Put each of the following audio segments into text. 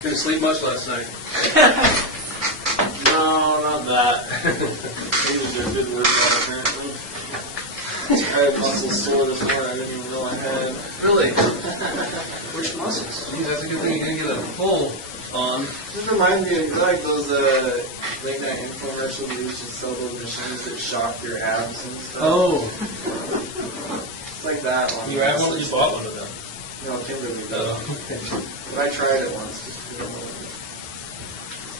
Didn't sleep much last night. No, not that. He was doing good workout apparently. I had muscles sore this morning. I didn't even know I had. Really? Which muscles? Geez, that's a good thing you didn't get a full on. Just reminds me of like those like that infomercial they used to sell those machines that shock your abs and stuff. Oh. It's like that one. You had one or you bought one of them? No, Kimberly did. Oh, okay. But I tried it once. Just to get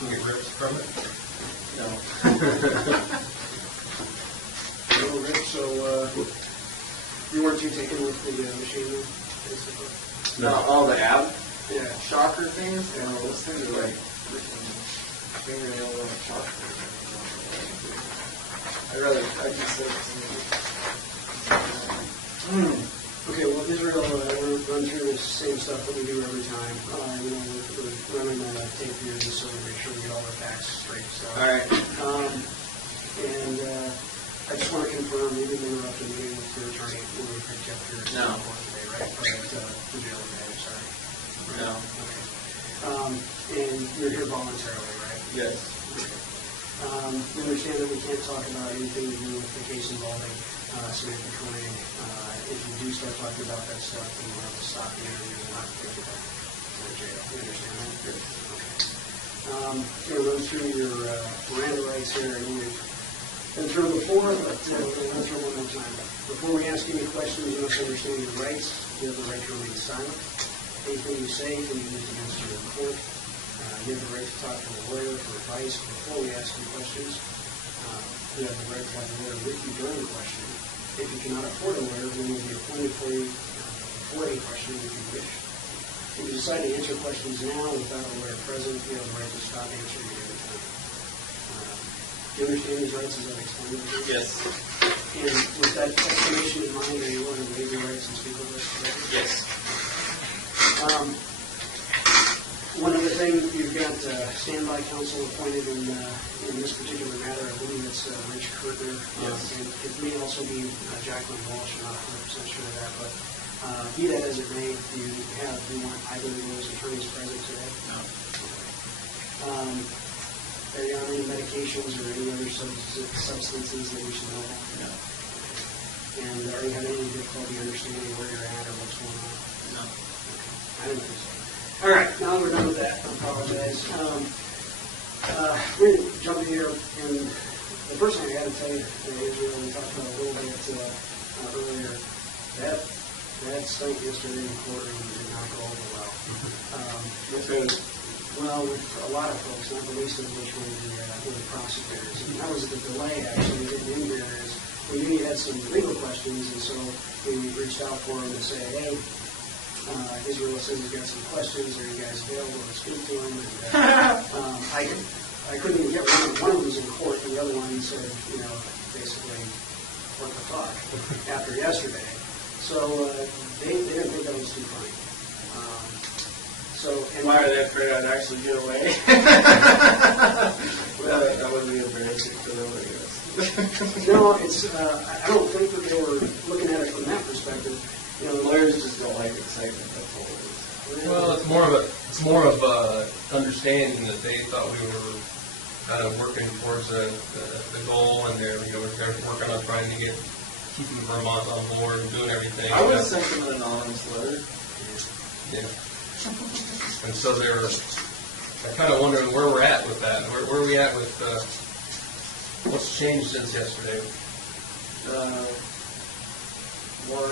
You get rips from it? No. Oh, Rick, so you weren't too taken with the machine then, basically? No. All the ab Yeah. shocker things? You know, those things are like fingernail on a shocker. I'd just say Okay, well, Israel, we're run through the same stuff that we do every time. We're running a tape here just so we make sure we get all the facts straight. So. all right. And I just want to confirm, you didn't interrupt the meeting with your attorney when we picked up your No. report today, right? The jail today, sorry. No. Okay. And you're here voluntarily, right? Yes. We understand that we can't talk about anything to do with the case involving Samantha Koenig. If you do start talking about that stuff, then we'll have to stop the interview and not take you back to the jail. You understand that? Good. Okay. I'm going to run through your Miranda rights here. I know we've been through it before, but we'll run through it one more time. Before we ask any questions, you must understand your rights. You have the right to remain silent. Anything you say can be used against you in court. You have the right to talk to a lawyer for advice before we ask you questions. You have the right to have a lawyer with you during the question. If you cannot afford a lawyer, then will be appointed for you before any question if you wish. If you decide to answer questions now without a lawyer present, you have the right to stop answering at any time. Do you understand these rights as I've explained them to you? Yes. And with that explanation in mind, are you willing to waive your rights and speak with us today? Yes. One other thing, you've got standby counsel appointed in this particular matter. I believe it's Rich Kurtner. Yes. And it may also be Jacqueline Walsh. I'm not 100% sure of that. But be that as it may, do you want either of those attorneys present today? No. Are you on any medications or any other substances that we should know about? No. And are you having any difficulty understanding where you're at or what's going on? No. I don't think so. All right, now we're done with that. I apologize. We're going to jump in here, and the first thing I got to tell you, Israel, we talked about a little bit earlier, that stunt yesterday in the courtroom did not go over well. Well, with a lot of folks, not the least of which were the prosecutors. And that was the delay, actually, getting in here is we knew you had some legal questions, and so we reached out for them to say, hey, Israel says he's got some questions. Are you guys available to speak to him? And, I couldn't even get one. One of them was in court, and the other one said, basically, what the fuck, after yesterday. So they didn't think that was too funny. Why are they afraid I'd actually get away? Well, that would be embarrassing for them, I guess. No, I don't think that they were looking at it from that perspective. Lawyers just don't like excitement. That's all it is. Well, it's more of understanding that they thought we were kind of working towards the goal, and they're working on trying to keeping Vermont on board and doing everything. I would have sent them an anonymous letter. Yeah. And so they're kind of wondering where we're at with that. Where are we at with what's changed since yesterday? More.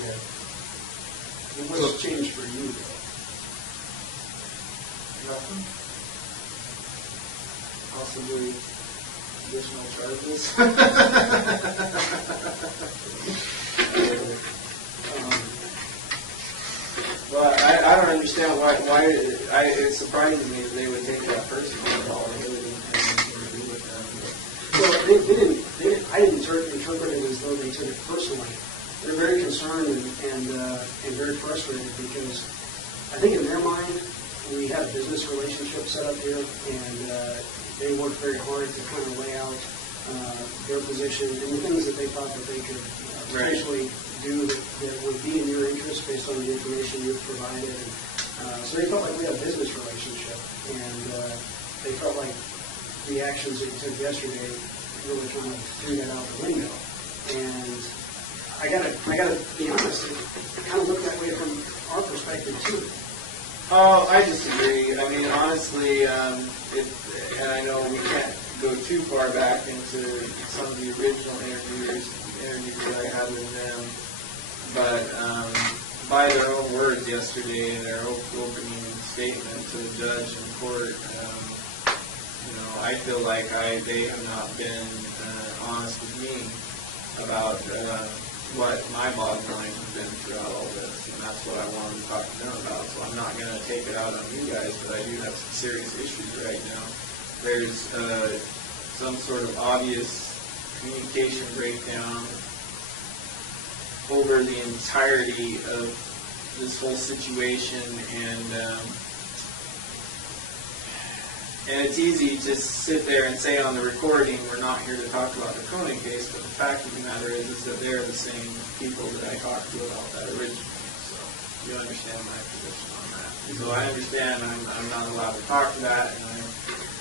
Yeah. What's changed for you, though? Nothing. Possibly additional charges. But I don't understand why it surprises me that they would take that personally at all. They really didn't have anything to do with that. Well, I didn't interpret it as though they took it personally. They're very concerned and very frustrated because I think in their mind we had a business relationship set up here, and they worked very hard to kind of lay out their position and the things that they thought that they could potentially do that would be in your interest based on the information you've provided. And So they felt like we had a business relationship, and they felt like the actions that you took yesterday really kind of threw that out the window. And I gotta be honest, it kind of looked that way from our perspective too. Oh, I disagree. I mean, honestly, and I know we can't go too far back into some of the original interviews that I had with them, but by their own words yesterday in their opening statement to the judge in court, I feel like they have not been honest with me about what my bottom line has been throughout all this, and that's what I wanted to talk to them about. So I'm not going to take it out on you guys, but I do have some serious issues right now. There's some sort of obvious communication breakdown over the entirety of this whole situation, and it's easy to sit there and say on the recording, we're not here to talk about the Cronin case, but the fact of the matter is that they're the same people that I talked to about that originally. So you understand my position on that. So I understand I'm not allowed to talk to that, and I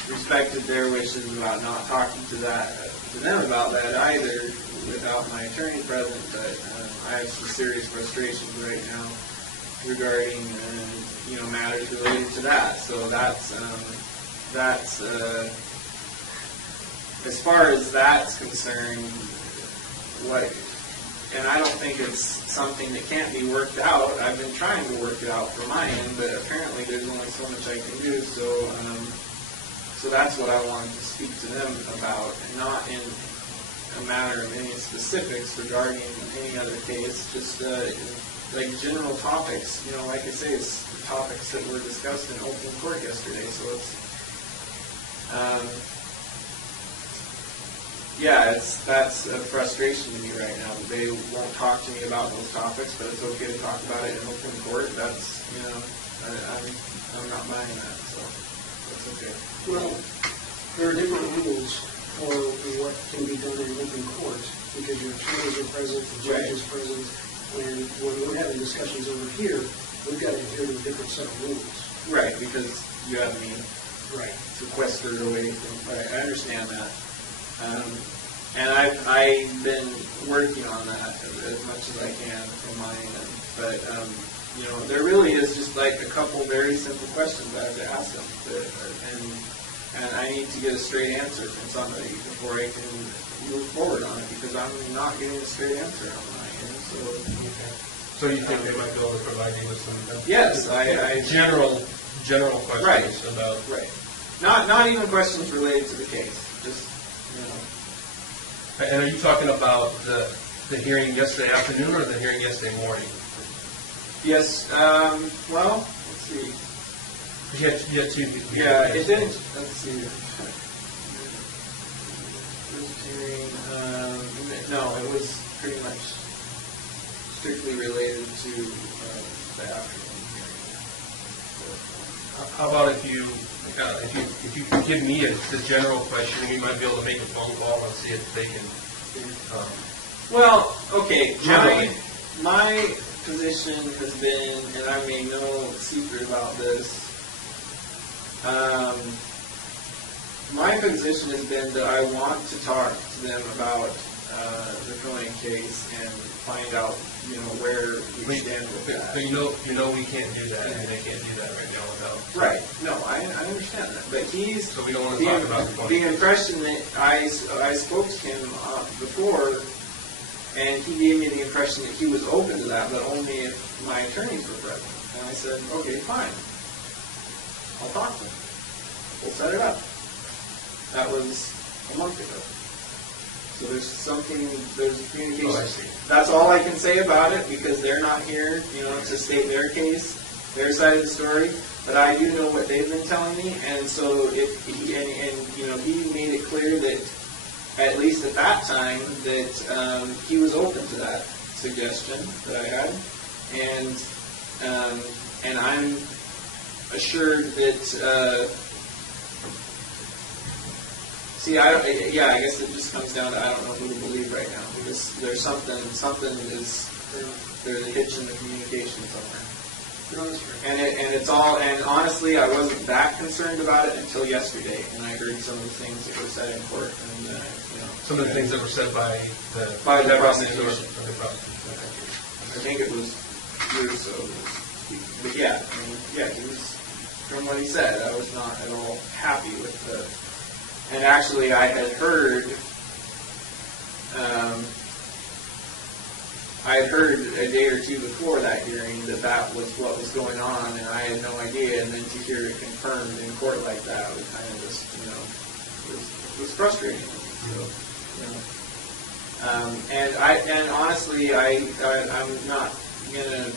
respected their wishes about not talking to them about that either without my attorney present, but I have some serious frustrations right now regarding matters related to that. So that's as far as that's concerned, and I don't think it's something that can't be worked out. I've been trying to work it out for my end, but apparently there's only so much I can do. So that's what I wanted to speak to them about, and not in a matter of any specifics regarding any other case, just like general topics. Like I say, it's topics that were discussed in open court yesterday, so it's that's a frustration to me right now that they won't talk to me about those topics, but it's okay to talk about it in open court. That's I'm not buying that, so that's okay. Well, there are different rules for what can be done in open court because your attorneys are present, the judge is present, and when we're having discussions over here, we've got to adhere to a different set of rules. Right, because you have me sequestered away from. Right, I understand that. And I've been working on that as much as I can from my end. But, there really is just like a couple very simple questions I have to ask them. And I need to get a straight answer from somebody before I can move forward on it, because I'm not getting a straight answer on my end. So you think they might be able to provide you with some yes, general questions about... Right. Not even questions related to the case. Just, And are you talking about the hearing yesterday afternoon or the hearing yesterday morning? Yes. Well, let's see. You had two. Yeah, it didn't. Let's see. First hearing. No, it was pretty much strictly related to the afternoon hearing. How about if you could give me the general question, we might be able to make a phone call and see if they can. Well, okay. My position has been, and I made no secret about this. My position has been that I want to talk to them about the Cronin case and find out, where we stand with that. But you know we can't do that, and they can't do that right now without. Right. No, I understand that. But so we don't want to talk about the impression that I spoke to him before, and he gave me the impression that he was open to that, but only if my attorneys were present. And I said, okay, fine. I'll talk to him. We'll set it up. That was a month ago. So there's communication. Oh, I see. That's all I can say about it, because they're not here, to state their case, their side of the story. But I do know what they've been telling me, and so he made it clear that, at least at that time, that he was open to that suggestion that I had, and I'm assured that. I guess it just comes down to I don't know who to believe right now, because there's there's a hitch in the communication somewhere. No, that's fair. And it's all, and honestly, I wasn't that concerned about it until yesterday, and I heard some of the things that were said in court, and, Some of the things that were said by the prosecution. Or the prosecution. I think it was years or so. But yeah, I mean, yeah, he was, from what he said, I was not at all happy with the, and actually I had heard a day or two before that hearing that was what was going on, and I had no idea, and then to hear it confirmed in court like that was kind of just, was frustrating. And honestly, I'm not gonna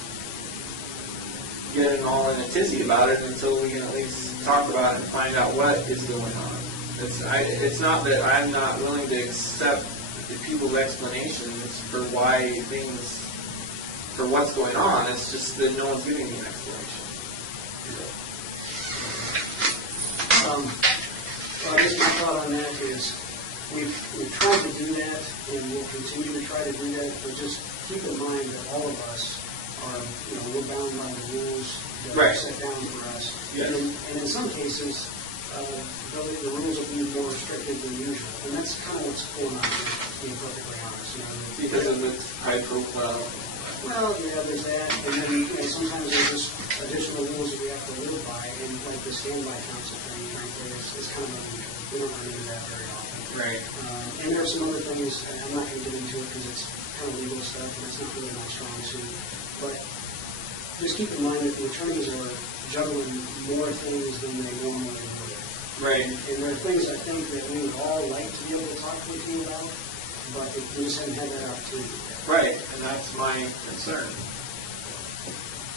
get all in a tizzy about it until we can at least talk about it and find out what is going on. It's not that I'm not willing to accept the people's explanations for what's going on. It's just that no one's giving me an explanation. I guess my thought on that is we've tried to do that, and we'll continue to try to do that, but just keep in mind that all of us are, we're bound by the rules that are set down for us. Yes. And in some cases, the rules will be more restrictive than usual, and that's kind of what's going on, being perfectly honest. Because of the high profile. Well, there's that, and then sometimes there's just additional rules that we have to live by, and like the standby counsel thing, frankly, is kind of unusual. We don't run into that very often. Right. And there are some other things, and I'm not going to get into it because it's kind of legal stuff, and it's not really my strong suit. But just keep in mind that the attorneys are juggling more things than they normally would. Right. And there are things I think that we would all like to be able to talk to a team about, but we just haven't had that opportunity yet. Right, and that's my concern.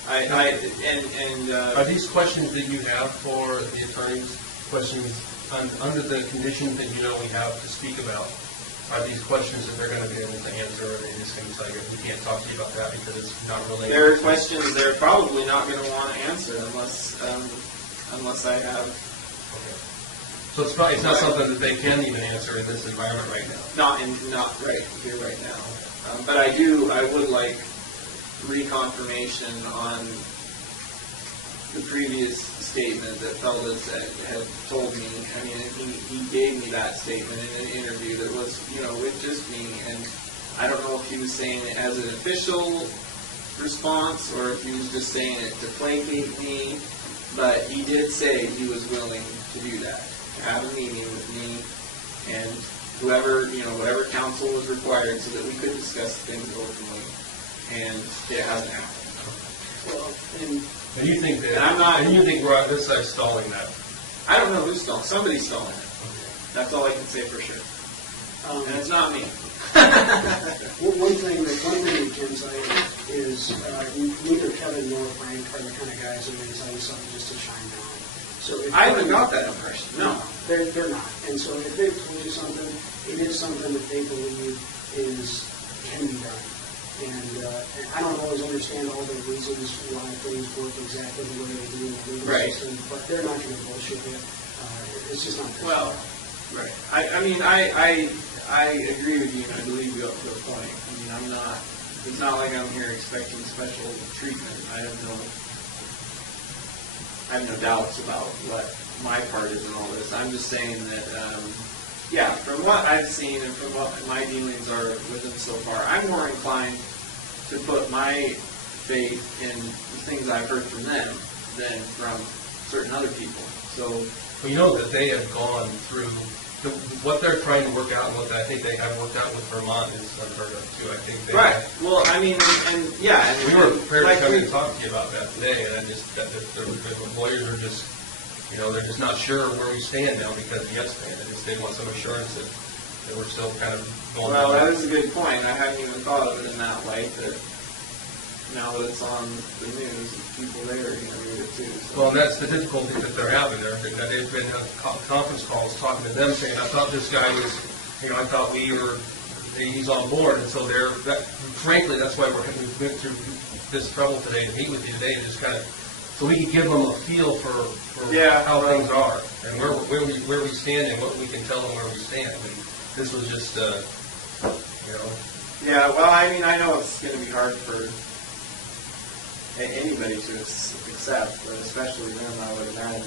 Are these questions that you have for the attorneys, questions under the conditions that we have to speak about? Are these questions that they're going to be able to answer, or are they just going to tell you, we can't talk to you about that because it's not related? There are questions they're probably not going to want to answer unless I have. Okay. So it's not something that they can even answer in this environment right now. Not right here right now. But I would like reconfirmation on the previous statement that Feldas had told me. I mean, he gave me that statement in an interview that was, with just me, and I don't know if he was saying it as an official response or if he was just saying it to placate me, but he did say he was willing to do that, to have a meeting with me and whoever, whatever counsel was required so that we could discuss things openly, and it hasn't happened. Well, And you think that? And I'm not. And you think we're on this side stalling that? I don't know who's stalling. Somebody's stalling it. That's all I can say for sure. And it's not me. One thing we can say is neither Kevin nor Frank are the kind of guys that are going to tell you something just to shine down. So I haven't got that impression. No. They're not. And so if they've told you something, it is something that they believe can be done. And I don't always understand all the reasons why things work exactly the way they do in the legal system, but they're not going to bullshit you. It's just not their well, style. right. I agree with you, and I believe you up to a point. I mean, I'm not. It's not like I'm here expecting special treatment. I have no doubts about what my part is in all this. I'm just saying that, from what I've seen and from what my dealings are with them so far, I'm more inclined to put my faith in the things I've heard from them than from certain other people. So, well, that they have gone through what they're trying to work out, and what I think they have worked out with Vermont is unheard of too. I think they right. Have, well, I mean, and we were prepared to come and talk to you about that today, and the lawyers are just, they're just not sure where we stand now because of yes, man. They want some assurance that we're still kind of going. Well, that is a good point. I hadn't even thought of it in that way. That now that it's on the news, people there are going to read it too. So. Well, and that's the difficulty that they're having. They've been conference calls talking to them, saying, "I thought this guy was, I thought he's on board," and so frankly, that's why we went through this trouble today to meet with you today, and just kind of. So we can give them a feel for how things are and where we stand and what we can tell them where we stand. I mean, this was just, Yeah, well, I mean, I know it's going to be hard for anybody to accept, but especially them, I would imagine.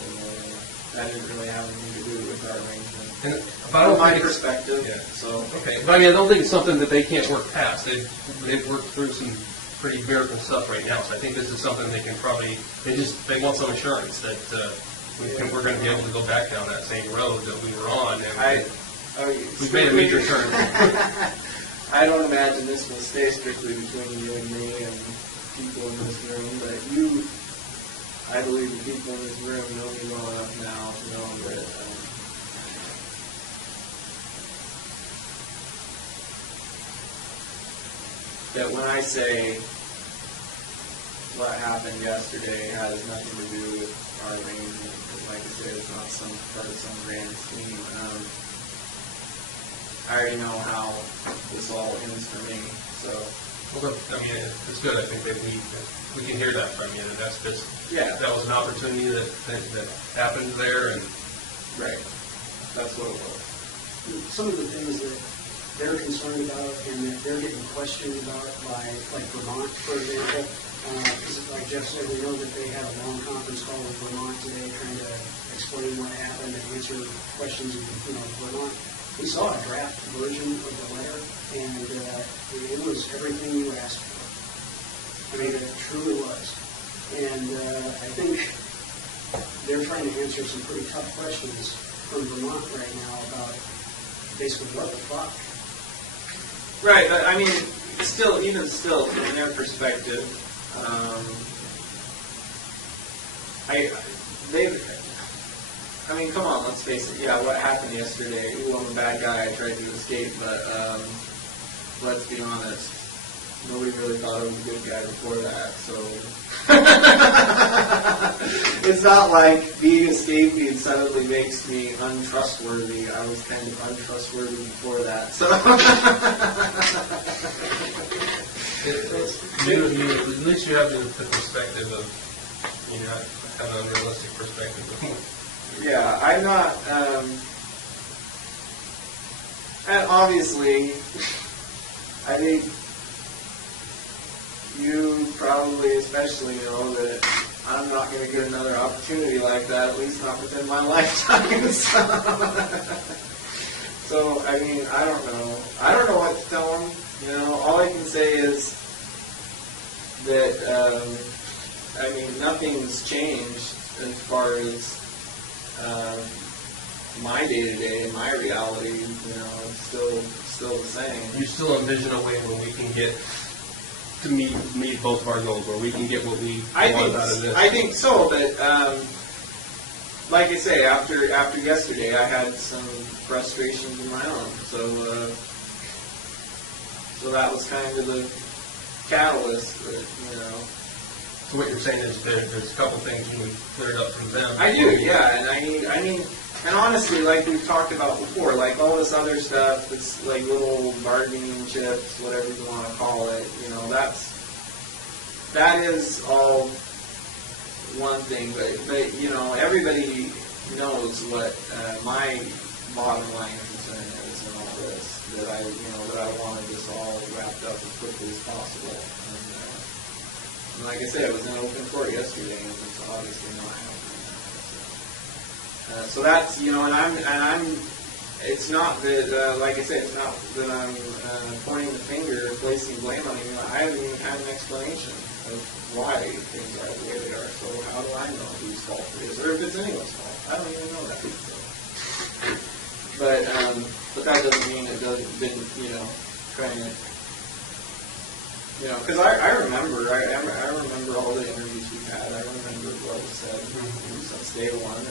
That didn't really have anything to do with our arrangement. From my perspective, yeah. So okay, but I mean, I don't think it's something that they can't work past. They've worked through some pretty miracle stuff right now, so I think this is something they can probably. They want some assurance that we're going to be able to go back down that same road that we were on. And we've made a major turn. I don't imagine this will stay strictly between you and me and people in this room, but I believe the people in this room know me well enough now to know that when I say what happened yesterday has nothing to do with our arrangement, because like I said, it's not some part of some grand scheme. I already know how this all ends for me, so. Well, I mean, it's good. I think that we can hear that from you. That that's just that was an opportunity that happened there, and right. That's what it was. Some of the things that they're concerned about and that they're getting questioned about by, like Vermont, for example. Because like Jeff said, we know that they had a long conference call with Vermont today, trying to explain what happened and answer questions of Vermont. We saw a draft version of the letter, and it was everything you asked for. I mean, it truly was. And I think they're trying to answer some pretty tough questions from Vermont right now about basically what the fuck. Right, but I mean, even still, from their perspective, I mean, come on, let's face it. Yeah, what happened yesterday? Ooh, I'm a bad guy. I tried to escape, but let's be honest. Nobody really thought I was a good guy before that, so it's not like being escaping suddenly makes me untrustworthy. I was kind of untrustworthy before that, so. At least you have the perspective of, have an unrealistic perspective. Yeah, I'm not, and obviously, I think you probably especially know that I'm not going to get another opportunity like that, at least not within my lifetime. So, I mean, I don't know. I don't know what to tell them. All I can say is that, nothing's changed as far as my day-to-day and my reality, it's still the same. You still envision a way where we can get to meet both of our goals, where we can get what we want out of this? I think so, but like I say, after yesterday, I had some frustrations of my own. So that was kind of the catalyst that, So what you're saying is there's a couple things you need cleared up from them. I do, yeah, and I mean, and honestly, like we've talked about before, like all this other stuff that's like little bargaining chips, whatever you want to call it, that is all one thing, but everybody knows what my bottom line concern is in all this, that I wanted this all wrapped up as quickly as possible. And like I said, it was in open court yesterday, and it's obviously not happening. So that's, and I'm, it's not that, like I said, it's not that I'm pointing the finger or placing blame on you. I haven't even had an explanation of why things are the way they are. So how do I know whose fault it is, or if it's anyone's fault? I don't even know that. So. But that doesn't mean it didn't, trying to. Because I remember all the interviews we've had. I remember what was said since day one,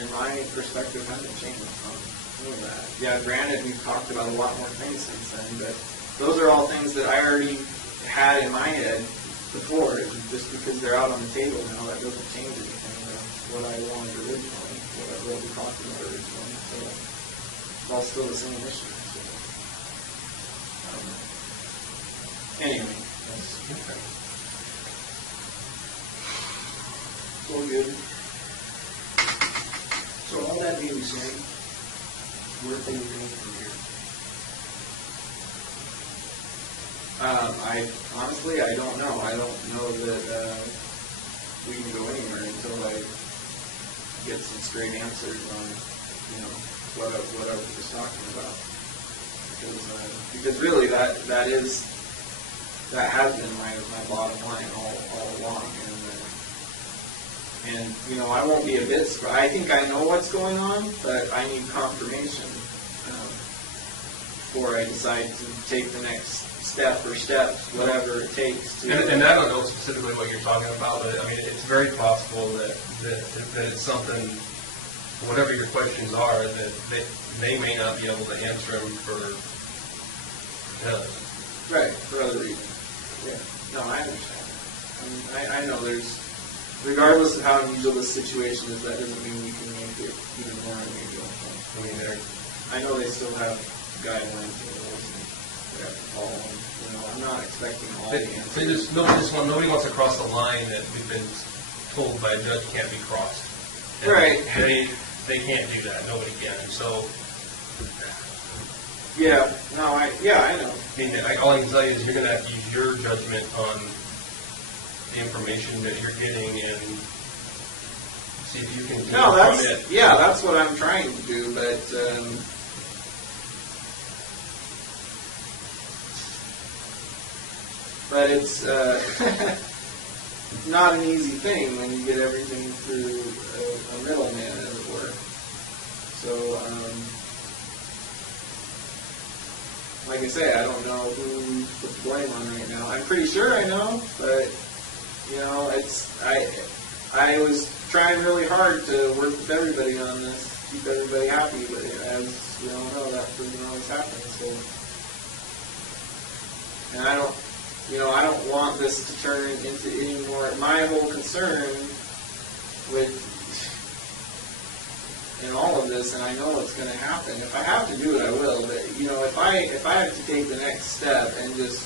and my perspective hasn't changed from that. Yeah, granted, we've talked about a lot more things since then, but those are all things that I already had in my head before. Just because they're out on the table now, that doesn't change anything. That's what I wanted originally, what we talked about originally. So it's all still the same issue. Anyway, that's all good. So all that being said, where can we go from here? I honestly, I don't know. I don't know that we can go anywhere until I get some straight answers on, what I was just talking about. Because really, that has been my bottom line all along. And I won't be a bit surprised. I think I know what's going on, but I need confirmation before I decide to take the next step or steps, whatever it takes to. And I don't know specifically what you're talking about, but I mean, it's very possible that it's something, whatever your questions are, that they may not be able to answer them for Right, for other reasons. Yeah. No, I understand. I mean, I know there's, regardless of how unusual the situation is, that doesn't mean we can make it even more unusual. I mean, I know they still have guidelines and rules and they have to follow them. I'm not expecting all the answers. Nobody wants to cross the line that we've been told by a judge can't be crossed. And right. They can't do that. Nobody can. And so. Yeah. No. I know. I mean, all I can tell you is you're going to have to use your judgment on the information that you're getting and see if you can. That's what I'm trying to do, but. But it's not an easy thing when you get everything through a middleman, as it were. So, like I say, I don't know who to put the blame on right now. I'm pretty sure I know, but I was trying really hard to work with everybody on this, keep everybody happy. But as we all know, that doesn't always happen. So, and I don't want this to turn into any more. My whole concern in all of this, and I know it's going to happen. If I have to do it, I will. But if I have to take the next step and just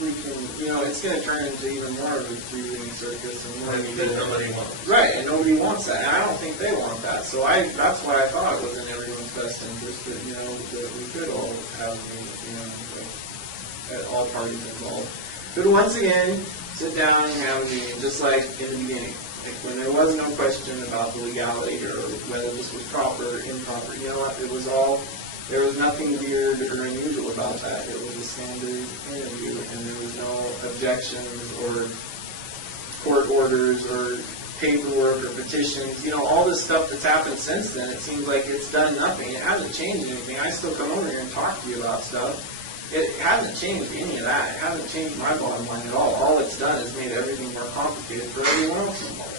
freaking, it's going to turn into even more of a three-ring circus and more. That nobody wants. Right, and nobody wants that, and I don't think they want that. So that's why I thought it was in everyone's best interest that that we could all have all parties involved. But once again, sit down and have a meeting, just like in the beginning. Like when there was no question about the legality or whether this was proper or improper. You know what? There was nothing weird or unusual about that. It was a standard interview, and there was no objections or court orders or paperwork or petitions. All this stuff that's happened since then, it seems like it's done nothing. It hasn't changed anything. I still come over here and talk to you about stuff. It hasn't changed any of that. It hasn't changed my bottom line at all. All it's done is made everything more complicated for everyone else involved.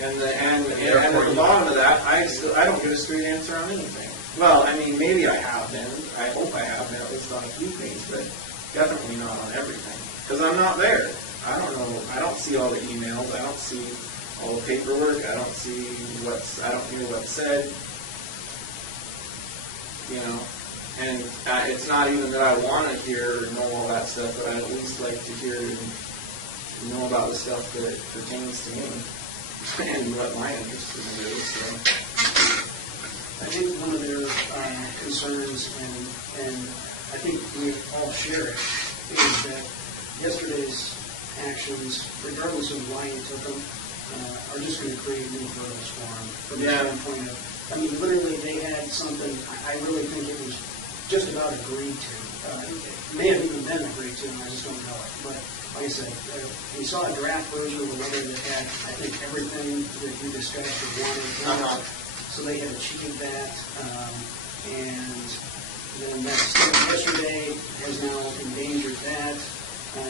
And at the bottom of that, I don't get a straight answer on anything. Well, I mean, maybe I have been. I hope I have been, at least on a few things, but definitely not on everything. Because I'm not there. I don't know. I don't see all the emails. I don't see all the paperwork. I don't hear what's said. And it's not even that I want to hear or know all that stuff, but I'd at least like to hear and know about the stuff that pertains to me and what my interest in it is. So. I think one of their concerns, and I think we all share it, is that yesterday's actions, regardless of why you took them, are just going to create new hurdles for them. From the standpoint of, literally they had something, I really think it was just about agreed to. It may have even been agreed to, and I just don't know it. But like I said, we saw a draft version of the letter that had, I think, everything that we discussed or wanted. So they had achieved that. And then that statement yesterday has now endangered that.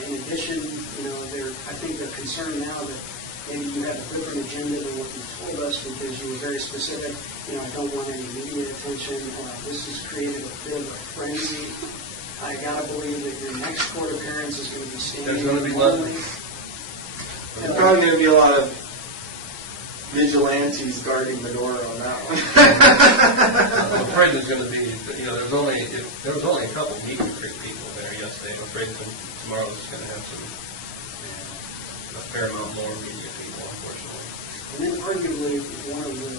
In addition, I think they're concerned now that maybe you have a different agenda than what you told us because you were very specific. I don't want any media attention. This has created a bit of a frenzy. I gotta believe that your next court appearance is going to be standing. There's going to be lonely. There's probably going to be a lot of vigilantes guarding the door on that one. I'm afraid there's going to be, there was only a couple meet and greet people there yesterday. I'm afraid tomorrow's just going to have a fair amount more media people, unfortunately. And then arguably one of the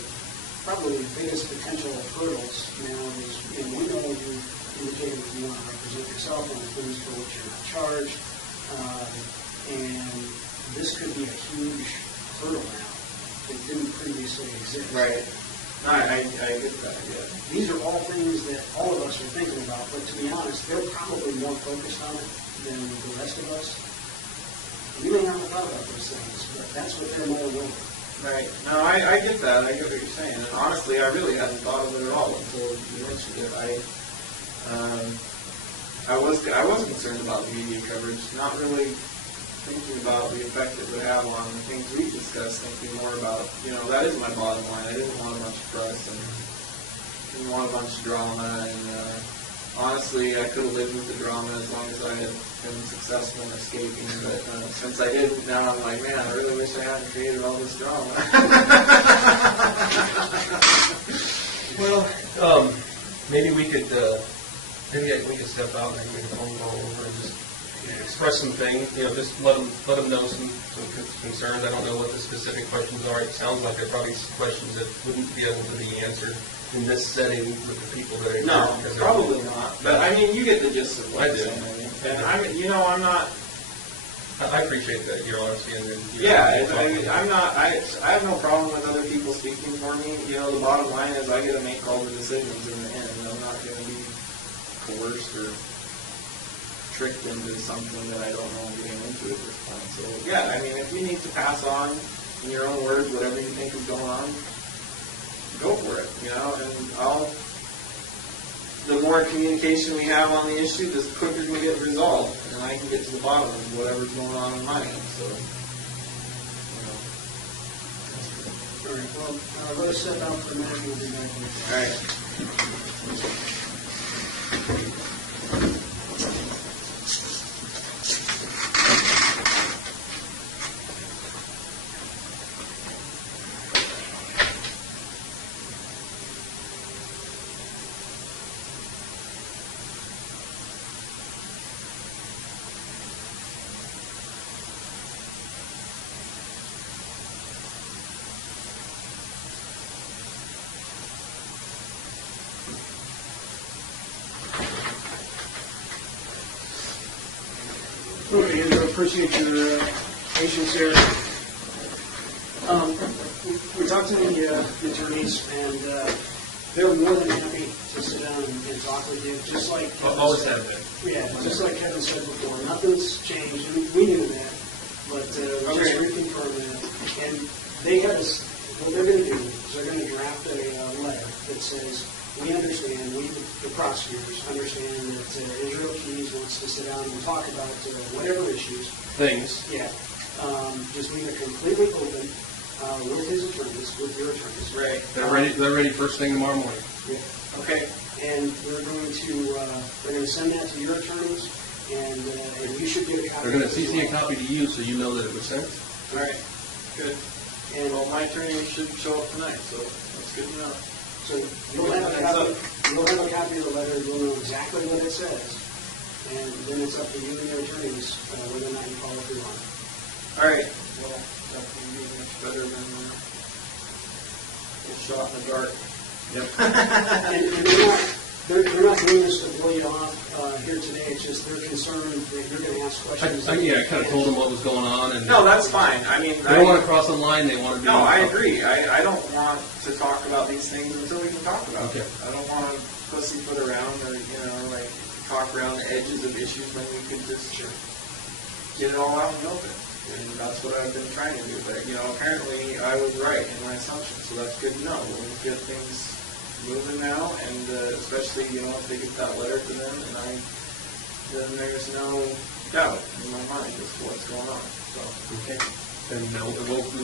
probably the biggest potential hurdles now is, we know you indicated that you want to represent yourself on things for which you're not charged. And this could be a huge hurdle now that didn't previously exist. Right. I get that, yeah. These are all things that all of us are thinking about, but to be honest, they're probably more focused on it than the rest of us. We may not have thought about those things, but that's what they're more aware of. Right. No, I get that. I get what you're saying. And honestly, I really hadn't thought of it at all until you mentioned it. I was concerned about the media coverage, not really thinking about the effect it would have on the things we discussed, thinking more about, that is my bottom line. I didn't want a bunch of press and didn't want a bunch of drama. And honestly, I could have lived with the drama as long as I had been successful in escaping. But since I didn't, now I'm like, man, I really wish I hadn't created all this drama. Well, maybe we could step out and make a phone call over and just express some things. Just let them know some concerns. I don't know what the specific questions are. It sounds like there are probably some questions that wouldn't be able to be answered in this setting with the people that are No, here. probably not. But I mean, you get the gist of what I I'm do. saying. And I'm not. I appreciate that, your honesty and I have no problem with other people speaking for me. The bottom line is I get to make all the decisions in the end. I'm not going to be coerced or tricked into something that I don't know I'm getting into at this point. So yeah, I mean, if you need to pass on in your own words whatever you think is going on, go for it. And the more communication we have on the issue, the quicker we get resolved, and I can get to the bottom of whatever's going on in my end. So, All right, well, let us step out for a minute and we'll be back in. all right. Okay, Andrew, I appreciate your patience here. We talked to the attorneys, and they're more than happy to sit down and talk with you, just like Kevin always said. have been. Yeah, just like Kevin said before, nothing's changed. We knew that, but just reconfirm that. And they have us. What they're going to do is they're going to draft a letter that says, we understand, we, the prosecutors, understand that Israel Keys wants to sit down and talk about whatever issues. things. Yeah. Just leave it completely open with his attorneys, with your attorneys. Right. They're ready first thing tomorrow morning. Yeah. Okay. And we're going to send that to your attorneys, and you should get a copy. They're going to CC a copy to you so you know that it was sent. All right. Good. And Well, my attorney should show up tonight, so that's good to know. so you'll have a copy. You'll have a copy of the letter. You'll know exactly what it says, and then it's up to you and your attorneys whether or not you follow through on it. All right. Well, that can be much better than a shot in the dark. Yep. And they're not doing this to blow you off here today. It's just they're concerned that you're going to ask questions. I kind of told them what was going on, and No, that's fine. I mean, they don't want to cross the line. They want to be. No, I agree. I don't want to talk about these things until we can talk about Okay. them. I don't want to pussyfoot around or, talk around the edges of issues when we can just get it all out in the open. And that's what I've been trying to do. But, apparently I was right in my assumption, so that's good to know. We'll get things moving now, and especially, if they get that letter to them, and then there's no doubt in my mind as to what's going on. So. Okay. And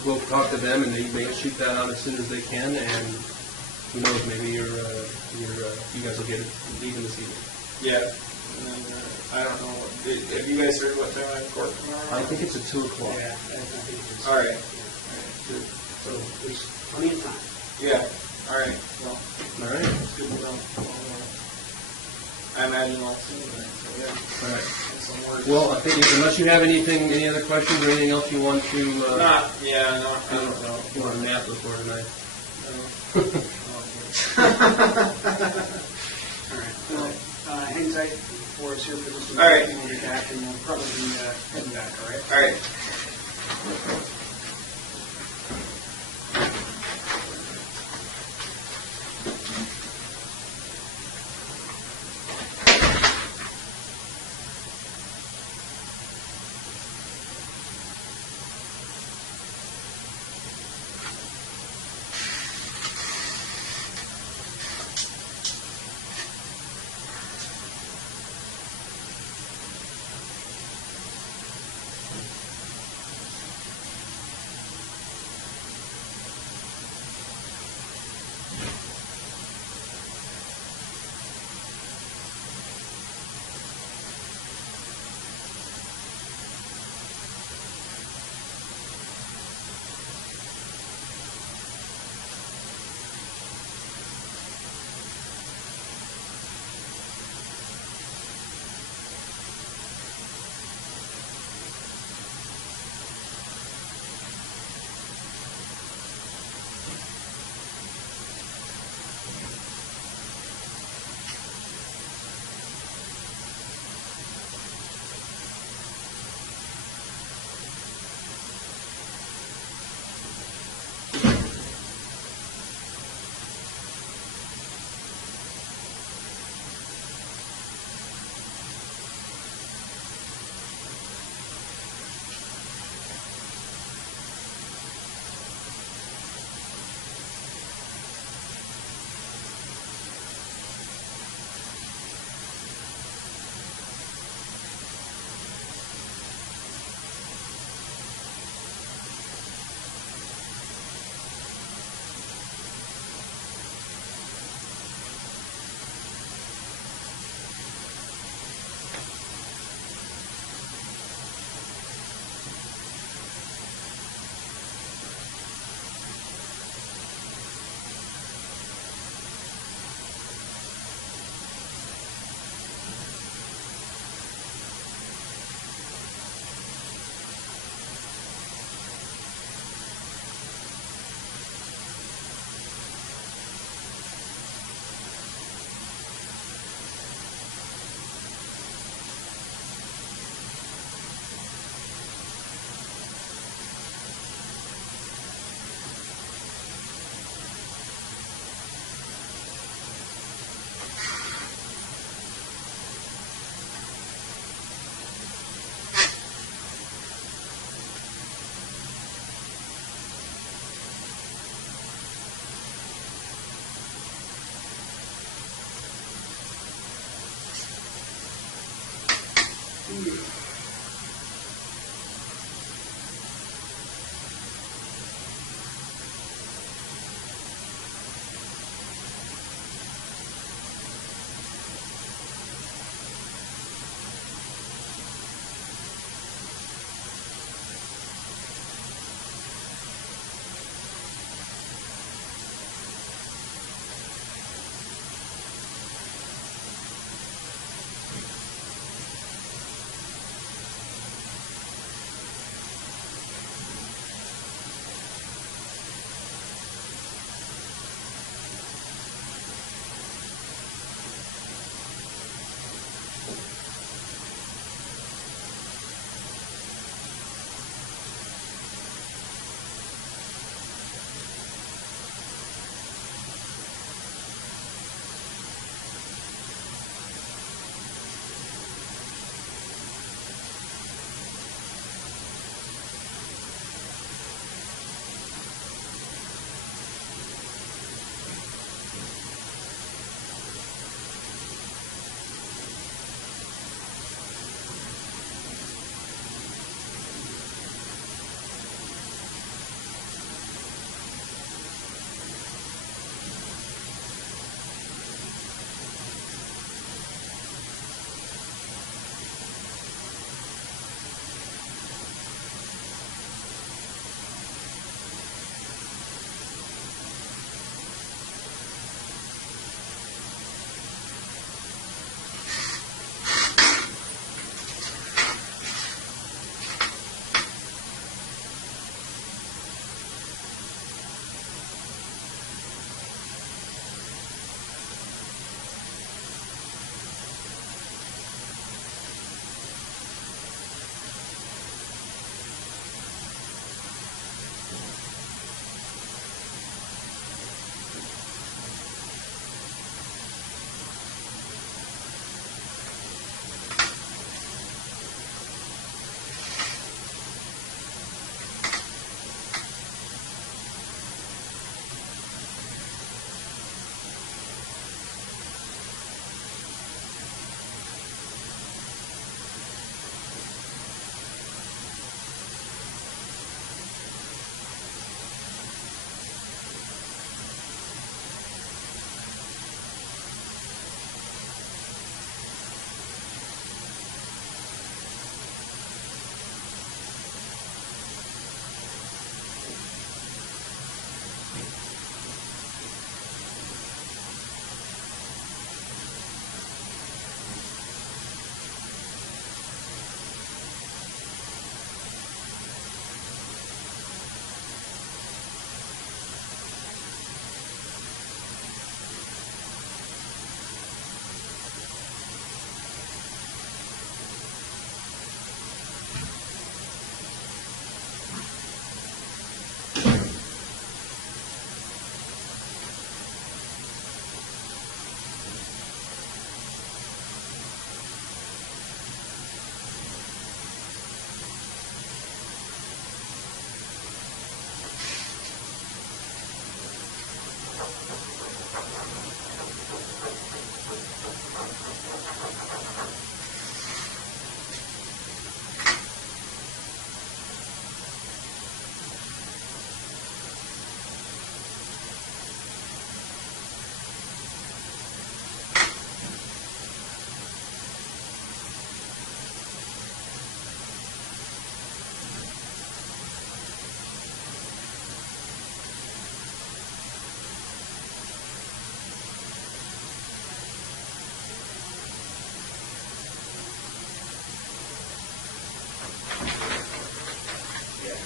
we'll talk to them, and they may shoot that out as soon as they can. And who knows? Maybe you guys will get it even this evening. Yeah. And then, I don't know. Have you guys heard what time I'm in court tomorrow? I think it's at 2:00. Yeah, I think it is. All right. Good. So there's plenty of time. Yeah. All right. Well, All right. it's good to know. I imagine I'll see you tonight. So yeah. All right. Some words. Well, I think unless you have any other questions or anything else you want to. I don't know. You want to nap before tonight? All right. Well, site for us here for just a All right. minute, and we'll be back, and we'll probably be heading back, all right? All right.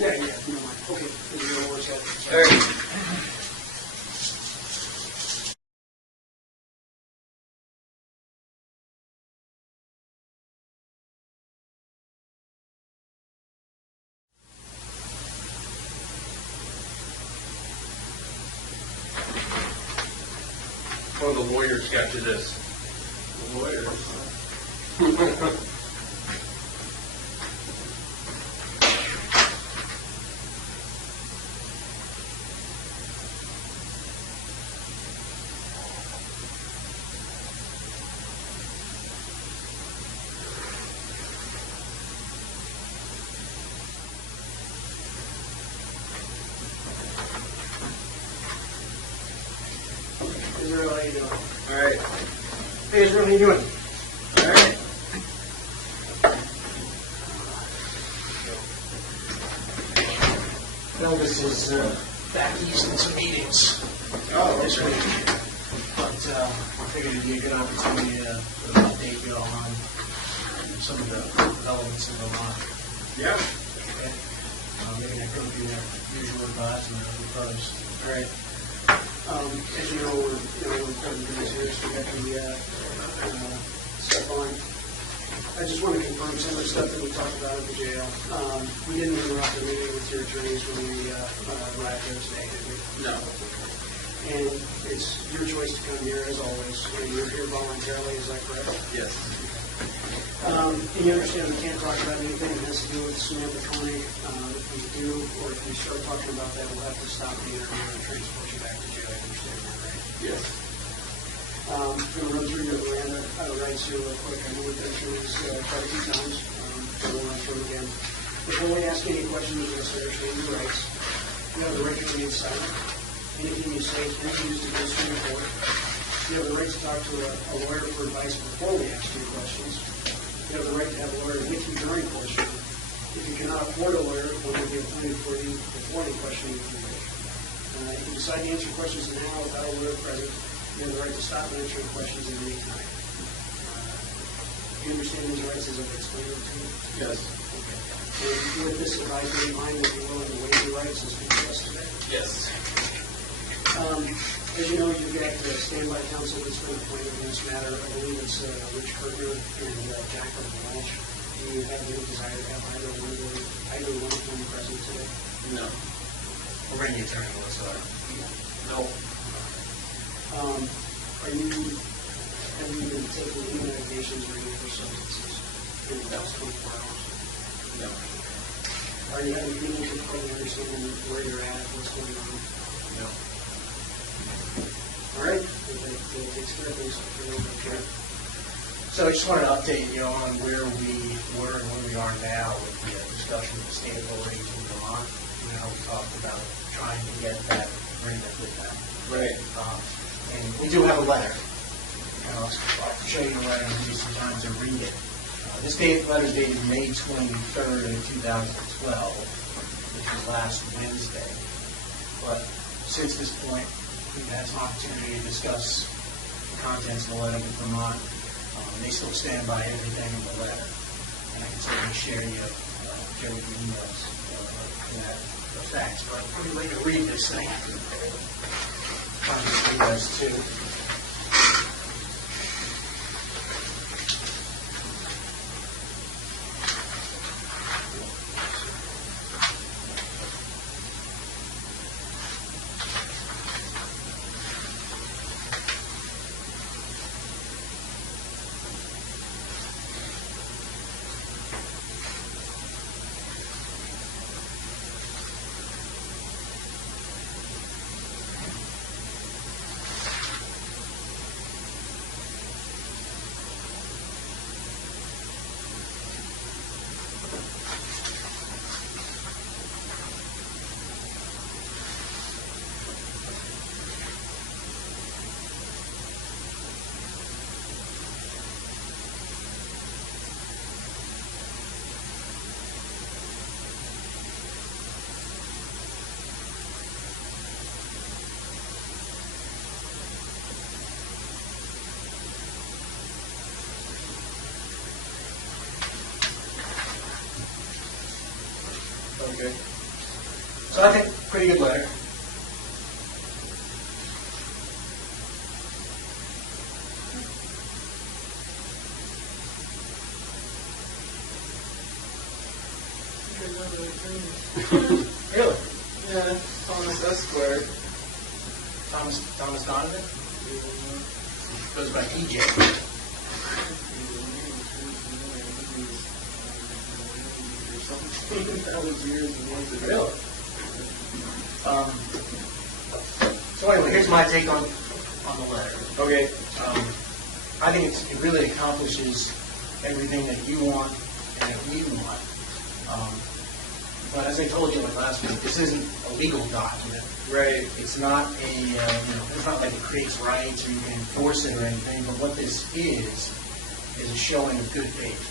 Yeah, yeah, if you don't mind. Okay, is your work set? All right. One of the lawyers got you this. The lawyers. Israel, how you doing? All right. Hey, Israel, how you doing? All right. Elvis is back east in some meetings Oh, this okay. week, but I figured it'd be a good opportunity to update you on some of the developments in Vermont. Yeah. Okay? Maybe not go through their usual advisement of the post. All right. As you know, we're recording things here, so we got the stuff on. I just want to confirm some of the stuff that we talked about at the jail. We didn't interrupt the meeting with your attorneys when we arrived there today, did we? No. And it's your choice to come here, as always, and you're here voluntarily, is that correct? Yes. And you understand we can't talk about anything that has to do with Samantha Coney. If we do, or if we start talking about that, we'll have to stop the interview and transport you back to jail. I understand that, right? Yes. I'm going to run through your Miranda rights here real quick. I know we've been through this quite a few times, so we'll run through it again. Before we ask any questions, we're going to understand your rights. You have the right to remain silent. Anything you say can be used against you in court. You have the right to talk to a lawyer for advice before we ask you questions. You have the right to have a lawyer with you during questioning. If you cannot afford a lawyer, one will be appointed for you before any questioning if you wish. You can decide to answer questions now without a lawyer present. You have the right to stop answering questions at any time. You understand these rights as I've explained them to you? Yes. Okay. And with this advisory in mind, if you're willing to waive your rights as we discussed today. Yes. As you know, you've got standby counsel that's been appointed in this matter. I believe it's Rich Kirkner and Jacqueline Walsh. Do you have any desire to have either one of them present today? No. Or any attorney whatsoever? No. Have you been taking any medications or any other substances in the past 24 hours? No. Are you having any difficulty understanding where you're at, what's going on? No. All right. That takes care of things. Okay. So I just wanted to update you on where we were and where we are now with the discussion of the state authorities in Vermont. You know, we talked about trying to get that agreement with them. Right. And we do have a letter. I'll show you the letter and give you some time to read it. This letter is dated May 23rd of 2012, which was last Wednesday. But since this point, we've had some opportunity to discuss the contents of the letter with Vermont. They still stand by everything in the letter. And I can certainly share you the emails in that effect. But let me let you read this thing. Find the emails too. So I think pretty good letter. Really? Yeah, Thomas Esquire. Thomas Donovan? Goes by TJ. That was years and years ago. Really? So anyway, here's my take on the letter. Okay. I think it really accomplishes everything that you want and that we want. But as I told you like last week, this isn't a legal document. Right. It's not it's not like it creates rights or you can enforce it or anything. But what this is a showing of good faith,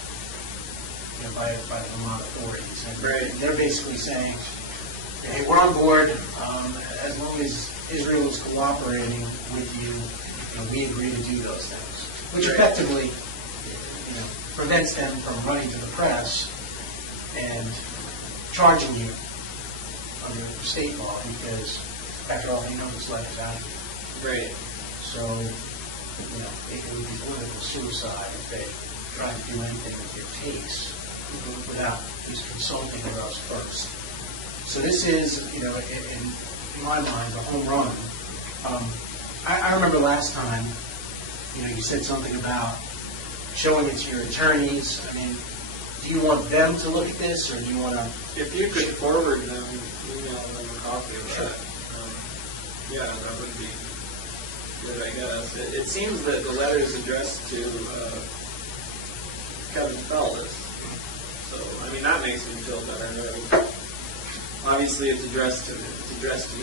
by the Vermont authorities. And Right. they're basically saying, hey, we're on board as long as Israel is cooperating with you. We agree to do those things, which Right. effectively, prevents them from running to the press and charging you under state law because, after all, they know this letter's out of you. Right. So, it would be political suicide if they try to do anything with your case without just consulting with us first. So this is, in my mind, a home run. I remember last time, you said something about showing it to your attorneys. I mean, do you want them to look at this, or do you want to? If you could forward them, email them a copy of Sure. that, yeah, that would be good, I guess. It seems that the letter is addressed to Kevin Feldes. So, I mean, that makes me feel better. Obviously, it's addressed to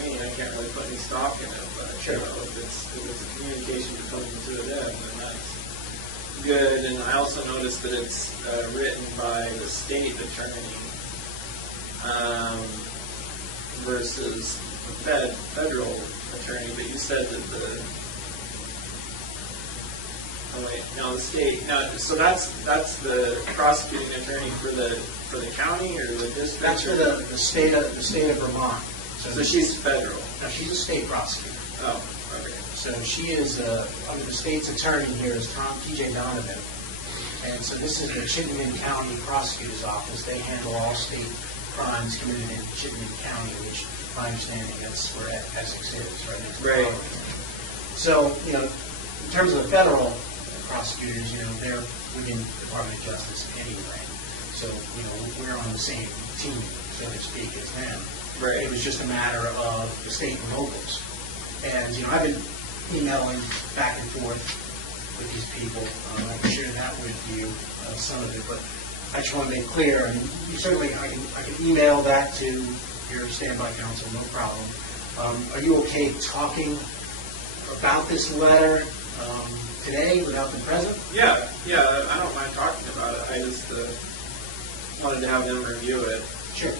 me. I can't really put any stock in it, but Sure. if it's a communication between the two of them, then that's good. And I also noticed that it's written by the state attorney versus the federal attorney. But you said that the state. Now, so that's the prosecuting attorney for the county or the district. That's for the state of Vermont. So she's federal. No, she's a state prosecutor. Oh, okay. So she is under the state's attorney here is TJ Donovan, and so this is the Chittenden County Prosecutor's Office. They handle all state crimes committed in Chittenden County, which, my understanding, that's where Essex is, right? Next to Right. Arlington. So, in terms of the federal prosecutors, they're within the Department of Justice anyway. So, we're on the same team, so to speak, as them. Right. It was just a matter of the state and locals. And, I've been emailing back and forth with these people. I can share that with you, some of it, but I just want to make clear, I mean, I can email that to your standby counsel, no problem. Are you okay talking about this letter today without them present? Yeah, I don't mind talking about it. I just wanted to have them review it. Sure.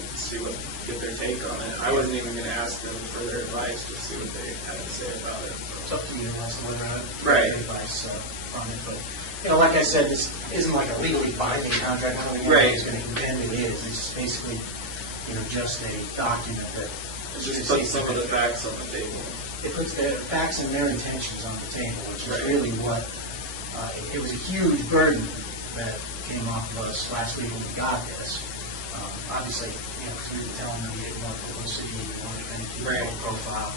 Get their take on it. I wasn't even going to ask them for their advice to see what they had to say about it. It's up to you unless you want to Right. advice on it. But, like I said, this isn't like a legally binding contract. I don't think Right. anybody's going to contend it is. It's basically, just a document that Just put some of the facts on the table. it puts the facts and their intentions on the table, which is Right. really what it was a huge burden that came off of us last week when we got this. Obviously, we were telling them we didn't want publicity, we wanted to keep Right. a low profile.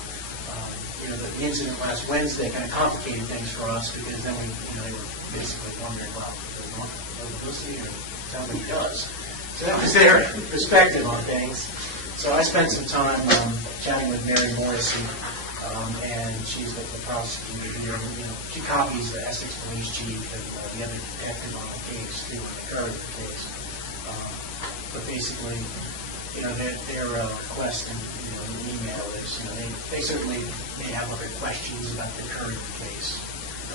The incident last Wednesday kind of complicated things for us because then they were basically wondering, well, does he want publicity or sounds like he does. So that was their perspective on things. So I spent some time chatting with Mary Morrissey, and she's the prosecutor here. She copies the Essex Police Chief and the other detective on the case, too, on the current case. But basically, their request in the email is, they certainly may have other questions about the current case.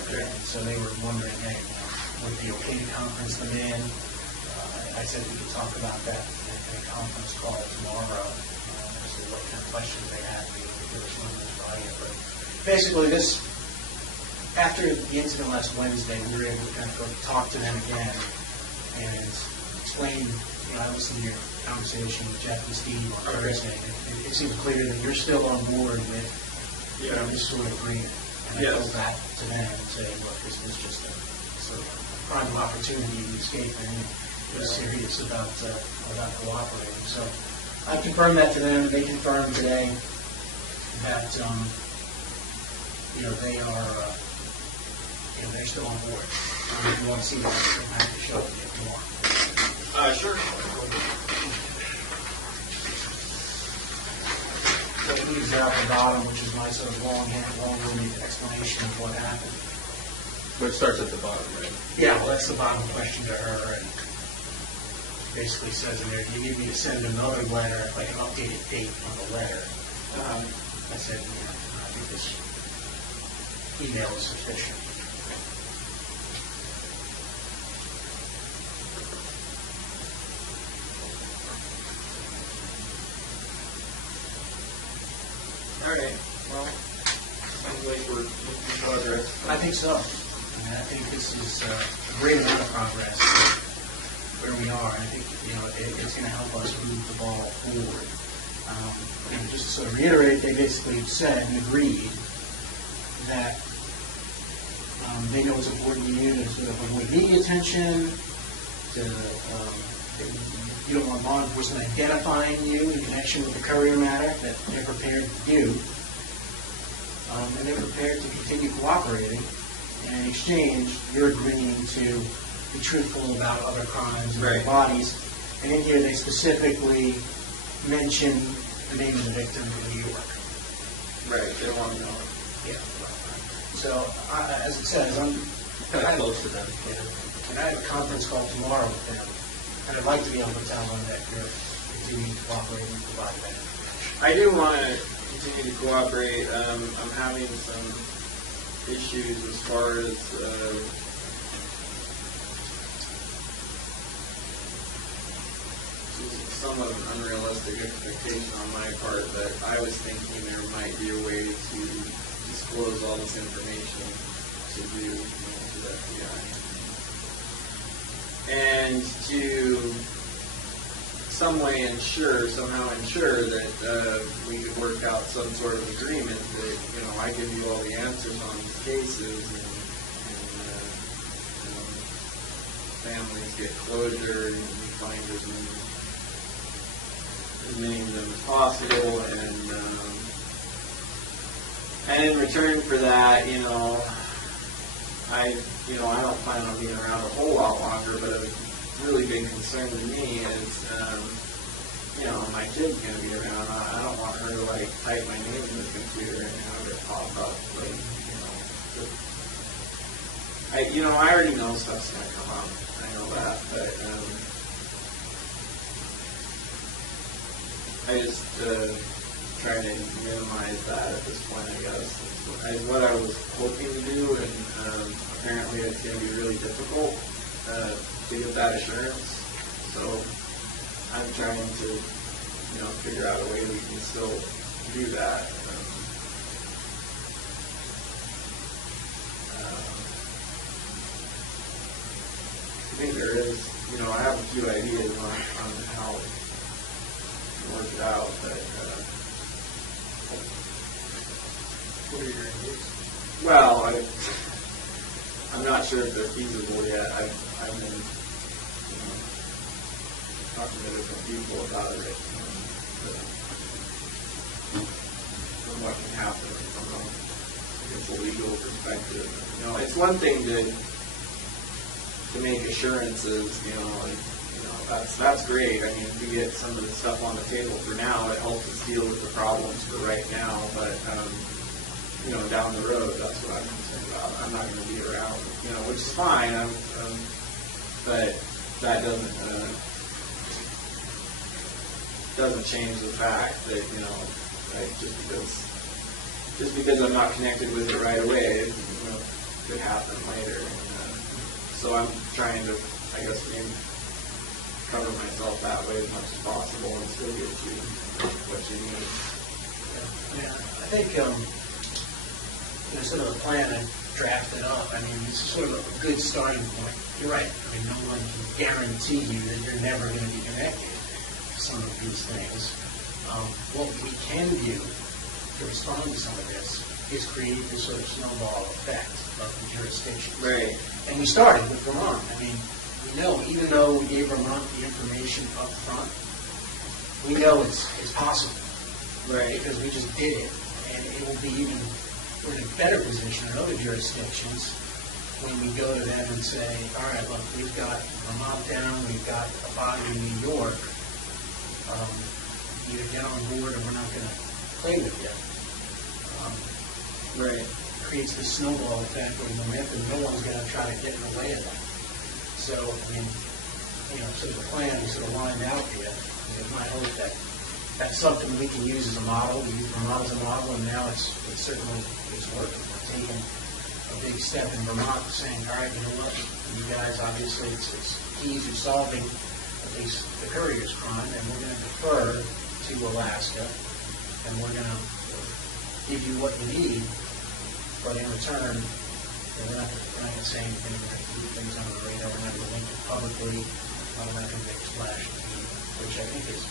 Okay. And so they were wondering, hey, would it be okay to conference them in? I said we could talk about that in a conference call tomorrow, as to what kind of questions they had. There was one that's by it. But basically, after the incident last Wednesday, we were able to kind of go talk to them again and explain I listened to your conversation with Jeff and Steve on Thursday. It seems clear that you're still on board with this sort of agreement. And I go back to them and say, look, this is just a sort of prime opportunity to escape, and they're serious about cooperating. So I confirmed that to them. They confirmed today that they are they're still on board. If you want to see that, you'll have to show it if you want. Sure. So it leaves there at the bottom, which is my sort of long-winded explanation of what happened. But it starts at the bottom, right? Yeah, well, that's the bottom question to her, and basically says in there, do you need me to send another letter, like an updated date on the letter? I said, I think this email is sufficient. All right. Well, sounds like we're making progress. I think so. I think this is a great amount of progress where we are. I think it's going to help us move the ball forward. Just to sort of reiterate, they basically said and agreed that they know it's important to you to sort of avoid media attention, you don't want law enforcement identifying you in connection with the courier matter, that they're prepared to do. And they're prepared to continue cooperating. And in exchange, you're agreeing to be truthful about other crimes and their bodies. And in here, they specifically mention the name of the victim in New York. Right, they want to know. Yeah. So, as it says, I'm Kind of close to them. and I have a conference call tomorrow with them. And I'd like to be able to tell them that you're continuing to cooperate and provide that information. I do want to continue to cooperate. I'm having some issues as far as somewhat of an unrealistic expectation on my part, that I was thinking there might be a way to disclose all this information to you, to the FBI. And to somehow ensure that we could work out some sort of agreement that, I give you all the answers on these cases, and families get closure, and we find as many of them as possible, and in return for that, I don't plan on being around a whole lot longer, but a really big concern to me is, my kid's going to be around. I don't want her to, type my name in the computer and have it pop up. I already know stuff's going to come up. I know that, but I just try to minimize that at this point, I guess. It's what I was hoping to do, and apparently it's going to be really difficult to get that assurance. So I'm trying to, figure out a way we can still do that. I think there is, I have a few ideas on how to work it out, but What are your ideas? well, I'm not sure if they're feasible yet. I've been talking to different people about it, from what can happen from a legal perspective. It's one thing to make assurances, that's great. I mean, if we get some of the stuff on the table for now, it helps us deal with the problems for right now, but down the road, that's what I'm concerned about. I'm not going to be around, which is fine, but that doesn't change the fact that, just because I'm not connected with it right away, it could happen later. So I'm trying to, maybe cover myself that way as much as possible and still get you what you need. Yeah, I think, sort of a plan I drafted up. I mean, it's sort of a good starting point. You're right. I mean, no one can guarantee you that you're never going to be connected to some of these things. What we can do to respond to some of this is create this sort of snowball effect of the jurisdiction. Right. And we started with Vermont. I mean, we know, even though we gave Vermont the information up front, we know it's possible. Right. Because we just did it. And it will be even, we're in a better position in other jurisdictions when we go to them and say, all right, look, we've got Vermont down, we've got a body in New York. Either get on board or we're not going to play with you. Right. Creates the snowball effect where momentum, no one's going to try to get in the way of that. So, I mean, sort of a plan we sort of lined out here. It's my hope that that's something we can use as a model. We use Vermont as a model, and now it's certainly working. We're taking a big step in Vermont, saying, all right, you know what, you guys, obviously, it's keys to solving at least the courier's crime, and we're going to defer to Alaska, and we're going to give you what you need, but in return, we're not going to say anything, we're going to keep things on the radar, we're not going to link it publicly, we're not going to make splash, which I think is,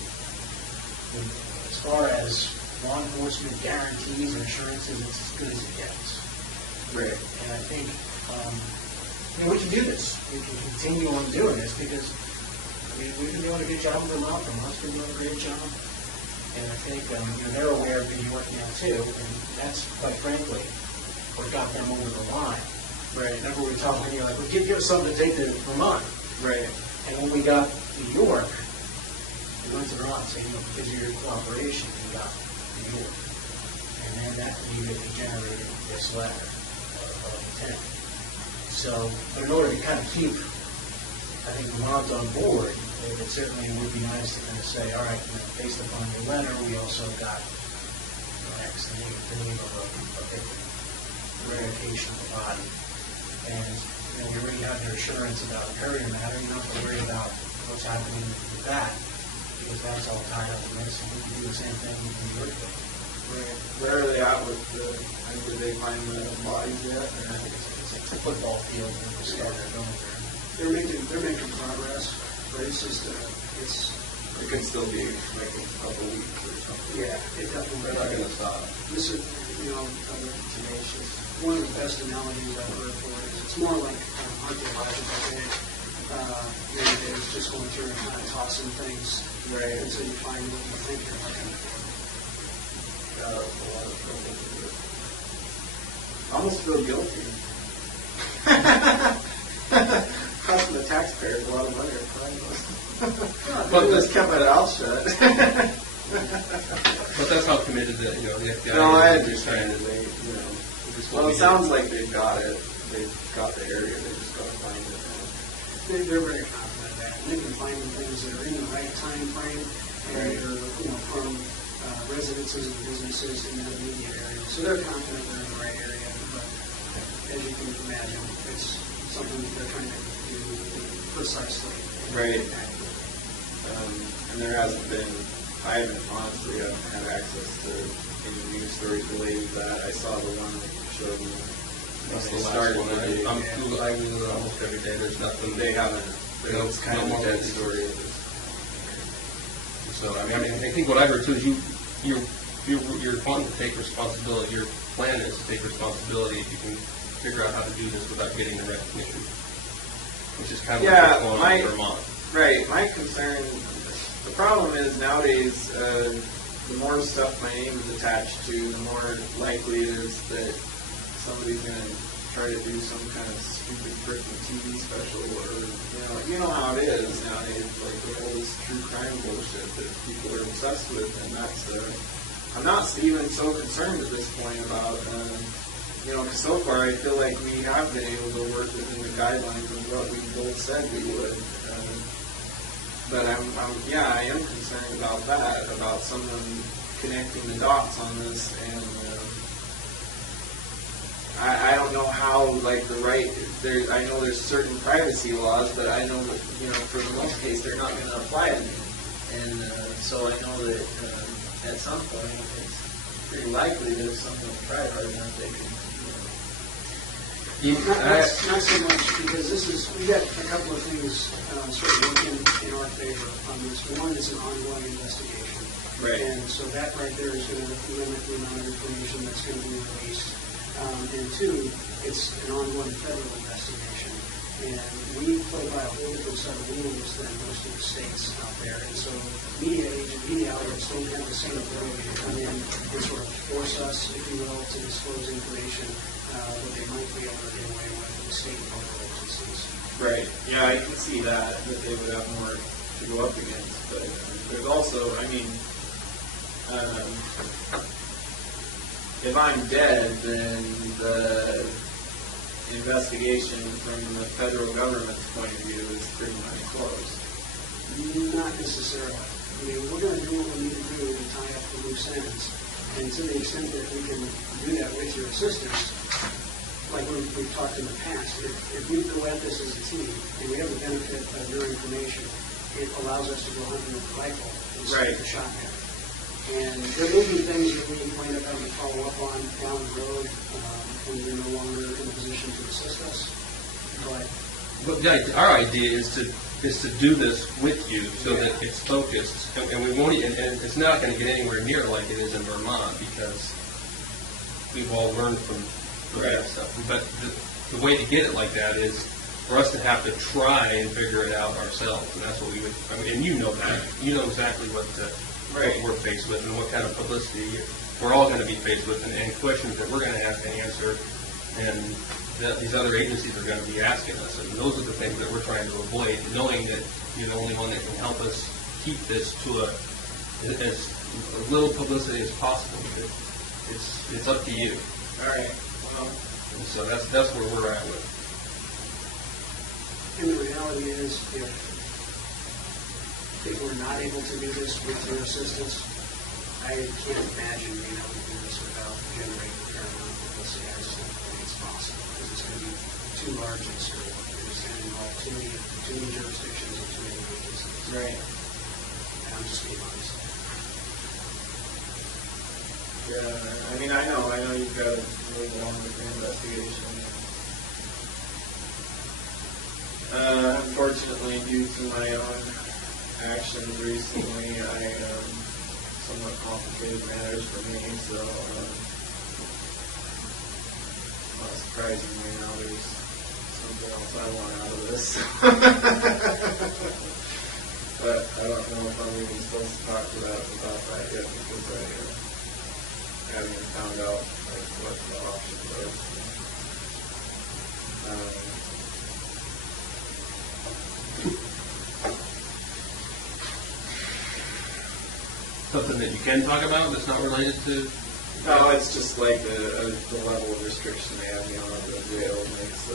as far as law enforcement guarantees and assurances, it's as good as it gets. Right. And I think, we can do this. We can continue on doing this because, we've been doing a good job with Vermont. Vermont's been doing a great job. And I think they're aware of New York now too, and that's quite frankly what got them over the line. Right. Remember we were talking, like, well, give us something to take to Vermont. Right. And when we got New York, we went to Vermont saying, because of your cooperation, we got New York. And then that immediately generated this letter of intent. So, but in order to kind of keep, I think, Vermont on board, it certainly would be nice to kind of say, all right, based upon your letter, we also got X, the name of a victim, verification of the body. And we already have your assurance about the courier matter. You don't have to worry about what's happening with that, because that's all tied up in this. And we can do the same thing with New York. Right. Where are they at with did they find the bodies yet? I think it's a football field and we started going there. They're making progress. But it's just, it could still be like a couple weeks or something. yeah, it definitely. They're not going to stop. This is, tenacious. One of the best analogies I've heard for it is it's more like archaeological thing. It's just going through and kind of tossing things, Right. until you find what you think you're looking for. Yeah, that's a lot of trouble to do. I almost feel guilty. Costing the taxpayers a lot of money to find those. But just kept my mouth shut. But that's how committed the FBI No, I is. understand it. They, Just well, what it we sounds like they've got it. They've got the area. They just got to find it. They're very confident of that. And they can find things that are in the right time frame and are from residences and businesses in the immediate area. So they're confident they're in the right area. But as you can imagine, it's something that they're trying to do precisely. Right. And there hasn't been, I honestly haven't had access to any news stories related to that. I saw the one that showed me That's when the they last started one. the day. I Google it almost every day. There's nothing. They haven't. No, It's kind of no a more dead news. story. So I think what I heard too is you're wanting to take responsibility. Your plan is to take responsibility if you can figure out how to do this without getting the recognition, which is kind of Yeah, what's going on in Vermont. Right. My concern, the problem is nowadays, the more stuff my name is attached to, the more likely it is that somebody's going to try to do some kind of stupid freaking TV special, or you know how it is nowadays, like all this true crime bullshit that people are obsessed with, and that's I'm not even so concerned at this point about because so far I feel like we have been able to work within the guidelines of what we both said we would. But I am concerned about that, about someone connecting the dots on this, and I don't know how, like, I know there's certain privacy laws, but I know that, for the most case, they're not going to apply to me. And so I know that at some point, it's pretty likely that if someone tried hard enough, they can Not so much, because we got a couple of things sort of working in our favor on this. One is an ongoing investigation. Right. And so that right there is going to limit the amount of information that's going to be released. And two, it's an ongoing federal investigation. And we play by a whole different set of rules than most of the states out there. And so media outlets don't have the same ability to come in and sort of force us, if you will, to disclose information that they might be able to get away with in state and local agencies. Right. Yeah, I can see that they would have more to go up against. But there's also, I mean, if I'm dead, then the investigation from the federal government's point of view is pretty much closed. Not necessarily. I mean, we're going to do what we need to do to tie up the loose ends. And to the extent that we can do that with your assistance, like we've talked in the past, if we go at this as a team and we have the benefit of your information, it allows us to go hunting with a rifle instead of a shotgun. And there may be things that we might have to follow up on down the road when you're no longer in a position to assist us. But our idea is to do this with you so that it's focused, and we won't. And it's not going to get anywhere near like it is in Vermont because we've all learned from that stuff. But the way to get it like that is for us to have to try and figure it out ourselves, and that's what we would. I mean, and you know that. You know exactly what we're faced with and what kind of publicity we're all going to be faced with, and questions that we're going to have to answer, and that these other agencies are going to be asking us. And those are the things that we're trying to avoid, knowing that you're the only one that can help us keep this to as little publicity as possible. It's up to you. All right. Well, And so that's where we're at with it. And the reality is, if we're not able to do this with your assistance, I can't imagine being able to do this without generating a fair amount of publicity. I just don't think it's possible because it's going to be too large and scale. It's going to involve too many jurisdictions and too many agencies. right. And I'm just being honest. Yeah. I mean, I know you've got to move along with the investigation. Unfortunately, due to my own actions recently, somewhat complicated matters for me, so not surprisingly now there's something else I want out of this. But I don't know if I'm even supposed to talk about that yet because I haven't even found out what the options are. Something that you can talk about that's not related to. No, it's just like the level of restriction they have me on the jail makes.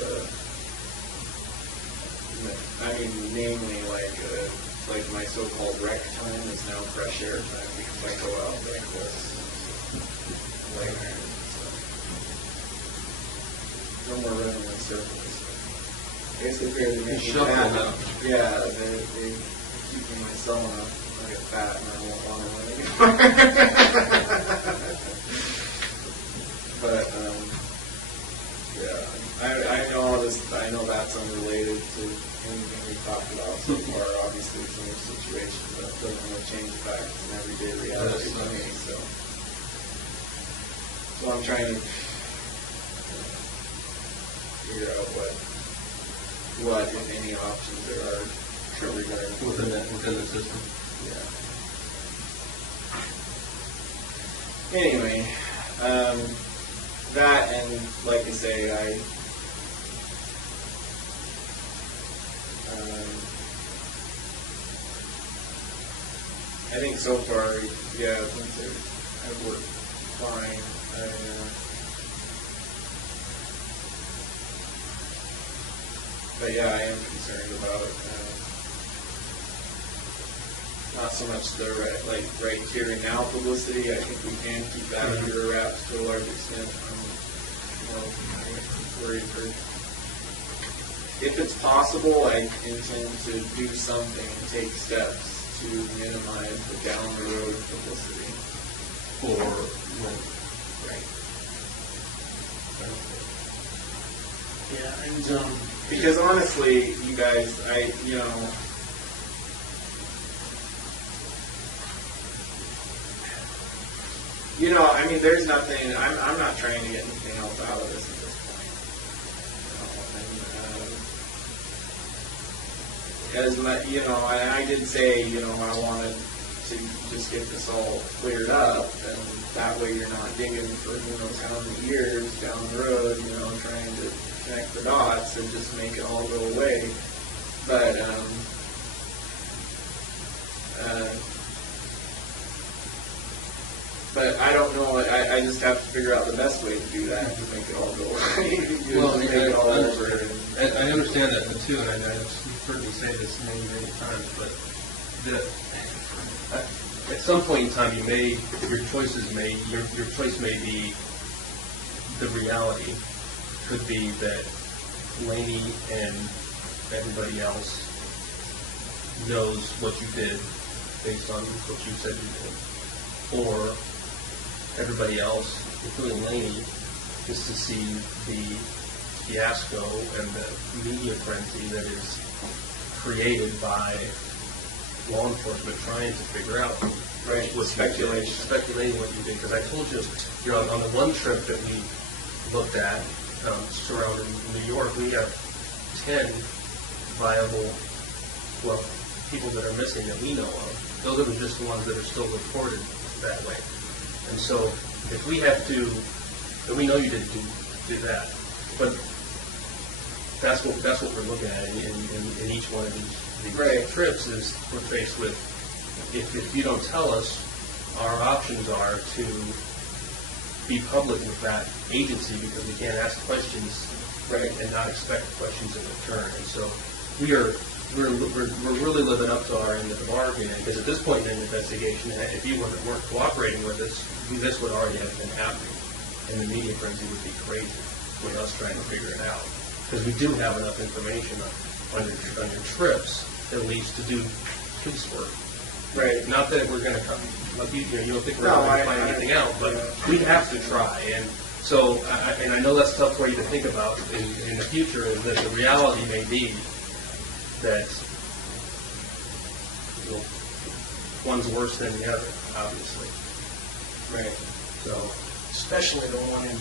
Namely, like my so-called rec time is now fresh air time because I go out like this. No more running in circles. I guess they figured they make me fat. Yeah, they keep me myself up. I get fat and I won't want to run anymore. But yeah, I know all this. I know that's unrelated to anything we've talked about so far. Obviously, it's a new situation, but it doesn't really change the fact it's an everyday reality for me. So I'm trying to figure out what if any options there are regarding within the system. Yeah. Anyway, that and like I say, I think so far, yeah, I've worked fine. But yeah, I am concerned about not so much the right here and now publicity. I think we can keep that under wraps to a large extent. I'm worried for. If it's possible, I intend to do something and take steps to minimize the down the road publicity. Or when. Right. Yeah, and Because honestly, you guys, I mean, there's nothing. I'm not trying to get anything else out of this at this point. As much, I did say, I wanted to just get this all cleared up, and that way you're not digging for who knows how many years down the road, trying to connect the dots and just make it all go away. But I don't know. I just have to figure out the best way to do that to make it all go away. Well, make it all over. I understand that too, and I've heard me say this many, many times, but at some point in time, your choice may be the reality. Could be that Laney and everybody else knows what you did based on what you said you did, or everybody else, including Laney, is to see the fiasco and the media frenzy that is created by law enforcement trying to figure out what speculating what you did. Because I told you, on the one trip that we looked at, surrounding New York, we have 10 viable, people that are missing that we know of. Those are just the ones that are still reported that way. And so, if we have to, and we know you didn't do that, but that's what we're looking at in each one of these trips is we're faced with, if you don't tell us, our options are to be public with that agency because we can't ask questions and not expect questions in return. And so we're really living up to our end of the bargain, because at this point in the investigation, if you weren't cooperating with us, this would already have been happening, and the media frenzy would be crazy with us trying to figure it out. Because we do have enough information on your trips, at least, to do piecework. Right. Not that we're going to come, you don't think we're going to find anything out, but we have to try. And so, and I know that's tough for you to think about in the future, is that the reality may be that one's worse than the other, obviously. Right. So, especially the one in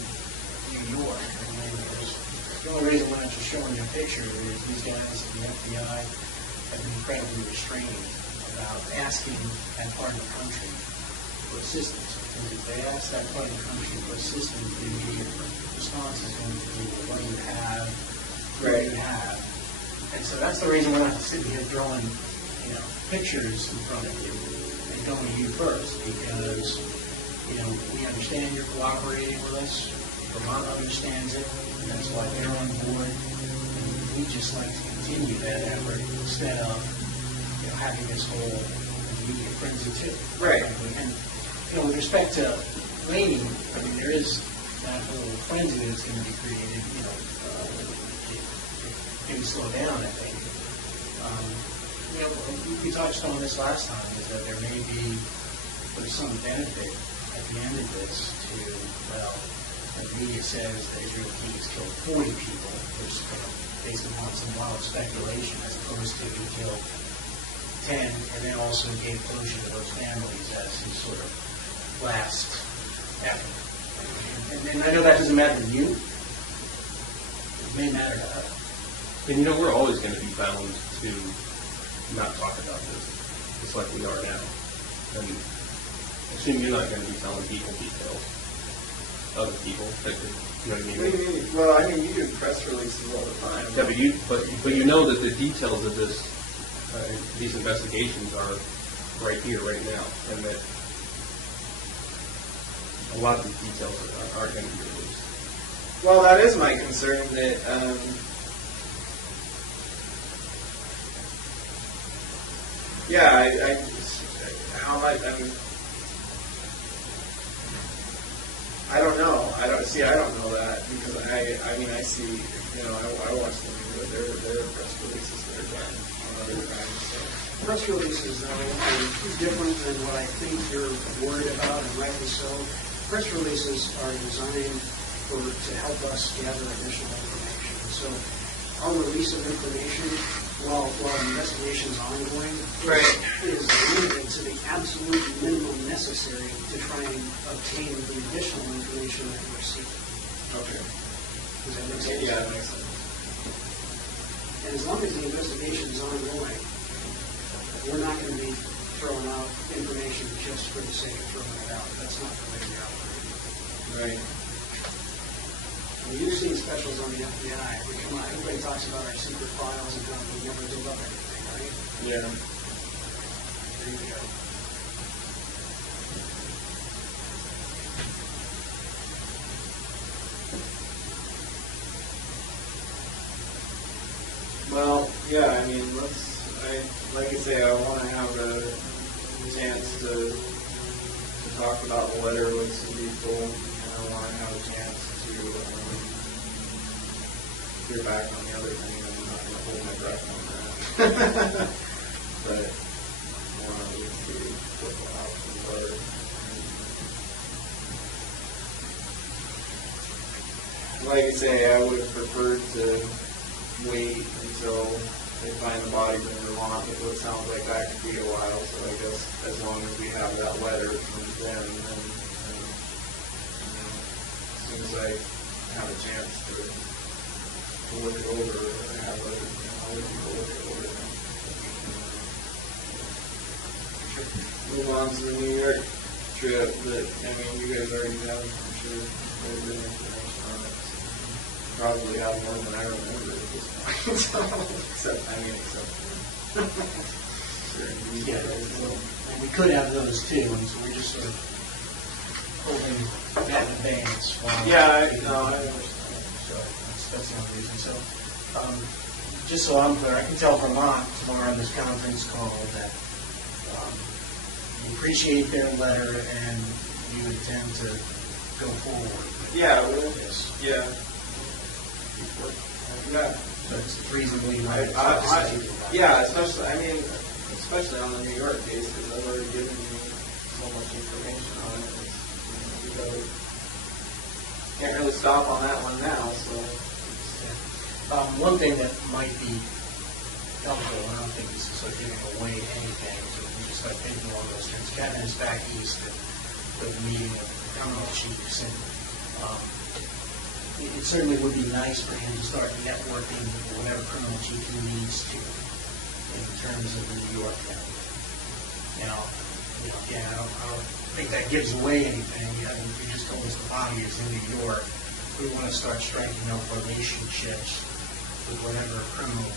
New York. I mean, the only reason why I'm just showing you a picture is these guys at the FBI have been incredibly restrained about asking that part of the country for assistance. Because if they ask that part of the country for assistance, the immediate response is going to be, what do you have? What do you have? And so that's the reason we're not sitting here throwing, pictures in front of you and going to you first, because, we understand you're cooperating with us. Vermont understands it, and that's why they're on board. And we just like to continue that effort instead of, having this whole media frenzy too. Right. And, with respect to Laney, I mean, there is that whole frenzy that's going to be created, maybe slow down, I think. We touched on this last time, is that there's some benefit at the end of this to, the media says that Israel Keys killed 40 people, which based upon some wild speculation, as opposed to he killed 10, and then also gave closure to those families as his sort of last effort. And I know that doesn't matter to you. It may matter to us. And we're always going to be bound to not talk about this, just like we are now. And I assume you're not going to be telling people details, other people, that could, you know what I mean? Well, I mean, you do press releases all the time. Yeah, but you know that the details of this, these investigations are right here, right now, and that a lot of these details aren't going to be released. Well, that is my concern, that how much, I don't know. I don't know that, because I see, I watch them, their press releases that are done on other times, so. Press releases, though, are different than what I think you're worried about, and rightly so. Press releases are designed to help us gather additional information. So our release of information, while the investigation is ongoing, Right. is limited to the absolute minimum necessary to try and obtain the additional information that we're seeking. Okay. Does that make sense? Yeah, that makes sense. And as long as the investigation is ongoing, we're not going to be throwing out information just for the sake of throwing it out. That's not the way we operate. Right. You've seen specials on the FBI. Come on, everybody talks about our secret files and how we never give up anything, right? Yeah. There you go. Well, yeah, I mean, like I say, I want to have a chance to talk about the letter with some people, and I want to have a chance to hear back on the other thing. I'm not going to hold my breath on that. But I want to see what the options are. Like I say, I would have preferred to wait until they find the bodies in Vermont, but it sounds like that could be a while, so I guess as long as we have that letter from them, then as soon as I have a chance to look it over, I have other people look it over, then move on to the New York trip that, I mean, you guys already have, I'm sure, very good information on it. Probably have more than I remember at this point. except certain Yeah, details. and we could have those too, and so we're just sort of holding that in abeyance while... Yeah, I understand. So that's the only reason. So, just so I'm clear, I can tell Vermont tomorrow on this conference call that you appreciate their letter and you intend to go forward. Yeah, well, Yes. yeah. Yeah. So it's reasonably Yeah, especially on the New York case, because I've already given you so much information on it. Can't really stop on that one now, so. One thing that might be helpful, and I don't think this is sort of giving away anything, so we just start thinking along those terms. Kevin is back east at the meeting of criminal chiefs, and it certainly would be nice for him to start networking with whatever criminal chief he needs to in terms of the New York county. Now, again, I don't think that gives away anything. You just told us the body is in New York. We want to start striking up relationships with whatever criminal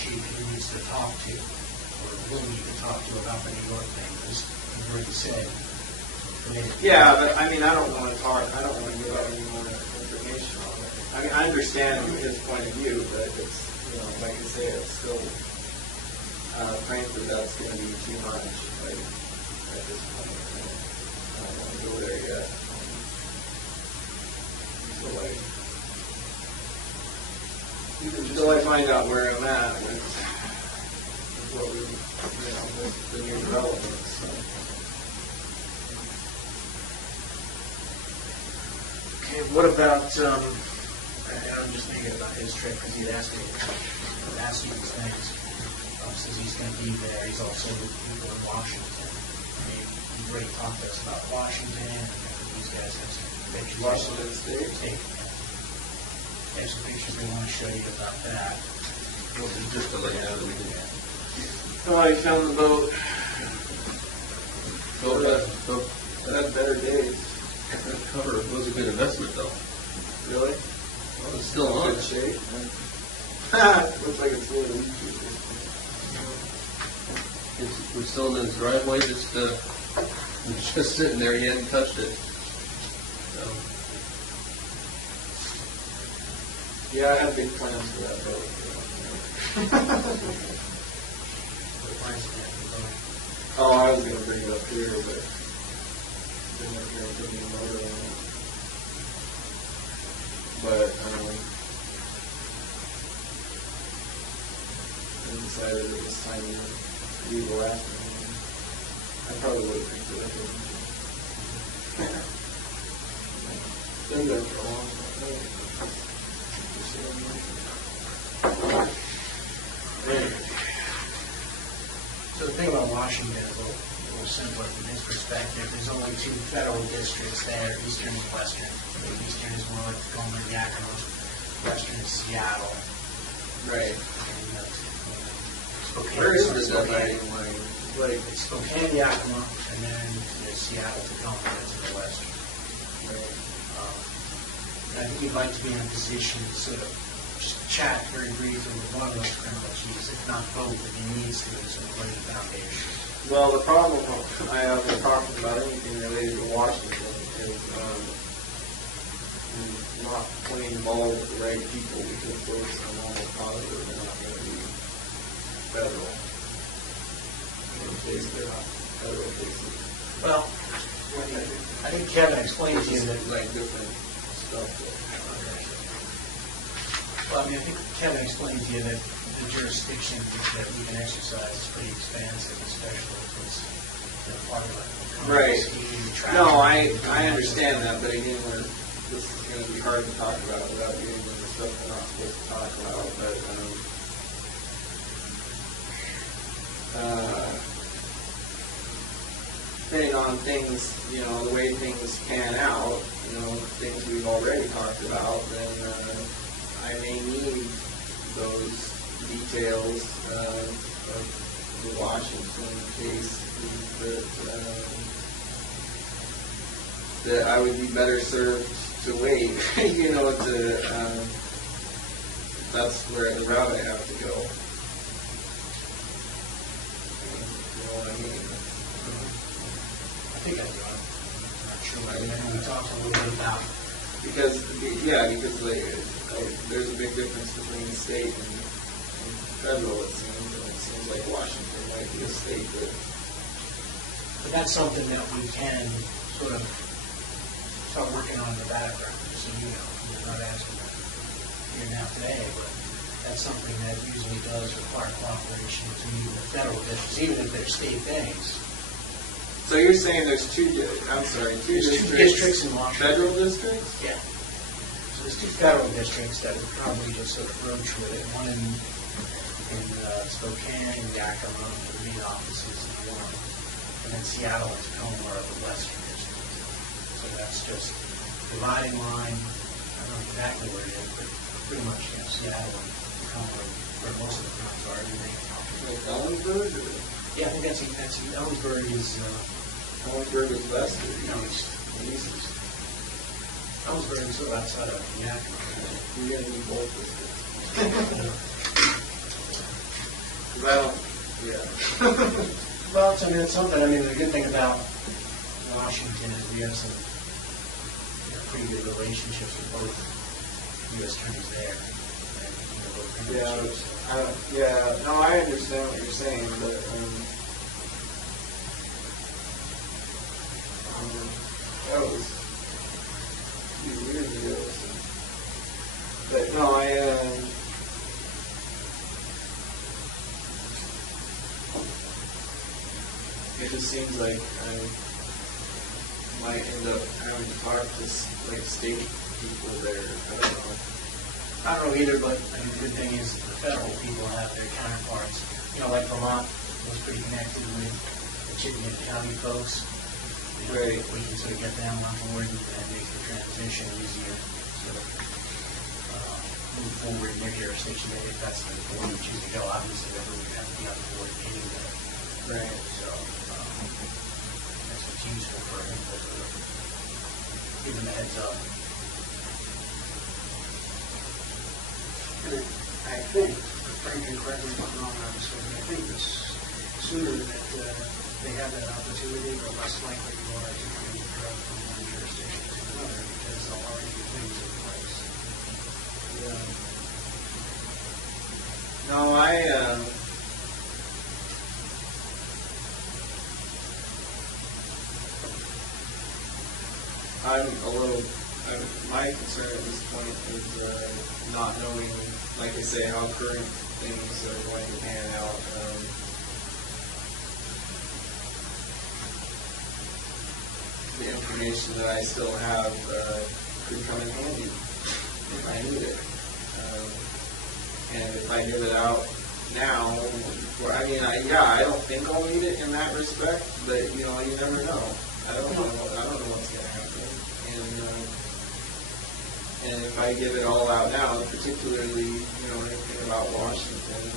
chief he needs to talk to or will need to talk to about the New York thing. Because you've already said. Yeah, but I mean, I don't want to give out any more information on it. I mean, I understand his point of view, but it's, like I say, it's still, frankly, that's going to be too much, like, at this point. I don't want to go there yet. Until I find out where I'm at with what we, with the new developments. So. Okay, what about, and I'm just thinking about his trip because he had asked me these things. Since he's going to be there, he's also people in Washington. I mean, he's already talked to us about Washington, and these guys have some pictures. Washington State? They have some pictures they want to show you about that. Just to let you know that we can. Oh, I found the boat. That Had better days. cover was a good investment, though. Really? Well, it's still on. Good shape. Looks like it's really leaky. We're still in his driveway, just sitting there. He hadn't touched it. So. Yeah, I had big plans for that boat. Oh, I was going to bring it up here, but didn't have to put any motor on it. But I decided it was time to leave the last one. I probably would have picked it up. Been there for a long time. So the thing about Washington is a little simpler from his perspective. There's only two federal districts there, eastern and western. The eastern is more like Tacoma and Yakima. Western is Seattle. Right. And, Spokane. Where is the Spokane. dividing line? Like, It's Spokane, Yakima, and then there's Seattle, Tacoma, that's in the west. right. And I think you'd like to be in a position to sort of just chat very briefly with one of those criminal chiefs, if not both, if he needs to, to sort of lay the foundation. Well, the problem I have been talking about anything related to Washington is not playing ball with the right people because those are all positive and not going to be federal. They're not federal cases. Well, I think Kevin explained to you that, Like different stuff. well, I mean, I think Kevin explained to you that the jurisdiction that we can exercise is pretty expansive, especially if it's part of a Right. scheme, traffic. No, I understand that, but again, this is going to be hard to talk about without getting into stuff we're not supposed to talk about. But depending on things, the way things pan out, things we've already talked about, then I may need those details of the Washington case that I would be better served to wait, that's where the route I have to go. You know what I mean? I think I do. I'm not sure. I mean, we talked a little bit about. Because there's a big difference between state and federal, it seems, and it seems like Washington might be a state that. But that's something that we can sort of start working on in the background, so we're not asking here now today, but that's something that usually does require cooperation between the federal districts, even if they're state things. So you're saying there's two There's two districts in Washington. Federal districts? Yeah. So there's two federal districts that would probably just sort of broach with it. One in Spokane, Yakima, the main offices in the one. And then Seattle and Tacoma are the western district. So that's just dividing line. I don't know exactly where it is, but pretty much, Seattle and Tacoma are where most of the crimes are. Like Ellensburg? Or? Yeah, I think that's Ellensburg is Ellensburg is west or east. east? Ellensburg is sort of outside of Yakima. We're going to need both districts. Because I don't, Well, it's something, the good thing about Washington is we have some pretty good relationships with both U.S. attorneys there. And, both criminal chiefs. no, I understand what you're saying, but that was a few years ago. But no, it just seems like I might end up having to talk to state people there. I don't know. I don't know either, but the good thing is the federal people have their counterparts. Like Vermont was pretty connected with the Chittenden County folks. Right. We can sort of get them on board and make the transition easier. Sort of move forward in their jurisdiction. Maybe if that's the way you choose to go, obviously everyone would have to be on board anyway. Right. So that's what's useful for him to give them a heads up. I think, Frank can correct me if I'm wrong, obviously, but I think the sooner that they have that opportunity, the less likely you are to bring the drug from one jurisdiction to another because there'll already be things in place. Yeah. No, my concern at this point is not knowing, like I say, how current things are going to pan out. The information that I still have could come in handy if I need it. And if I give it out now, I don't think I'll need it in that respect, but you never know. I don't know what's going to happen. And if I give it all out now, particularly, anything about Washington,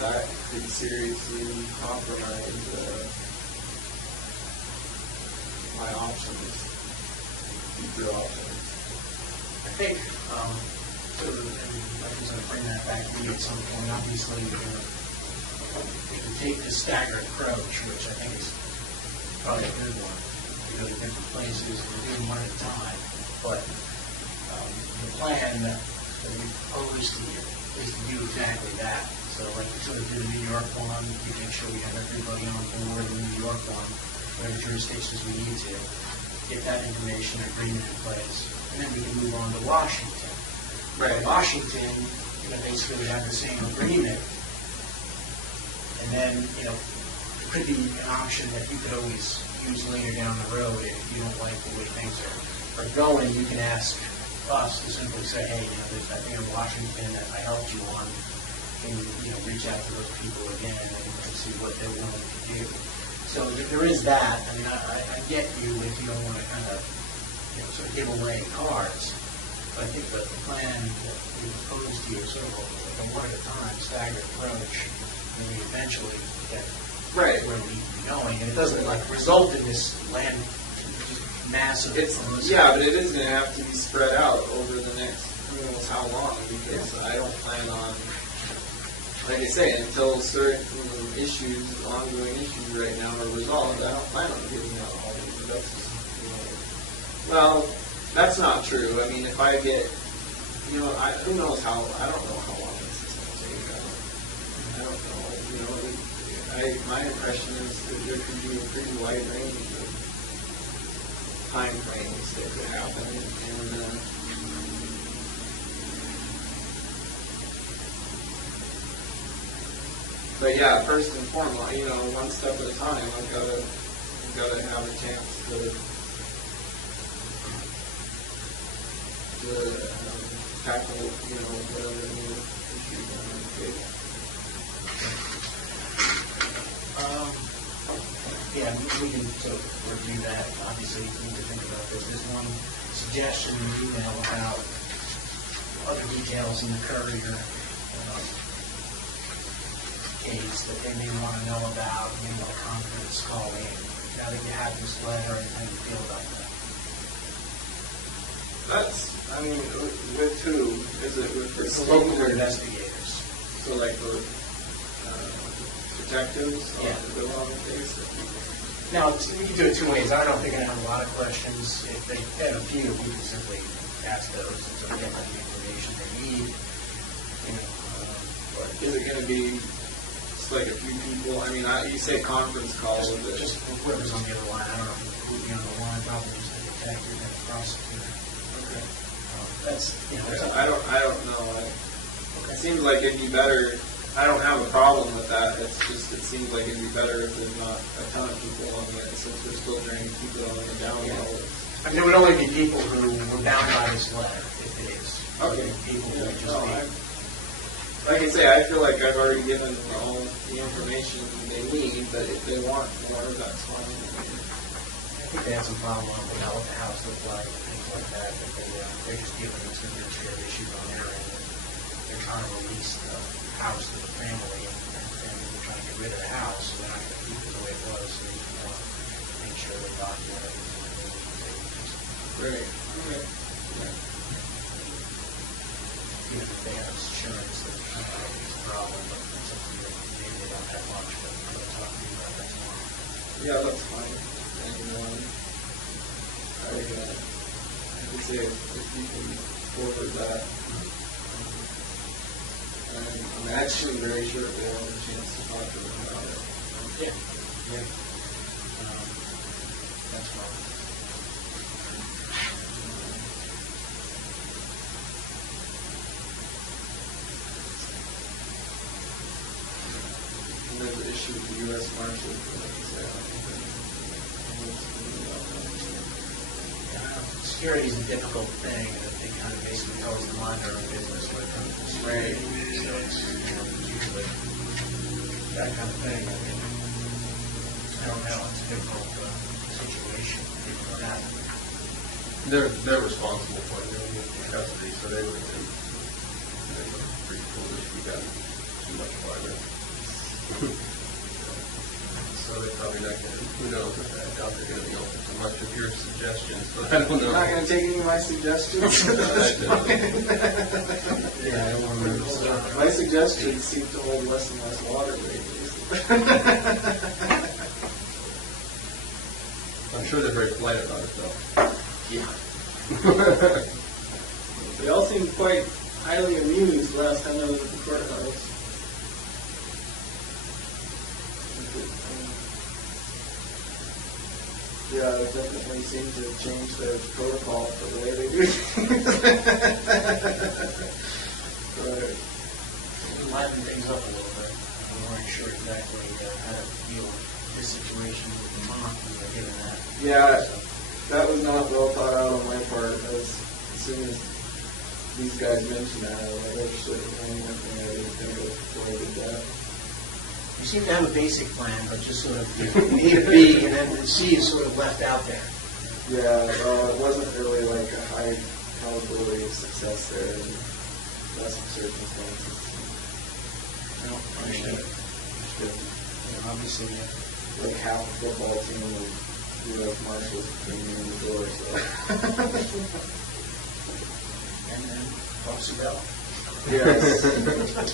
that could seriously compromise my options, future options. I think, I was going to bring that back to you at some point. Obviously, if you take the staggered approach, which I think is probably a good one, you go to different places and you're doing one at a time. But the plan that we propose to you is to do exactly that. So like we sort of did the New York one, we make sure we have everybody on board in the New York one, whatever jurisdictions we need to, get that information agreement in place, and then we can move on to Washington. Right. Washington, basically we have the same agreement, and then, it could be an option that you could always use later down the road if you don't like the way things are going. You can ask us to simply say, hey, there's that thing in Washington that I helped you on. Can you, reach out to those people again and see what they're willing to do. So there is that. I mean, I get you if you don't want to kind of, sort of give away cards. But I think that the plan that we proposed to you is sort of a one at a time, staggered approach, and we eventually get right where we need to be going. And it doesn't result in this land massive. Yeah, but it is going to have to be spread out over the next who knows how long, because I don't plan on, like I say, until certain ongoing issues right now are resolved, I don't plan on giving out all these. Well, that's not true. I mean, if I get, who knows I don't know how long this is going to take. I don't know. My impression is that there could be a pretty wide range of time frames that could happen, but yeah, first and foremost, one step at a time. I've got to have a chance to tackle, whatever new issues are on the table. Yeah, we can sort of review that. Obviously, we need to think about this. There's one suggestion in the email about other details in the Courier case that they may want to know about, a conference call in. Now that you have this letter, and how you feel about that? With who? Is it with the local investigators? So like the detectives Yeah. on the case? Now, we can do it two ways. I don't think I have a lot of questions. If they have a few, we can simply ask those and sort of get the information they need. Is it going to be just like a few people? I mean, you say conference call. Just whoever's on the other line. I don't know who would be on the line. Probably just the detective and the prosecutor. Okay. I don't know. It seems like it'd be better. I don't have a problem with that. It seems like it'd be better if there's not a ton of people on it, since we're still trying to keep it on the down low. I mean, there would only be people who were bound by this letter, if it is. Okay. People who would just like I say, I feel like I've already given them all the information they need, but if they want more, that's fine. I think they have some problem with what the house looked like and things like that. They're just dealing with some administrative issues on their end. They're trying to release the house to the family, and they're trying to get rid of the house, so they're not going to keep it the way it was. So they just want to make sure they document everything. Right. Okay. Yeah. Even if they have insurance, that it's a problem, but it's something that maybe they don't have much, but they'll talk to you about that tomorrow. Yeah, that's fine. And I would say if you can forward that. I'm actually very sure if they want a chance to talk to them about it. Yeah. That's fine. And there's an issue with the U.S. Marshal, like you said. Security is a difficult thing, and they kind of basically toes to mind their own business when it comes to this. Right. So it's, usually that kind of thing. I mean, I don't know, it's a difficult situation people are having. They're responsible for it, they're in custody, so they were pretty foolish if we got too much farther. So they're probably not going to, who knows if I doubt they're going to be open to much of your suggestions, but I don't know. You're not going to take any of my suggestions? Yeah, I don't remember. My suggestions seem to hold less and less water lately. I'm sure they're very polite about it, though. Yeah. They all seemed quite highly amused last time I was at the courthouse. Yeah, it definitely seems to have changed their protocol for the way they do things. But, Liven things up a little bit. We weren't sure exactly how to deal with this situation with Vermont. We were given that. yeah, that was not well thought out on my part. As soon as these guys mentioned that, I was like, oh shit, I didn't think of it before I did that. You seem to have a basic plan, but just sort of A, B, and then the C is sort of left out there. Yeah, it wasn't really like a high probability of success there in less circumstances. No, understood. Yeah, obviously, Like half a football team of U.S. Marshals came in the door, so. and then Officer Bell. Yes.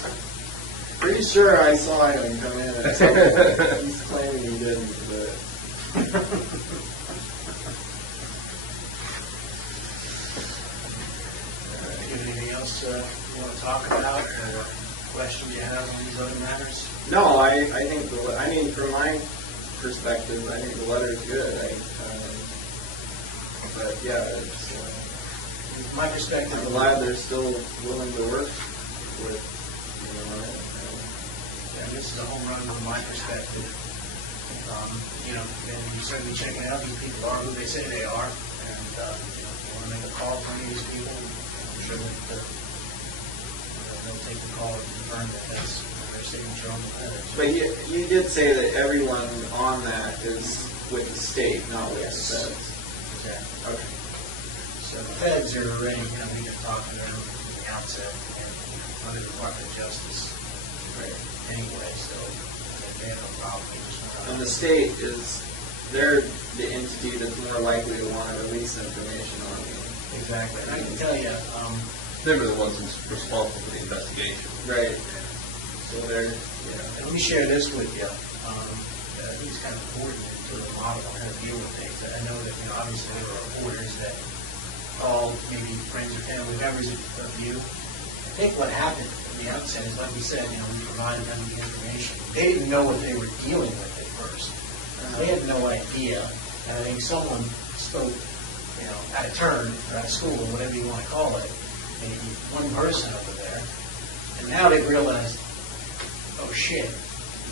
Pretty sure I saw him come in at some point. He's claiming he didn't, but. Anything else you want to talk about, or questions you have on these other matters? No, I think from my perspective, I think the letter's good. But yeah, it's, From my perspective, I'm glad they're still willing to work with, yeah, this is a home run from my perspective. And you certainly check it out. These people are who they say they are, and if you want to make a call from any of these people, I'm sure that they'll take the call and confirm that that's their signature on the letter. But you did say that everyone on that is with the state, not with the feds. Exactly. Okay. So the feds are already, we can talk to them from the outset, and under the Department of Justice anyway, so they have no problem. They just want to. And the state they're the entity that's more likely to want to release information on you. Exactly. And I can tell you, They were the ones responsible for the investigation. Right. So they're, and let me share this with you. I think it's kind of important to the model on how to deal with things. I know that, obviously there were reporters that called maybe friends or family members of you. I think what happened at the outset is, like we said, we provided them the information. They didn't know what they were dealing with at first. They had no idea. And I think someone spoke, out of turn, or out of school, or whatever you want to call it, maybe one person over there. And now they've realized, oh shit,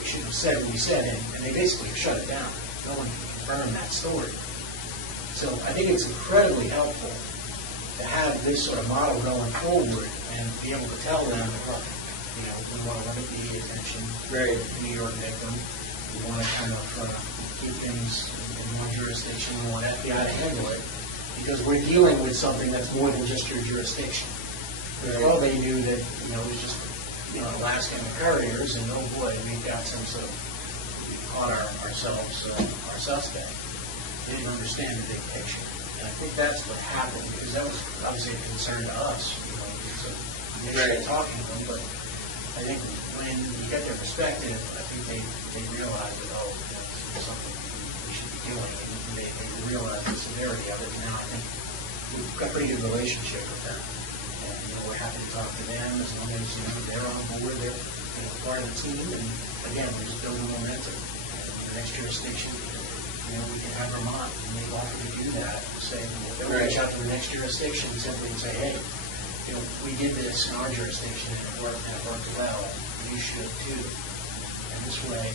we shouldn't have said what we said, and they basically shut it down. No one can confirm that story. So I think it's incredibly helpful to have this sort of model going forward and be able to tell them, look, we want to limit the attention Right. to New York victim. We want to kind of keep things in one jurisdiction. We want FBI to handle it because we're dealing with something that's more than just your jurisdiction. Right. Well, they knew that, it was just, Alaska and the couriers, and oh boy, we've got some sort of, we caught ourselves, our suspect. They didn't understand the big picture. And I think that's what happened, because that was obviously a concern to us, so initially talking to them, but I think when you get their perspective, I think they realize that, this is something we should be doing, and they realize the severity of it. Now I think we've got a pretty good relationship with them. We're happy to talk to them as long as they're on board, they're part of the team, and again, we're just building momentum. And the next jurisdiction, we can have Vermont, and they've offered to do that, say, they'll reach out to the next jurisdiction simply and say, hey, we did this in our jurisdiction and it worked well, you should too. And this way,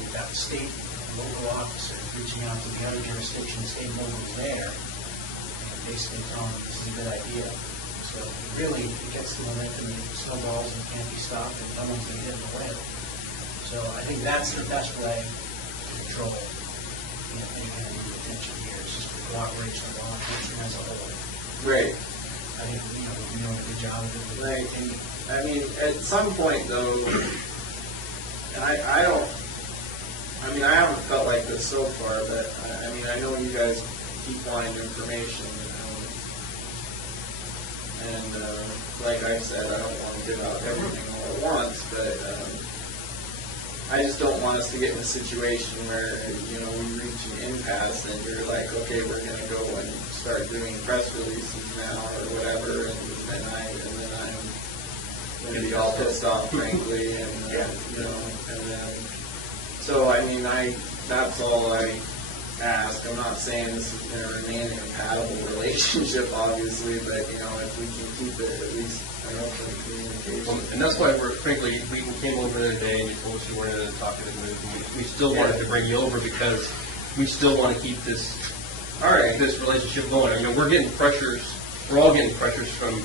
we've got the state and local officers reaching out to the other jurisdictions, state and local there, and basically telling them this is a good idea. So really, it gets the momentum and snowballs and can't be stopped, and no one's going to get in the way. So I think that's the best way to control, any kind of attention here, is just the cooperation of law enforcement as a whole. Right. I think, we're doing a good job of it. Right. I mean, at some point though, and I haven't felt like this so far, but I know you guys keep wanting information, and like I said, I don't want to give out everything all at once, but I just don't want us to get in a situation where, we reach an impasse and you're like, okay, we're going to go and start doing press releases now or whatever, and then I'm going to be all pissed off, frankly, and and then, so that's all I ask. I'm not saying this is going to remain a compatible relationship, obviously, but if we can keep it at least an open communication. And that's why frankly, we came over the other day and you told us you weren't in a talkative mood. We still wanted to bring you over because we still want to keep this this relationship going. We're getting pressures. We're all getting pressures from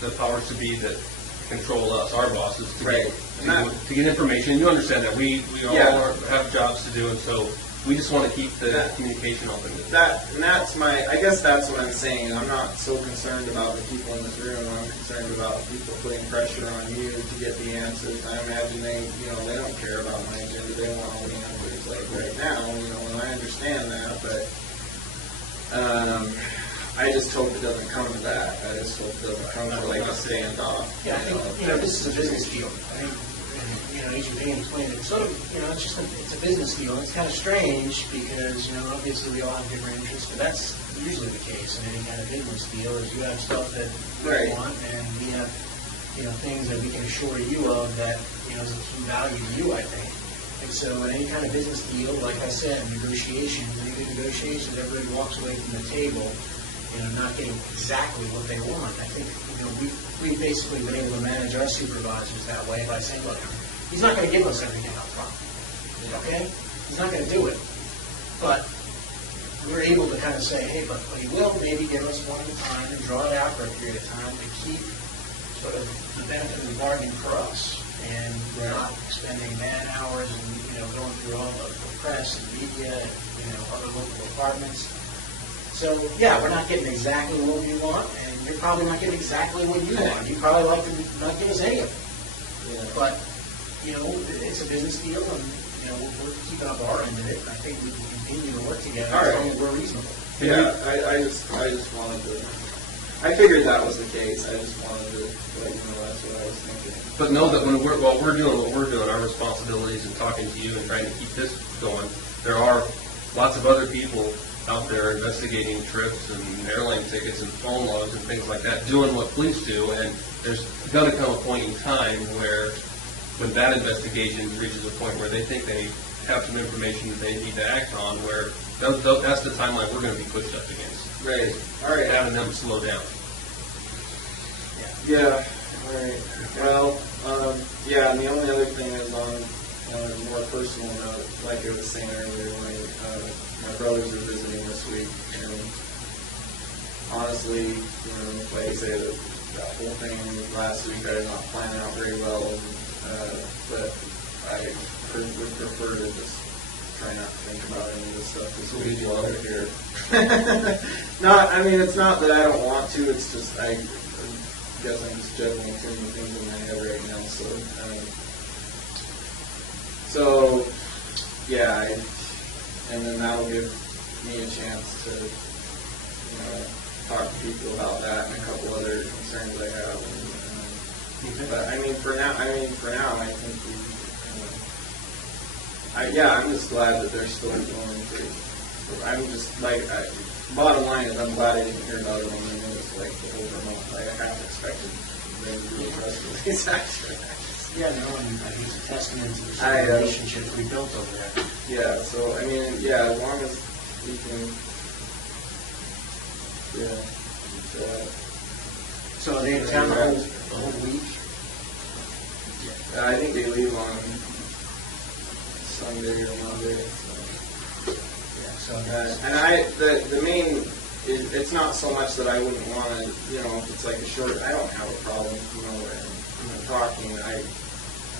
the powers to be that control us, our bosses, to get information. You understand that we all have jobs to do, and so we just want to keep the communication open. I guess that's what I'm saying. I'm not so concerned about the people in this room. I'm concerned about people putting pressure on you to get the answers. I imagine they don't care about my agenda. They want all the answers like right now, and I understand that, but I just hope it doesn't come to that. I just hope it doesn't come to like a standoff. Yeah, I think, this is a business deal. I think, Agent Van explained it. Sort of, it's a business deal. It's kind of strange because, obviously we all have different interests, but that's usually the case in any kind of business deal. Is you have stuff that we want, and we have, things that we can assure you of that, is of key value to you, I think. And so in any kind of business deal, like I said, negotiations, everybody walks away from the table, not getting exactly what they want. I think, we've basically been able to manage our supervisors that way by saying, look, he's not going to give us everything up front. Okay? He's not going to do it. But we're able to kind of say, hey, but he will maybe give us one at a time and draw it out for a period of time to keep sort of the benefit of the bargain for us. And we're not expending man hours and, going through all the press and media and, other local departments. So, yeah, we're not getting exactly what we want, and you're probably not getting exactly what you want. You'd probably like to not give us any of it. Yeah. But, it's a business deal, and, we're keeping up our end of it. I think we can continue to work together as long as we're reasonable. Yeah, I just wanted to, I figured that was the case. I just wanted to let you know that's what I was thinking. But know that while we're doing what we're doing, our responsibilities and talking to you and trying to keep this going, there are lots of other people out there investigating trips and airline tickets and phone logs and things like that, doing what police do, and there's going to come a point in time where, when that investigation reaches a point where they think they have some information that they need to act on, where that's the timeline we're going to be pushed up against. Right. All right. Having them slow down. Yeah. All right. Well, and the only other thing is on a more personal note, like I was saying earlier, my brothers are visiting this week, and honestly, like I say, that whole thing last week I did not plan out very well, but I would prefer to just try not to think about any of this stuff this week while they're here. It's not that I don't want to, it's just I guess I'm just juggling too many things in my head right now, and then that'll give me a chance to, talk to people about that and a couple other concerns I have. But for now, I think I'm just glad that they're still going to. I'm just bottom line is I'm glad I didn't hear about it on the news the whole month. I half expected them to do a press release actually. Yeah, no, I think it's a testament to the relationships we built over there. Yeah, so, as long as we can, So are they in town the whole week? I think they leave on Sunday or Monday. So. The main it's not so much that I wouldn't want to, if it's like a short, I don't have a problem, talking.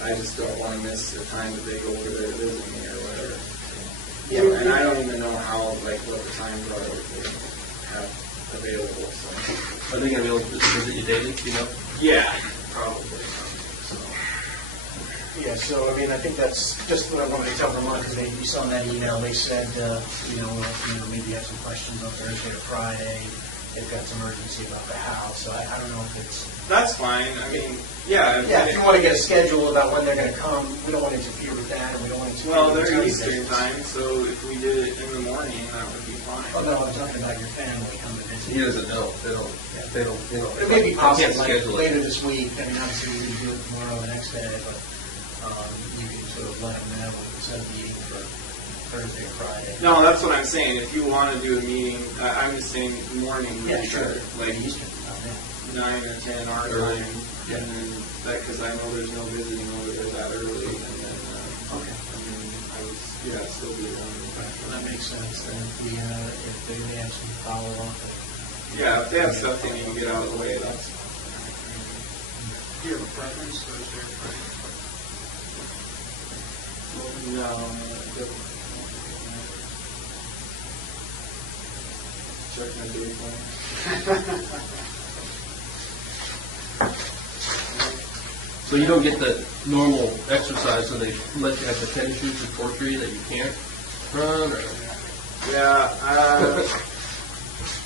I just don't want to miss the time that they go over there visiting me or whatever. Yeah, and I don't even know what the times are that they have available. So. Are they going to be able to visit you daily? Yeah, probably. Yeah, so I mean, I think that's just what I wanted to tell Vermont, because you saw in that email, they said, maybe you have some questions on Thursday or Friday. They've got some urgency about the house, so I don't know if it's... That's fine. I mean, yeah. Yeah, if you want to get a schedule about when they're going to come, we don't want to interfere with that, and we don't want to interfere with they're Eastern time, so if we did it in the morning, that would be fine. Oh, no, I'm talking about your family coming to visit. He doesn't know. They don't. It may be possible, like later this week. I mean, obviously, we can do it tomorrow or the next day, but you can sort of let them know instead of meeting for Thursday or Friday. No, that's what I'm saying. If you want to do a meeting, I'm just saying morning. Yeah, sure. Like Eastern time, 9 or 10 our Early. time. Yeah. And then because I know there's no visiting over there that early. And then, Okay. I would, still be around. Well, that makes sense. Then if they may have some follow-up. Yeah, if they have stuff they need to get out of the way, that's fine. Do you have a preference, Thursday or Friday? No, check my day plan. So you don't get the normal exercise, so they let you have the tennis shoes to torture you that you can't run, or... Yeah,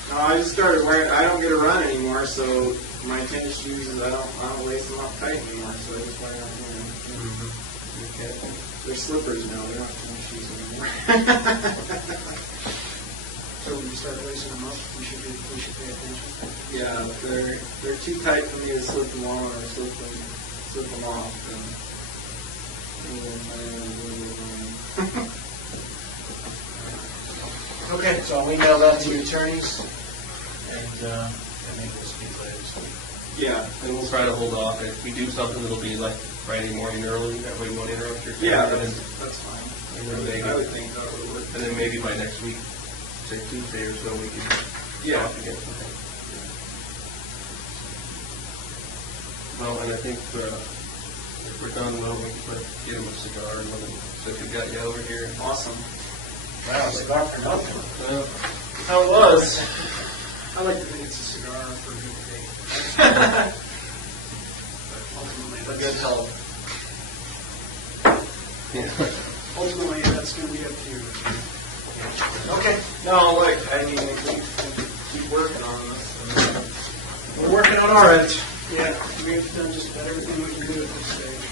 no, I just started wearing. I don't get to run anymore, so my tennis shoes, I don't lace them up tight anymore. So I just wear them. Okay. They're slippers now. They're not tennis shoes anymore. So when you start lacing them up, we should pay attention. Yeah, they're too tight for me to slip them on or slip them off. Okay, so I'll email that to your attorneys, and make this be later this week. Yeah, And we'll try to hold off. If we do something, it'll be like Friday morning early. That way we won't interrupt your family. yeah, And that's fine. then I would think that would work. And then maybe by next week, say Tuesday or so, we can talk again. Okay. Well, and I think if we're done, we can get him a cigar and let him, so he got you over here. Awesome. Wow, cigar for nothing. Well, How it was? I like to think it's a cigar for a good day. A good help. Ultimately, that's going to be up to you. Okay. No, look, I mean, we keep working on this. We're working on our end. Yeah, we've done just about everything we can do at this stage.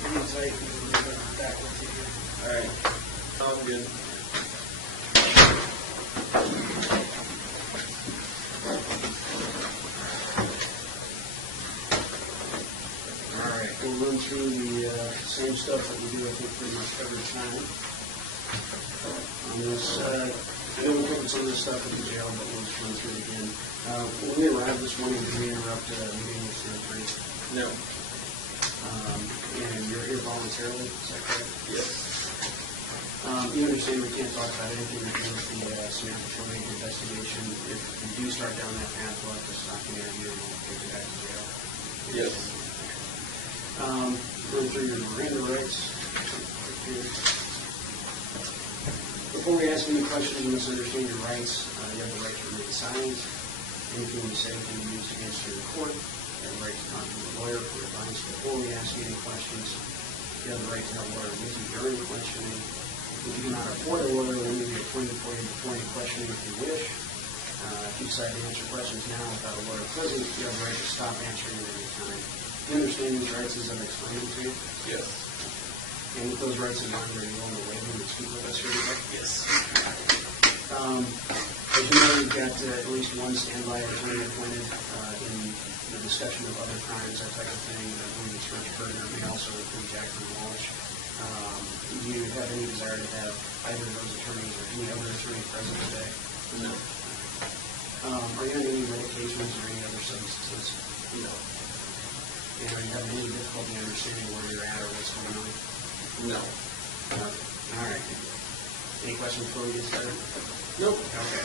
Hang tight, and we'll be back with you here. All right. Sounds good. All right, we'll run through the same stuff that we do, I think, pretty much every time. On this, I know we covered some of this stuff at the jail, but we'll just run through it again. When we arrived this morning, did we interrupt the meeting with the attorney? No. And you're here voluntarily, is that correct? Yes. You understand we can't talk about anything to do with the Samantha Tremaine investigation. If you do start down that path, we'll have to stop the interview and we'll take you back to jail. Yes. Run through your Miranda rights. Before we ask any questions and misunderstand your rights, you have the right to remain silent. Anything you say can be used against you in court. You have the right to talk to a lawyer for advice before we ask you any questions. You have the right to have a lawyer with you during the questioning. If you do not afford a lawyer, then you will be appointed for you before any questioning if you wish. If you decide to answer questions now without a lawyer present, you have the right to stop answering at any time. You understand these rights as I've explained to you? Yes. And with those rights in mind, are you willing to waive them and speak with us here today? Yes. As you know, you've got at least one standby attorney appointed in the discussion of other crimes, that type of thing. That Church Berger may also include Jackson Walsh. Do you have any desire to have either of those attorneys or any other attorney present today? No. Are you on any medications or any other substances? No. And are you having any difficulty understanding where you're at or what's going on? No. All right. Any questions before we get started? Nope. Okay.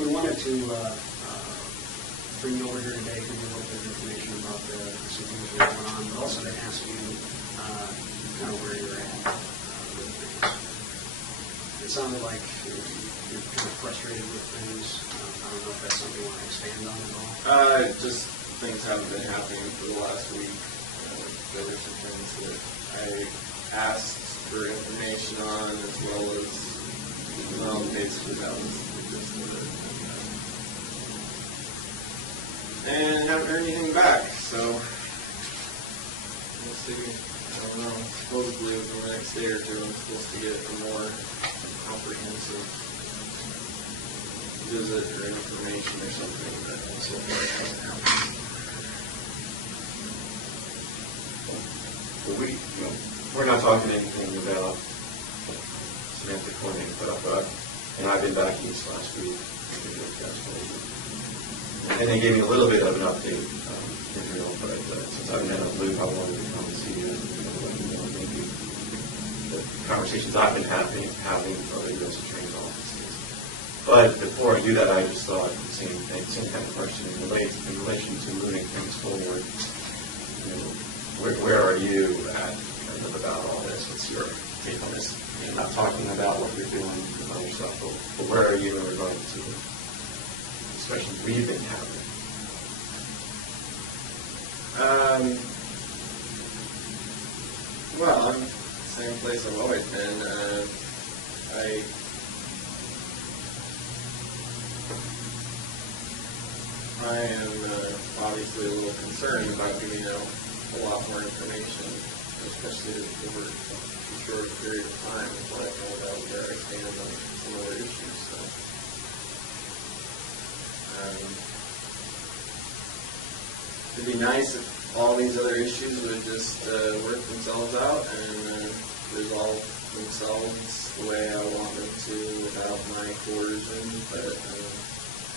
We wanted to bring you over here today, give you a little bit of information about some things that are going on, but also to ask you kind of where you're at with things. It sounded like you're kind of frustrated with things. I don't know if that's something you want to expand on at all. Just things haven't been happening for the last week. There were some things that I asked for information on, as well as, basically that was just and haven't heard anything back, so we'll see. I don't know. Supposedly within the next day or two, I'm supposed to get a more comprehensive visit or information or something, but so far it hasn't happened. Well, we're not talking anything about Samantha Quinn, but and I've been back east last week, and they gave me a little bit of an update, but since I've been in a loop, I wanted to come and see you. Maybe the conversations I've been having with other U.S. Attorney's offices. But before I do that, I just thought the same kind of question in relation to moving things forward. Where are you at about all this? What's your take on this? I'm not talking about what you're doing with other stuff, but where are you in regard to the discussions we've been having? Well, I'm the same place I've always been. I am obviously a little concerned about giving out a lot more information, especially over a short period of time until I find out where I stand on some other issues. So, it'd be nice if all these other issues would just work themselves out and resolve themselves the way I want them to without my coercion, but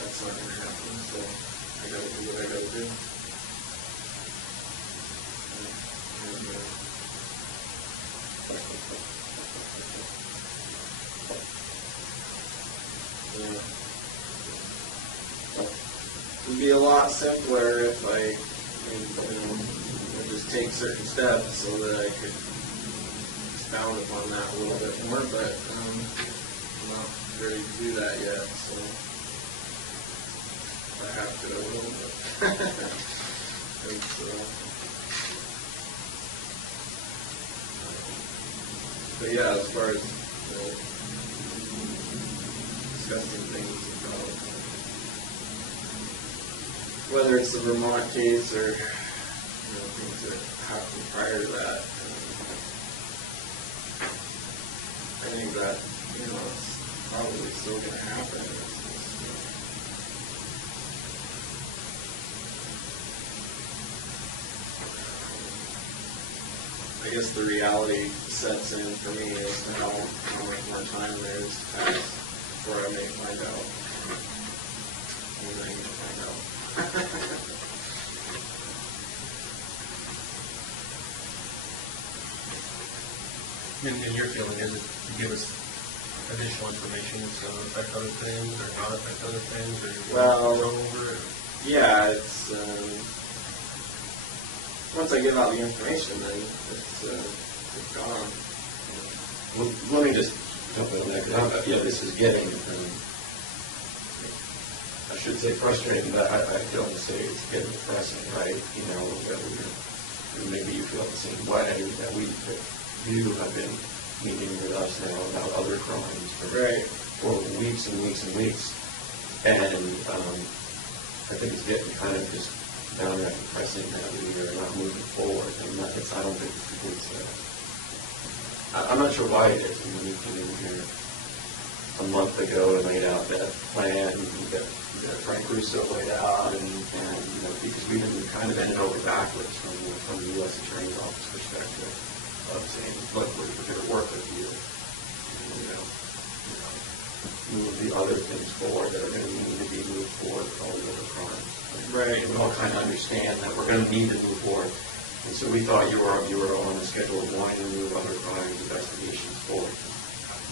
that's not going to happen, so I got to do what I got to do. It would be a lot simpler if I would just take certain steps so that I could expound upon that a little bit more, but I'm not ready to do that yet, so I have to a little bit. And so, but yeah, as far as discussing things about whether it's the Vermont case or things that happened prior to that, I think that it's probably still going to happen. I guess the reality sets in for me as to how much more time there is passed before I may find out. When I may find out. And your feeling is it to give us additional information that's going to affect other things or not affect other things, or you want to go over it? Yeah, it's once I give out the information, then it's gone. Well, let me just jump in there, because this is getting, I should say frustrating, but I feel to say it's getting depressing, right? Maybe you feel the same way, that you have been meeting with us now about other crimes for weeks and weeks and weeks, and I think it's getting kind of just downright depressing that we are not moving forward, and I don't think it's I'm not sure why it is. I mean, we came in here a month ago and laid out that plan that Frank Russo laid out, and because we've been kind of bending over backwards from the U.S. Attorney's Office perspective of saying, look, we're going to work with you, move the other things forward that are going to need to be moved forward with all the other crimes. Right. And we all kind of understand that we're going to need to move forward. And so we thought you were on the schedule of wanting to move other crimes investigations forward.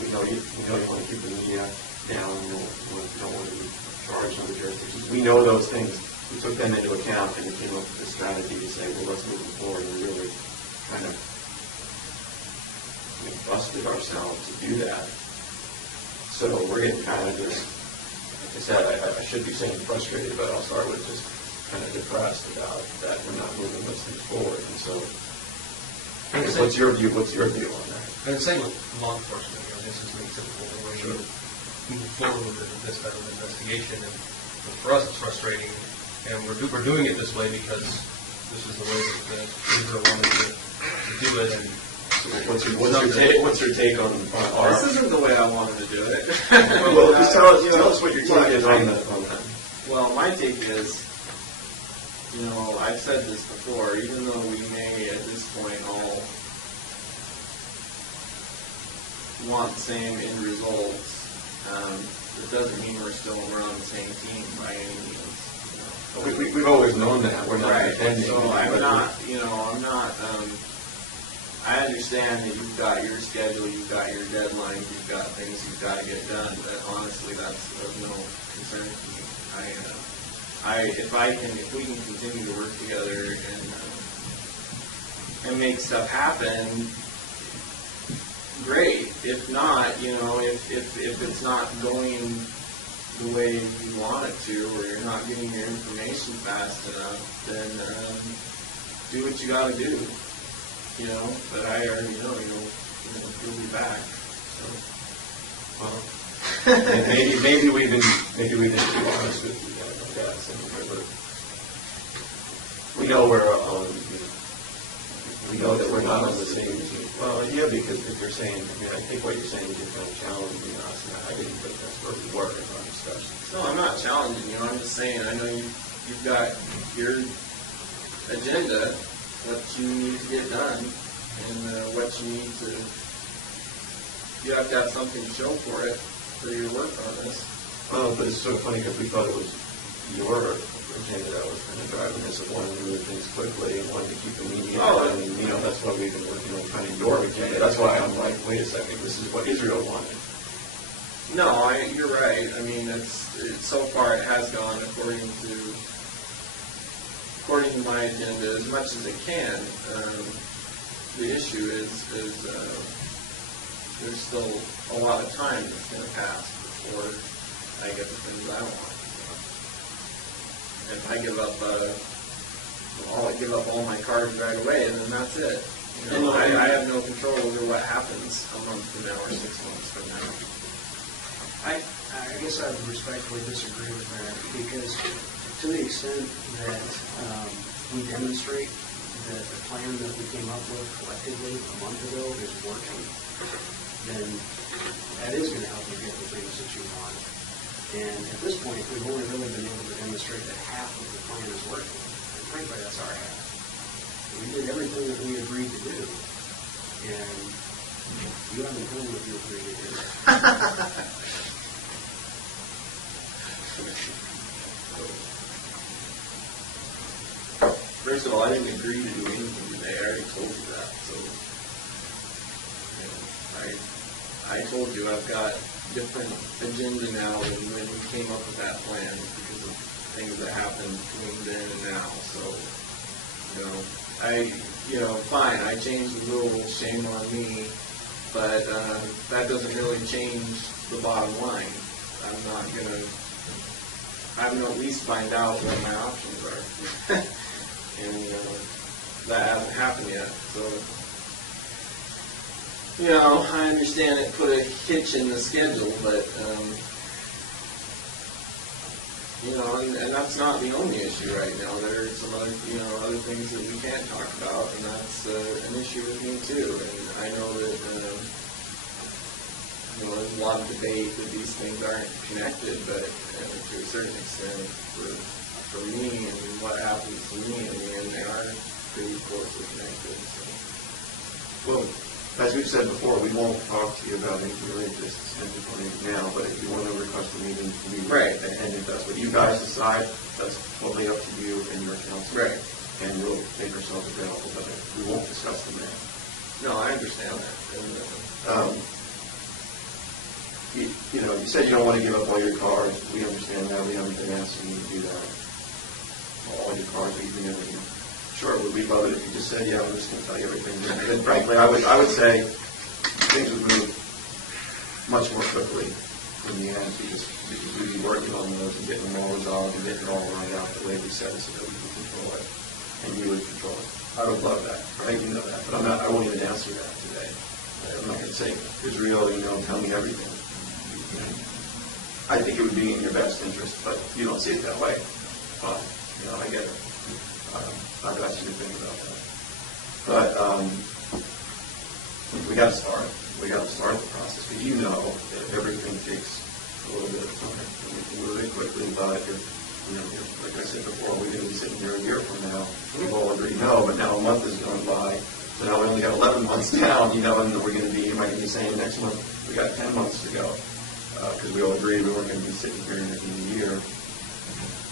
We know you want to keep the media down, you don't want to be charged under jurisdictions. We know those things. We took them into account and we came up with a strategy to say, well, let's move it forward, and really kind of busted ourselves to do that. So we're getting kind of just, like I said, I should be saying frustrated, but I'll start with just kind of depressed about that we're not moving those things forward. And so, what's your view on that? And the same with law enforcement. This is the typical way you move forward with this type of investigation. And for us, it's frustrating, and we're doing it this way because this is the way that Israel wanted to do it. And what's your take on our? This isn't the way I wanted to do it. Well, just tell us what your take is on that. Well, my take is, I've said this before, even though we may at this point all want the same end results, it doesn't mean we're on the same team by any means. We've always known that. We're not right. defending. So I'm not. I understand that you've got your schedule, you've got your deadlines, you've got things you've got to get done. But honestly, that's of no concern to me. If we can continue to work together and make stuff happen, great. If not, if it's not going the way you want it to, or you're not getting your information fast enough, then do what you got to do. But I already know, you'll be back. So, well, maybe we've been too honest with you guys, I guess. We know we know that we're not on the same team. Well, yeah, because if you're saying, I think what you're saying is you're kind of challenging us, and I didn't think that's where we were in our discussion. No, I'm not challenging you. I'm just saying, I know you've got your agenda, what you need to get done, and what you need to. You have to have something to show for it for your work on this. Oh, but it's so funny because we thought it was your agenda that was kind of driving this, of wanting to move things quickly and wanting to keep the media. And that's why we've been working on kind of your agenda. That's why I'm like, wait a second, this is what Israel wanted. No, you're right. I mean, so far it has gone according to my agenda as much as it can. The issue is there's still a lot of time that's going to pass before I get the things I want. If I give up, I'll give up all my cards right away, and then that's it. I have no control over what happens a month from now or 6 months from now. I guess I would respectfully disagree with that, because to the extent that we demonstrate that the plan that we came up with collectively a month ago is working, then that is going to help you get the things that you want. And at this point, we've only really been able to demonstrate that half of the plan is working. And frankly, that's our half. We did everything that we agreed to do, and you haven't done what you agreed to do. First of all, I didn't agree to do anything today. I already told you that. So, I told you I've got different agenda now than when we came up with that plan because of things that happened between then and now. So, fine, I changed the rules, shame on me, but that doesn't really change the bottom line. I'm going to at least find out what my options are. And that hasn't happened yet. So, I understand it put a hitch in the schedule, but, and that's not the only issue right now. There are some other, other things that we can't talk about, and that's an issue with me too. And I know that, there's a lot of debate that these things aren't connected, but to a certain extent, for me and what happens to me in the end, they are pretty closely connected. So. Well, as we've said before, we won't talk to you about anything religious now, but if you want to request a meeting, we right. And if that's what you guys decide, that's totally up to you and your council. Right. and we'll make ourselves available, but we won't discuss the man. No, I understand that. You said you don't want to give up all your cars. We understand that. We haven't been asking you to do that. All your cars that you've been giving. Sure, would we love it if you just said, yeah, we're just going to tell you everything. And frankly, I would say things would move much more quickly in the end because we'd be working on those and getting them all resolved and getting it all lined out the way we said so that we can control it. And you would control it. I would love that, right? You know that. But I won't even answer that today. I'm not going to say, Israel, tell me everything. I think it would be in your best interest, but you don't see it that way. Fine. I get it. I've asked you to think about that. But we got to start. We got to start the process because that everything takes a little bit of time. We can move it quickly, but if like I said before, we're going to be sitting here a year from now. We've all agreed no, but now a month has gone by. So now we only got 11 months down, and we're going to be, you might be saying next month, we got 10 months to go. Because we all agreed we weren't going to be sitting here in a year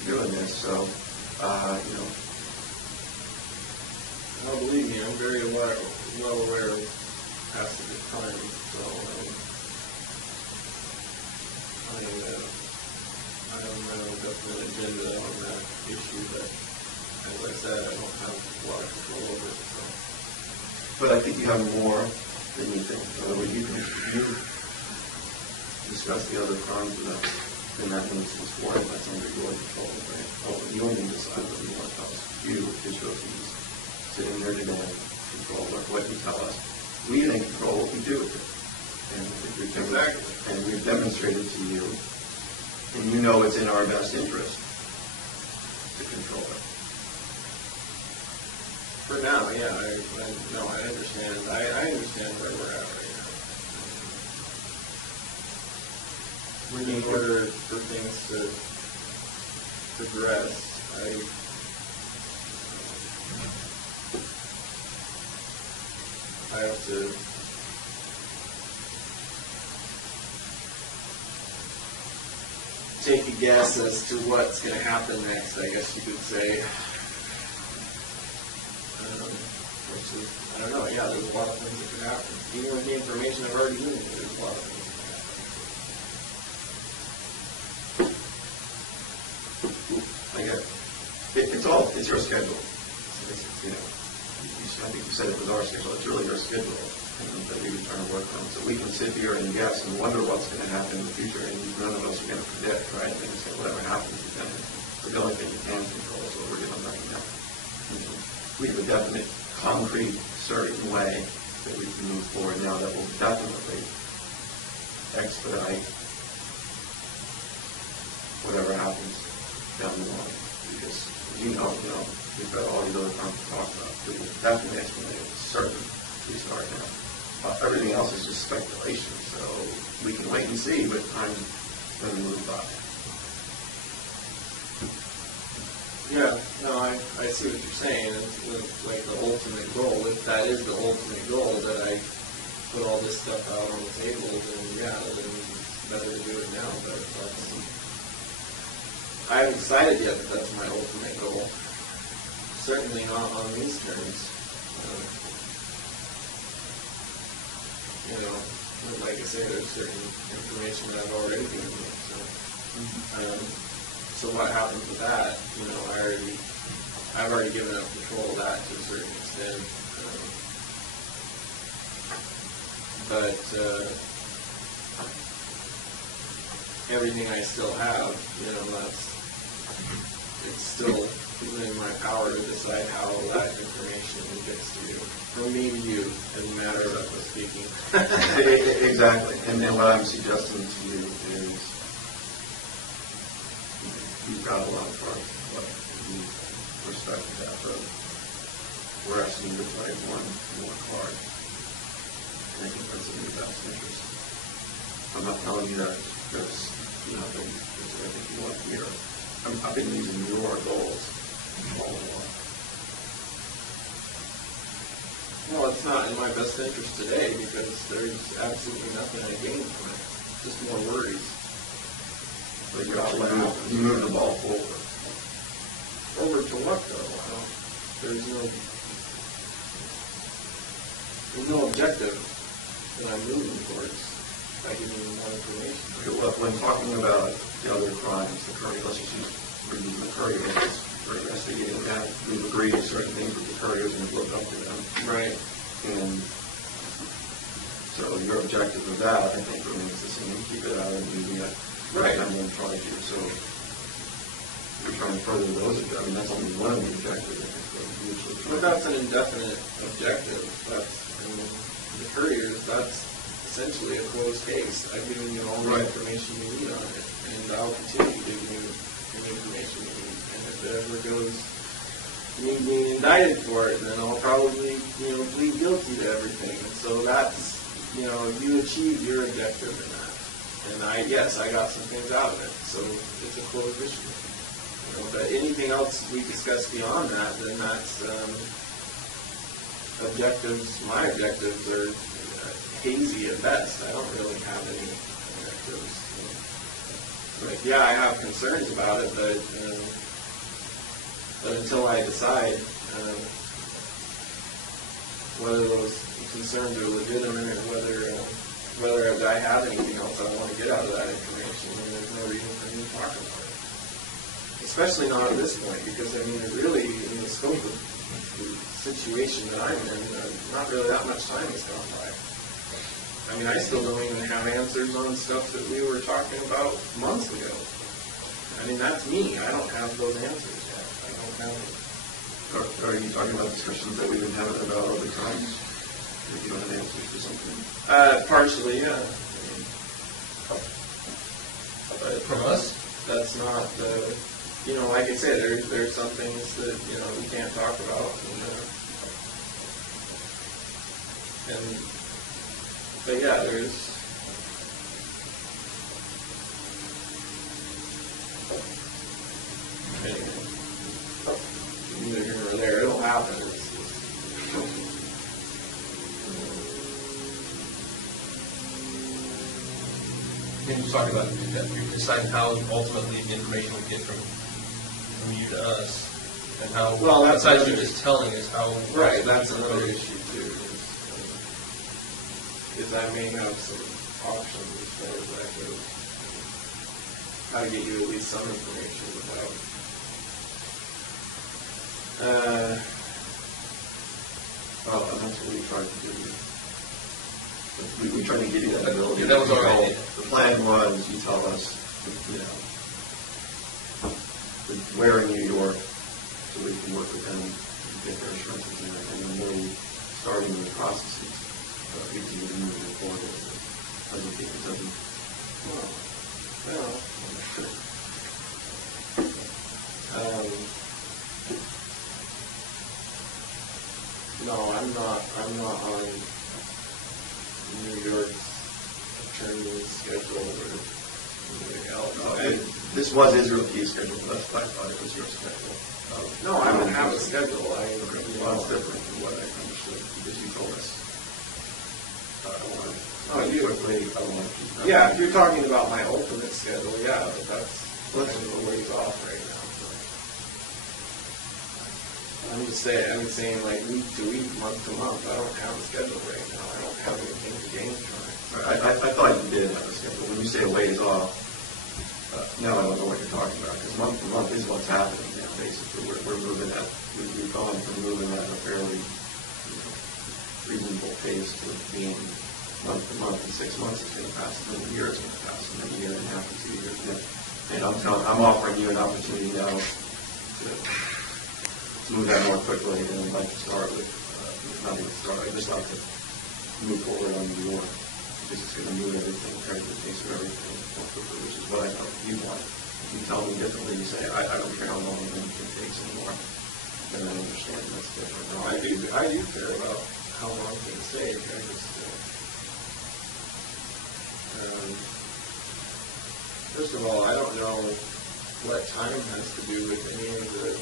doing this. So, Oh, believe me, I'm very well aware of passive decline, so I don't have a definite agenda on that issue, but as I said, I don't have a lot of control over it. So. But I think you have more than you think. In other words, you discuss the other crimes with us, and that means it's for it. That's under your control, right? Oh, you don't even decide what you want to tell us. You, Israel, sitting here today, control what you tell us. We then control what we do with it. And we've demonstrated to you, and it's in our best interest to control it. For now, yeah, I understand. I understand where we're at right now. In order for things to progress, I have to take a guess as to what's going to happen next, I guess you could say. I don't know, yeah, there's a lot of things that could happen. Even with the information I've already given you, there's a lot of things that could happen. It's your schedule. I think you said it was our schedule. It's really your schedule that we were trying to work on. So we can sit here and guess and wonder what's going to happen in the future, and none of us are going to predict, right? And so whatever happens is going to the only thing you can control is what we're doing right now. We have a definite, concrete, certain way that we can move forward now that will definitely expedite whatever happens down the line. Because we've got all these other things to talk about. We will definitely expedite it. Certain we start now. Everything else is just speculation, so we can wait and see, but time's going to move by. Yeah, no, I see what you're saying. It's like the ultimate goal. If that is the ultimate goal, that I put all this stuff out on the table, then yeah, then it's better to do it now. But I haven't decided yet that that's my ultimate goal. Certainly not on these terms. Like I say, there's certain information that I've already given you. So what happens with that? I've already given up control of that to a certain extent. But everything I still have, it's still within my power to decide how that information gets to you. From me to you, as a matter of speaking. Exactly. And then what I'm suggesting to you is you've got a lot of cards, but we respect that, but we're asking you to play one more card. And I think that's in your best interest. I'm not telling you that because, I think you want to hear. I've been using your goals all along. Well, it's not in my best interest today because there's absolutely nothing I gain from it. Just more worries. But you moved the ball forward. Over to what, though? there's no objective that I'm moving towards by giving you more information. Okay, well, when talking about the other crimes, the courier, let's just use the courier because we're investigating that. We've agreed to certain things with the couriers and have looked up to them. Right. And so your objective of that, I think, remains the same. Keep it out of the media. Right. And then try to. So we're trying to further those. I mean, that's only one of the objectives. I think. But that's an indefinite objective. That's, I mean, the couriers, that's essentially a closed case. I've given you all the information you need on it, and I'll continue to give you the information you need. And if it ever goes me being indicted for it, then I'll probably, plead guilty to everything. And so that's, you achieve your objective in that. And I got some things out of it. So it's a closed issue. But anything else we discuss beyond that, then that's objectives. My objectives are hazy at best. I don't really have any objectives. Like, I have concerns about it, but until I decide whether those concerns are legitimate or whether I have anything else I want to get out of that information, then there's no reason for me to talk about it. Especially not at this point, because it really, in the scope of the situation that I'm in, not really that much time has gone by. I mean, I still don't even have answers on stuff that we were talking about months ago. I mean, that's me. I don't have those answers yet. I don't have them. Are you talking about discussions that we've been having about other crimes? If you don't have answers to something? Partially, yeah. But from us? That's not the, like I said, there's some things that, we can't talk about. But yeah, there's, neither here nor there. It'll happen. And you talk about you're deciding how ultimately the information we get from you to us, and how, besides you just telling us how. Right, that's another issue too. Is I may have some options as far as I go. How to get you at least some information without. Well, and that's what we tried to do. We tried to give you that ability. Yeah, that was our idea. The plan was, you tell us, where in New York, so we can work with them and get their assurances in it, and then really starting the processes. We can even move it forward. I don't think it doesn't. No, I'm not on New York's attorney's schedule or anything else. This was Israel's schedule, but that's why I thought it was your schedule. No, I don't have a schedule. Well, it's different from what I understood, because you told us. Yeah, if you're talking about my ultimate schedule, yeah, but that's kind of a ways off right now. I'm just saying like week to week, month to month, I don't have a schedule right now. I don't have anything to gain from it. I thought you did have a schedule. When you say a ways off, now I don't know what you're talking about, because month to month is what's happening now, basically. We're moving at, we've gone from moving at a fairly reasonable pace to being month to month. In 6 months it's going to pass, and then a year it's going to pass, and then a year and a half to 2 years. And I'm offering you an opportunity now to move that more quickly, and I'd like to start with, not even start, I'd just like to move forward on New York, because it's going to move everything, carry the pace of everything more quickly, which is what I know you want. If you tell me differently, you say, I don't care how long anything takes anymore, then I understand that's different. No, I do care about how long things take. I just, first of all, I don't know what time has to do with any of the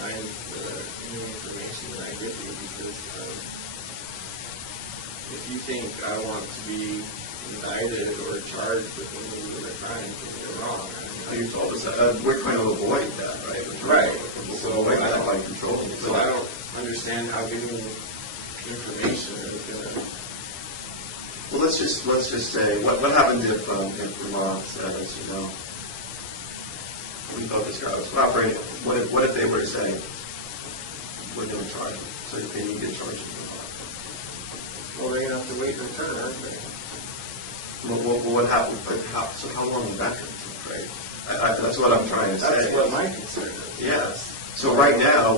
new information that I give you, because if you think I want to be indicted or charged with any of the crimes, then you're wrong. You told us that we're trying to avoid that, right? Right. So Right I now, by don't, controlling it. so I don't understand how giving information is gonna. Well, let's just say, what happens if Vermont says, you know, we thought this guy was cooperating. What if they were to say, we're going to charge him, so they need to charge him Vermont? Well, they're gonna have to wait their turn, aren't they? Well, what happens? So how long is that going to take, right? That's what I'm trying to say. That's what my concern is. Yes. So right now,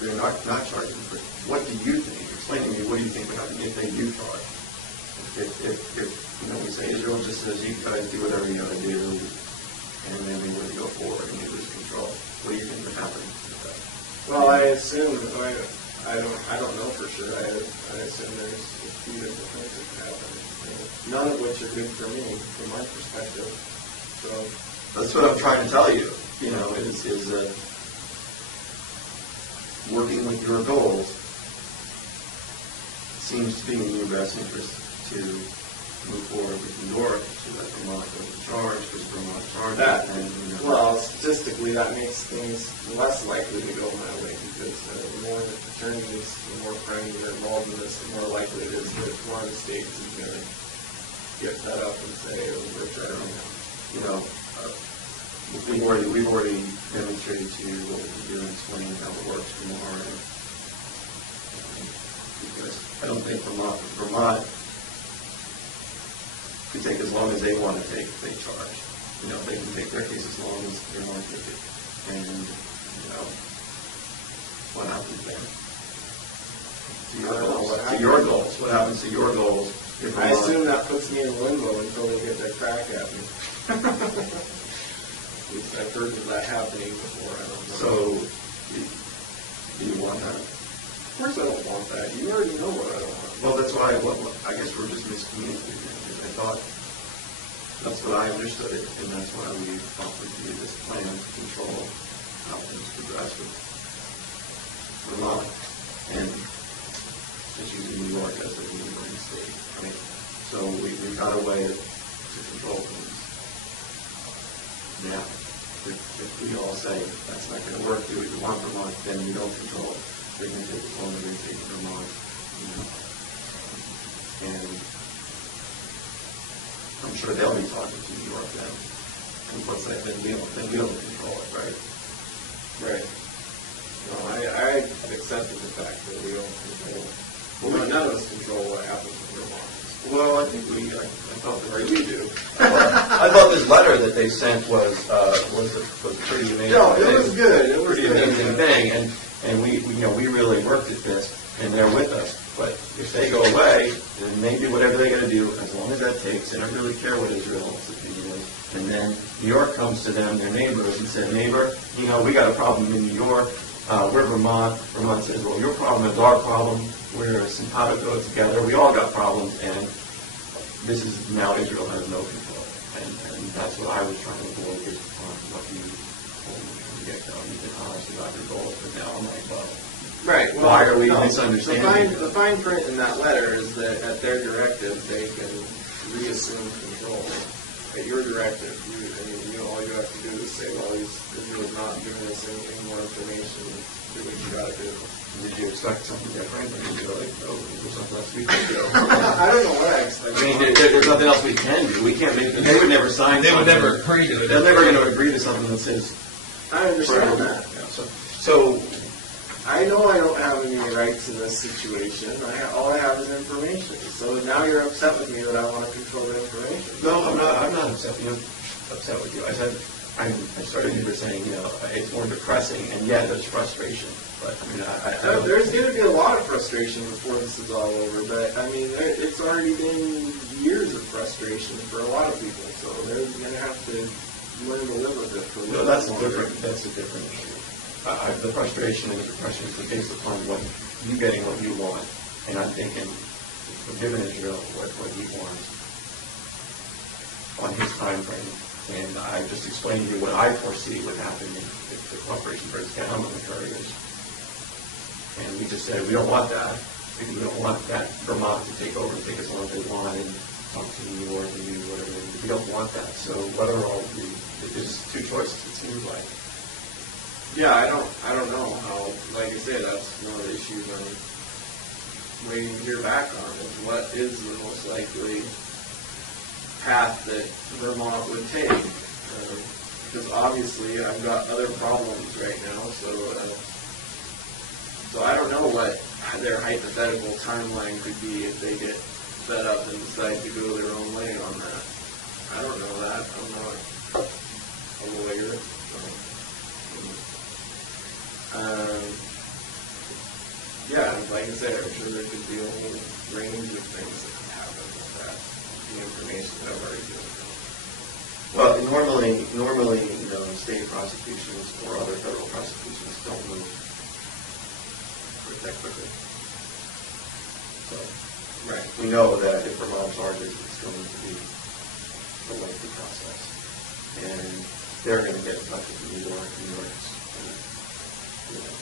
they're not charging. But what do you think? Explain to me, what do you think would happen if they do charge? If you know, we say Israel just says you guys do whatever you got to do, and then we would go forward and you lose control. What do you think would happen with that? Well, I assume, I don't know for sure. I assume there's a few different things that could happen. None of which are good for me, from my perspective. So that's what I'm trying to tell you. You know, is working with your goals seems to be in your best interest to move forward with New York so that Vermont doesn't charge, because Vermont charges. that, And, you know, well, statistically, that makes things less likely to go my way, because the more the attorneys, the more crimes that are involved in this, the more likely it is that one of the states is going to get fed up and say, oh, we're trying to. you know, we've already demonstrated to you what we can do and explain how it works tomorrow. Because I don't think Vermont could take as long as they want to take if they charge. You know, they can take their case as long as they want to take it. And, you know, what happens then? To your goals. To your goals. What happens to your goals? If I Vermont- assume that puts me in limbo until they get their crack at me. At least I've heard of that happening before. I don't know. So, do you want that? Of course I don't want that. You already know what I don't want. Well, that's why I guess we're just miscommunicating. I thought that's what I understood it, and that's why we offered you this plan to control how things progress with Vermont and just using New York as a neighboring state. Right? So we got a way to control things. Now, if we all say that's not going to work, do what you want Vermont, then we don't control it. They're going to take as long as they take Vermont, you know. And I'm sure they'll be talking to New York then. And what's that? Then we don't control it, right? Right. No, I accepted the fact that we don't control. Well, none of us control what happens in Vermont. Well, I think I thought Or you do. I thought this letter that they sent was pretty amazing. No, it was good. It was Pretty good. amazing thing, and we really worked at this, and they're with us. But if they go away, then they do whatever they got to do, as long as that takes. They don't really care what Israel's opinion is. And then New York comes to them, their neighbors, and said, neighbor, we got a problem in New York. We're Vermont. Vermont says, well, your problem is our problem. We're simpatico together. We all got problems, and this is now Israel has no control. And that's what I was trying to avoid is what you told me from the get-go. You've been honest about your goals, but now I'm like, well, Right. Well, why are we no, misunderstanding? The fine print in that letter is that at their directive, they can reassume control. At your directive, all you have to do is say, well, Israel's not giving us any more information. Do what you got to do. Did you expect something different? Or did you like, oh, there's something else we can do? I don't know what I expect. I mean, there's nothing else we can do. We can't make. They would never sign. They would something. never agree to it. They're never going to agree to something that says. I understand that. Yeah, so I know I don't have any rights in this situation. All I have is information. So now you're upset with me that I want to control the information. no, I'm not upset. Upset with you. I said I started you were saying it's more depressing, and yeah, there's frustration. But I mean, I There's going to be a lot of frustration before this is all over, but I mean, it's already been years of frustration for a lot of people, so they're going to have to learn to live with it for a No, little that's a longer. different issue. The frustration and the depression is based upon you getting what you want, and I'm thinking, we're giving Israel what he wants on his time frame, and I just explained to you what I foresee would happen if the cooperation breaks down with the couriers. And we just said, we don't want that. We don't want that Vermont to take over and take as long as they want and talk to New York and do whatever. We don't want that. So whether or not there's two choices, it seems like. Yeah, I don't know how, like I say, that's one of the issues I'm waiting to hear back on, is what is the most likely path that Vermont would take. Because obviously I've got other problems right now, so I don't know what their hypothetical timeline could be if they get fed up and decide to go their own way on that. I don't know that. I'm not a lawyer. Yeah, like I said, I'm sure there could be a whole range of things that could happen with that, the information that I've already given them. Well, normally, state prosecutions or other federal prosecutions don't move that quickly. So, Right. we know that if Vermont charges, it's going to be a lengthy process. And they're going to get in touch with New York. New York's going to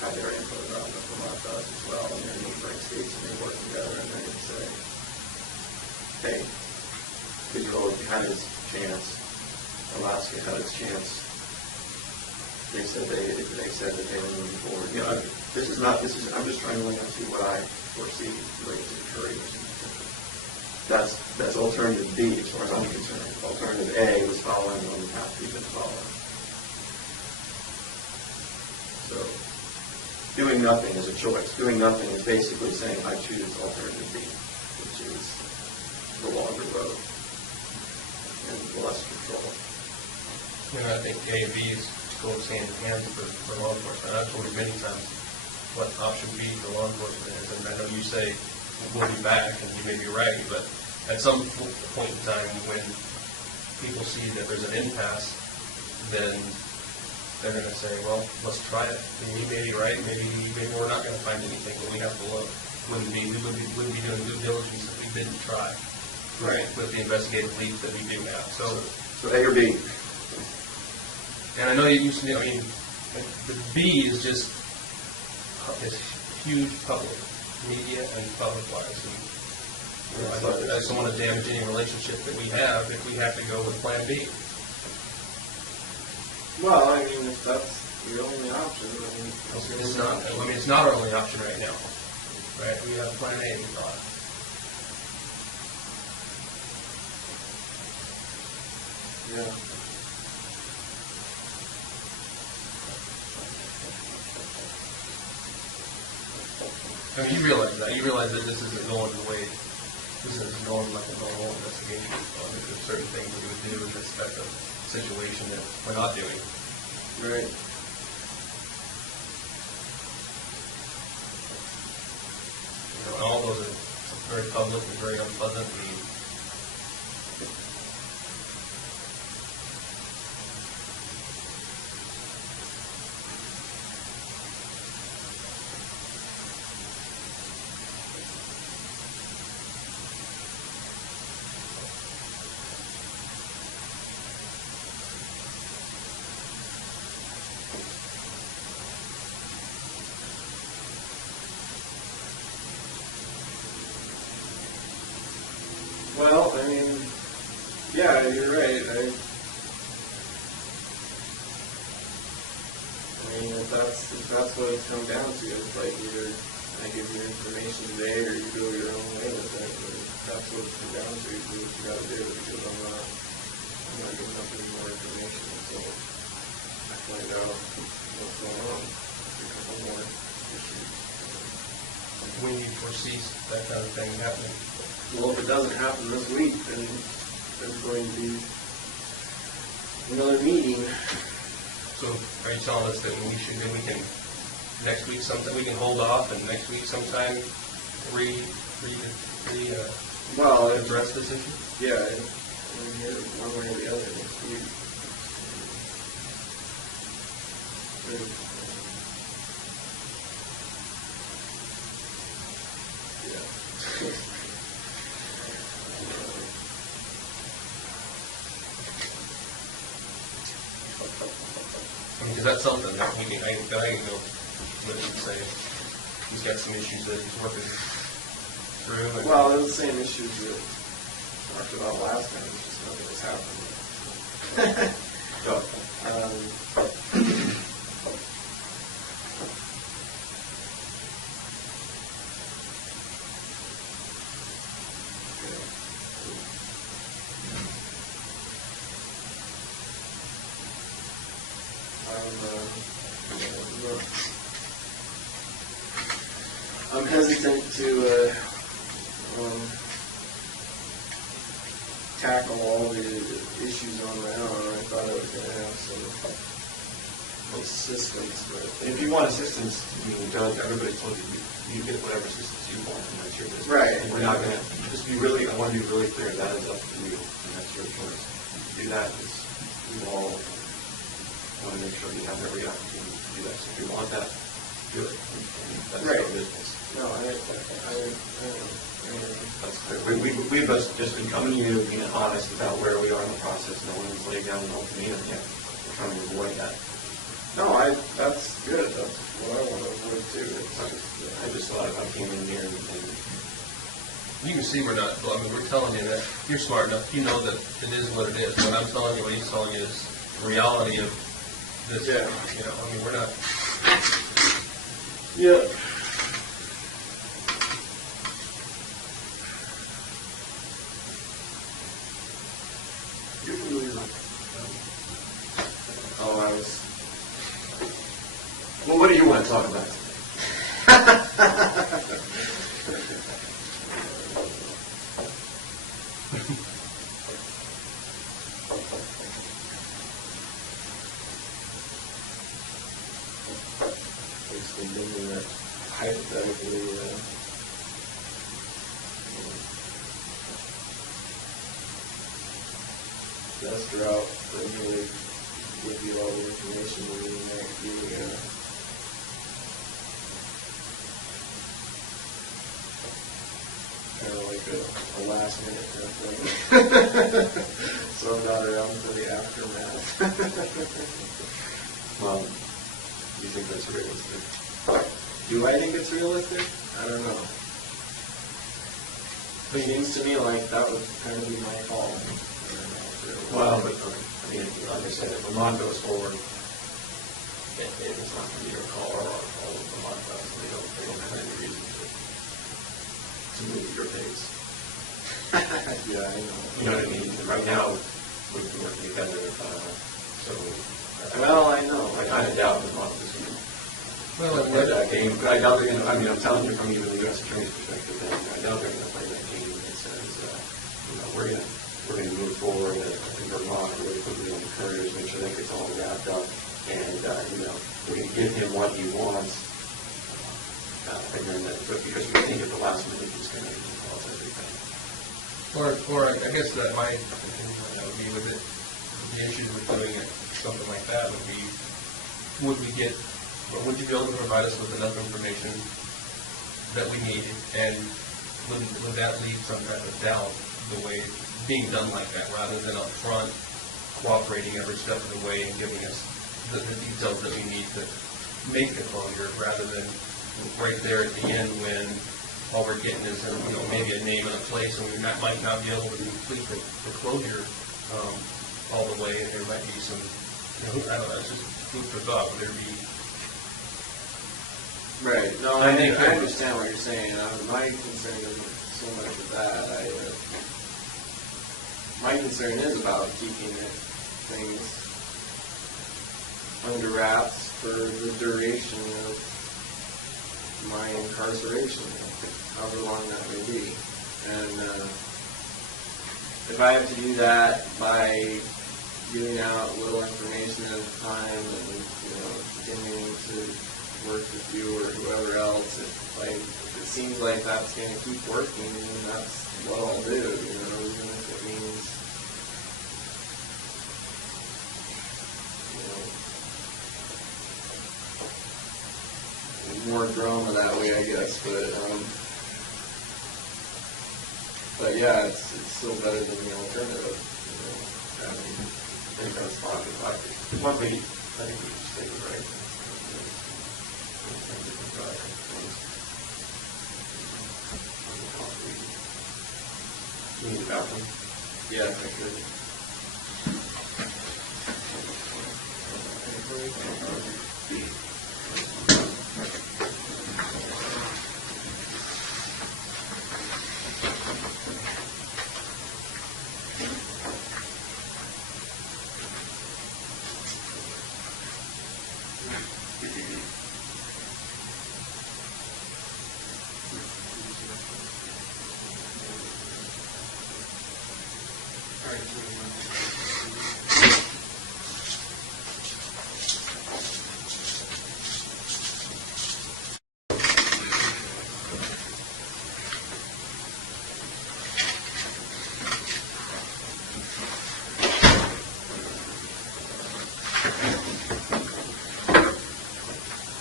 have their input around what Vermont does as well. And then neighboring states, and they work together, and they're going to say, hey, Israel had its chance. Alaska had its chance. They said that they were moving forward. I'm just trying to lay out to you what I foresee related to Interrogation. That's alternative B as far as I'm concerned. Alternative A was following on the path we've been following. So, doing nothing is a choice. Doing nothing is basically saying I choose alternative B, which is the longer road and less control. I think A and B goes hand in hand for law enforcement. I've told you many times what option B for law enforcement is, and I know you say we'll be back, and you may be right, but at some point in time when people see that there's an impasse, then they're going to say, well, let's try it. And you may be right, maybe we're not going to find anything, but we have to look. We wouldn't be doing due diligence if we didn't try. Right. With the investigative leads that we do have. So A or B? And I know you used to, the B is just this huge public media and public wise. And I just don't want to damage any relationship that we have if we have to go with Plan B. Well, I mean, if that's the only option, It's not. It's not our only option right now. Right? We have Plan A. We thought. yeah. I mean, you realize that. You realize that this isn't going the way, this isn't going like a normal investigation. So there's certain things that we would do in this type of situation that we're not doing. Right. All those are very public and very unpleasant. Well, I mean, yeah, you're right. I mean, if that's what it's come down to, it's like either I give you information today or you go your own way with it. And that's what it's come down to. You do what you got to do, because I'm not giving up any more information until I find out what's going on. A couple more issues. When you foresee that kind of thing happening. Well, if it doesn't happen this week, then there's going to be another meeting. So are you telling us that we can next week sometime we can hold off and next week sometime address this issue? Yeah, I'm here one way or the other next week. Yeah. Because that's something that I can go with and say he's got some issues that he's working through. And Well, they're the same issues that we talked about last time. It's just nothing has happened. I'm hesitant to tackle all the issues on my own. I thought I was going to have some assistance, but If you want assistance, everybody told you, you get whatever assistance you want, and that's your business. Right. And we're not going to, just be really, I want to be really clear, that is up to you, and that's your choice. You do that, we all want to make sure you have every opportunity to do that. So if you want that, do it. That's Right. your business. no, I That's clear. We've just been coming to you, being honest about where we are in the process. No one's laid down an ultimatum yet. We're trying to avoid that. that's good. That's what I want to avoid too. I just thought if I came in here and You can see we're not, I mean, we're telling you that you're smart enough, you know that it is what it is. What I'm telling you, what he's telling you is the reality of this. Yeah. You know, I mean, we're not, Yeah. Oh, I was. well, what do you want to talk about? Basically, thinking that hypothetically, best route for me would give you all the information we might be kind of like a last minute kind of thing. So I'm not around for the aftermath. Well, you think that's realistic? Do I think it's realistic? I don't know. It seems to me like that would kind of be my call. Well, but I mean, like I said, if Vermont goes forward, it's not going to be your call or our call. Vermont does. They don't have any reason to move your pace. Yeah, I know. You know what I mean? Right now, we're working together. So, Well, I know. I kind of doubt Vermont is going to well, play that game. But I doubt they're going to. I mean, I'm telling you from even the U.S. Attorney's perspective, that I doubt they're going to play that game that says, we're going to move forward in Vermont really quickly on the couriers, make sure that gets all wrapped up, and we're going to give him what he wants. Figuring that, but because we think at the last minute he's going to cause everything. or I guess that my opinion would be with it, the issues with doing it, something like that would be, would you be able to provide us with enough information that we need, and would that leave some kind of doubt the way it's being done like that, rather than up front cooperating every step of the way and giving us the details that we need to make the closure, rather than right there at the end when all we're getting is maybe a name and a place, and we might not be able to complete the closure all the way, and there might be some, I don't know, it's just food for thought. Would there be? Right. No, I I think understand what you're saying. My concern isn't so much with that. My concern is about keeping things under wraps for the duration of my incarceration, however long that may be. And if I have to do that by giving out little information at a time and continuing to work with you or whoever else, if it seems like that's going to keep working, then that's what I'll do, even if it means more drama that way, I guess. But yeah, it's still better than the alternative. I think that's fine. One thing I think we should say is right. You need a bathroom? Yeah, I could.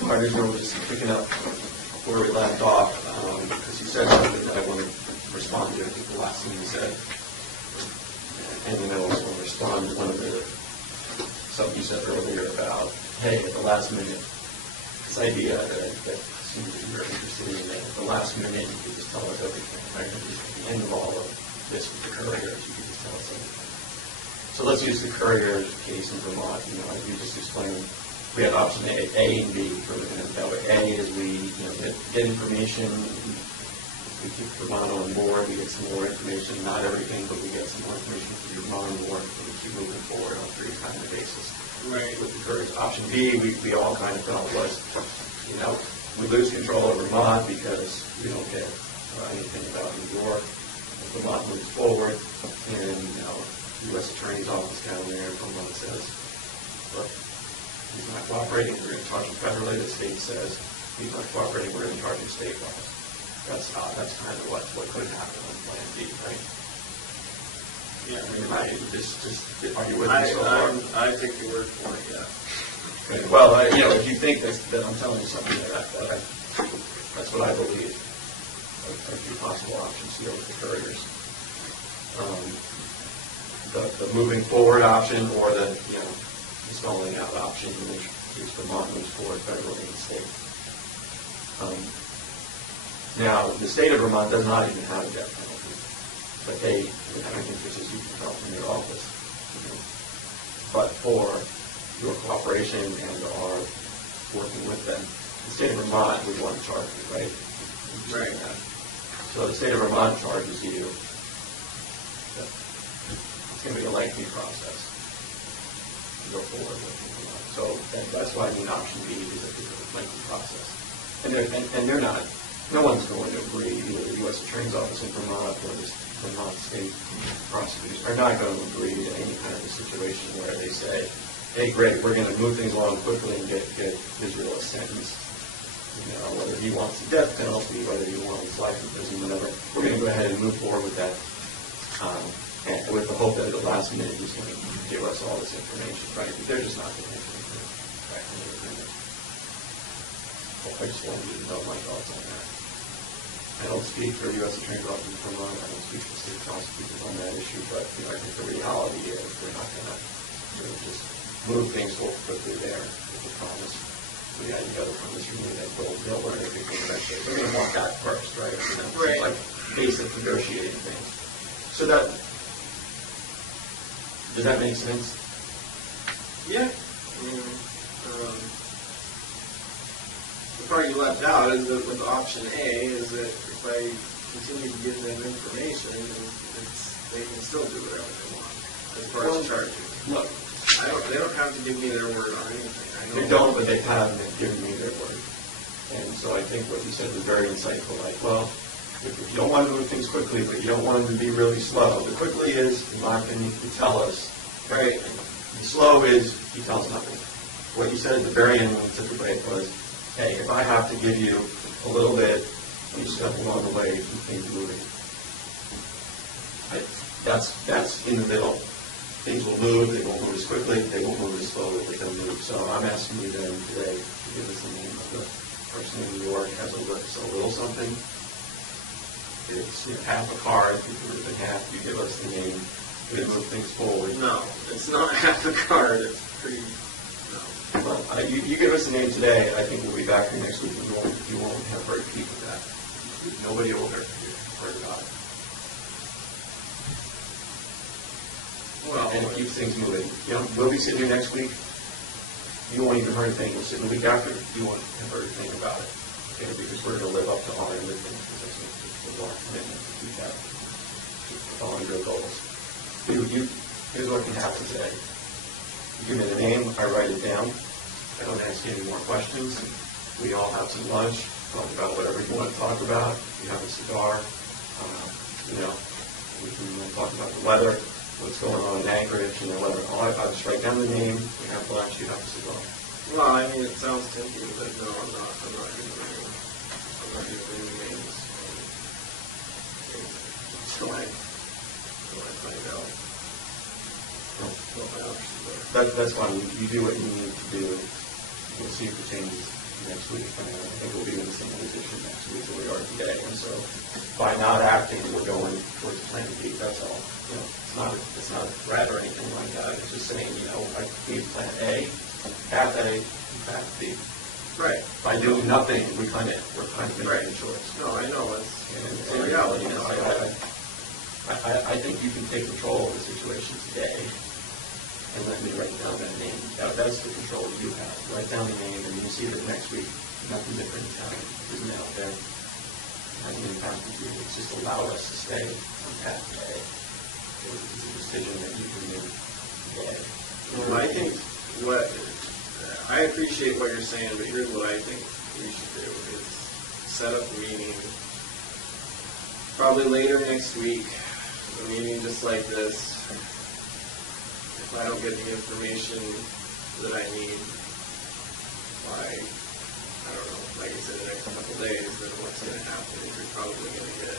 My original was just picking up where we left off, because you said something that I want to respond to. I think the last thing you said. And then I also want to respond to one of the something you said earlier about, hey, at the last minute, this idea that seems that you're interested in, that at the last minute you could just tell us everything, right? At the end of all of this with the couriers, you could just tell us everything. So let's use the couriers case in Vermont. You know, as we just explained, we had option A and B. For A is we get information. We keep Vermont on board. We get some more information. Not everything, but we get some more information from Vermont on board. So we keep moving forward on a three-kind basis. Right. With the couriers. Option B, we all kind of felt was, we lose control of Vermont because we don't get anything about New York. Vermont moves forward, and the U.S. Attorney's Office down there in Vermont says, look, he's not cooperating, we're going to charge him federally. The state says he's not cooperating, we're going to charge him state laws. That's kind of what could happen on Plan B, right? Yeah. I mean, are you with me so far? I take your word for it, yeah. Okay. Well, if you think that I'm telling you something that's what I believe are two possible options here with the couriers. The moving forward option, or the stalling out option, which Vermont moves forward federally and state. Now, the state of Vermont does not even have a death penalty, but they, I think this is you can tell from your office. But for your cooperation and our working with them, the state of Vermont would want to charge you, right? Right. So the state of Vermont charges you. It's going to be a lengthy process to go forward with Vermont. So that's why I mean option B is a lengthy process. And they're not. No one's going to agree. Either the U.S. Attorney's Office in Vermont or the Vermont state prosecutors are not going to agree to any kind of a situation where they say, hey, great, we're going to move things along quickly and get Israel a sentence. Whether he wants the death penalty, whether he wants life in prison, whatever. We're going to go ahead and move forward with that, and with the hope that at the last minute he's going to give us all this information, right? But they're just not going to make anything. Right? I just wanted you to know my thoughts on that. I don't speak for the U.S. Attorney's Office in Vermont. I don't speak for state prosecutors on that issue, but I think the reality is we're not going to just move things forward quickly there with the promise. We had the other promise from you that they'll learn everything eventually. We're going to want that first, right? Right. Like basic negotiating things. So does that make sense? Yeah. The part you left out is that with option A is that if I continue to give them information, they can still do whatever they want as far as charging. Look, They don't have to give me their word on anything. they don't, but they have given me their word. And so I think what you said was very insightful. Like, well, if you don't want to move things quickly, but you don't want them to be really slow. The quickly is, in my opinion, you tell us, right? The slow is, he tells nothing. What you said at the very end when we took the break was, hey, if I have to give you a little bit, you step along the way to keep things moving. That's in the middle. Things will move, they won't move as quickly, they won't move as slowly, but they'll move. So I'm asking you then today to give us the name of the person in New York has a little something. It's half a card, if you rip it in half, you give us the name, we move things forward. No, it's not half a card. It's pretty. No. Well, you give us the name today, I think we'll be back here next week, and you won't have heard peep of that. Nobody will have heard about it. Well, And it keeps things moving. We'll be sitting here next week, you won't even heard a thing. We'll sit the week after, you won't have heard a thing about it. Okay, because we're going to live up to our end of things, because that's our commitment to keep that, following your goals. Here's what can happen today. You give me the name, I write it down, I don't ask you any more questions. We all have some lunch, talk about whatever you want to talk about. You have a cigar, we can talk about the weather, what's going on in Anchorage, whether I'll just write down the name, we have lunch, you have a cigar. Well, I mean, it sounds tempting, but no, I'm not going to bring any names. So I find out what my options are. That's fine. You do what you need to do. We'll see if it changes next week. I think we'll be in the same position next week as we are today. And so by not acting, we're going towards Plan B. That's all. It's not a threat or anything like that. It's just saying, I need Plan A, path A, and path B. Right. By doing nothing, we're kind of making a choice. No, I know. It's a reality. I think you can take control of the situation today and let me write down that name. That's the control you have. Write down the name, and you see that next week nothing different isn't out there. Nothing impacted you. It's just allowed us to stay on path A. It's a decision that you can make today. Well, I think I appreciate what you're saying, but here's what I think we should do is set up a meeting probably later next week, a meeting just like this. If I don't get the information that I need by, I don't know, like I said, the next couple of days, then what's going to happen is you're probably going to get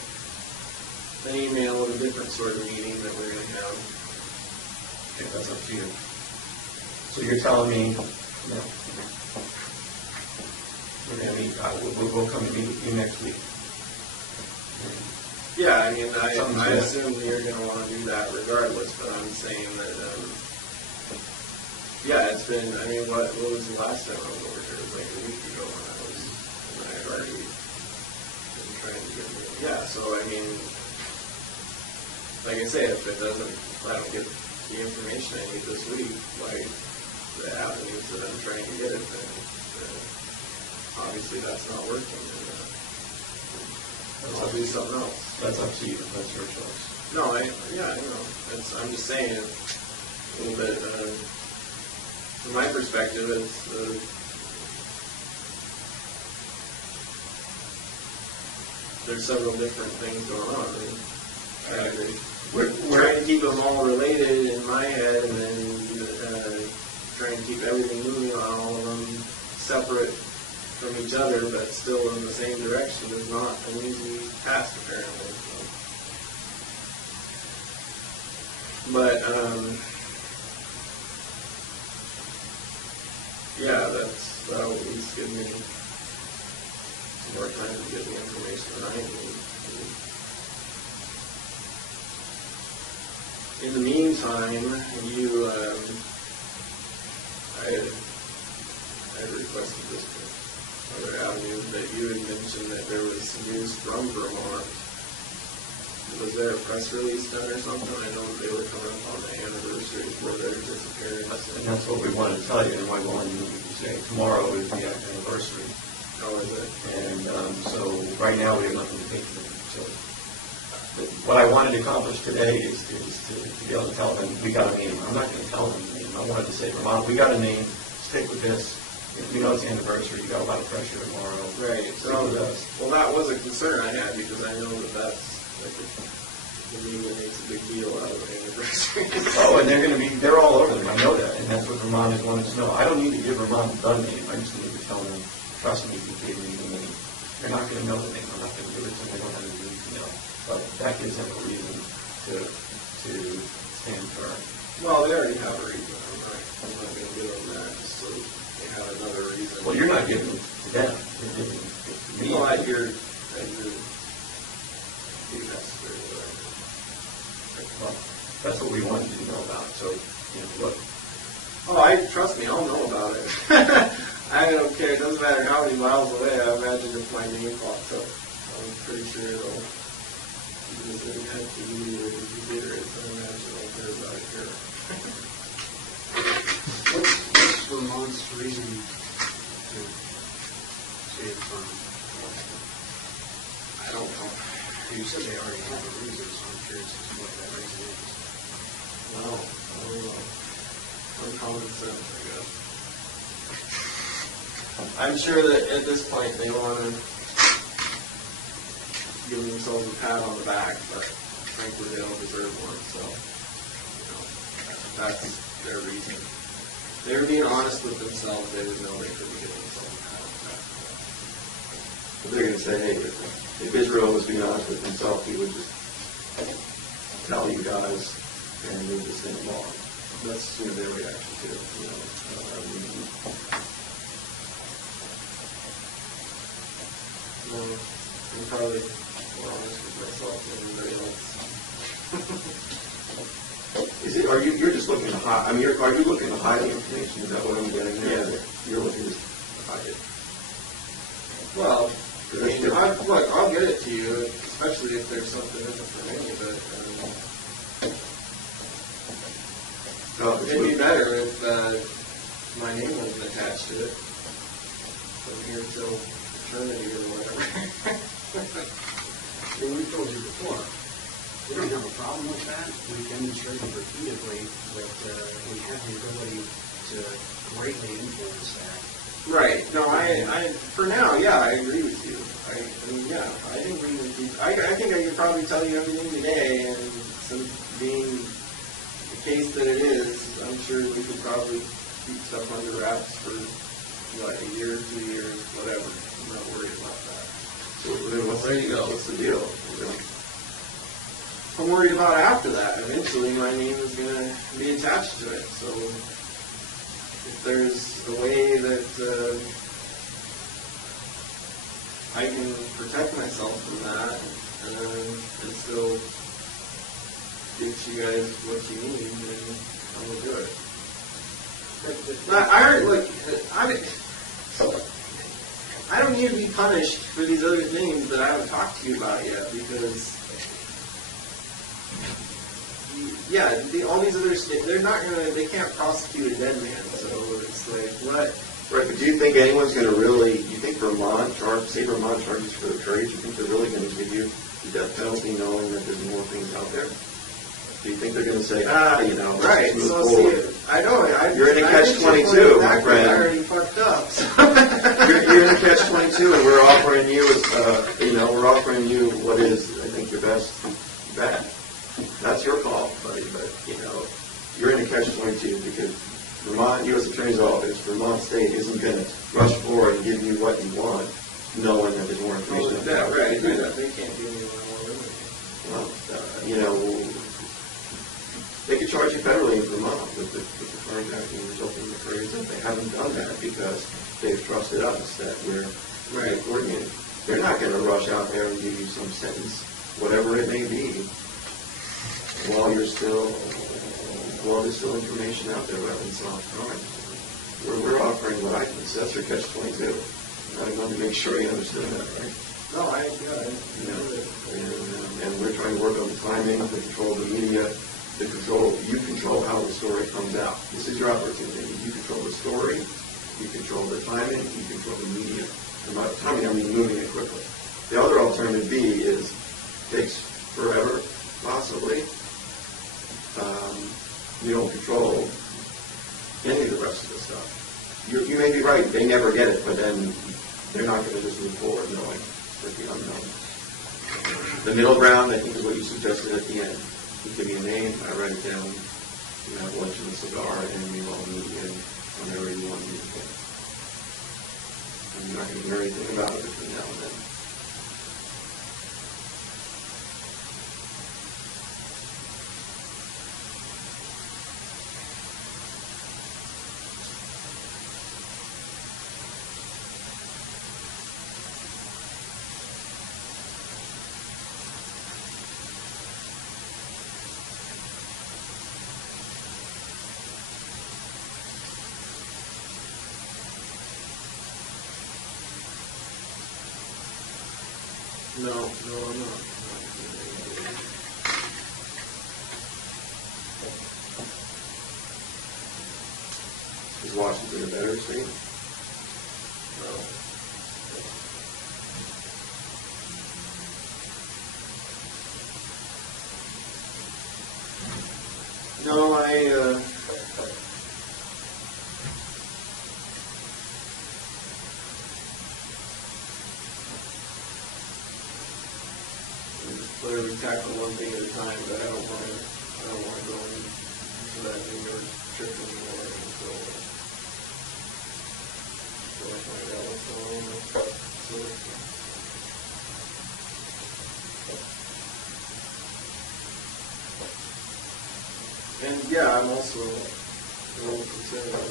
an email with a different sort of meeting that we're going to have. Okay, that's up to you. So you're telling me, we're going to meet, we'll come and meet with you next week. Yeah, I mean, I assume you're going to want to do that regardless, but I'm saying that, it's been, I mean, what was the last time I was over here? It was like a week ago when I had already been trying to get moving. Yeah, so I mean, like I say, if I don't get the information I need this week, like the avenues that I'm trying to get it, then obviously that's not working. And, I'll do something else. That's up to you. That's your choice. No, I know. I'm just saying a little bit. From my perspective, there's several different things going on. I agree. We're trying to keep them all related in my head, and then trying to keep everything moving on all of them separate from each other, but still in the same direction is not an easy task, apparently. But, that'll at least give me some more time to get the information that I need. In the meantime, I had requested this other avenue that you had mentioned that there was news from Vermont. Was there a press release done or something? I know they were coming up on the anniversary for their disappearance. And that's what we wanted to tell you, and why we wanted you to say tomorrow is the anniversary. How is it? And so right now we have nothing to take from them. So what I wanted to accomplish today is to be able to tell them we got a name. I'm not going to tell them the name. I wanted to say, Vermont, we got a name. Stick with this. We know it's the anniversary. You got a lot of pressure tomorrow. Right. Stick with us. Well, that was a concern I had because I know that's like the media makes a big deal out of the anniversary. Oh, and they're all over them. I know that, and that's what Vermont is wanting to know. I don't need to give Vermont the name. I just need to tell them, trust me, you gave me the name. They're not going to know the name. I'm not going to give it to them. They don't have any need to know. But that gives them a reason to stand firm. Well, they already have a reason. I'm not going to give them that just so they have another reason. Well, you're not giving it to them. You're giving it to me. Well, at your Well, that's what we wanted you to know about. So, look. Oh, trust me, I'll know about it. I don't care. It doesn't matter how many miles away. I imagine if my name pops up, I'm pretty sure it'll. Because it has to be or consider it. So I imagine I'll care about it here. What's Vermont's reason to stay firm? I don't know. You said they already have a reason, so I'm curious as to what that reason is. No, I don't know. Uncommon sense, I guess. I'm sure that at this point they want to give themselves a pat on the back, but frankly they don't deserve one. So that's their reason. If they were being honest with themselves, they would know they couldn't give themselves a pat on the back. But they're going to say, hey, if Israel was being honest with himself, he would just tell you guys and move this thing along. That's their reaction to it. I'm probably more honest with myself than everybody else. You're just looking to hide? I mean, are you looking to hide the information? Is that what I'm getting at? Yeah. You're looking to hide it. Well, I mean, I'll get it to you, especially if there's something in it for me. But it'd be better if my name wasn't attached to it. From here till eternity or whatever. Well, we told you before, we don't have a problem with that. We've demonstrated repeatedly that we have the ability to greatly influence that. Right. No, I for now, yeah, I agree with you. I mean, yeah, I agree with you. I think I could probably tell you everything today, and since being the case that it is, I'm sure we could probably keep stuff under wraps for, a year, 2 years, whatever. I'm not worried about that. So then there you go. What's the deal? I'm worried about after that. Eventually, my name is going to be attached to it. So if there's a way that I can protect myself from that and still get you guys what you need, then I'm going to do it. I don't need to be punished for these other things that I haven't talked to you about yet, because all these others, they can't prosecute a dead man, so it's like, what? Right, but do you think anyone's going to really, you think Vermont charges for the trades, you think they're really going to give you the death penalty knowing that there's more things out there? Do you think they're going to say, right, let's so move forward? You're in a catch-22, my friend. I already fucked up. So. You're in a catch-22, and we're offering you what is, I think, your best bet. That's your call, buddy, but, you're in a catch-22 because Vermont U.S. Attorney's Office, Vermont State isn't going to rush forward and give you what you want, knowing that there's more information. Right, they can't give me more information. Well, they could charge you federally in Vermont with the carjacking resulting in the trades, and they haven't done that because they've trusted us that we're coordinated. They're not going to rush out there and give you some sentence, whatever it may be, while there's still information out there about unsolved crime. We're offering what I think that's your catch-22. I wanted to make sure you understood that, right? No, and we're trying to work on the timing, the control of the media, you control how the story comes out. This is your opportunity. You control the story, you control the timing, you control the media. And by timing, I mean moving it quickly. The other alternative B takes forever, possibly. You don't control any of the rest of the stuff. You may be right, they never get it, but then they're not going to just move forward knowing that the unknown. The middle ground, I think, is what you suggested at the end. You give me a name, I write it down, you have lunch and a cigar, and we all meet again whenever you want to meet again. And you're not going to hear anything about it between now and then. No, I'm not. Is Washington a better state? No, clearly tackle one thing at a time, but I don't want to go into that New York trip anymore until I find out what's going on. And yeah, I'm also a little concerned about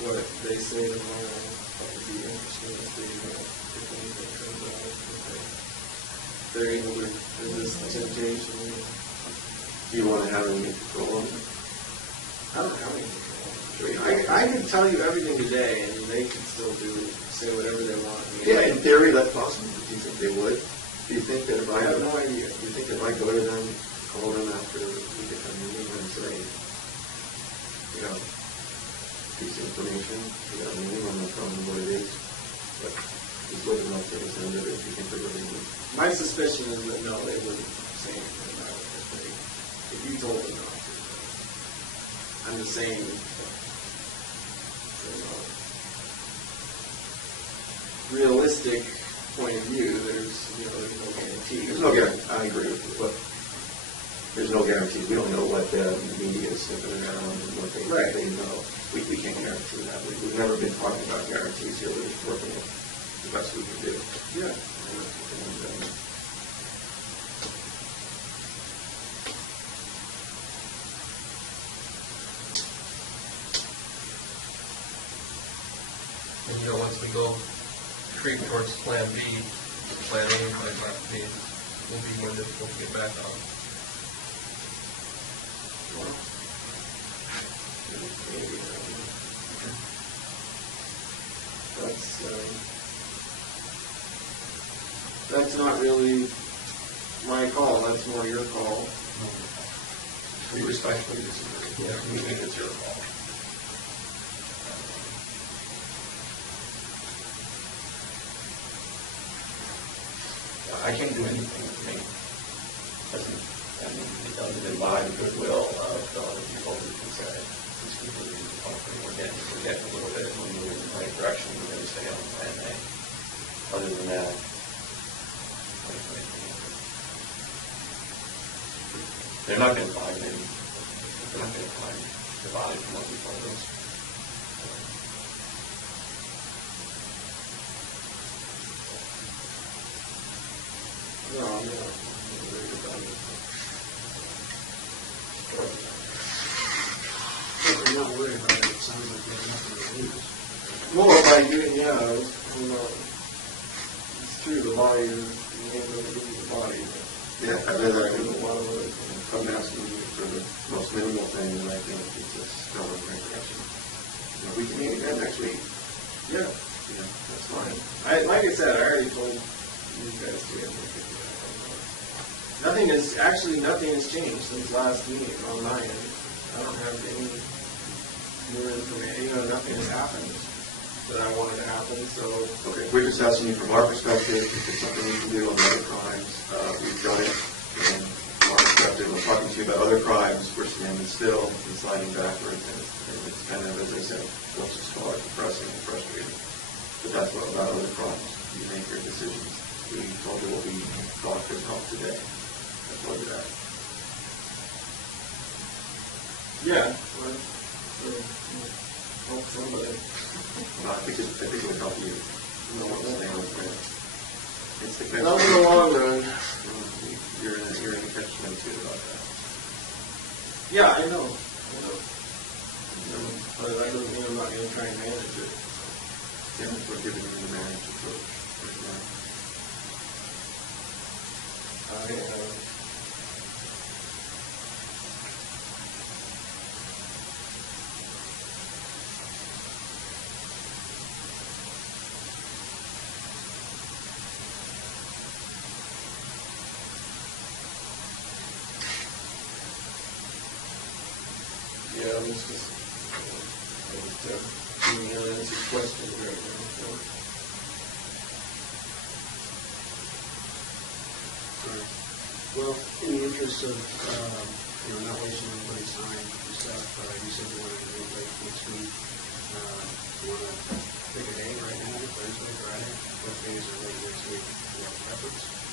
what they say tomorrow. It'd be interesting to see if anything comes out. If they're able to resist the temptation. Do you want to have any control on it? I don't have any control. I can tell you everything today, and they can still say whatever they want. Yeah, in theory, that's possible. Do you think they would? Do you think that if I have no idea. Do you think if I go to them, call them after we get a meeting and say, you know, piece of information, we got a meeting, I'm not telling them what it is, but just let them know to the end of it if you think they're really good. My suspicion is that no, they wouldn't say anything about it if you told them not to. I'm just saying, realistic point of view, there's no guarantee. There's no guarantee. I agree with you, but there's no guarantee. We don't know what the media is sniffing around and what they know. We can't guarantee that. We've never been talking about guarantees here. We're just working with the best we can do. Yeah. And once we go creep towards Plan B, Plan A might not be, will be more difficult to get back on. That's not really my call. That's more your call. We respectfully disagree. Yeah, we think it's your call. I can't do anything with me. It doesn't imply the goodwill of the people who can say, these people are we're getting a little bit, we're moving in the right direction, we're going to stay on Plan A. Other than that, they're not going to find any, they're not going to find the body from what we told us. No, I'm not worried about it. If they're not worried about it, it sounds like they have nothing to lose. More by doing, it's true, the body is, the body. Yeah, I'd rather come asking you for the most minimal thing, and I think it's just going in the right direction. We can meet again next week. Yeah. That's fine. Like I said, I already told you guys to get nothing has changed since last meeting on my end. I don't have any new information. Nothing has happened that I wanted to happen. So Okay, we're just asking you from our perspective, if there's something we can do on other crimes, we've done it. And from our perspective, we're talking to you about other crimes, we're standing still and sliding backwards, and it's kind of, as I said, let's just call it depressing and frustrating. But that's what about other crimes. You make your decisions. We told you what we thought could help today. That's what we're at. yeah, hope somebody. Well, I think it would help you. It's the Not in the long run. You're in a catch-22 about that. Yeah, I know. But that doesn't mean I'm not going to try and manage it. Yeah, we're giving you the managed approach. Yeah, I'm just giving unanswered questions right now. So. Well, in the interest of not wasting anybody's time and stuff, you said you wanted to meet like next week. You want to pick a day right now, Thursday, Friday? What days are late next week? Do you have preference?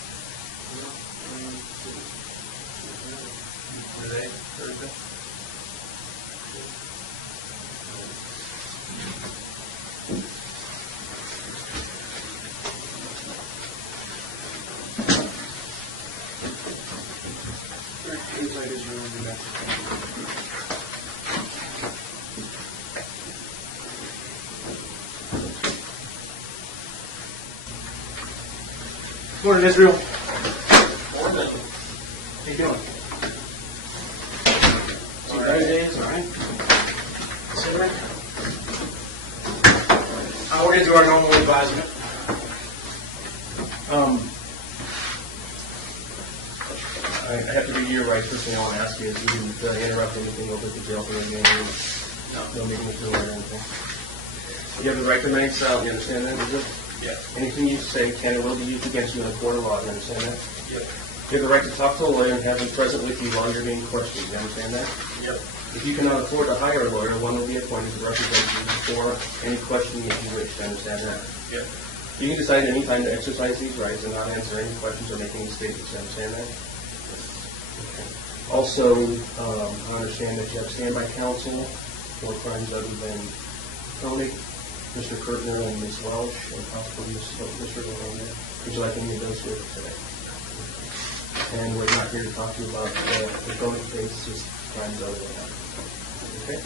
Morning, Israel. Morning. How you doing? All right. Days, all right. Considering. We're going to do our normal advisement. I have to be your right. First thing I want to ask you is you didn't interrupt anything over at the jail for any meeting. No meeting with or anything. You have the right to remain silent. You understand that? Is it? Yeah. Anything you say can or will be used against you in a court of law. You understand that? Yep. You have the right to talk to a lawyer and have him present with you while you're being questioned. You understand that? Yep. If you cannot afford to hire a lawyer, one will be appointed to represent you before any questioning if you wish. You understand that? Yep. You can decide at any time to exercise these rights and not answer any questions or make any statements. You understand that? Okay. Also, I understand that you have standby counsel for crimes other than felony, Mr. Kirtner and Ms. Welsh, and possibly Mr. Lalonde. Would you like any of those here today? And we're not here to talk to you about the felony case, just crimes other than that. Okay?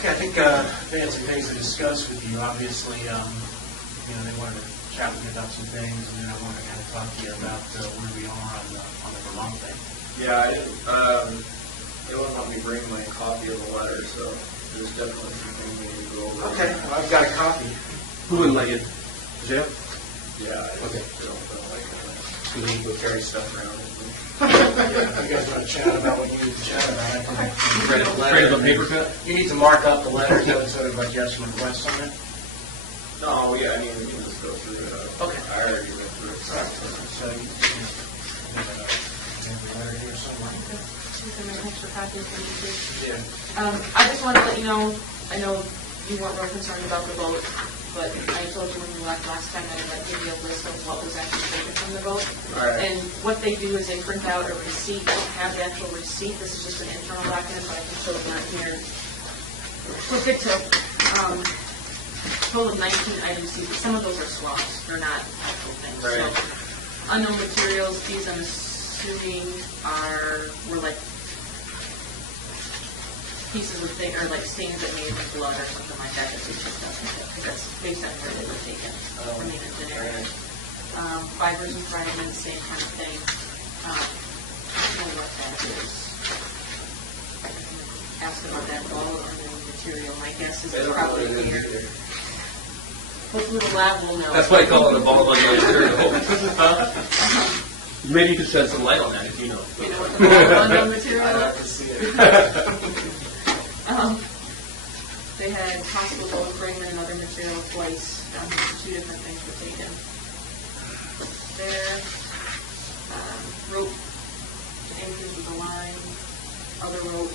Okay, I think they had some things to discuss with you. Obviously, they wanted to chat with you about some things, and then I wanted to kind of talk to you about where we are on the Vermont thing. Yeah, I didn't, they wouldn't let me bring my copy of the letter, so there's definitely some things we need to go over. Okay, well, I've got a copy. Who wouldn't let you? Jeff? Yeah, Okay. I don't like so we need to go carry stuff around. If you guys want to chat about what you need to chat about, I can Afraid of a paper cut? You need to mark up the letter, so it's sort of like yes and request on it. No, yeah, I mean, we can just go through it. Okay. I already went through it. So you have a letter here somewhere. Extra copies for you too. Yeah. I just wanted to let you know, I know you weren't real concerned about the vote, but I told you when we left last time that I'd give you a list of what was actually taken from the vote. All right. And what they do is they print out a receipt. They don't have the actual receipt. This is just an internal document, but I can show it on here. We'll get to total of 19 items. Some of those are swaps. They're not actual things. Right. So unknown materials, these I'm assuming were like pieces of thing, or like stains that made with blood or something like that. That's just doesn't fit, because that's based on where they were taken. I mean, it's an area. Fibers and fragments, same kind of thing. I don't know what that is. Ask about that all of the material. My guess is it's probably here. Hopefully the lab will know. That's why I call it a ball of unknown material. Maybe you could shed some light on that if you know. You know what the ball of unknown material I'd have is? to see it. They had possible gold fragment and other material twice. Two different things were taken. There, rope anchors with a line, other rope,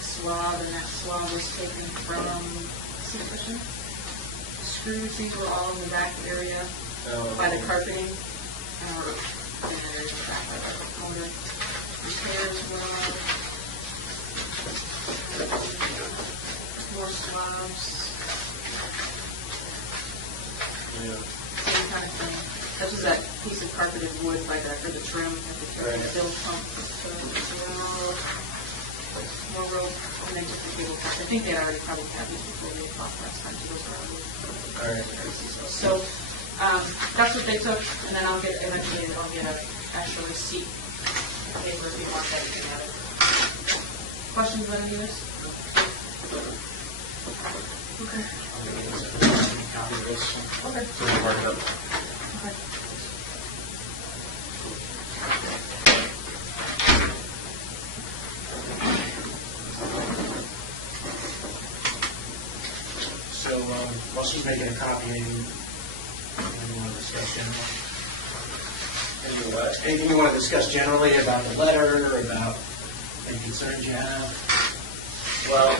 swab, and that swab was taken from, see the question? Screws, these were all in the back area by the carpeting. And there's the back of the motor. Repairs were more swabs. Yeah. Same kind of thing. This was that piece of carpeted wood for the trim at the Right. still pump. So more rope, and then just the cable cuts. I think they already probably had these before they talked last time, so those are all. All right. So that's what they took, and then eventually I'll get an actual receipt paper if you want that, you can have it. Questions on any of this? Okay. Copy of this. Okay. So we mark it up. Okay. So, Russell's making a copy. Anything you want to discuss generally? Anything you want to discuss generally about the letter, or about any concerns you have? Well,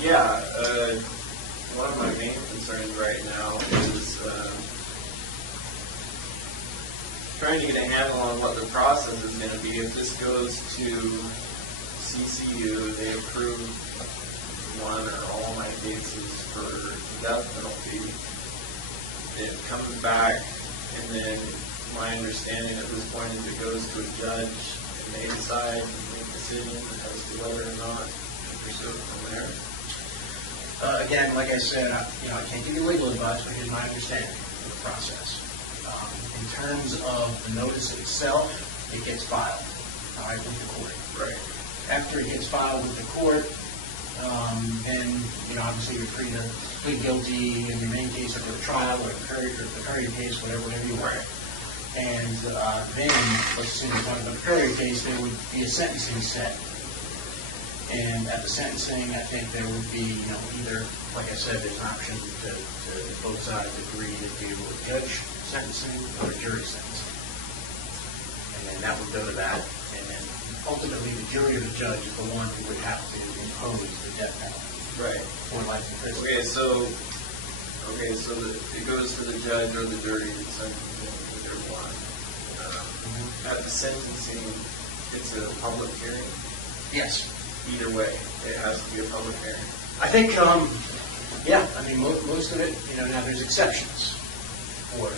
yeah, one of my main concerns right now is trying to get a handle on what the process is going to be. If this goes to CCU, they approve one or all my cases for the death penalty. It comes back, and then my understanding at this point is it goes to a judge, and they decide and make a decision as to whether or not to pursue it from there. Again, like I said, I can't give you legal advice, but here's my understanding of the process. In terms of the notice itself, it gets filed, all right, with the court. Right. After it gets filed with the court, then, obviously you're free to plead guilty in your main case or go to trial or the Courier case, whatever you want. Right. And then, let's assume we're talking about the Courier case, there would be a sentencing set. And at the sentencing, I think there would be, either, like I said, there's an option to both sides agree to do a judge sentencing or a jury sentencing. And then that would go to that. And then ultimately, the jury or the judge is the one who would have to impose the death penalty. Right. Or life in prison. Okay, so it goes to the judge or the jury to sentence either one. At the sentencing, it's a public hearing. Yes. Either way, it has to be a public hearing. I think, most of it, now there's exceptions for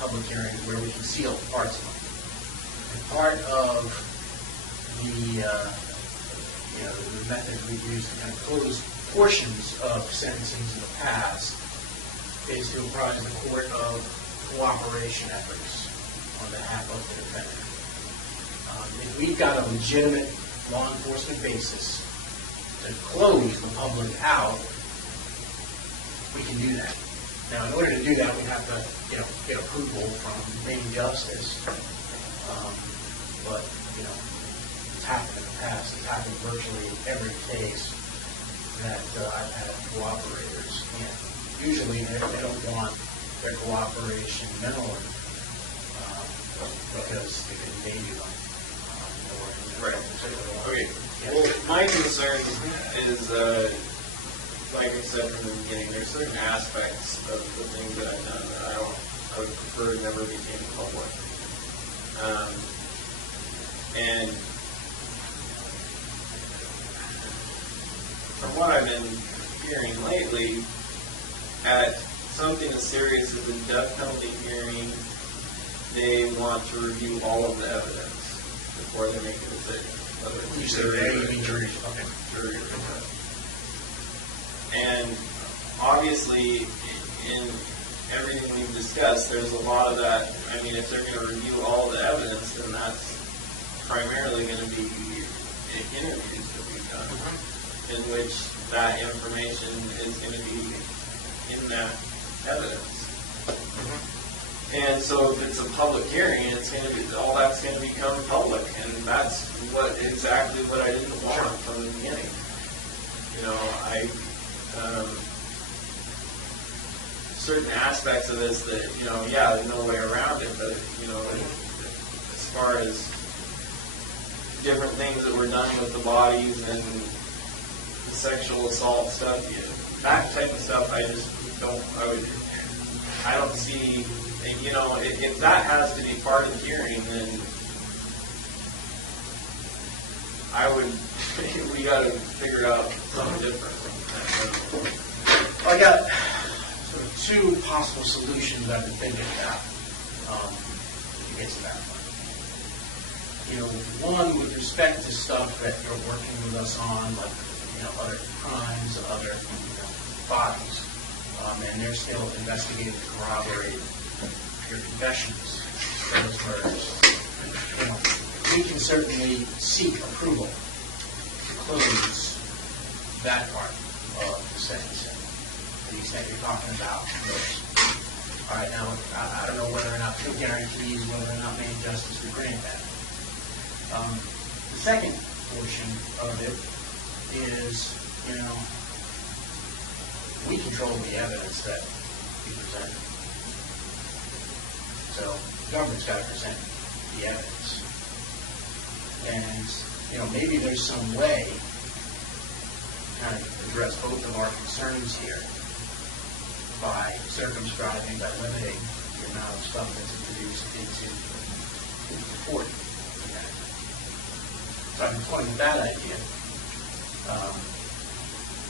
public hearings where we conceal parts of them. And part of the method we've used to kind of close portions of sentencings in the past is to apprise the court of cooperation efforts on behalf of the defendant. If we've got a legitimate law enforcement basis to close the public out, we can do that. Now, in order to do that, we have to, get approval from main justice. But, it's happened in the past. It's happened virtually in every case that I've had cooperators. And usually, they don't want their cooperation known because it can endanger them. Right. Okay. Yeah. Well, my concern is, like I said from the beginning, there's certain aspects of the things that I've done that I would prefer never became public. And from what I've been hearing lately, at something as serious as a death penalty hearing, they want to review all of the evidence before they make a decision. Whether it's You say they, you mean jury. Okay. Jury or judge. And obviously, in everything we've discussed, there's a lot of that. I mean, if they're going to review all the evidence, then that's primarily going to be interviews that we've done, in which that information is going to be in that evidence. And so if it's a public hearing, it's going to be, all that's going to become public, and that's exactly what I didn't want from the beginning. Certain aspects of this that, there's no way around it, but, as far as different things that were done with the bodies and the sexual assault stuff, that type of stuff, I don't see, if that has to be part of the hearing, then we got to figure out something different. Well, I got sort of two possible solutions I've been thinking about to get to that one. One with respect to stuff that you're working with us on, like other crimes, other bodies, and they're still investigating to corroborate your confessions, those murders. We can certainly seek approval to close that part of the sentencing, to the extent you're talking about those. All right, now, I don't know whether or not two guarantees, whether or not main justice would grant that. The second portion of it is, we control the evidence that we present. So the government's got to present the evidence. And, maybe there's some way to kind of address both of our concerns here by circumscribing, by limiting the amount of stuff that's introduced into court. So I've been toying with that idea.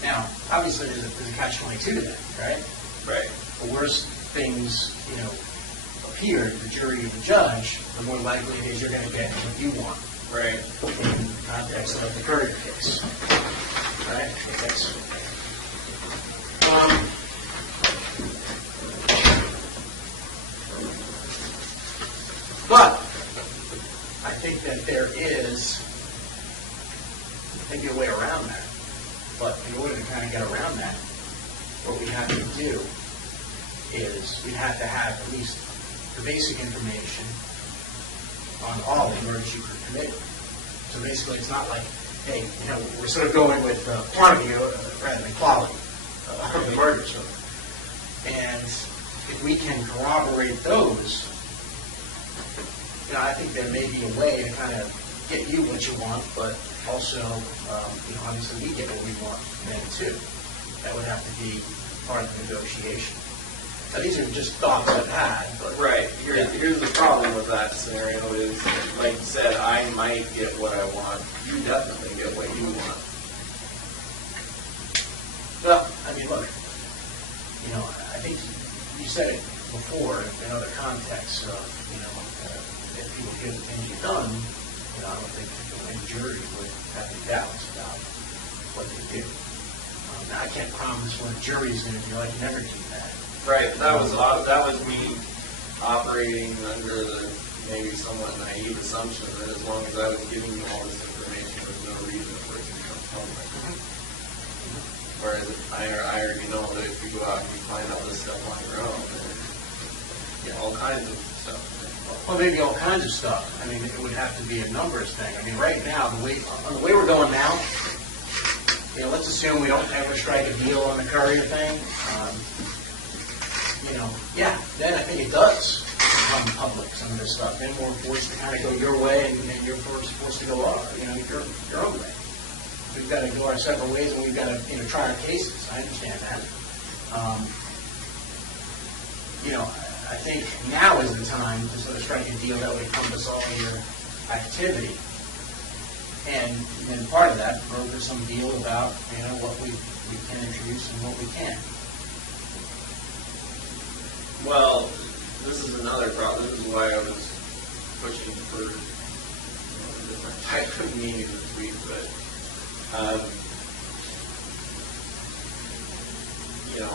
Now, obviously, there's a catch-22 to that, right? Right. The worse things, appear to the jury or the judge, the more likely it is you're going to get what you want. Right. In the context of the Courier case. Right? Okay, thanks. But I think that there is maybe a way around that. But in order to kind of get around that, what we have to do is we have to have at least the basic information on all the murders you could commit. So basically, it's not like, hey, we're sort of going with quantity rather than quality of the murders. And if we can corroborate those, I think there may be a way to kind of get you what you want, but also, obviously we get what we want then too. That would have to be part of the negotiation. Now, these are just thoughts I've had, but Right. Here's the problem with that scenario is, like you said, I might get what I want. You definitely get what you want. well, I mean, look, I think you said it before in other contexts. If people get things done, I don't think any jury would have any doubts about what they do. Now, I can't promise what a jury is going to do. I can never do that. Right. That was me operating under the maybe somewhat naive assumption that as long as I was giving you all this information, there's no reason for it to become public. Whereas I already know that if you go out and you find out this stuff on your own, then all kinds of stuff. Well, maybe all kinds of stuff. I mean, it would have to be a numbers thing. I mean, right now, the way we're going now, let's assume we don't ever strike a deal on the courier thing. Then I think it does become public, some of this stuff. Then we're forced to kind of go your way, and you're forced to go your own way. We've got to go our separate ways, and we've got to try our cases. I understand that. I think now is the time to sort of strike a deal that would encompass all of your activity. And then part of that, broker some deal about, what we can introduce and what we can't. Well, this is another problem. This is why I was pushing for a different type of meeting this week. But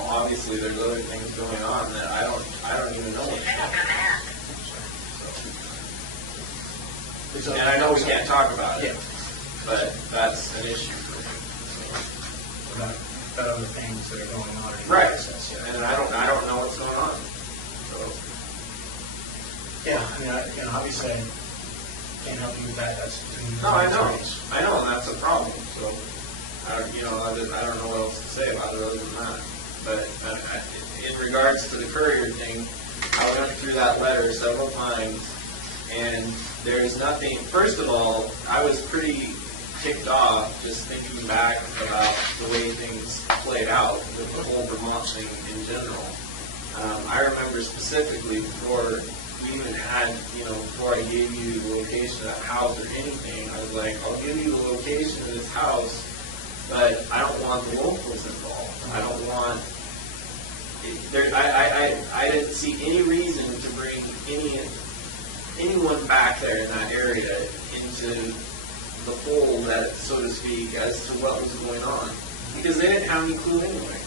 obviously there's other things going on that I don't even know what's happening. So, and I know we can't talk about it, but that's an issue for me. About other things that are going on in the Right. process. Yeah. And I don't know what's going on. So obviously I can't help you with that. That's between the no, I know, parties. and that's a problem. So I don't know what else to say about it other than that. But in regards to the courier thing, I went through that letter several times, and there's nothing. First of all, I was pretty ticked off just thinking back about the way things played out with the whole Vermont thing in general. I remember specifically before we even had, before I gave you the location of that house or anything, I was like, I'll give you the location of this house, but I don't want the locals involved. I don't want. I didn't see any reason to bring anyone back there in that area into the fold, so to speak, as to what was going on, because they didn't have any clue anyway.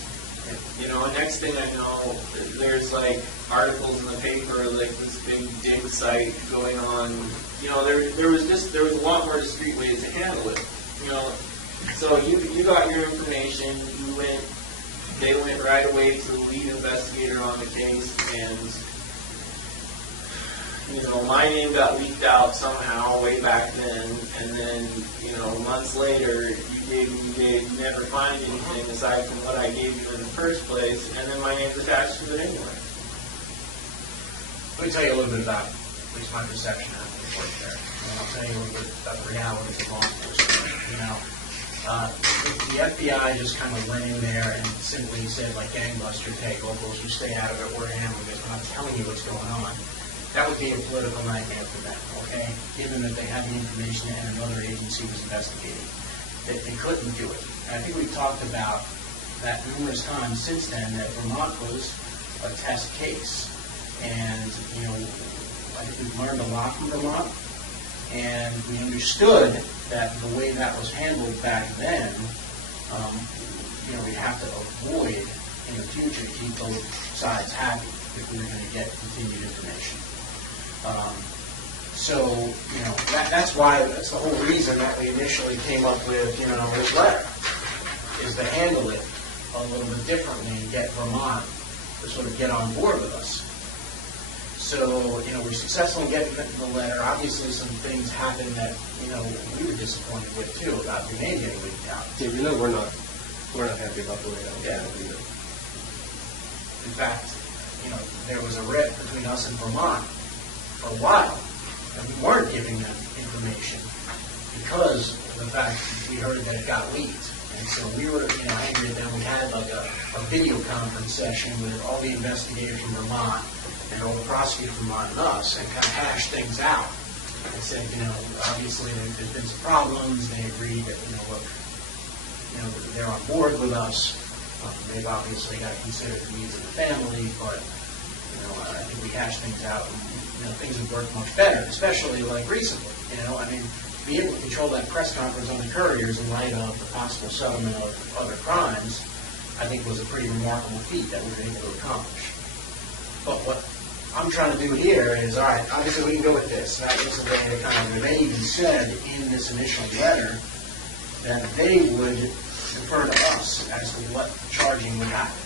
Next thing I know, there's like articles in the paper, like this big dig site going on. There was a lot more discreet ways to handle it. So you got your information, they went right away to the lead investigator on the case, and my name got leaked out somehow way back then, and then months later you never find anything aside from what I gave you in the first place, and then my name's attached to it anyway. Let me tell you a little bit about at least my perception of the work there, and I'll tell you a little bit about the reality of law enforcement. The FBI just kind of went in there and simply said, like gangbusters, hey, locals, you stay out of it, we're handling this, we're not telling you what's going on. That would be a political nightmare for them, okay? Given that they had the information and another agency was investigating. They couldn't do it. And I think we've talked about that numerous times since then, that Vermont was a test case. And, I think we've learned a lot from Vermont, and we understood that the way that was handled back then we'd have to avoid in the future to keep both sides happy if we were going to get continued information. That's the whole reason that we initially came up with, this letter, is to handle it a little bit differently and get Vermont to sort of get on board with us. So, we're successful in getting the letter. Obviously, some things happened that, we were disappointed with, too, about the name getting leaked out. Yeah, we're not happy about the way that was handled either. In fact, there was a rift between us and Vermont for a while, and we weren't giving them information because of the fact that we heard that it got leaked. And so we were, angry at them. We had like a video conference session with all the investigators from Vermont and all the prosecutors from Vermont and us, and kind of hashed things out. And said, obviously there's been some problems. They agreed that, look, they're on board with us. They've obviously got to consider the needs of the family, but I think we hashed things out, and things have worked much better, especially like recently. To be able to control that press conference on the couriers in light of the possible settlement of other crimes, I think was a pretty remarkable feat that we were able to accomplish. But what I'm trying to do here is, all right, obviously we can go with this. That was the way they even said in this initial letter that they would defer to us as to what charging would happen.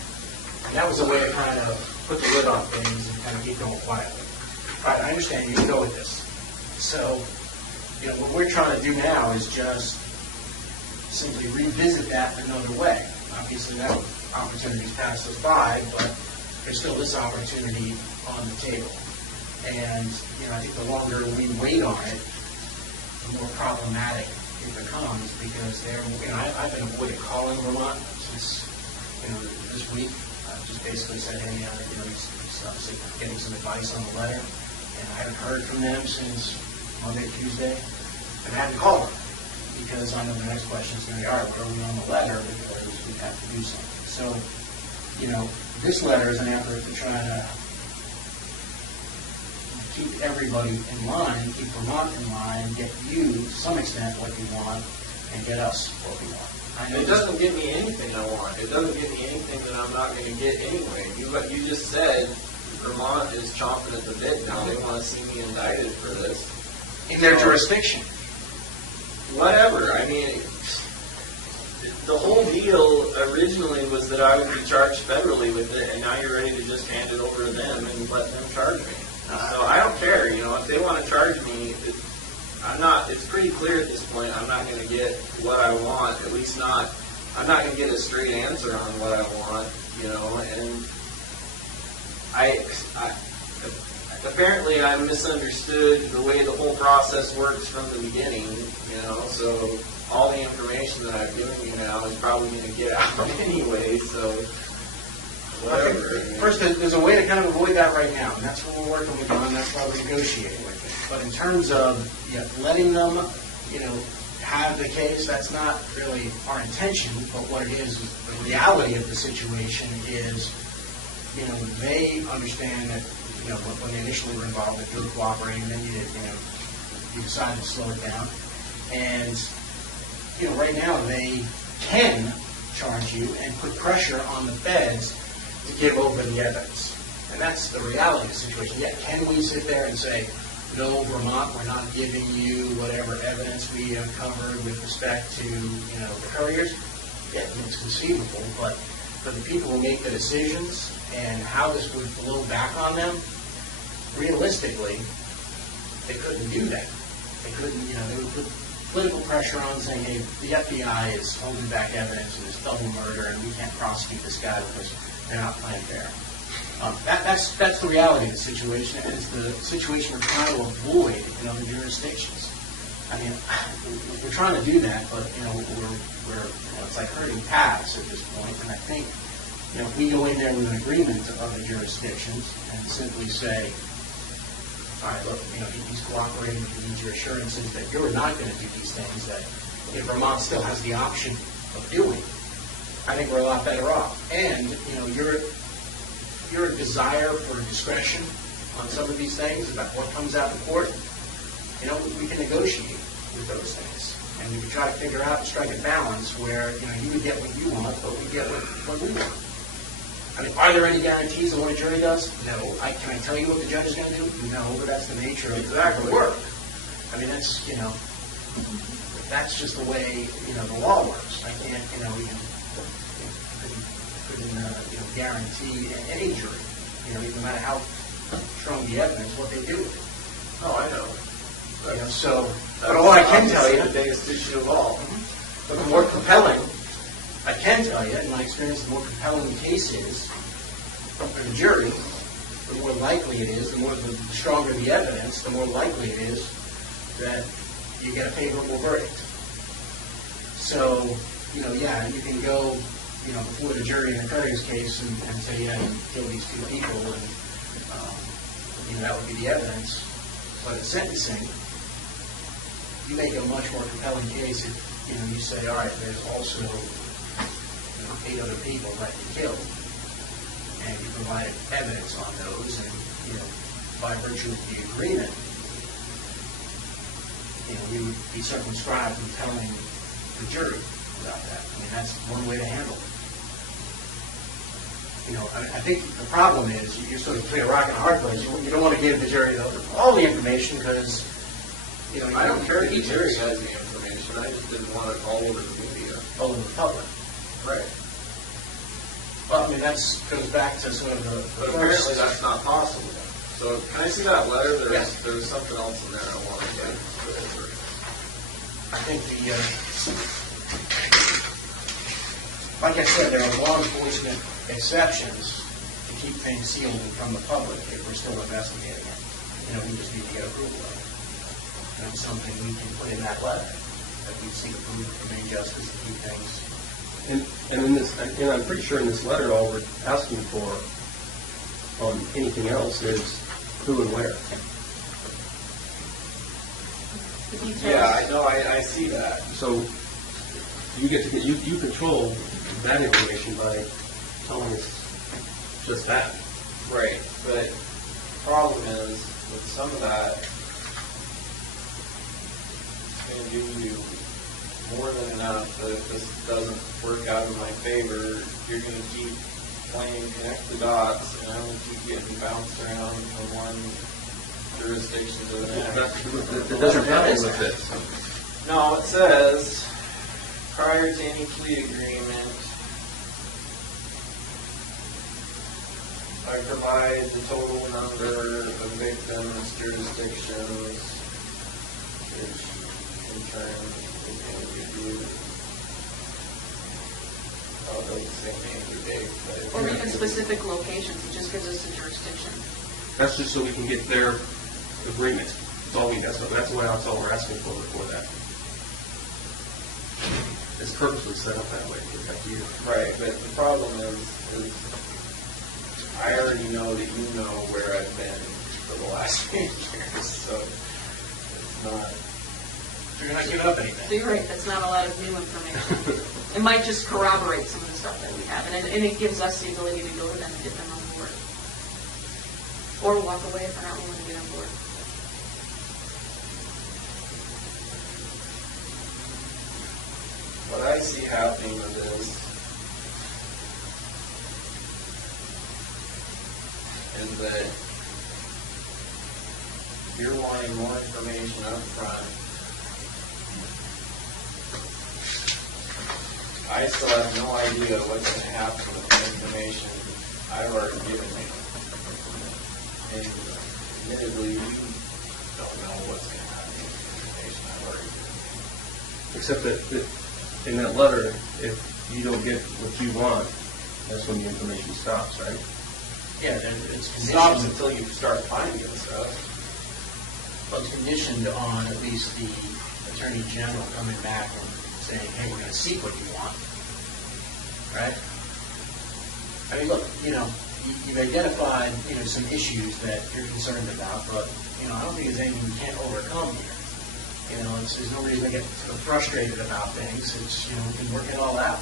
And that was a way to kind of put the lid on things and kind of keep going quietly. All right, I understand you can go with this. So, what we're trying to do now is just simply revisit that another way. Obviously, that opportunity's passed us by, but there's still this opportunity on the table. And, I think the longer we wait on it, the more problematic it becomes, because I've been avoiding calling Vermont since, this week. I've just basically said, hey, he's obviously getting some advice on the letter, and I haven't heard from them since Monday, Tuesday, and I haven't called them, because I know the next question is going to be, all right, where are we on the letter, because we have to do something. So, this letter is an effort to try to keep everybody in line, keep Vermont in line, get you, to some extent, what you want, and get us what we want. It doesn't get me anything I want. It doesn't get me anything that I'm not going to get anyway. You just said Vermont is chomping at the bit now. They want to see me indicted for this. In their jurisdiction. Whatever. The whole deal originally was that I would be charged federally with it, and now you're ready to just hand it over to them and let them charge me. So I don't care. If they want to charge me, it's pretty clear at this point I'm not going to get what I want, at least not, I'm not going to get a straight answer on what I want, and apparently I misunderstood the way the whole process works from the beginning, so all the information that I'm giving you now is probably going to get out anyway, so whatever. First, there's a way to kind of avoid that right now, and that's what we're working with them, and that's why we're negotiating with them. But in terms of letting them, have the case, that's not really our intention, but what it is the reality of the situation is, they understand that, when they initially were involved, that you were cooperating, and then you decided to slow it down. And, right now they can charge you and put pressure on the feds to give over the evidence. And that's the reality of the situation. Yet, can we sit there and say, no, Vermont, we're not giving you whatever evidence we have covered with respect to, the couriers? Yeah, it's conceivable, but for the people who make the decisions and how this would flow back on them, realistically, they couldn't do that. They couldn't, they would put political pressure on saying, hey, the FBI is holding back evidence of this double murder and we can't prosecute this guy because they're not playing fair. That's the reality of the situation, and it's the situation we're trying to avoid in other jurisdictions. We're trying to do that, but we're it's like herding cats at this point. And I think if we go in there with an agreement to other jurisdictions and simply say, all right, look, he's cooperating, he needs your assurances that you're not going to do these things that Vermont still has the option of doing, I think we're a lot better off. And your desire for discretion on some of these things about what comes out in court, we can negotiate with those things. And and we could try to figure out and strike a balance where, you would get what you want, but we get what we want. I mean, are there any guarantees of what a jury does? No. Can I tell you what the judge is going to do? No, but that's the nature of the work. I mean, that's, that's just the way, the law works. I can't, couldn't guarantee any jury, no matter how strong the evidence, what they do with it. Oh, I know. But all I can tell you, the biggest issue of all. but the more compelling, I can tell you, in my experience, the more compelling the case is for the jury, the more likely it is, the stronger the evidence, the more likely it is that you get a favorable verdict. So, you can go, before the jury in a Curry's case and say, you killed these two people, and, that would be the evidence. But in sentencing, you make a much more compelling case if, you say, all right, there's also, 8 other people that you killed, and you provided evidence on those, and, by virtue of the agreement, we would be circumscribed from telling the jury about that. I mean, that's one way to handle it. I think the problem is you're sort of between a rock and a hard place. You don't want to give the jury all the information because, I don't care if the jury has the information. I just didn't want it all over the media. All over the public. Right. Well, I mean, that goes back to sort of the But apparently that's not possible. So can I see that letter? There's something else in there I want to get. I think like I said, there are law enforcement exceptions to keep things sealed from the public if we're still investigating it. We just need to get approval of it. And it's something we can put in that letter, that we seek approval from main justice to keep things. And in this, and I'm pretty sure in this letter, all we're asking for on anything else is who and where. The details. Yeah, I know. I see that. So you control that information by telling us just that. Right. But the problem is with some of that, it's going to give you more than enough that if this doesn't work out in my favor, you're going to keep playing connect the dots, and I'm going to keep getting bounced around from one jurisdiction to the next. That doesn't happen with this. No, it says, prior to any plea agreement, I provide the total number of victims, jurisdictions, which in turn is going to give you the same name or date. Or even specific locations, it just gives us a jurisdiction. That's just so we can get their agreement. That's all that's all we're asking for that. It's purposely set up that way to protect you. Right, but the problem is I already know that you know where I've been for the last few years, so it's not. You're not giving up anything. So you're right, that's not a lot of new information. It might just corroborate some of the stuff that we have, and it gives us the ability to go to them and get them on board. Or walk away if we're not willing to get on board. What I see happening with this is that you're wanting more information up front. I still have no idea what's going to happen with the information I've already given you. And admittedly, you don't know what's going to happen with the information I've already given you. Except that in that letter, if you don't get what you want, that's when the information stops, right? Yeah, it's It stops conditioned. until you start finding stuff. Well, it's conditioned on at least the Attorney General coming back and saying, hey, we're going to seek what you want. Right? I mean, look, you've identified, some issues that you're concerned about, but, I don't think there's anything you can't overcome here. There's no reason to get sort of frustrated about things. It's, we can work it all out.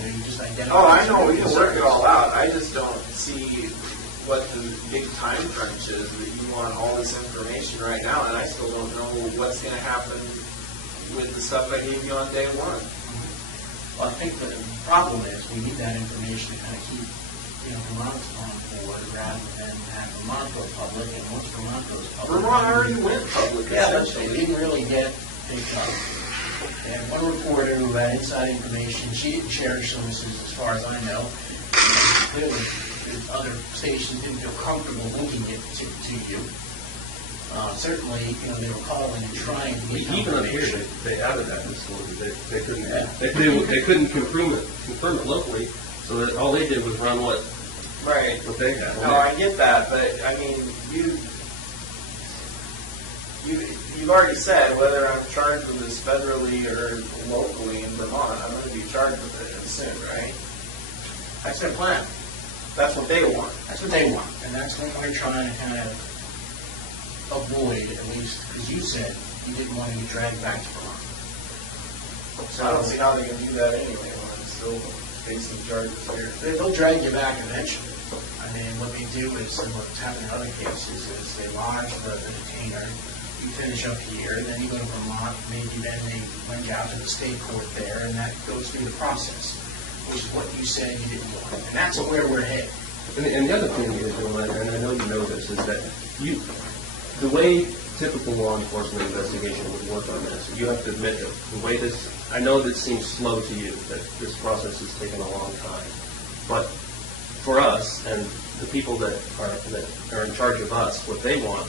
You just identify. Oh, I know, we can work it all out. I just don't see what the big time crunch is that you want all this information right now, and I still don't know what's going to happen with the stuff I gave you on day one. Well, I think the problem is we need that information to kind of keep, Vermont on board rather than have Vermont go public, and once Vermont goes public. Vermont already went public. Yeah, but they didn't really get picked up. They had one reporter who had inside information. She didn't share her sources, as far as I know. And clearly, the other stations didn't feel comfortable linking it to you. Certainly, they were calling and trying to get Even up here, they added that in the story. They couldn't confirm it locally, so that all they did was run what they had. No, I get that, but I mean, you've already said whether I'm charged with this federally or locally in Vermont, I'm going to be charged with it soon, right? That's their plan. That's what they want. That's what they want, and that's what we're trying to kind of avoid, at least, because you said you didn't want to get dragged back to Vermont. So I don't see how they can do that anyway when I'm still facing charges here. They'll drag you back eventually. I mean, what they do is, and what's happened in other cases, is they lodge the detainer, you finish up here, then you go to Vermont, maybe then they link out to the state court there, and that goes through the process, which is what you said you didn't want. And that's where we're headed. And the other thing is, and I know you know this, is that the way typical law enforcement investigation would work on this, you have to admit that the way this, I know this seems slow to you, that this process has taken a long time, but for us and the people that are in charge of us, what they want,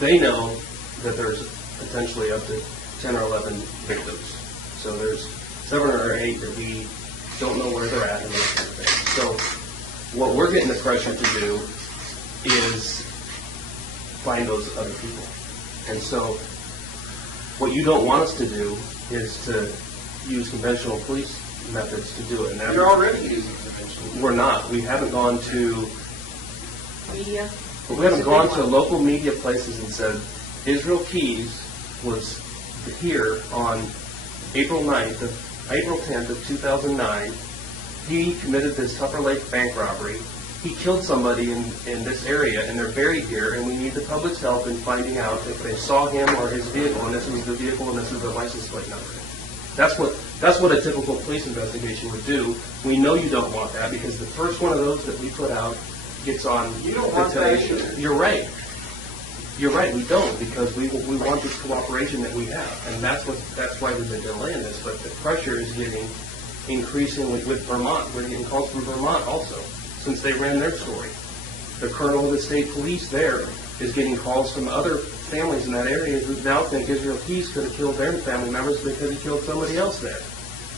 they know that there's potentially up to 10 or 11 victims. So there's 7 or 8 that we don't know where they're at and those kind of things. So what we're getting the pressure to do is find those other people. And so what you don't want us to do is to use conventional police methods to do it. And you're already using conventional. We're not. We haven't gone to Media. we haven't gone to local media places and said Israel Keys was here on April 10th of 2009. He committed this Tupper Lake bank robbery. He killed somebody in this area, and they're buried here, and we need the public's help in finding out if they saw him or his vehicle, and this is the vehicle, and this is the license plate number. That's what a typical police investigation would do. We know you don't want that, because the first one of those that we put out gets on. You don't want that either. You're right. You're right. We don't, because we want this cooperation that we have, and that's why we've been delaying this. But the pressure is getting increasing with Vermont. We're getting calls from Vermont also, since they ran their story. The colonel of the state police there is getting calls from other families in that area who now think Israel Keys could have killed their family members because he killed somebody else there.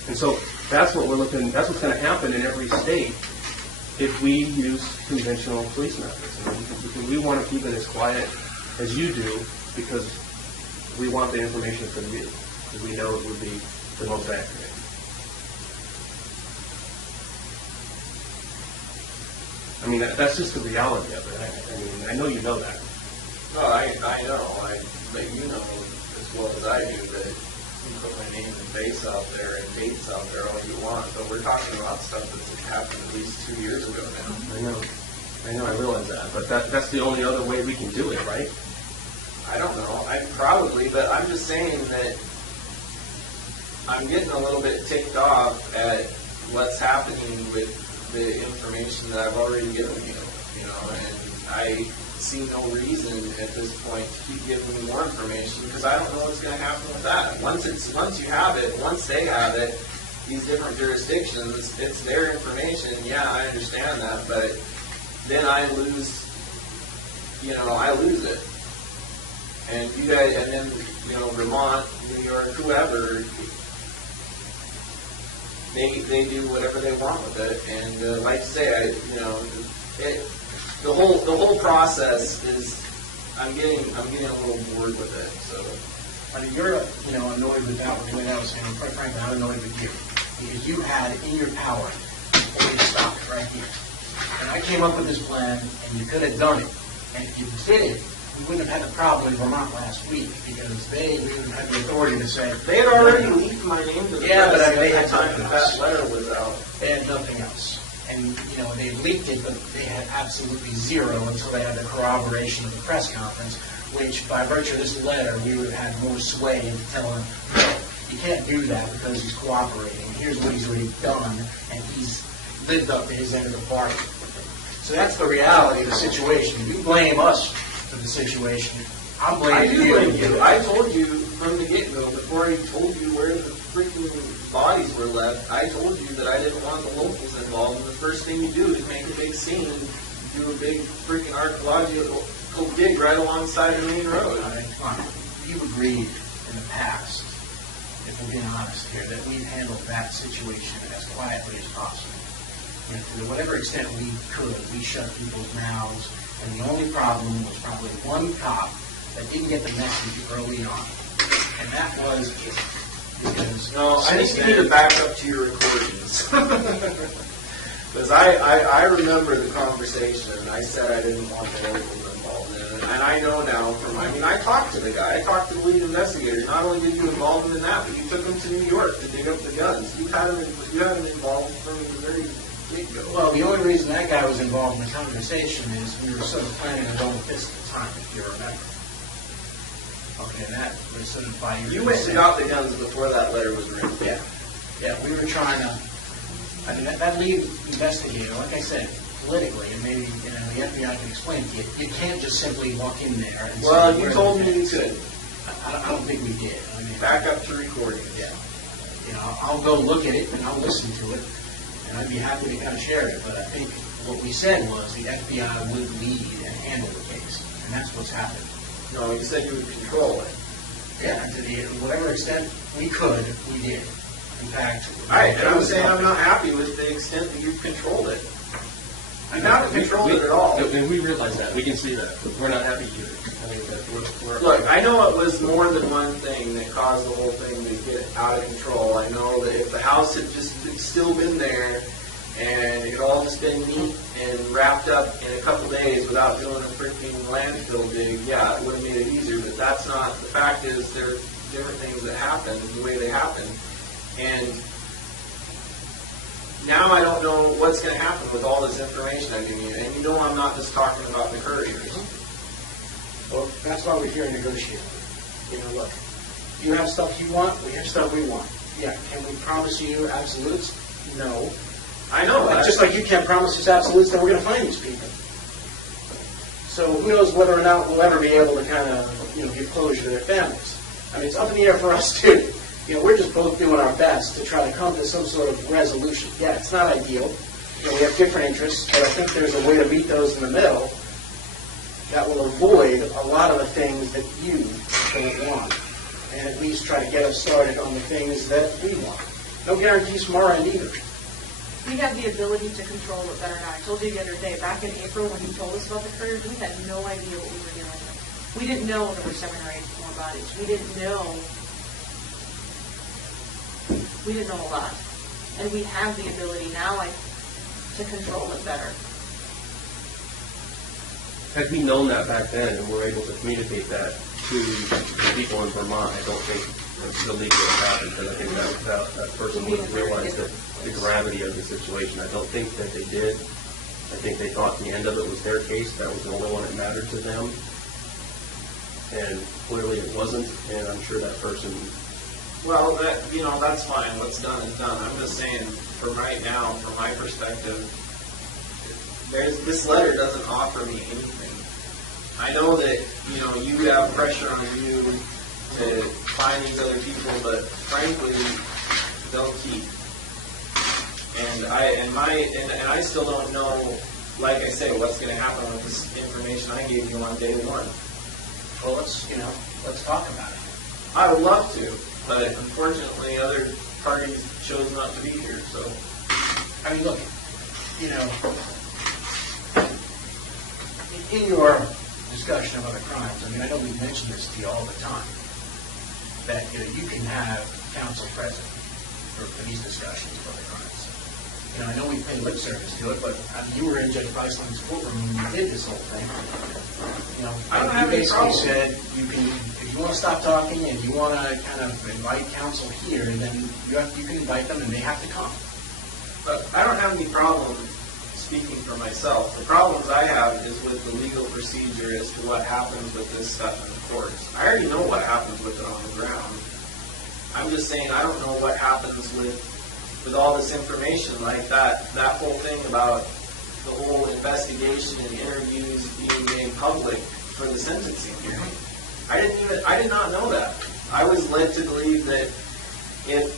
And so that's what we're looking. That's what's going to happen in every state if we use conventional police methods. And we want to keep it as quiet as you do, because we want the information from you, because we know it would be the most accurate. I mean, that's just the reality of it. I mean, I know you know that. No, I know. But you know as well as I do that you put my name and face out there and dates out there all you want. But we're talking about stuff that's happened at least 2 years ago now. I know, I realize that. But that's the only other way we can do it, right? I don't know. But I'm just saying that I'm getting a little bit ticked off at what's happening with the information that I've already given you, and I see no reason at this point to keep giving me more information, because I don't know what's going to happen with that. Once you have it, once they have it, these different jurisdictions, it's their information. Yeah, I understand that, but then I lose it. And you guys, and then Vermont, New York, whoever. They do whatever they want with it, and like I say, the whole process is. I'm getting a little bored with it. So, I mean, you're annoyed with that one, and quite frankly, I'm annoyed with you, because you had it in your power to stop it right here. And I came up with this plan, and you could have done it. And if you did it, we wouldn't have had the problem in Vermont last week, because they didn't have the authority to say. They had already leaked my name to the press. They had time nothing that else. letter was out. They had nothing else. And, they leaked it, but they had absolutely zero until they had the corroboration of the press conference, which by virtue of this letter, we would have had more sway into telling him, no, you can't do that because he's cooperating. Here's what he's already done, and he's lived up to his end of the bargain. So that's the reality of the situation. You blame us for the situation. I'm I blaming do you. blame you. I told you from the get-go, before I told you where the freaking bodies were left, I told you that I didn't want the locals involved. And the first thing you do is make a big scene and do a big freaking archaeological dig right alongside the main road. All right, fine. You've agreed in the past, if we're being honest here, that we've handled that situation as quietly as possible. And to whatever extent we could, we shut people's mouths, and the only problem was probably one cop that didn't get the message early on. And that was because... No, I think you need to back up to your recordings. Because I remember the conversation, and I said I didn't want the locals involved in it. And I know now I talked to the guy. I talked to the lead investigator. Not only did you involve him in that, but you took him to New York to dig up the guns. You had him involved from the very get-go. Well, the only reason that guy was involved in the conversation is we were sort of planning on going with this at the time, if you remember. Okay, that was sort of by your You went and consent. got the guns before that letter was written. Yeah, we were trying to, that lead investigator, like I said, politically, and maybe, the FBI can explain to you, you can't just simply walk in there and say... Well, you "Where's told the me you guns?" could. I don't think we did. Back up to recording. Yeah. I'll go look at it and I'll listen to it, and I'd be happy to kind of share it, but I think what we said was the FBI would lead and handle the case, and that's what's happened. No, you said you would control it. Yeah, to whatever extent we could, we did. In fact... I'm saying I'm not happy with the extent that you've controlled it. You haven't controlled it at all. And we realize that. We can see that. We're not happy either. Look, I know it was more than one thing that caused the whole thing to get out of control. I know that if the house had just still been there and it had all just been neat and wrapped up in a couple days without doing a freaking landfill dig, yeah, it would have made it easier. But that's not. The fact is, there are different things that happen the way they happen. And now I don't know what's going to happen with all this information I'm giving you. And you know I'm not just talking about the couriers. Well, that's why we're here to negotiate. Look, you have stuff you want, we have stuff we want. Yeah, can we promise you absolutes? No. I know that. Just like you can't promise us absolutes that we're going to find these people. So who knows whether or not we'll ever be able to kind of, give closure to their families. It's up in the air for us too. We're just both doing our best to try to come to some sort of resolution. Yeah, it's not ideal. We have different interests, but I think there's a way to meet those in the middle that will avoid a lot of the things that you don't want, and at least try to get us started on the things that we want. No guarantees from our end either. We have the ability to control it better now. I told you the other day, back in April when you told us about the couriers, we had no idea what we were dealing with. We didn't know there were 7 or 8 more bodies. We didn't know a lot. And we have the ability now to control it better. Had we known that back then and were able to communicate that to the people in Vermont, I don't think the leak would have happened, because I think that person would have realized the gravity of the situation. I don't think that they did. I think they thought the end of it was their case. That was the only one that mattered to them. And clearly it wasn't, and I'm sure that person... Well, that's fine. What's done is done. I'm just saying, from right now, from my perspective, this letter doesn't offer me anything. I know that, you have pressure on you to find these other people, but frankly, don't keep. And I still don't know, like I say, what's going to happen with this information I gave you on day one. Well, let's talk about it. I would love to, but unfortunately, other parties chose not to be here. So, Look, in your discussion of other crimes, I know we mention this to you all the time, that you can have counsel present for these discussions of other crimes. I know we pay lip service to it, but you were in Judge Breisland's courtroom when you did this whole thing. I don't have any problem. Said you can, if you want to stop talking and you want to kind of invite counsel here, then you can invite them and they have to come. But I don't have any problem speaking for myself. The problems I have is with the legal procedure as to what happens with this stuff in the courts. I already know what happens with it on the ground. I'm just saying I don't know what happens with all this information, like that whole thing about the whole investigation and interviews being made public for the sentencing hearing. I did not know that. I was led to believe that if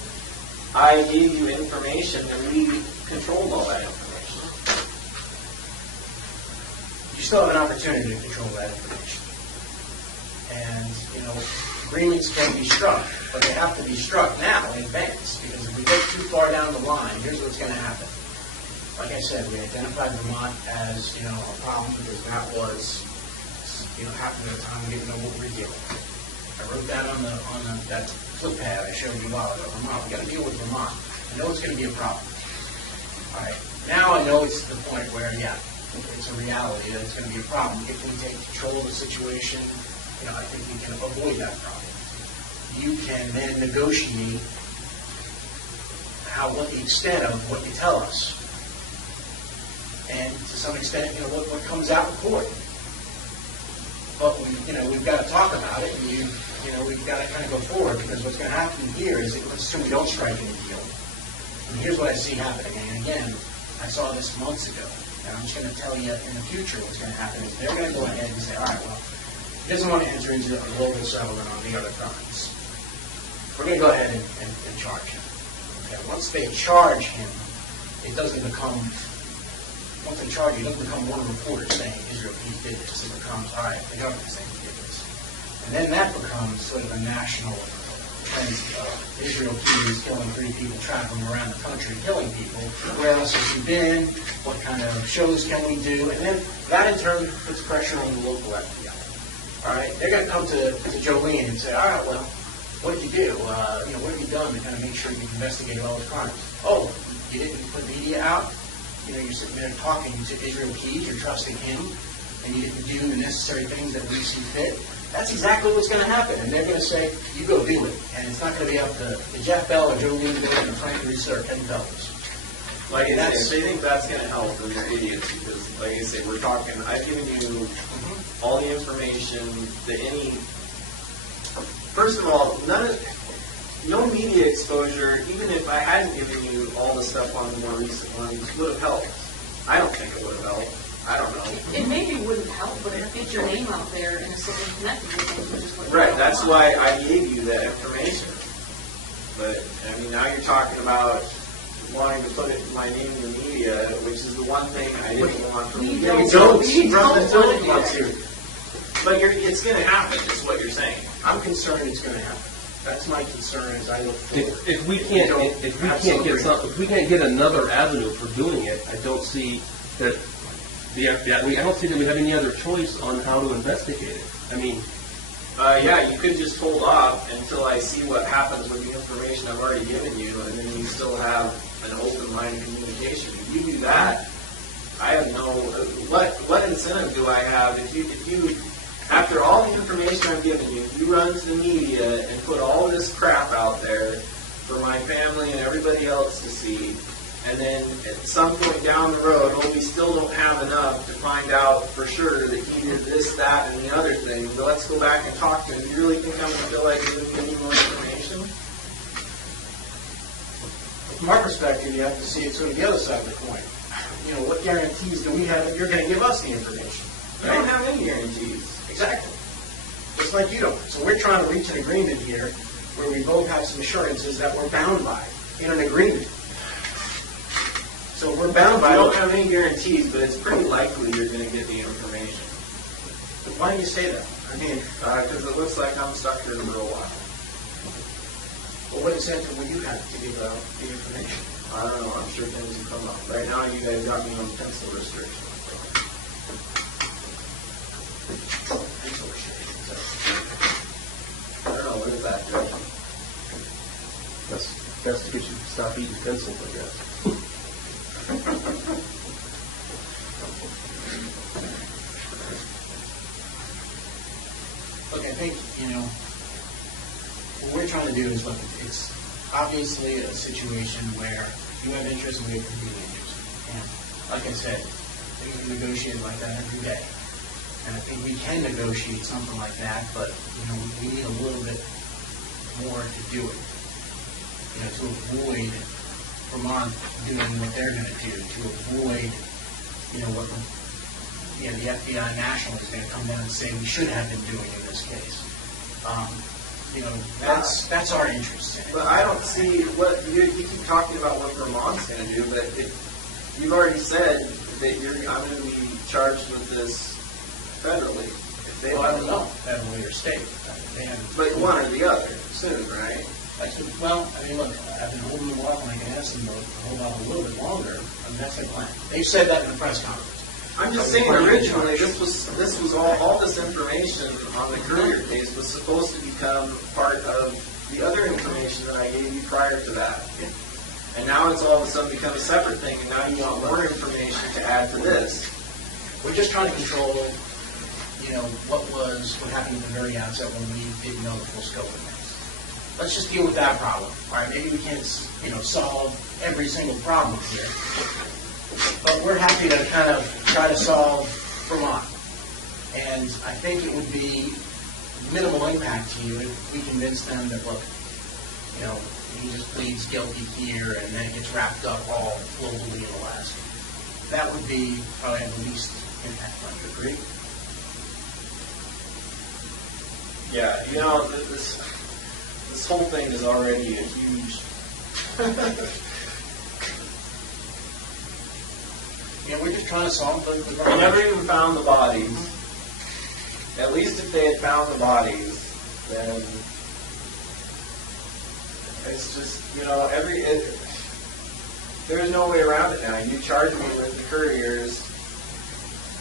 I gave you information, then we controlled all that information. You still have an opportunity to control that information. And, agreements can be struck, but they have to be struck now in advance, because if we get too far down the line, here's what's going to happen. Like I said, we identified Vermont as, a problem because that was, happened at a time we didn't know what we were dealing with. I wrote that on that flip pad I showed you a while ago. Vermont, we got to deal with Vermont. I know it's going to be a problem. All right. Now I know it's to the point where, it's a reality that it's going to be a problem. If we take control of the situation, I think we can avoid that problem. You can then negotiate what the extent of what you tell us, and to some extent, what comes out in court. But we've got to talk about it, and we've got to kind of go forward, because what's going to happen here is that let's assume we don't strike any deal. And here's what I see happening. And again, I saw this months ago, and I'm just going to tell you in the future what's going to happen is they're going to go ahead and say, all right, well, he doesn't want to enter into a global settlement on the other crimes. We're going to go ahead and charge him. Okay? Once they charge him, it doesn't become, once they charge you, it doesn't become one reporter saying Israel Keys did this. It becomes, all right, the government saying he did this. And then that becomes sort of a national trend of Israel Keys killing 3 people, traveling around the country, killing people. Where else has he been? What kind of shows can we do? And then that in turn puts pressure on the local FBI. All right, they're going to come to Jolene and say, all right, well, what did you do? What have you done to kind of make sure you've investigated all the crimes? Oh, you didn't put media out? You're sitting there talking to Israel Keys, you're trusting him, and you didn't do the necessary things that we see fit. That's exactly what's going to happen. And they're going to say, you go do it. And it's not going to be up to Jeff Bell or Jolene Gordon or Frank Research and fellows. Like I say, if they think that's going to help, then they're idiots, because, like I say, we're talking, I've given you all the information that first of all, no media exposure, even if I hadn't given you all the stuff on the more recent ones, would have helped. I don't think it would have helped. I don't know. It maybe wouldn't help, but it gets your name out there and it's something connected with things, which is what Right, that's why I gave you that information. But, now you're talking about wanting to put my name in the media, which is the one thing I didn't want from you. We don't want to. But it's going to happen, is what you're saying. I'm concerned it's going to happen. That's my concern as I look forward. If we can't get another avenue for doing it, I don't see that I don't see that we have any other choice on how to investigate it. You could just hold off until I see what happens with the information I've already given you, and then you still have an open line of communication. If you do that, I have no. What incentive do I have if you after all the information I've given you, you run to the media and put all this crap out there for my family and everybody else to see, and then at some point down the road, we still don't have enough to find out for sure that he did this, that, and the other thing, but let's go back and talk to him. You really think I'm going to feel like giving you more information? From our perspective, you have to see it sort of the other side of the coin. What guarantees do we have that you're going to give us the information? I don't have any guarantees. Exactly. Just like you don't. So we're trying to reach an agreement here where we both have some assurances that we're bound by in an agreement. So we're bound by I don't have any guarantees, but it's pretty likely you're going to get the information. But why do you say that? Because it looks like I'm stuck here for a while. Well, what incentive will you have to give out the information? I don't know. I'm sure things will come up. Right now, you guys got me on pencil restrictions. I don't know. What is that, Joe? That's to get you to stop eating pencils, I guess. Look, I think, what we're trying to do is, it's obviously a situation where you have interest and we have competing interest. And like I said, we can negotiate like that every day. And I think we can negotiate something like that, but, we need a little bit more to do it. To avoid Vermont doing what they're going to do, to avoid, what the FBI national is going to come down and say we should have been doing in this case. That's our interest in it. But I don't see what you keep talking about what Vermont's going to do, but you've already said that I'm going to be charged with this federally. If they I don't know, federally or state. But one or the other, soon, right? Look, I've been holding them off, and I can ask them to hold off a little bit longer. That's their plan. They said that in the press conference. I'm just saying, originally, this was all this information on the Courier case was supposed to become part of the other information that I gave you prior to that. And now it's all of a sudden become a separate thing, and now you want more information to add to this. We're just trying to control, what happened at the very outset when we didn't know the full scope of things. Let's just deal with that problem. All right, maybe we can't, solve every single problem here, but we're happy to kind of try to solve Vermont. And I think it would be minimal impact to you if we convince them that, look, he just pleads guilty here and then it gets wrapped up all globally in Alaska. That would be probably the least impact. Don't you agree? Yeah, this whole thing is already a huge. We're just trying to solve the We never even found the bodies. At least if they had found the bodies, then it's just, there's no way around it now. You charge me with the couriers.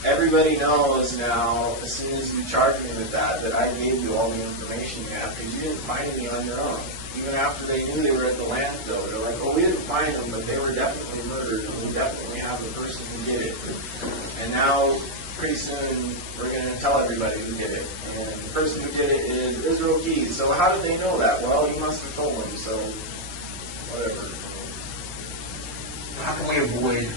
Everybody knows now, as soon as you charge me with that I gave you all the information you have, because you didn't find any on your own. Even after they knew they were at the landfill, they're like, we didn't find them, but they were definitely murdered, and we definitely have the person who did it. And now, pretty soon, we're going to tell everybody who did it. And the person who did it is Israel Keys. So how did they know that? Well, you must have told them, so whatever. How can we avoid?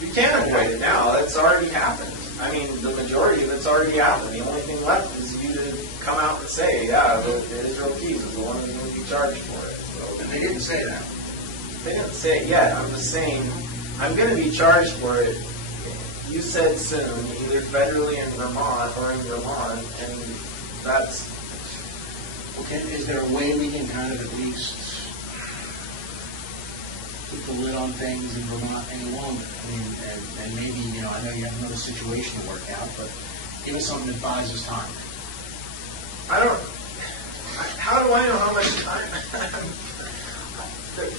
You can't avoid it now. It's already happened. I mean, the majority of it's already happened. The only thing left is you to come out and say, the Israel Keys is the one who's going to be charged for it. So, And they didn't say that. They didn't say it yet. I'm just saying, I'm going to be charged for it. You said soon, either federally in Vermont or in Vermont, and that's... Okay, is there a way we can kind of at least put the lid on things in Vermont any longer? And maybe, I know you have another situation to work out, but give us something that buys us time. How do I know how much time?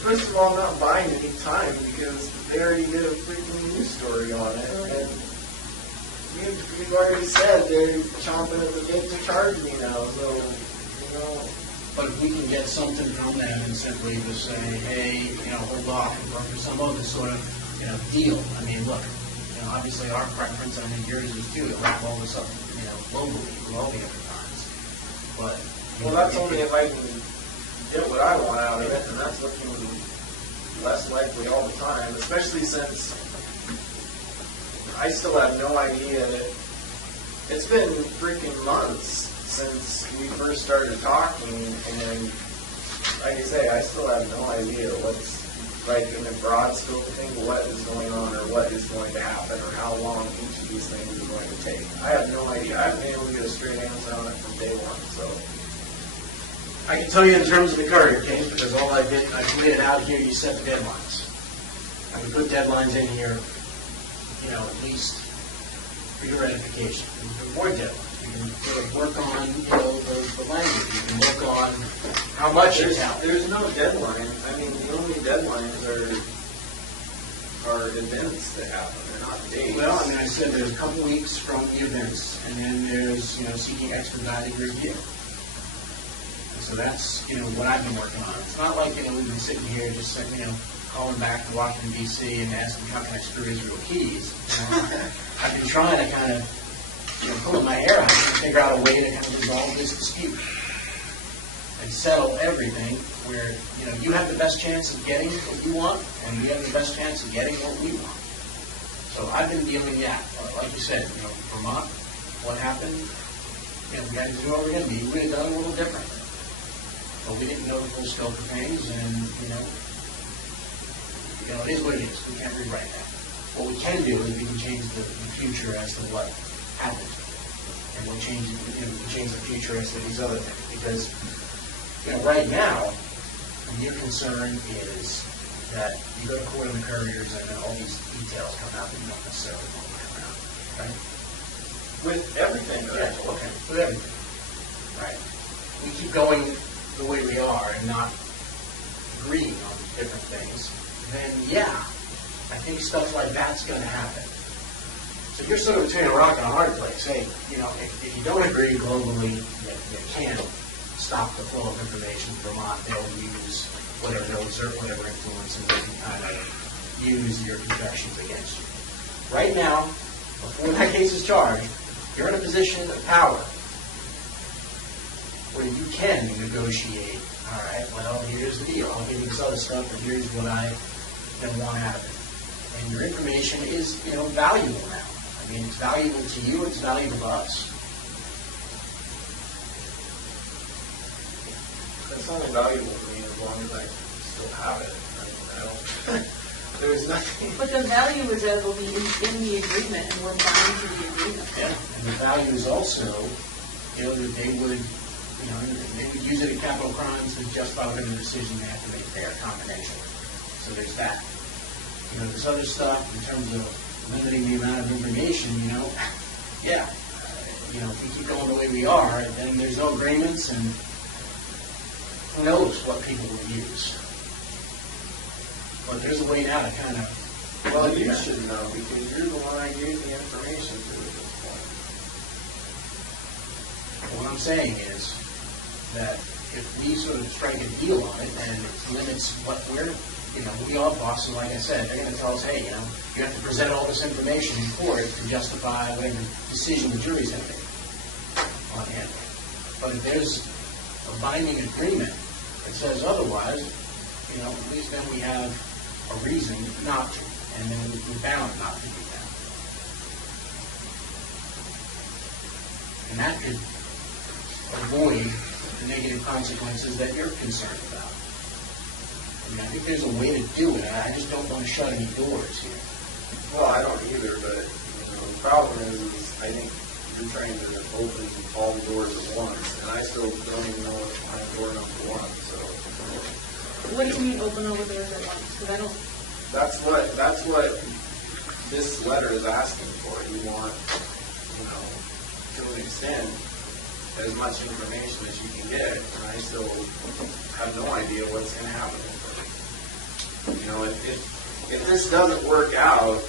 First of all, I'm not buying any time because they already did a freaking news story on it. And we've already said they're chomping at the bit to charge me now, so, But if we can get something from them and simply just say, hey, hold off, or for some other sort of, deal. Look, obviously our preference, yours is too, to wrap all this up, globally through all the other times. But well, that's only if I can get what I want out of it, and that's looking less likely all the time, especially since I still have no idea that it's been freaking months since we first started talking, and like I say, I still have no idea what's, in the broad scope of things, what is going on or what is going to happen or how long each of these things is going to take. I have no idea. I haven't been able to get a straight answer on it from day one, so. I can tell you in terms of the Courier case, because all I did, I laid it out here, you set the deadlines. I can put deadlines in here, at least for your edification. You can avoid deadlines. You can work on, the language. You can work on how much is out. There's no deadline. The only deadlines are events that happen. They're not dates. Well, I said there's a couple weeks from the events, and then there's, seeking expedited review. And so that's, what I've been working on. It's not like, we've been sitting here just, calling back to Washington, D.C. and asking how can I screw Israel Keys. I've been trying to kind of, pulling my hair out and figure out a way to kind of resolve this dispute and settle everything where, you have the best chance of getting what you want, and we have the best chance of getting what we want. So I've been dealing, like you said, Vermont, what happened, we had to do what we're going to do. We would have done it a little differently. But we didn't know the full scope of things, and, it is what it is. We can't rewrite that. What we can do is we can change the future as to what happened. And we'll change, we can change the future as to these other things. Because, right now, your concern is that you go to court on the couriers and then all these details come out that you don't necessarily want to come out, right? With everything, Yeah, okay, with everything. Right. We keep going the way we are and not agreeing on different things, then I think stuff like that's going to happen. So you're sort of between a rock and a hard place. Hey, if you don't agree globally, you can stop the flow of information from Vermont. They'll use whatever they'll exert whatever influence and they can kind of use your confessions against you. Right now, before that case is charged, you're in a position of power where you can negotiate. All right, well, here's the deal. I'll give you this other stuff, but here's what I want out of it. And your information is, valuable now. I mean, it's valuable to you. It's valuable to us. It's only valuable to me as long as I still have it. I don't. There's nothing. But the value is that it'll be in the agreement, and we're bound to the agreement. Yeah. And the value is also, that they would use it in capital crimes to justify whatever decision they have to make there, combination. So there's that. There's other stuff in terms of limiting the amount of information, if we keep going the way we are, then there's no agreements, and who knows what people will use. But there's a way now to kind of... Well, you should know, because you're the one I gave the information to at this point. What I'm saying is that if we sort of strike a deal on it and it limits what we're, we are bosses, like I said, they're going to tell us, hey, you have to present all this information in court to justify whatever decision the jury's going to make on him. But if there's a binding agreement that says otherwise, at least then we have a reason not to, and then we're bound not to do that. And that could avoid the negative consequences that you're concerned about. I think there's a way to do it. I just don't want to shut any doors here. Well, I don't either, but the problem is I think you're trying to open all the doors at once, and I still don't even know what's behind door number one. So, What do you mean open over doors at once? Because I don't. That's what this letter is asking for. You want, to an extent, as much information as you can get, and I still have no idea what's going to happen. If this doesn't work out,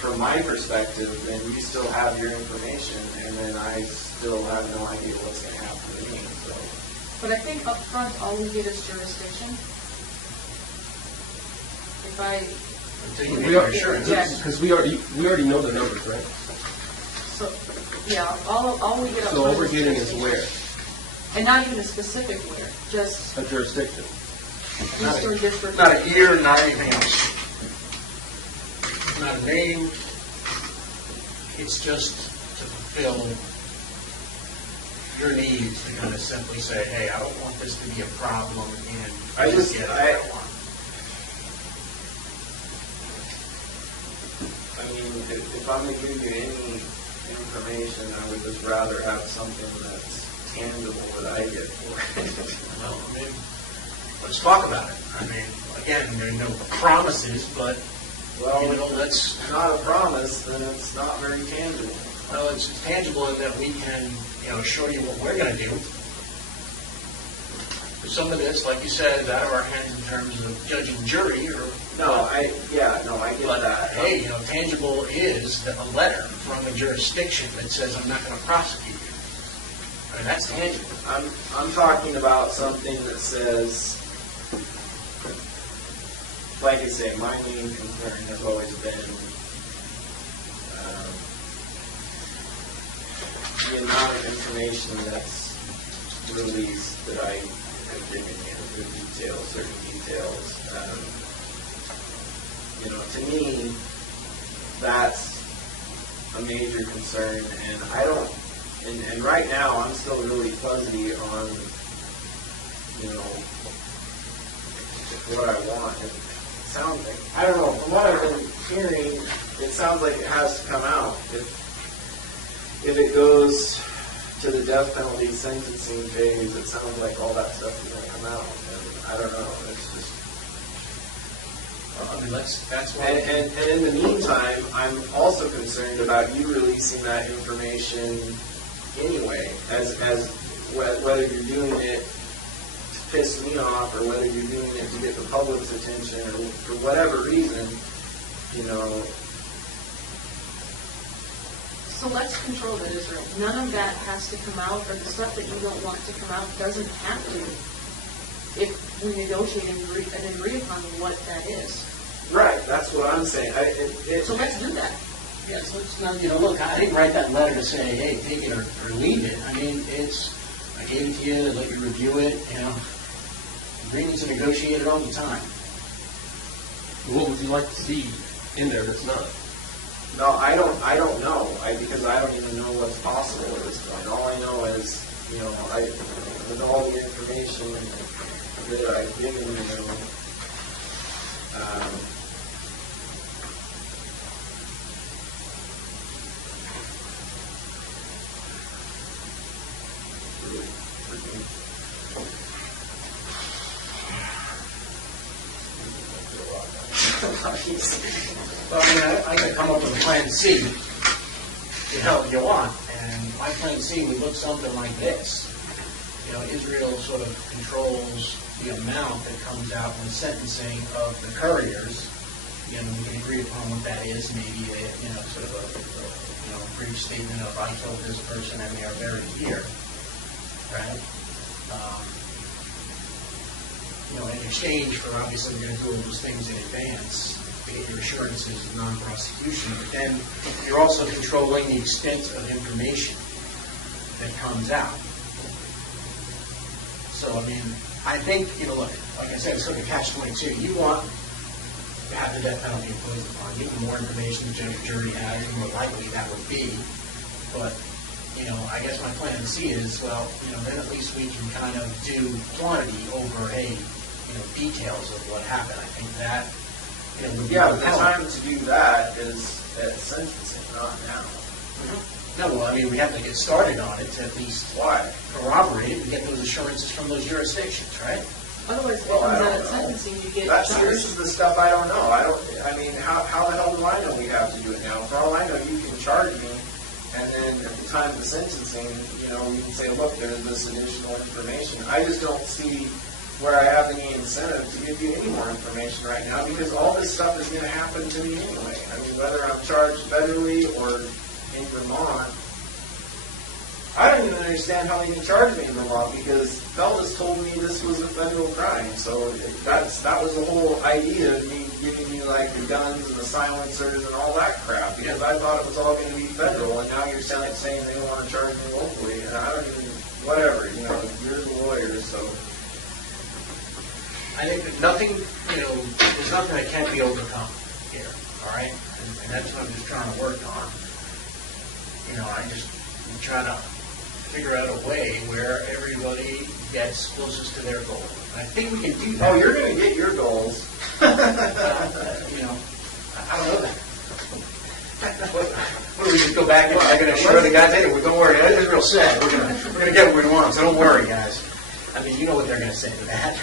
from my perspective, then you still have your information, and then I still have no idea what's going to happen to me. So. But I think up front, all we get is jurisdiction. If I. Until you make your assurance. Because we already know the numbers, right? So, all we get up front. So all we're getting is where? And not even a specific where, just A jurisdiction. Eastern District. Not a year, not anything else. Not a name. It's just to fulfill your needs to kind of simply say, hey, I don't want this to be a problem, and I just get what I want. I mean, if I'm going to give you any information, I would just rather have something that's tangible that I get for it. Well, I mean, let's talk about it. I mean, again, there are no promises, but, let's... It's not a promise, then it's not very tangible. Well, it's tangible in that we can, show you what we're going to do. Some of this, like you said, is out of our hands in terms of judge and jury, or... I get that. Hey, tangible is a letter from a jurisdiction that says I'm not going to prosecute you. I mean, that's tangible. I'm talking about something that says, like I say, my main concern has always been the amount of information that's released that I have given you, the details, certain details. To me, that's a major concern, and I don't, and right now, I'm still really fuzzy on, you know, what I want. It sounds like, I don't know, from what I've been hearing, it sounds like it has to come out. If it goes to the death penalty sentencing phase, it sounds like all that stuff is going to come out. And I don't know. It's just. I mean, that's why. And in the meantime, I'm also concerned about you releasing that information anyway, as whether you're doing it to piss me off or whether you're doing it to get the public's attention or for whatever reason, you know. So let's control that, Israel. None of that has to come out, or the stuff that you don't want to come out doesn't have to, if we negotiate and agree upon what that is. Right, that's what I'm saying. So let's do that. Yes, let's not, you know, look, I didn't write that letter to say, hey, take it or leave it. I mean, I gave it to you, let you review it, you know. Agreements are negotiated all the time. What would you like to see in there that's not? No, I don't know, because I don't even know what's possible at this point. All I know is, you know, with all the information that I've given you, really freaking. Well, I mean, I can come up with a plan C, you know, if you want, and my plan C would look something like this. You know, Israel sort of controls the amount that comes out when sentencing of the couriers. You know, we can agree upon what that is, maybe a, you know, sort of a brief statement of I killed this person and they are buried here, right? You know, in exchange for, obviously, we're going to do all those things in advance, to get your assurances of non-prosecution, but then you're also controlling the extent of information that comes out. So, I mean, I think, you know, look, like I said, it's sort of catch-22. You want to have the death penalty imposed upon you. The more information the jury has, the more likely that would be. But, you know, I guess my plan to see is, well, you know, then at least we can kind of do quantity over, hey, you know, details of what happened. I think that, you know, would be Yeah, but the time to do that is at sentencing, not now. No, well, I mean, we have to get started on it to at least Why? corroborate it and get those assurances from those jurisdictions, right? Otherwise, if it Well, I comes out don't at know. sentencing, you get This charged. is the stuff I don't know. I mean, how the hell do I know we have to do it now? For all I know, you can charge me, and then at the time of the sentencing, you know, you can say, look, there's this additional information. I just don't see where I have any incentive to give you any more information right now, because all this stuff is going to happen to me anyway. I mean, whether I'm charged federally or in Vermont, I don't even understand how they can charge me in Vermont, because Feldas told me this was a federal crime. So that was the whole idea of me giving you like the guns and the silencers and all that crap, because I thought it was all going to be federal, and now you're saying they want to charge me locally, and I don't even, whatever, you know, you're the lawyer, so. I think that nothing, you know, there's nothing that can't be overcome here, all right? And that's what I'm just trying to work on. You know, I'm trying to figure out a way where everybody gets closest to their goal. And I think we can do that. Oh, you're going to get your goals. You know, I don't know that. What do we just go back and I'm going to show the guys, hey, well, don't worry, as Israel said, we're going to get what we want, so don't worry, guys. I mean, you know what they're going to say to that.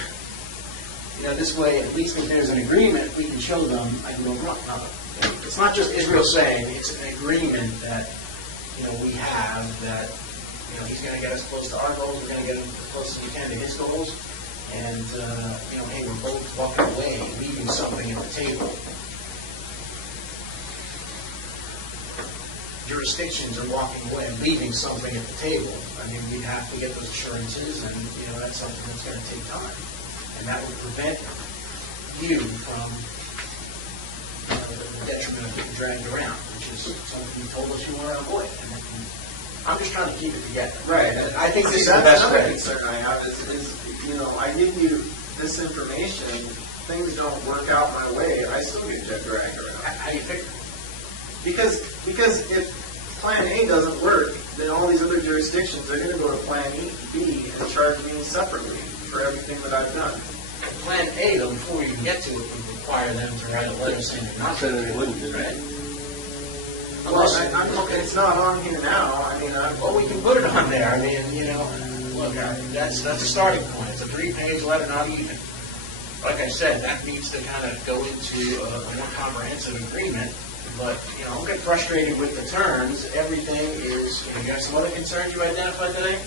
You know, this way, at least if there's an agreement, we can show them I can go wrong. It's not just Israel saying, it's an agreement that, you know, we have that, you know, he's going to get us close to our goals, we're going to get him as close as we can to his goals, and, you know, hey, we're both walking away, leaving something at the table. Jurisdictions are walking away and leaving something at the table. I mean, we'd have to get those assurances, and, you know, that's something that's going to take time. And that would prevent you from the detriment of getting dragged around, which is something you told us you want to avoid. And I'm just trying to keep it together. Right. And I think this is the that's best another way. concern I have is, you know, I give you this information, things don't work out my way, I still get dragged around. How do you figure? Because if Plan A doesn't work, then all these other jurisdictions are going to go to Plan B and charge me separately for everything that I've done. Plan A, though, before we even get to it, would require them to write a letter saying they're not Said going that they wouldn't do to, that. right? Well, it's not on here now. I mean, Well, we can put it on there. I mean, look, that's a starting point. It's a 3-page letter, not even. Like I said, that needs to kind of go into a more comprehensive agreement. But, don't get frustrated with the terms. Everything is, you have some other concerns you identified today?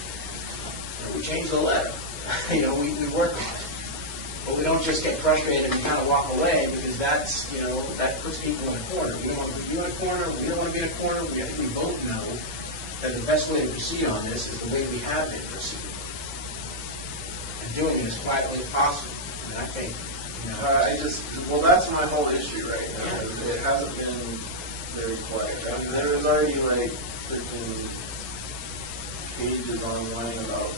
We change the letter. We work on it. But we don't just get frustrated and kind of walk away, because that's, that puts people in a corner. We don't want to put you in a corner. We don't want to be in a corner. I think we both know that the best way to proceed on this is the way we have been proceeding. And doing it as quietly as possible. And I think, that's my whole issue right now. It hasn't been very quiet. I mean, there was already like freaking pages online about.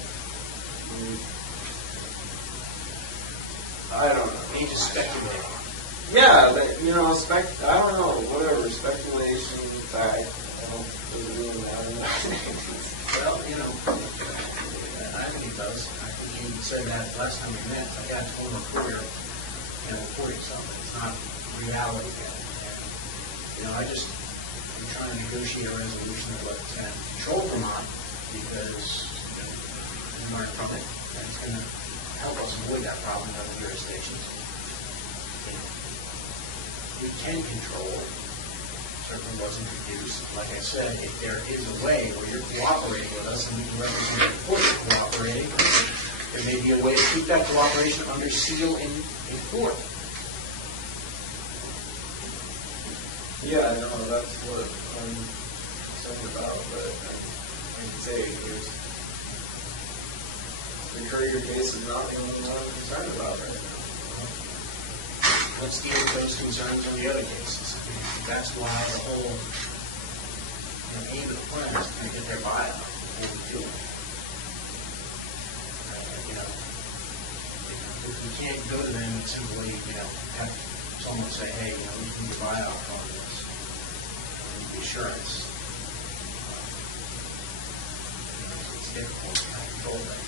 I don't know. we just speculate. Yeah, but, I don't know, whatever, speculation, fact, does it really matter? Well, I think it does. I think you said that last time we met. I got a total career, reporting something. It's not reality yet. And, I'm trying to negotiate a resolution that lets them control Vermont, because we learn from it, and it's going to help us avoid that problem in other jurisdictions. We can control it. Certainly was introduced. Like I said, if there is a way where you're cooperating with us and we can represent the court cooperating, there may be a way to keep that cooperation under seal in court. Yeah, no, that's what I'm concerned about, but I can say the Courier case is not the only one I'm concerned about right now. Let's deal with those concerns on the other cases. That's why the whole aim of the plan is to get their buyout before we do it. If we can't go to them and simply, have someone say, hey, we need a buyout on this, the assurance. It's difficult to control things.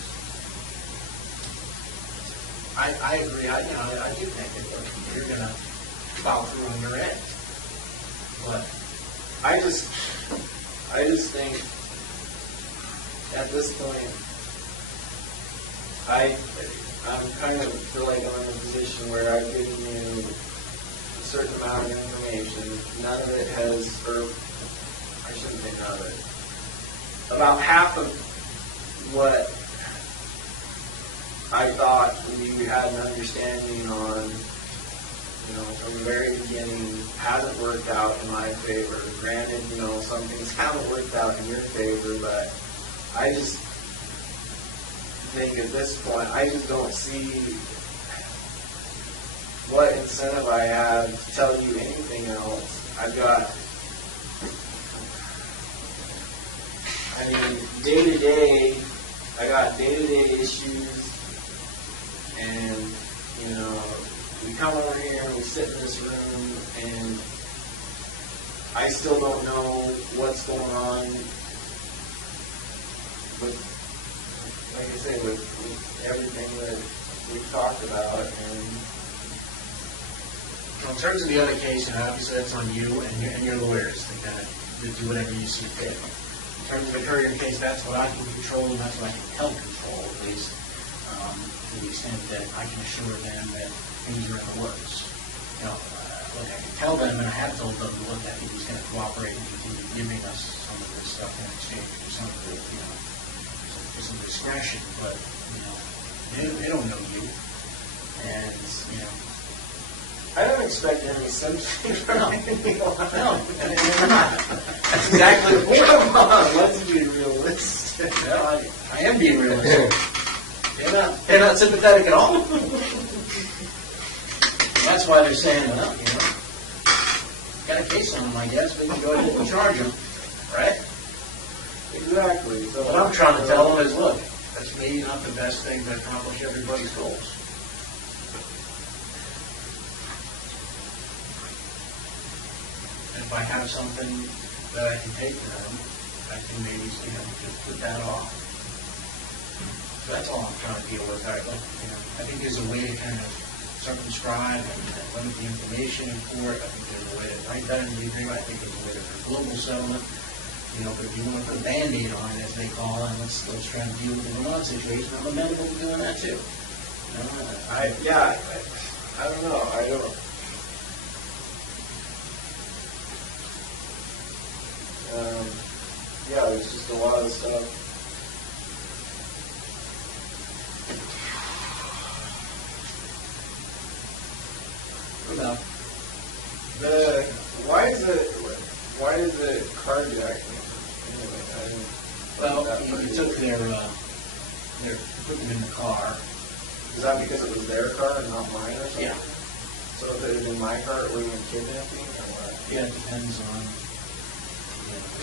I agree. I do think that you're going to follow through on your end. But I just think at this point, I'm kind of feel like I'm in a position where I've given you a certain amount of information. None of it has, or I shouldn't say none of it. About half of what I thought we had an understanding on, from the very beginning, hasn't worked out in my favor. Granted, some things haven't worked out in your favor, but I just think at this point, I just don't see what incentive I have to tell you anything else. Day-to-day, I got day-to-day issues, and, we come over here and we sit in this room, and I still don't know what's going on with, like I say, with everything that we've talked about. And in terms of the other case, obviously that's on you and your lawyers to kind of do whatever you see fit. In terms of the Courier case, that's what I can control, and that's what I can help control, at least, to the extent that I can assure them that things are in the works. Look, I can tell them, and I have told them, look, I think he's going to cooperate and continue giving us some of this stuff in exchange for some of it, for some discretion, but, they don't know you. And, I don't expect any sympathy from anything. No, and they're not. That's exactly the point. Come on, let's be realistic. Well, I am being realistic. They're not sympathetic at all. That's why they're saying, well, got a case on them, I guess. We can go ahead and charge them, right? Exactly. So What I'm trying to tell them is, look, that's maybe not the best thing to accomplish everybody's goals. And if I have something that I can take to them, I can maybe, just put that off. So that's all I'm trying to deal with. I think there's a way to kind of circumscribe and limit the information in court. I think there's a way to write that in the agreement. I think there's a way to do a global settlement. But if you want to put a Band-Aid on it, as they call it, and let's try and deal with the Vermont situation, I'm amenable to doing that too. I don't know. There's just a lot of stuff. Why is it carjacking? Anyway, well, you took their put them in the car. Is that because it was their car and not mine or something? Yeah. So if it had been my car, it would have been kidnapping or what? Yeah, it depends on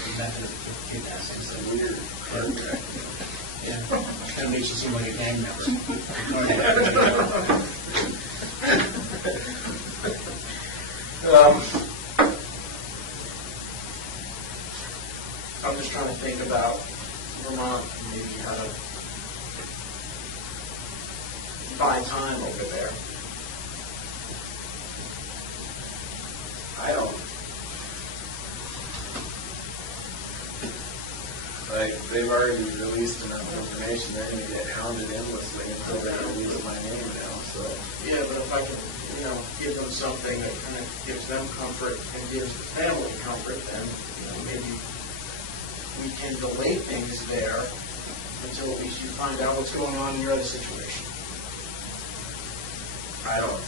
the method of kidnapping. It's a weird carjacking. Yeah, kind of makes you seem like a gang member. I'm just trying to think about Vermont, maybe how to buy time over there. I don't. They've already released enough information, they're going to get hounded endlessly until they release my name now, so. Yeah, but if I can, give them something that kind of gives them comfort and gives the family comfort, then, maybe we can delay things there until at least you find out what's going on in your other situation. I don't.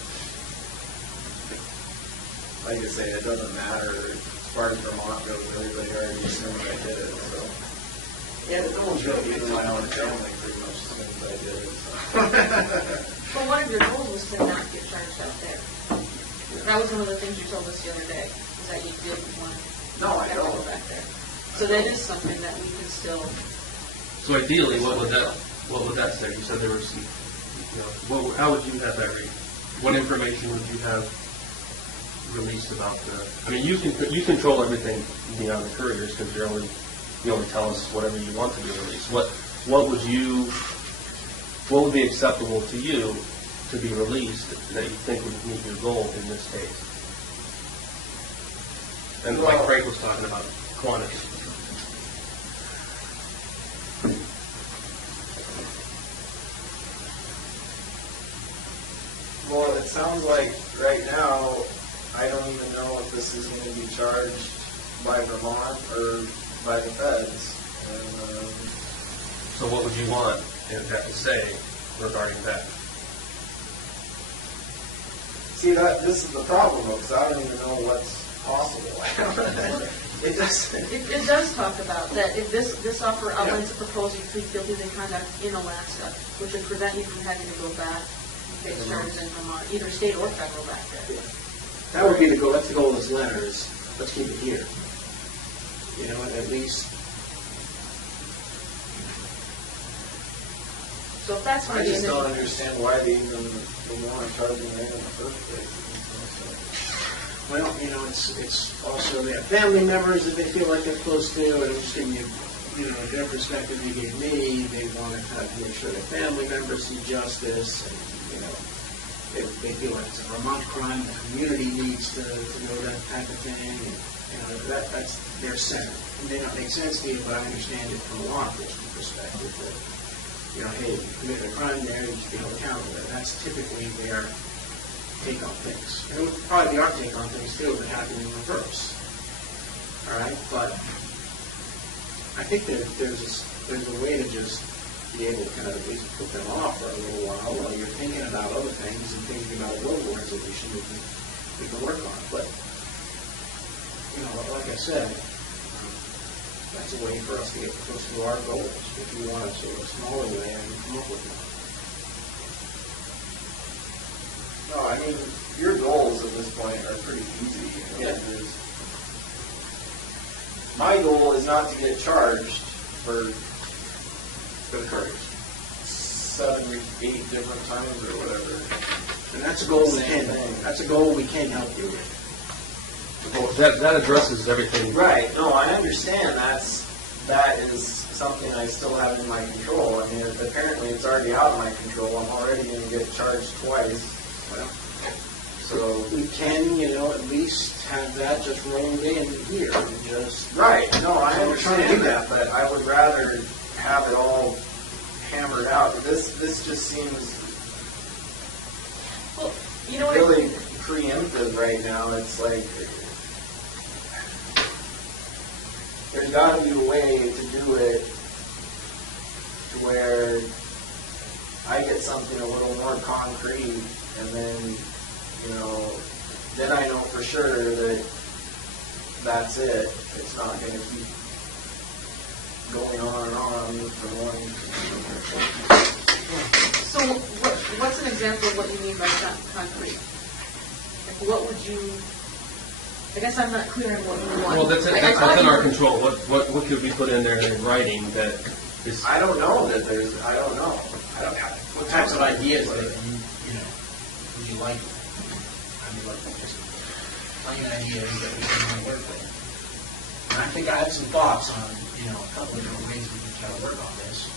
Like I say, it doesn't matter. As far as Vermont goes, everybody already assumed I did it, so. Yeah, but no one's really Even my own family pretty much assumes I did it, so. Well, one of your goals was to not get charged out there. That was one of the things you told us the other day, is that you didn't want No, I to go don't. back there. So that is something that we can still. So ideally, what would that say? You said there were some, how would you have that read? What information would you have released about you control everything beyond the couriers because you only tell us whatever you want to be released. What would be acceptable to you to be released that you think would meet your goal in this case? And like Frank was talking about, quantity. Well, it sounds like right now, I don't even know if this is going to be charged by Vermont or by the feds. And, So what would you want and have to say regarding that? see, this is the problem, because I don't even know what's possible. It doesn't. It does talk about that if this offer outlines a proposal you plead guilty to conduct in Alaska, which would prevent you from having to go back and face charges in Vermont, either state or federal back there. That would be the goal. That's the goal of this letter is let's keep it here. At least. So if that's I going to be just an don't issue. understand why they even want to charge me in the first place. Well, it's also they have family members that they feel like they're close to, and I'm just giving you, their perspective they gave me. They want to kind of make sure their family members see justice, and they feel like it's a Vermont crime. The community needs to know that type of thing. And, that's their center. It may not make sense to you, but I understand it from a law enforcement perspective that, hey, if you committed a crime there, you should be held accountable. That's typically their take on things. It would probably be our take on things too if it happened in reverse. All right, but I think that there's a way to just be able to kind of at least put them off for a little while you're thinking about other things and thinking about a road resolution we can work on. But like I said, that's a way for us to get close to our goals. If you want to sort of smaller way, I can come up with one. No, your goals at this point are pretty easy. Yeah. My goal is not to get charged for the courage 7 or 8 different times or whatever. And that's a goal Same thing. That's a goal we can help you with. Well, that addresses everything. Right, no, I understand, that is something I still have in my control. I mean, apparently it's already out of my control, I'm already gonna get charged twice. So, We can, at least have that just rolled in here, and just, right, no, I So we're trying to do understand that, but I would rather have it all hammered out. This just seems Well, you know what? really preemptive right now. It's like, there's gotta be a way to do it to where I get something a little more concrete, and then, then I know for sure that that's it. It's not gonna keep going on and on for one. So what's an example of what you mean by concrete? Like, what would you, I guess I'm not clear on what you want. Well, that's Like, I thought within you our were- control. What could we put in there in writing that is? I don't know that there's, I don't know. I don't have. what types of ideas that would you like? I mean, like, just plain ideas that we can work with. And I think I have some thoughts on, a couple of different ways we can try to work on this.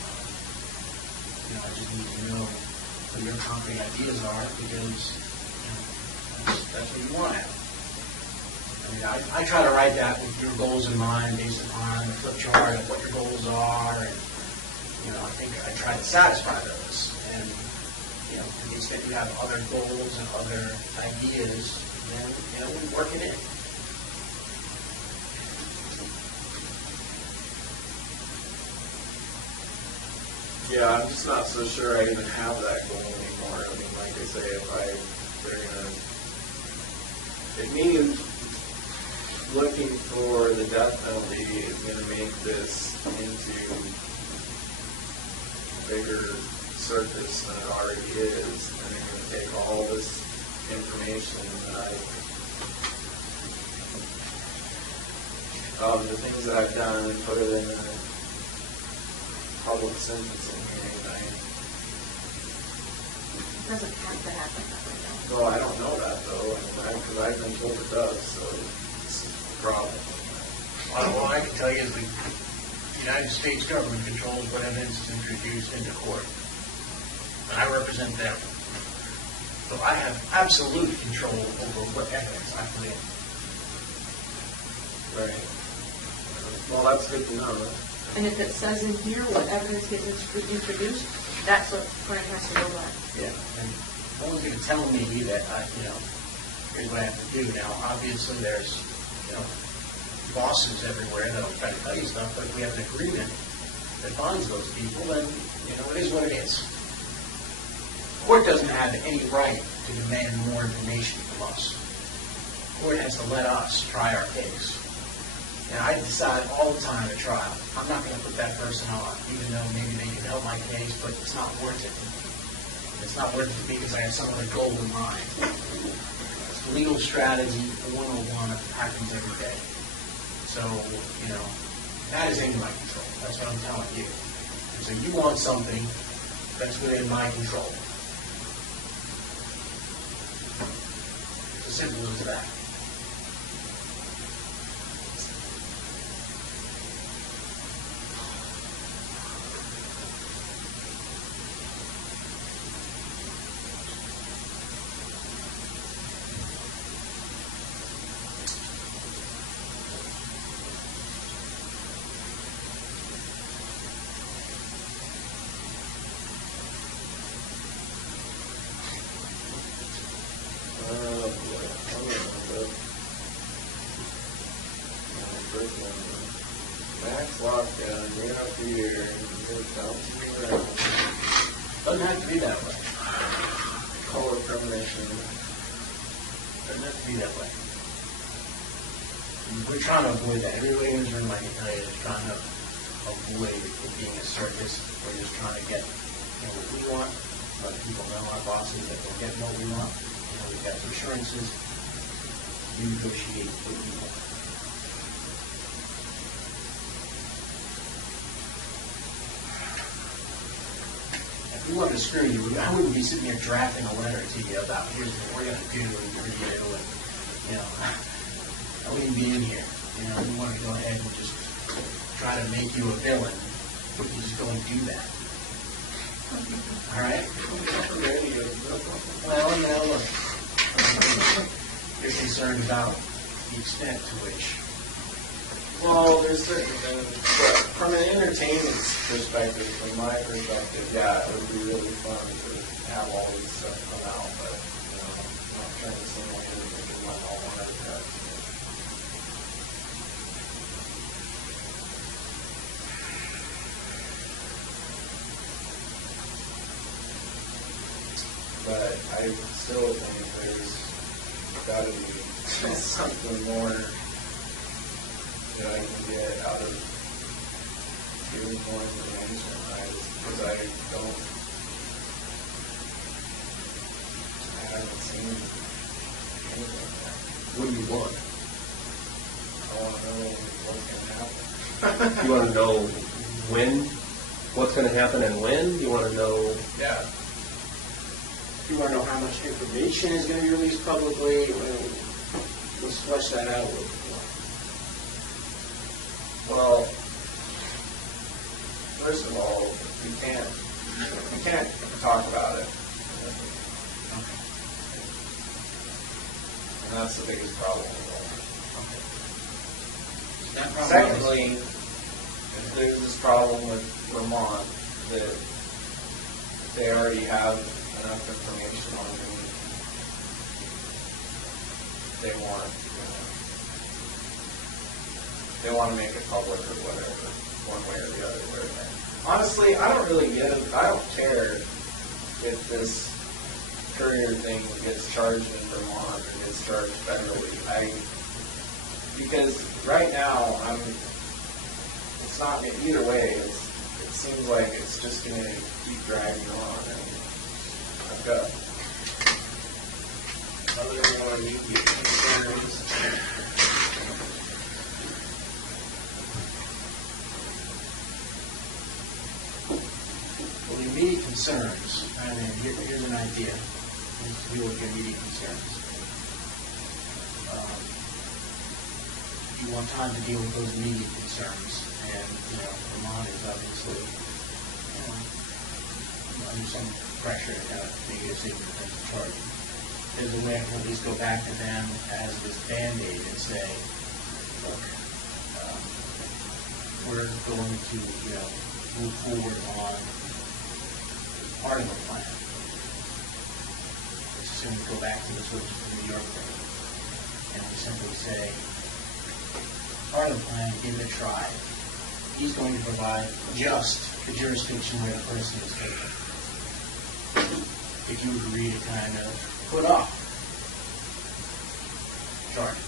I just need to know what your concrete ideas are, because, that's what you want. I mean, I try to write that with your goals in mind, based upon the flip chart of what your goals are, and, I think I try to satisfy those. And, to the extent you have other goals and other ideas, then, we work it in. Yeah, I'm just not so sure I even have that goal anymore. I mean, like I say, it means looking for the death penalty is going to make this into a bigger circus than it already is. And they're going to take all this information that the things that I've done and put it in a public sentencing hearing. It doesn't have to happen that way, though. Well, I don't know that though, because I've been told it does, so it's a problem. Well, I can tell you is the United States government controls what evidence is introduced into court. And I represent them. So I have absolute control over what evidence I put in. Right. Well, that's good to know. And if it says in here what evidence gets introduced, that's what Frank has to go by. Yeah. And no one's going to tell me that, here's what I have to do. Now, obviously, there's, bosses everywhere that'll try to tell you stuff, but if we have an agreement that binds those people, then, it is what it is. The court doesn't have any right to demand more information from us. The court has to let us try our case. And I decide all the time at trial, I'm not going to put that person on, even though maybe they can help my case, but it's not worth it. It's not worth it to me because I have some other goal in mind. It's legal strategy 101 happens every day. So, that is in my control. That's what I'm telling you. And so you want something that's within my control. It's as simple as that. Max lockdown, year after year, around. Doesn't have to be that way. Color premonition. Doesn't have to be that way. We're trying to avoid that. Everybody in this room, I can tell you, is trying to avoid it being a circus. We're just trying to get what we want. Let people know, our bosses, that we're getting what we want. We've got assurances. We negotiate with people. If we wanted to screw you, I wouldn't be sitting here drafting a letter to you about here's what we're going to do and for you, and I wouldn't be in here. You know, we want to go ahead and just try to make you a villain. We just don't do that. All right? Well, you know, look, you're concerned about the extent to which. Well, there's certain things, but from an entertainment perspective, from my perspective, yeah, it would be really fun to have all these stuff come out, but, you know, I'm not trying to simulate anything in my all one at a time. But I still think there's got to be something more that I can get out of giving more information, because I haven't seen anything yet. What do you want? I want to know what's going to happen. You want to know when, what's going to happen and when? You want to know? Yeah. You want to know how much information is going to be released publicly? Let's flesh that out a little bit more. Well, first of all, we can't talk about it. And that's the biggest problem. Secondly, if there's this problem with Vermont that they already have enough information on who they want to make it public or whatever, one way or the other. Honestly, I don't really get it. I don't care if this courier thing gets charged in Vermont or gets charged federally. Because right now, it's not, either way, it seems like it's just going to keep dragging on. And I've got other more immediate concerns. Well, the immediate concerns, I mean, here's an idea. To deal with your immediate concerns. You want time to deal with those immediate concerns, and Vermont is obviously under some pressure to kind of make a decision in terms of charging. There's a way to at least go back to them as this Band-Aid and say, look, we're going to move forward on part of the plan. Let's assume we go back to the sort of New York thing, and we simply say, part of the plan, give it a try. He's going to provide just the jurisdiction where the person is taken. If you agree to kind of put off charging,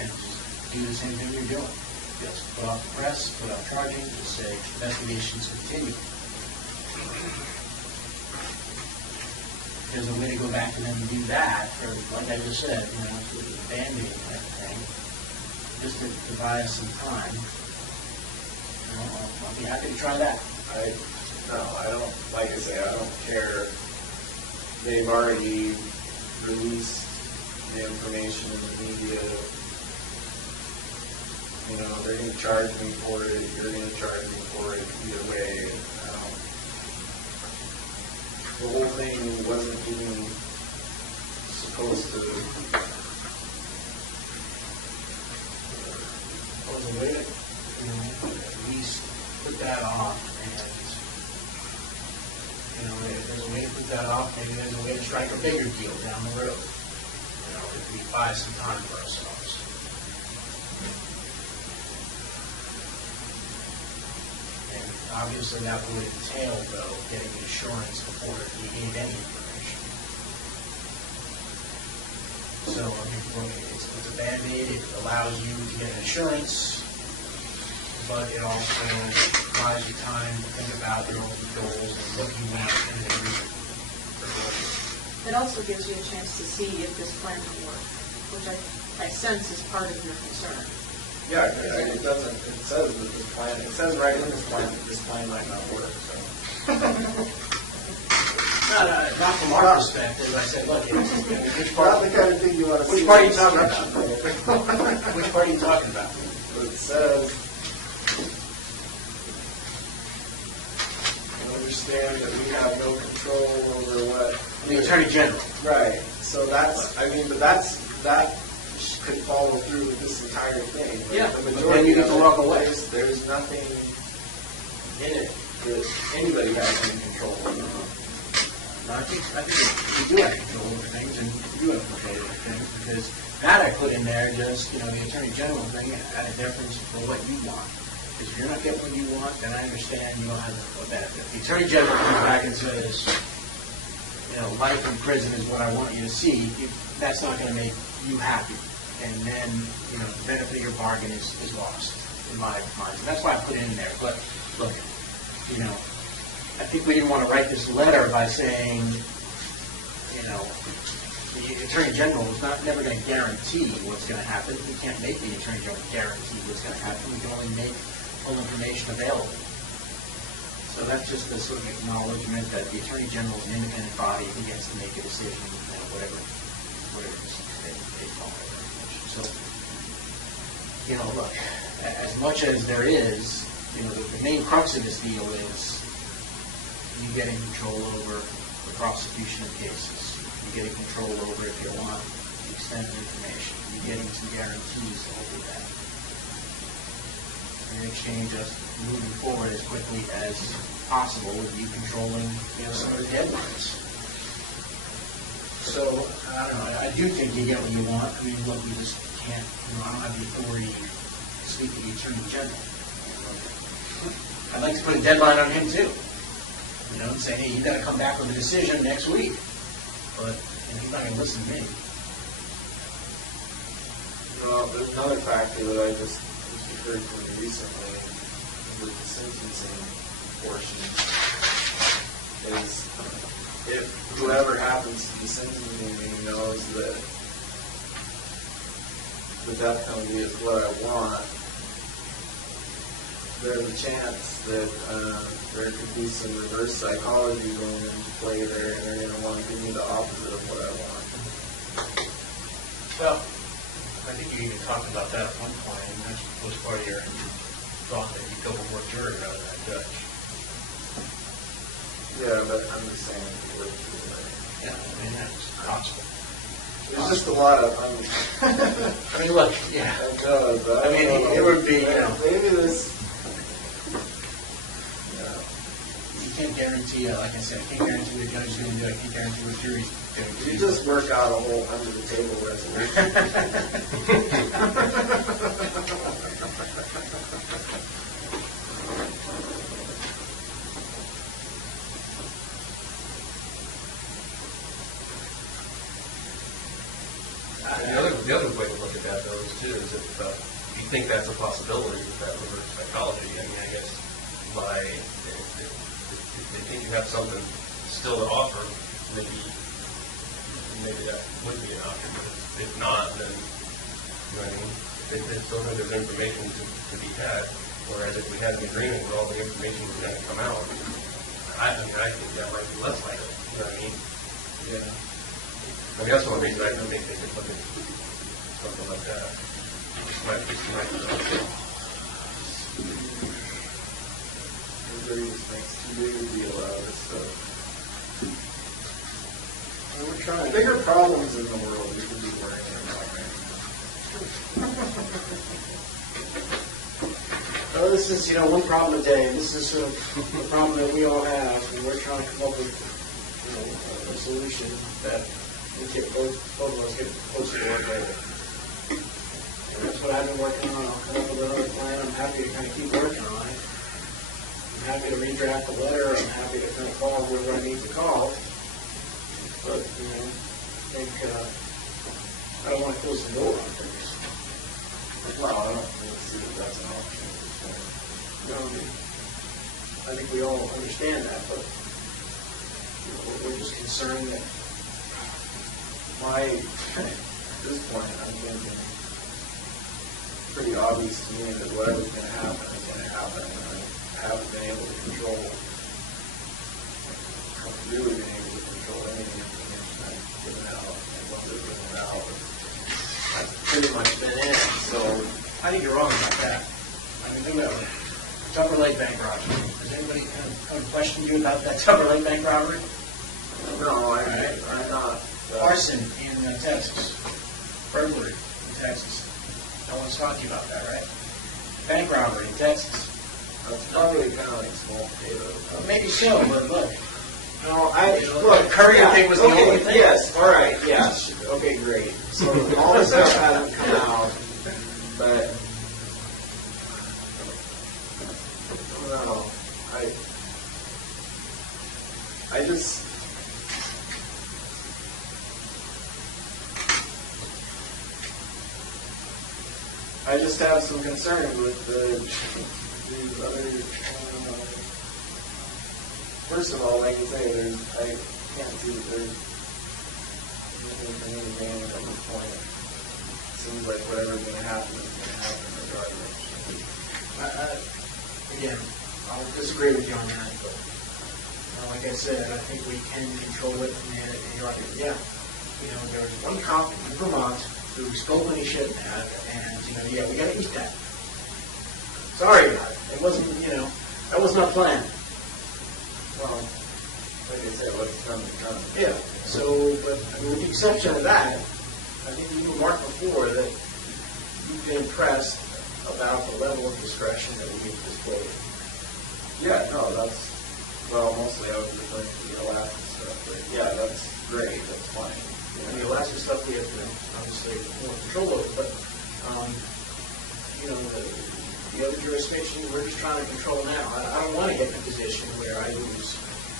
and just do the same thing you're doing. Just put off the press, put off charging, just say investigations continue. There's a way to go back to them and do that, or like I just said, the Band-Aid type of thing. Just to buy us some time. I'll be happy to try that. I don't, like I say, I don't care. They've already released the information in the media. They're going to charge me for it. You're going to charge me for it. Either way, the whole thing wasn't even supposed to. There's a way to, at least put that off, and, if there's a way to put that off, maybe there's a way to strike a bigger deal down the road. If we buy some time for ourselves. And obviously that would entail, though, getting insurance before you gave any information. So, it's a Band-Aid. It allows you to get insurance, but it also buys you time to think about your own goals and what you want in the future. It also gives you a chance to see if this plan can work, which I sense is part of your concern. Yeah, it doesn't. It says that this plan. It says right in this plan that this plan might not work. So. Not from our perspective. I said, look, which Not part, the kind of thing you want to see. which part are you in talking construction. about? Which part are you talking about? It says, understand that we have no control over what. The Attorney General. Right, so that's, I mean, but that could follow through with this entire thing. Yeah, The but majority then you get of to it, walk away. There's nothing in it that anybody has any control over. No, I think we do have control over things, and we do have control over things, because that I put in there just, the Attorney General thing at a deference for what you want. Because if you're not getting what you want, then I understand you don't have a benefit. The Attorney General comes back and says, life in prison is what I want you to see, that's not going to make you happy. And then, the benefit of your bargain is lost, in my mind. And that's why I put it in there. But, look, I think we didn't want to write this letter by saying, the Attorney General is never going to guarantee what's going to happen. We can't make the Attorney General guarantee what's going to happen. We can only make full information available. So that's just the sort of acknowledgement that the Attorney General is an independent body. He gets to make a decision, whatever they call it. So, look, as much as there is, the main crux of this deal is you getting control over the prosecution of cases. You getting control over, if you want, the extent of information. You getting some guarantees over that. In exchange of moving forward as quickly as possible with you controlling, some of the deadlines. So, I don't know, I do think you get what you want. I mean, look, we just can't, I don't have the authority to speak to the Attorney General. I'd like to put a deadline on him too. And say, hey, you got to come back with a decision next week. But he's not going to listen to me. Well, there's another factor that I just heard from you recently with the sentencing portion is if whoever happens to be sentencing knows that the death penalty is what I want, there's a chance that there could be some reverse psychology going into play there, and they're going to want to give me the opposite of what I want. Well, I think you even talked about that at one point, and that was part of your thought that you'd go with more jury rather than a judge. Yeah, but I'm just saying. Yeah, I mean, that's possible. There's just a lot of. I mean, look, yeah. I mean, it would be, maybe this. You can't guarantee, like I said, I can't guarantee what a judge is going to do. I can't guarantee what jury's going to do. You just work out a whole under the table resolution. The other way to look at that, though, is too, is if you think that's a possibility with that reverse psychology, I mean, I guess if they think you have something still to offer, maybe that would be an option. But if not, then, I mean, they still think there's information to be had, whereas if we had an agreement where all the information was going to come out, I think that might be less likely. You know what I mean? Yeah. I mean, that's one reason I think they could look at something like that. Everybody just makes too big a deal out of this stuff. We're trying. Bigger problems in the world we could be worrying about right now. Well, this is, one problem a day. This is sort of a problem that we all have, and we're trying to come up with, a solution that we get both of us get close to work with. And that's what I've been working on. I'll come up with another plan. I'm happy to kind of keep working on it. I'm happy to redraft the letter. I'm happy to kind of call whoever I need to call. But, I think I don't want to close the door on things. Well, I don't really see that that's an option. I think we all understand that, but we're just concerned that At this point, I'm thinking pretty obvious to me that whatever's going to happen is going to happen, and I haven't been able to control, really been able to control any information I've given out and what they're giving out. I've pretty much been in, so. I think you're wrong about that. I mean, think about it. Tupper Lake Bank robbery. Has anybody kind of questioned you about that Tupper Lake Bank robbery? No, I'm not. Arson in Texas. Burglary in Texas. No one's talking about that, right? Bank robbery in Texas. That's probably kind of like small potatoes. Maybe so, but look. No, Look, Courier thing was the only thing. Yes, all right, yes. Okay, great. So all this stuff hasn't come out, but I don't know. I just. I just have some concern with these other. First of all, like you say, I can't see that there's anything advantage at this point. Seems like whatever's going to happen is going to happen regardless. Again, I'll disagree with you on that, but like I said, I think we can control it, and you're right, yeah. There was one cop in Vermont who stole money he shouldn't have, and, yeah, we got to eat that. Sorry about it. It wasn't, that was not planned. Well, like I said, what's come to come. Yeah. So, but with the exception of that, I think you remarked before that you've been impressed about the level of discretion that we've displayed. Yeah, no, mostly I was referring to the Alaska stuff, but yeah, that's great, that's fine. And the Alaska stuff we have to obviously more control over, but the other jurisdiction we're just trying to control now. I don't want to get in a position where I lose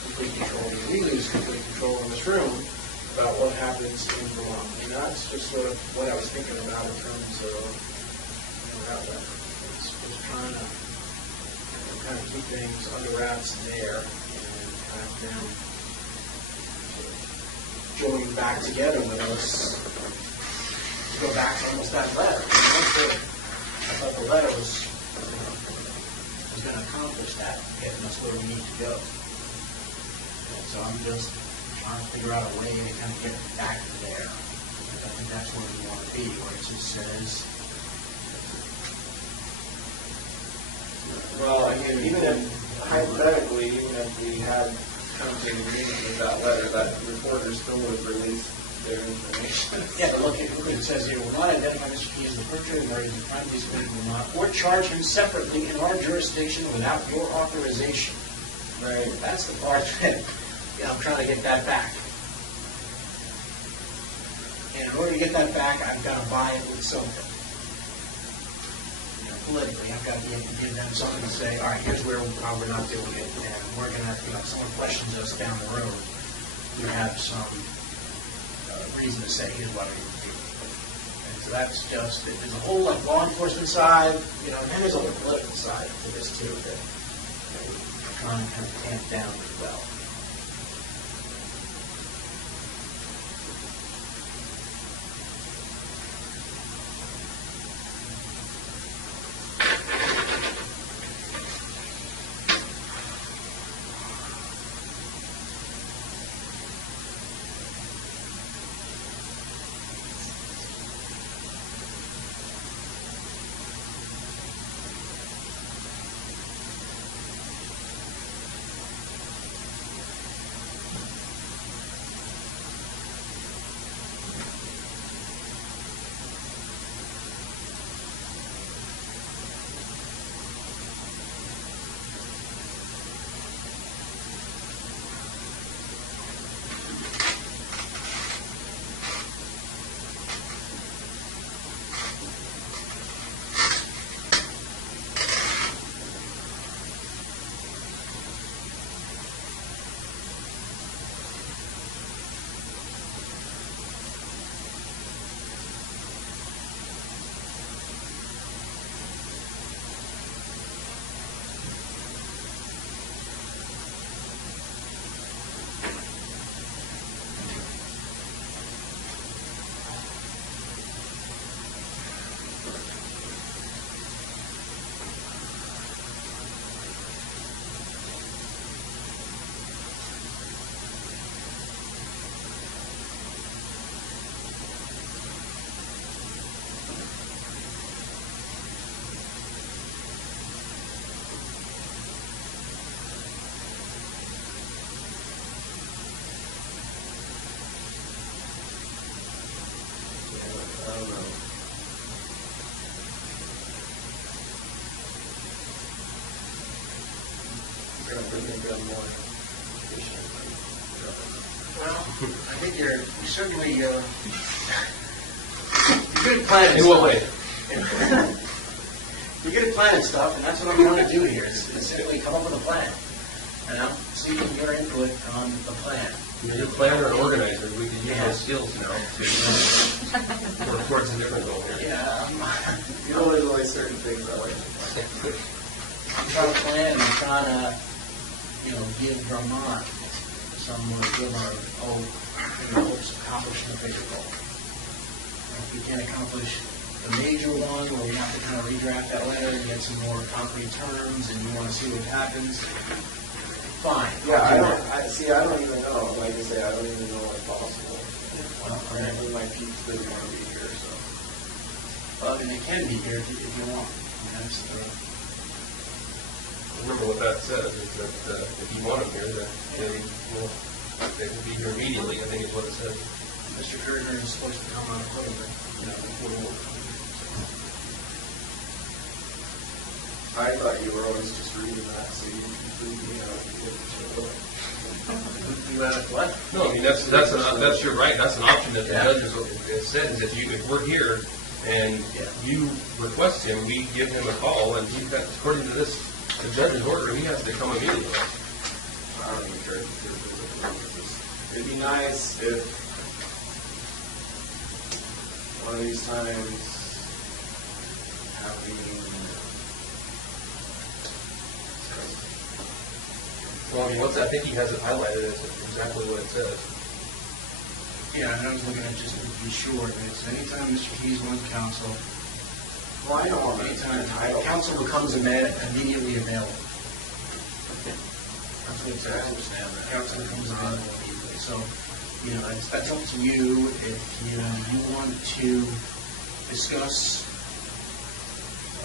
complete control, and we lose complete control in this room about what happens in Vermont. And that's just sort of what I was thinking about in terms of it's trying to kind of keep things under wraps there and kind of them join back together with us to go back to almost that letter. I thought the letter was going to accomplish that, getting us where we need to go. And so I'm just trying to figure out a way to kind of get back to there. I think that's where we want to be, where it just says. Well, I mean, even if, hypothetically, even if we had come to an agreement with that letter, that reporter still would release their information. Yeah, but look, it says here, will not identify Mr. Key as the perpetrator, nor is the crime police will not, or charge him separately in our jurisdiction without your authorization. Right. That's the part that, I'm trying to get that back. And in order to get that back, I've got to buy it with something. Politically, I've got to be able to give them something to say, all right, here's where we're not doing it, and we're going to, if someone questions us down the road, we have some reason to say, here's what we would do. And so that's just, there's a whole law enforcement side, and there's a whole political side to this too, that we're trying to kind of tamp down as well. I don't know. We're going to bring in more. Well, I think you're certainly, you're good at planning In stuff. what way? You're good at planning stuff, and that's what I'm trying to do here, is simply come up with a plan. And I'm seeking your input on the plan. You're a planner and organizer. We can use Yeah. those skills now to work towards a different goal here. Yeah, You know, there's only certain things I like. I'm trying to plan, and I'm trying to, give Vermont some glimmer of hope, hopes of accomplishing a bigger goal. If we can't accomplish the major one, where we have to kind of redraft that letter and get some more concrete terms, and you want to see what happens, fine. Yeah, I'll do I that. don't even know. Like I say, I don't even know what's possible. Well, Apparently my peeps didn't want to be here, so. Well, I mean, they can be here if you want. I mean, that's the, Remember what that says, is that if you want them here, that they will be here immediately, I think is what it says. Mr. Kerner is supposed to come on a little bit, before the war. I thought you were always just reading that, so you can prove me out if you get to show up. You had a what? No, I mean, that's your right, that's an option that the judges have said, is if we're here and you request him, we give him a call, and he's got, according to this, the judge's order, he has to come immediately. I don't even care. It'd be nice if one of these times having Well, I mean, I think he has it highlighted as exactly what it says. Yeah, and I was looking at just to be sure that it's anytime Mr. Keys wants counsel, well, I know I'm anytime entitled. counsel becomes immediately available. That's what it says. I understand that. Counsel becomes available immediately. So, that's up to you. If you want to discuss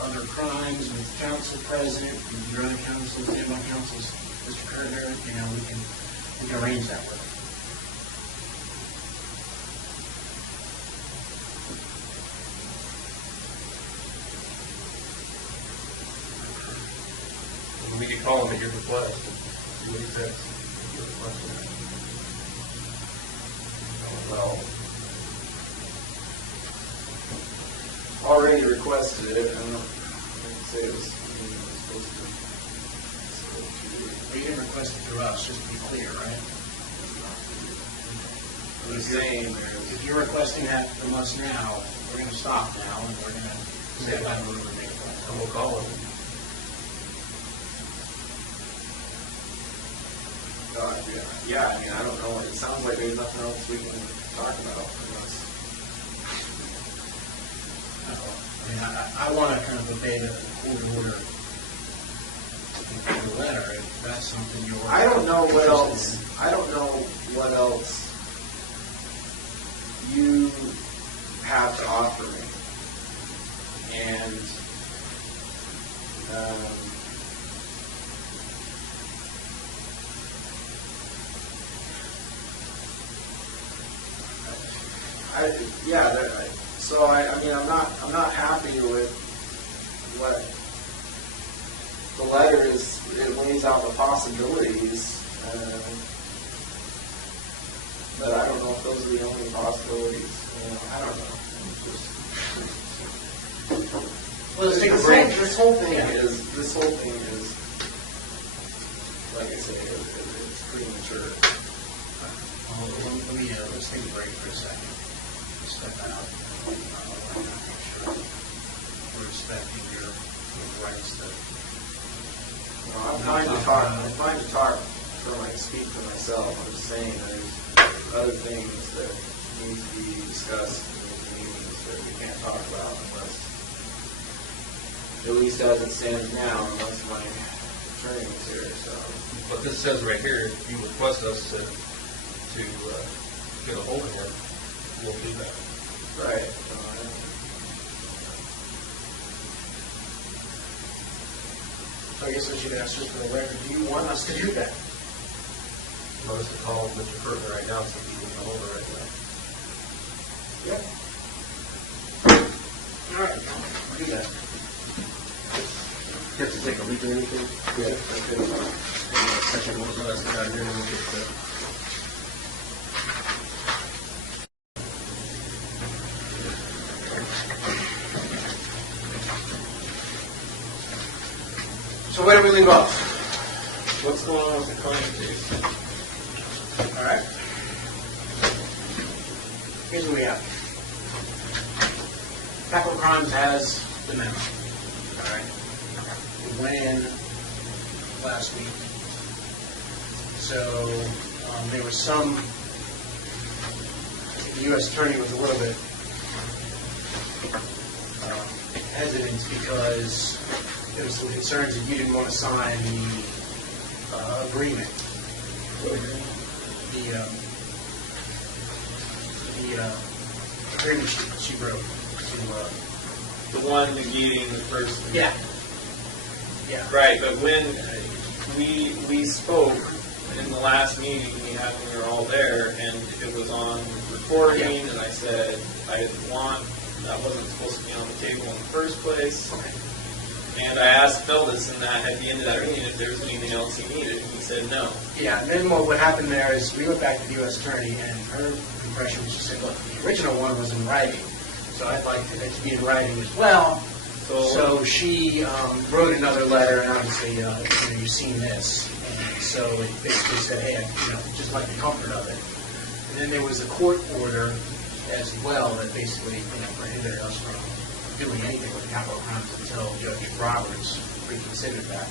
other crimes with counsel present, with your other counsel, standby counsels, Mr. Kerner, we can arrange that with him. We could call him at your request, and see what he says. Your request. Well, already requested it, and like I say, it was supposed to. Well, you didn't request it through us, just to be clear, right? I'm just saying, If you're requesting that from us now, we're going to stop now, and we're going to say that we're going to make a plan. And we'll call him. yeah, I mean, I don't know. It sounds like there's nothing else we can talk about unless. I mean, I want to kind of obey the court order in the letter, if that's something you're... I don't know what else. I don't know what else you have to offer me, and I'm not happy with what the letter is. It lays out the possibilities, but I don't know if those are the only possibilities. I don't know. Well, let's take a break. This whole thing is, like I say, it's premature. Let's take a break for a second. Step out. Make sure we're respecting your rights to... I'm fine to talk. I'm fine to talk speak for myself. I'm just saying there's other things that need to be discussed in these meetings that we can't talk about unless, at least as it stands now, unless my attorney is here. So. But this says right here, if you request us to get a hold of him, we'll do that. Right. So I guess I should ask just for the record, do you want us to do that? Want us to call Mr. Kerner right now, so he can come over right now. Yeah. Are we doing anything? Yeah. Second one, let's get out of here and we'll get to So where do we leave off? What's going on with the claim case? All right. Here's what we have. Capital Crimes has the memo. All right. It went in last week. So there was some. The U.S. Attorney was a little bit hesitant because there was some concerns that you didn't want to sign the agreement. The agreement she wrote to. The one negating the first. Yeah. Yeah. Right, but when we spoke in the last meeting we had when we were all there, and it was on recording, and I said I didn't want, that wasn't supposed to be on the table in the first place. Okay. And I asked Phil this and that at the end of that meeting if there was anything else he needed, and he said no. Yeah, and then what happened there is we went back to the U.S. Attorney, and her impression was she said, look, the original one was in writing, so I'd like it to be in writing as well. So she wrote another letter, and obviously, you've seen this. And so it basically said, hey, just like the comfort of it. And then there was a court order as well that basically, prohibited us from doing anything with capital crimes until Judge Roberts reconsidered that.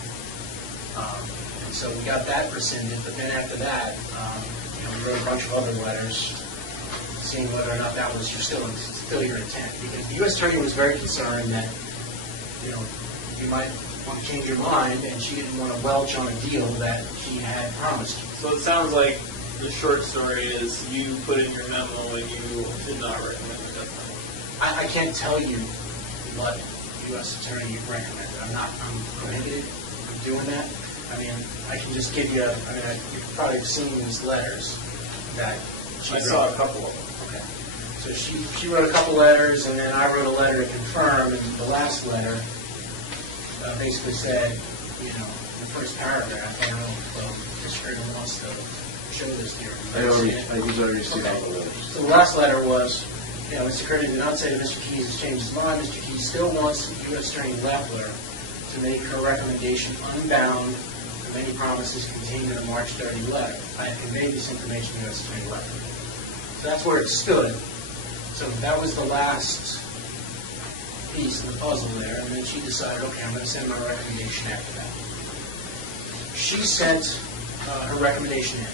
And so we got that rescinded, but then after that, we wrote a bunch of other letters seeing whether or not that was still your intent. Because the U.S. Attorney was very concerned that you might want to change your mind, and she didn't want to welch on a deal that she had promised you. So it sounds like the short story is you put in your memo and you did not recommend the death penalty. I can't tell you what the U.S. Attorney recommended. I'm prohibited from doing that. I mean, I can just give you, you've probably seen these letters that she wrote. I saw a couple of them. Okay. So she wrote a couple letters, and then I wrote a letter to confirm, and the last letter basically said, the first paragraph, I don't know if Mr. Strickland wants to show this here. He's already seen all the letters. So the last letter was, Mr. Curtis did not say that Mr. Keyes has changed his mind. Mr. Keyes still wants U.S. Attorney Leffler to make her recommendation unbound from any promises contained in the March 30 letter. I have conveyed this information to U.S. Attorney Leffler. So that's where it stood. So that was the last piece of the puzzle there, and then she decided, okay, I'm going to send my recommendation after that. She sent her recommendation in.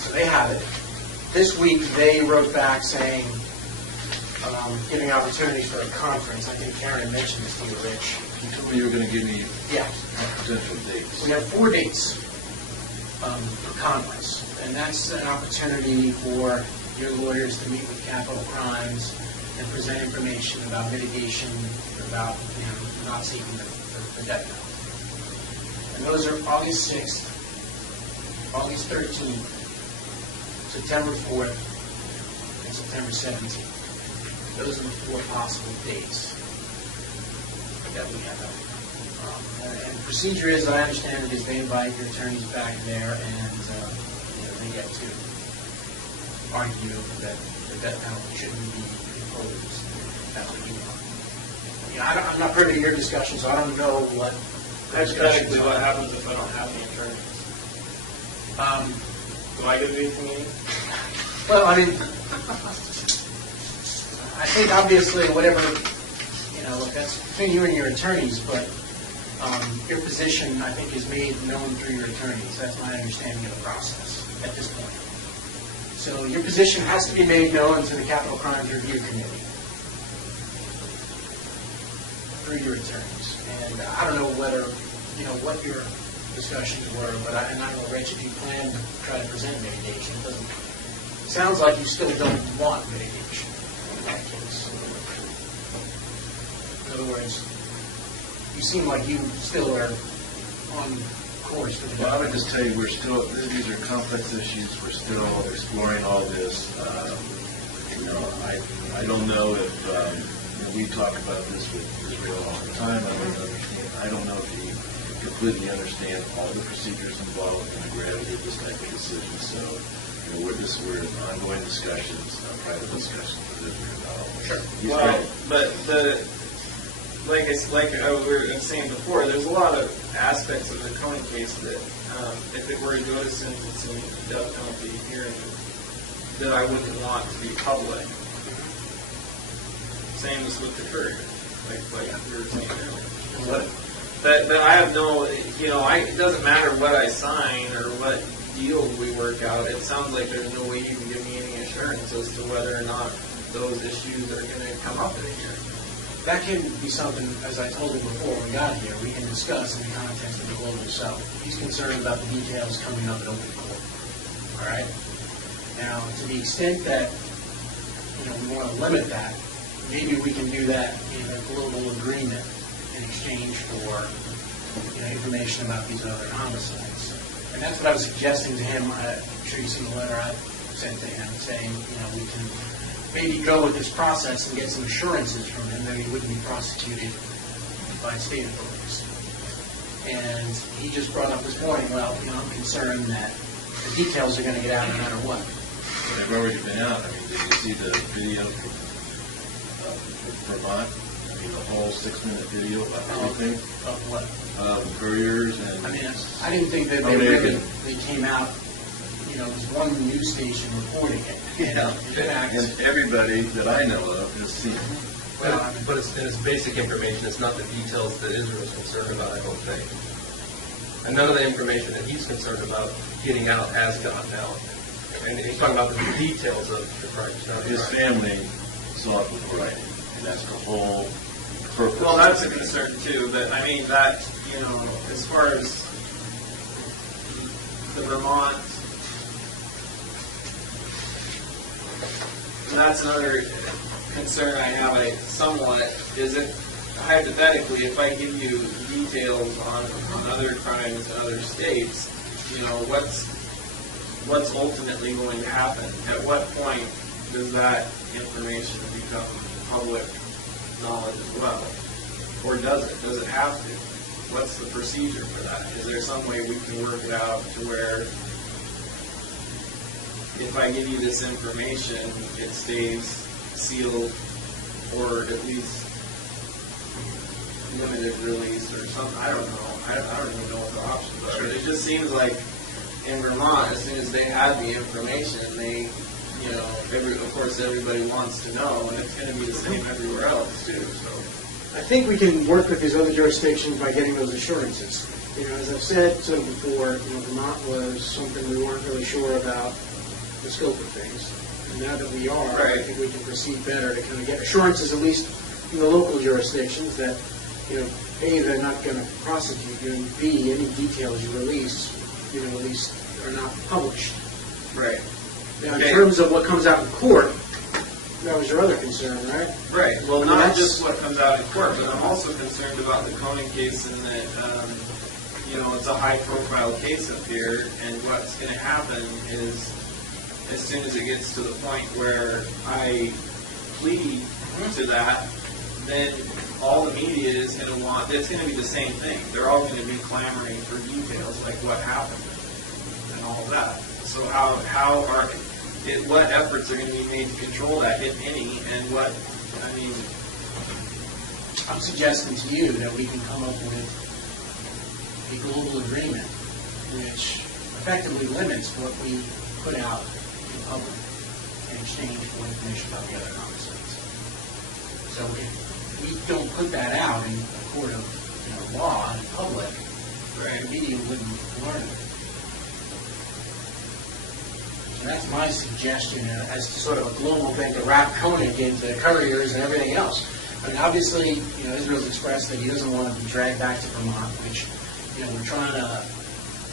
So they have it. This week they wrote back saying, giving opportunities for a conference. I think Karen mentioned this to you, Rich. You told me you were going to give me Yeah. potential dates. We have 4 dates for conference, and that's an opportunity for your lawyers to meet with capital crimes and present information about mitigation, about not seeking the death penalty. And those are August 6th, August 13th, September 4th, and September 17th. Those are the 4 possible dates that we have. And the procedure is, I understand it, is they invite your attorneys back there, and they get to argue that the death penalty shouldn't be imposed. That's what you want. I'm not privy to your discussion, so I don't know what Hypothetically, what happens if I don't have any attorneys? Do I get to be the meeting? Well, I think obviously whatever, that's between you and your attorneys, but your position, I think, is made known through your attorneys. That's my understanding of the process at this point. So your position has to be made known to the Capital Crimes Review Committee through your attorneys. And I don't know whether, what your discussions were, but I don't know, Rich, if you plan to try to present mitigation. It sounds like you still don't want mitigation in that case. In other words, you seem like you still are on course for the Well, I would just tell you, these are complex issues. We're still exploring all this. I don't know if we talk about this with Israel all the time. I don't know if he completely understands all the procedures involved in the gravity of this type of decision. So, we're in ongoing discussions, private discussions with Israel. Sure. He's Well, ready. but like I was saying before, there's a lot of aspects of the Cohen case that, if it were to go to sentencing, death penalty hearing, that I wouldn't want to be public. Same as with the Courier, like we were saying earlier. But I have no, it doesn't matter what I sign or what deal we work out. It sounds like there's no way you can give me any assurance as to whether or not those issues are going to come up in a hearing. That can be something, as I told him before we got here, we can discuss in the context of the global south. He's concerned about the details coming up at open court. All right? Now, to the extent that, we want to limit that, maybe we can do that in a global agreement in exchange for, information about these other homicides. And that's what I was suggesting to him. I'm sure you've seen the letter I sent to him saying, we can maybe go with this process and get some assurances from him that he wouldn't be prosecuted by state authorities. And he just brought up this point, well, I'm concerned that the details are going to get out no matter what. They've already been out. Did you see the video from Vermont? The whole 6-minute video about everything? Of what? Couriers and... I didn't think that they came out, there was one news station reporting it. Yeah, and everybody that I know of has seen it. But it's basic information. It's not the details that Israel is concerned about, I don't think. And none of the information that he's concerned about getting out has gotten out. And he's talking about the details of the crimes. His family saw it before I did, and that's the whole purpose. Well, that's a concern too, but that, as far as the Vermont, that's another concern I have, somewhat, is hypothetically, if I give you details on other crimes in other states, what's ultimately going to happen? At what point does that information become public knowledge as well? Or does it? Does it have to? What's the procedure for that? Is there some way we can work it out to where if I give you this information, it stays sealed or at least limited release or something? I don't know. I don't even know what the options are. But it just seems like in Vermont, as soon as they had the information, they, of course everybody wants to know, and it's going to be the same everywhere else too. So I think we can work with these other jurisdictions by getting those assurances. As I've said before, Vermont was something we weren't really sure about the scope of things. And now that we are, I think we can proceed better to kind of get assurances, at least in the local jurisdictions, that, A, they're not going to prosecute you, and B, any details you release, at least are not published. Right. Now, in terms of what comes out in court, that was your other concern, right? Right. Well, not just what comes out in court, but I'm also concerned about the Cohen case in that, it's a high-profile case up here, and what's going to happen is, as soon as it gets to the point where I plead to that, then all the media is going to want, it's going to be the same thing. They're all going to be clamoring for details, like what happened and all of that. So what efforts are going to be made to control that, if any, and I'm suggesting to you that we can come up with a global agreement which effectively limits what we put out in public in exchange for information about the other homicides. So if we don't put that out in a court of law in public, the media wouldn't learn of it. So that's my suggestion as to sort of a global thing to wrap Koenig into couriers and everything else. Obviously, Israel's expressed that he doesn't want to be dragged back to Vermont, which, we're trying to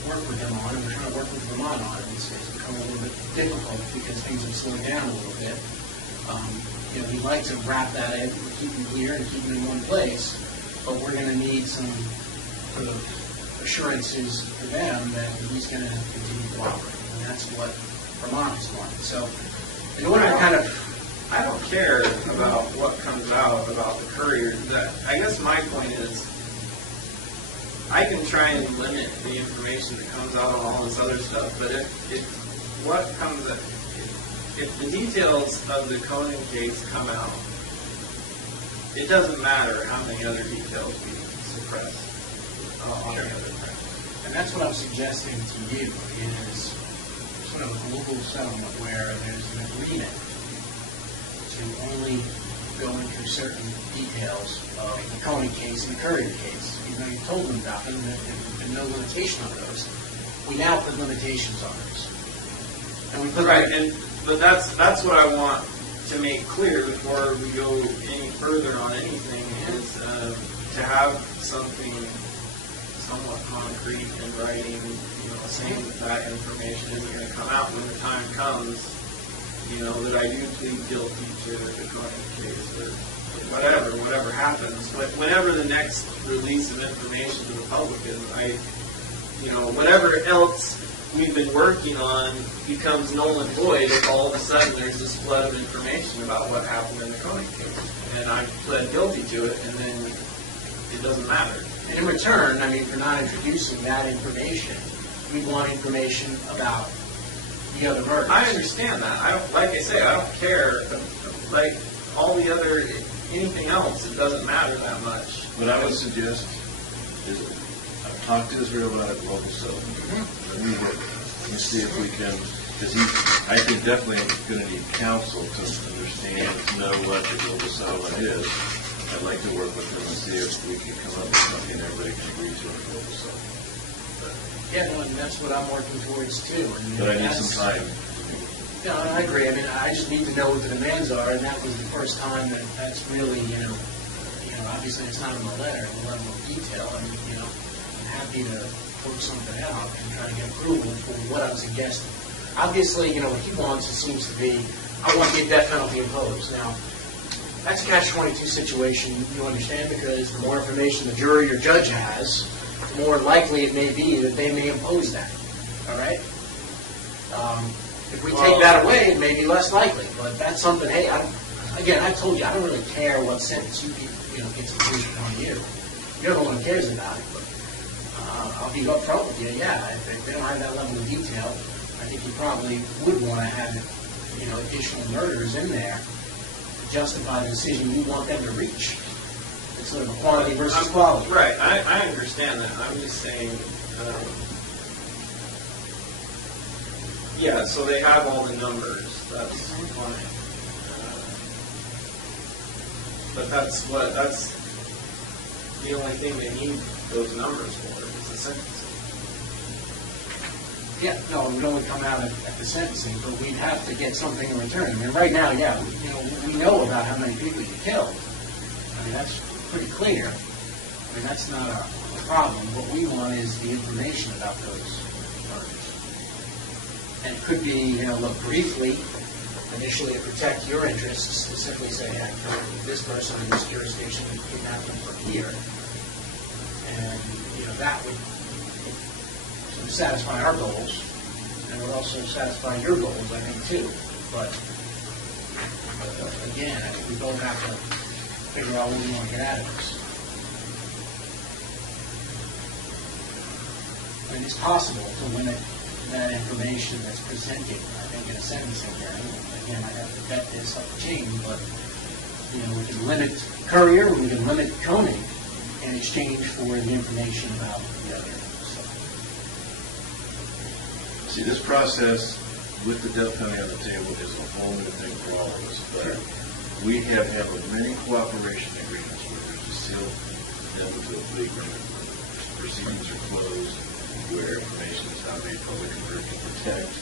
work with him on, and we're trying to work with Vermont on it. It's become a little bit difficult because things have slowed down a little bit. We'd like to wrap that in, keep him clear and keep him in one place, but we're going to need some sort of assurances for them that he's going to continue to operate, and that's what Vermont is wanting. So, in order to kind of... I don't care about what comes out about try and limit the information that comes out on all this other stuff, but if the details of the Conan case come out, it doesn't matter how many other details we suppress on the other side. And that's what I'm suggesting to you, is sort of a global settlement where there's an agreement to only go into certain details of the Coney case and the Courier case. Even though you told them about them, there's been no limitation on those. We now put limitations on those. And we put but that's what I want to make clear before we go any further on anything, is to have something somewhat concrete in writing, saying that information isn't going to come out when the time comes, that I do plead guilty to the Conan case, or whatever happens. But whenever the next release of information to the public is, whatever else we've been working on becomes null and void if all of a sudden there's this flood of information about what happened in the Conan case. And I pled guilty to it, and then it doesn't matter. And in return, for not introducing that information, we want information about the other murders. I understand that. I don't care. Like all the other, anything else, it doesn't matter that much. What I would suggest is, I've talked to Israel about it, local settlement. Let me work. Let me see if we can, because I think definitely going to need counsel to understand, to know what the global settlement is. I'd like to work with them and see if we can come up with something everybody can agree to on a global settlement. Yeah, and that's what I'm working towards too. But I need some time. No, I agree. I just need to know what the demands are, and that was the first time that's really, obviously it's not in the letter, the level of detail. I'm happy to work something out and try to get approval for what I'm suggesting. Obviously, what he wants, it seems to be, I want the death penalty imposed. Now, that's a catch-22 situation, you understand, because the more information the jury or judge has, the more likely it may be that they may impose that. All right? If we take that away, it may be less likely. But that's something, hey, I told you, I don't really care what sentence you gets imposed upon you. You're the one who cares about it. But I'll be upfront with you. Yeah, if they don't have that level of detail, I think you probably would want to have, additional murders in there to justify the decision you want them to reach. It's sort of a quantity versus quality. Right. I understand that. I'm just saying, so they have all the numbers. That's fine. But that's the only thing they need those numbers for, is the sentencing. Yeah, no, it would only come out at the sentencing, but we'd have to get something in return. Right now, we know about how many people you killed. That's pretty clear. That's not a problem. What we want is the information about those murders. And it could be, look, briefly, initially to protect your interests, to simply say, hey, this person in this jurisdiction kidnapped them from here. And, that would sort of satisfy our goals, and would also satisfy your goals, I think, too. But again, I think we both have to figure out what we want to get out of this. It's possible to limit that information that's presented, I think, in a sentencing hearing. Again, I have to vet this up the chain, but, we can limit Courier, we can limit Koenig in exchange for the information about the other stuff. See, this process with the death penalty on the table is a whole new thing for all of us. But we have handled many cooperation agreements where there's a sealed death to a plea agreement, where proceedings are closed, where information is not made public in order to protect,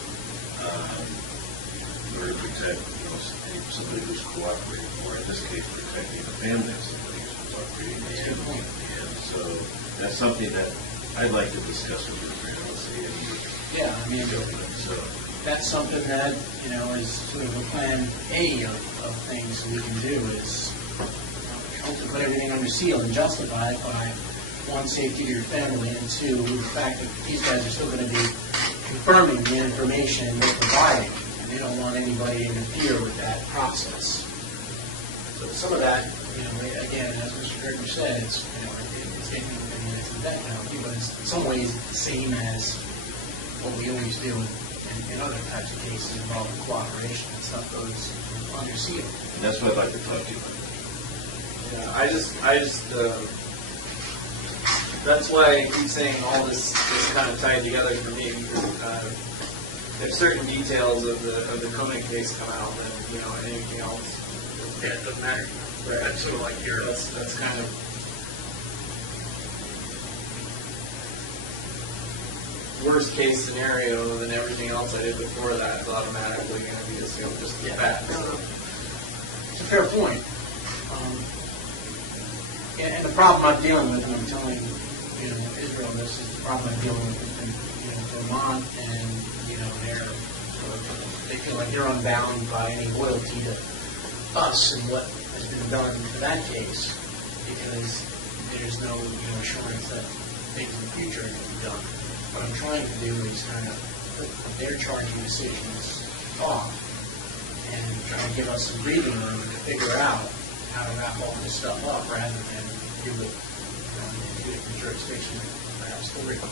somebody who's cooperating, or in this case, protecting the family of somebody who's cooperating. That's a good point. And so that's something that I'd like to discuss with you. I don't see any. Yeah, that's something that, is sort of a plan A of things we can do, is hopefully put everything under seal and justify it by, one, safety to your family, and two, the fact that these guys are still going to be confirming the information they're providing, and they don't want anybody to interfere with that process. some of that, again, as Mr. Gregory said, it's taking into the death penalty, but it's in some ways the same as what we always do in other types of cases involving cooperation. And stuff goes under seal. And that's what I'd like to talk to you about. Yeah, that's why I keep saying all this kind of tied together for me, because if certain details of the Koenig case come out, then anything else. Yeah, it doesn't matter. Right. That's sort of like your. That's kind of. Worst case scenario, then everything else I did before that is automatically going to be assumed just as bad. It's a fair point. And the problem I'm dealing with, and I'm telling Israel this, is the problem I'm dealing with Vermont, and they feel like they're unbound by any loyalty to us and what has been done for that case, because there's no assurance that things in the future are going to be done. What I'm trying to do is kind of put their charging decisions off and try to give us some breathing room to figure out how to wrap all this stuff up rather than give it the jurisdiction perhaps for real.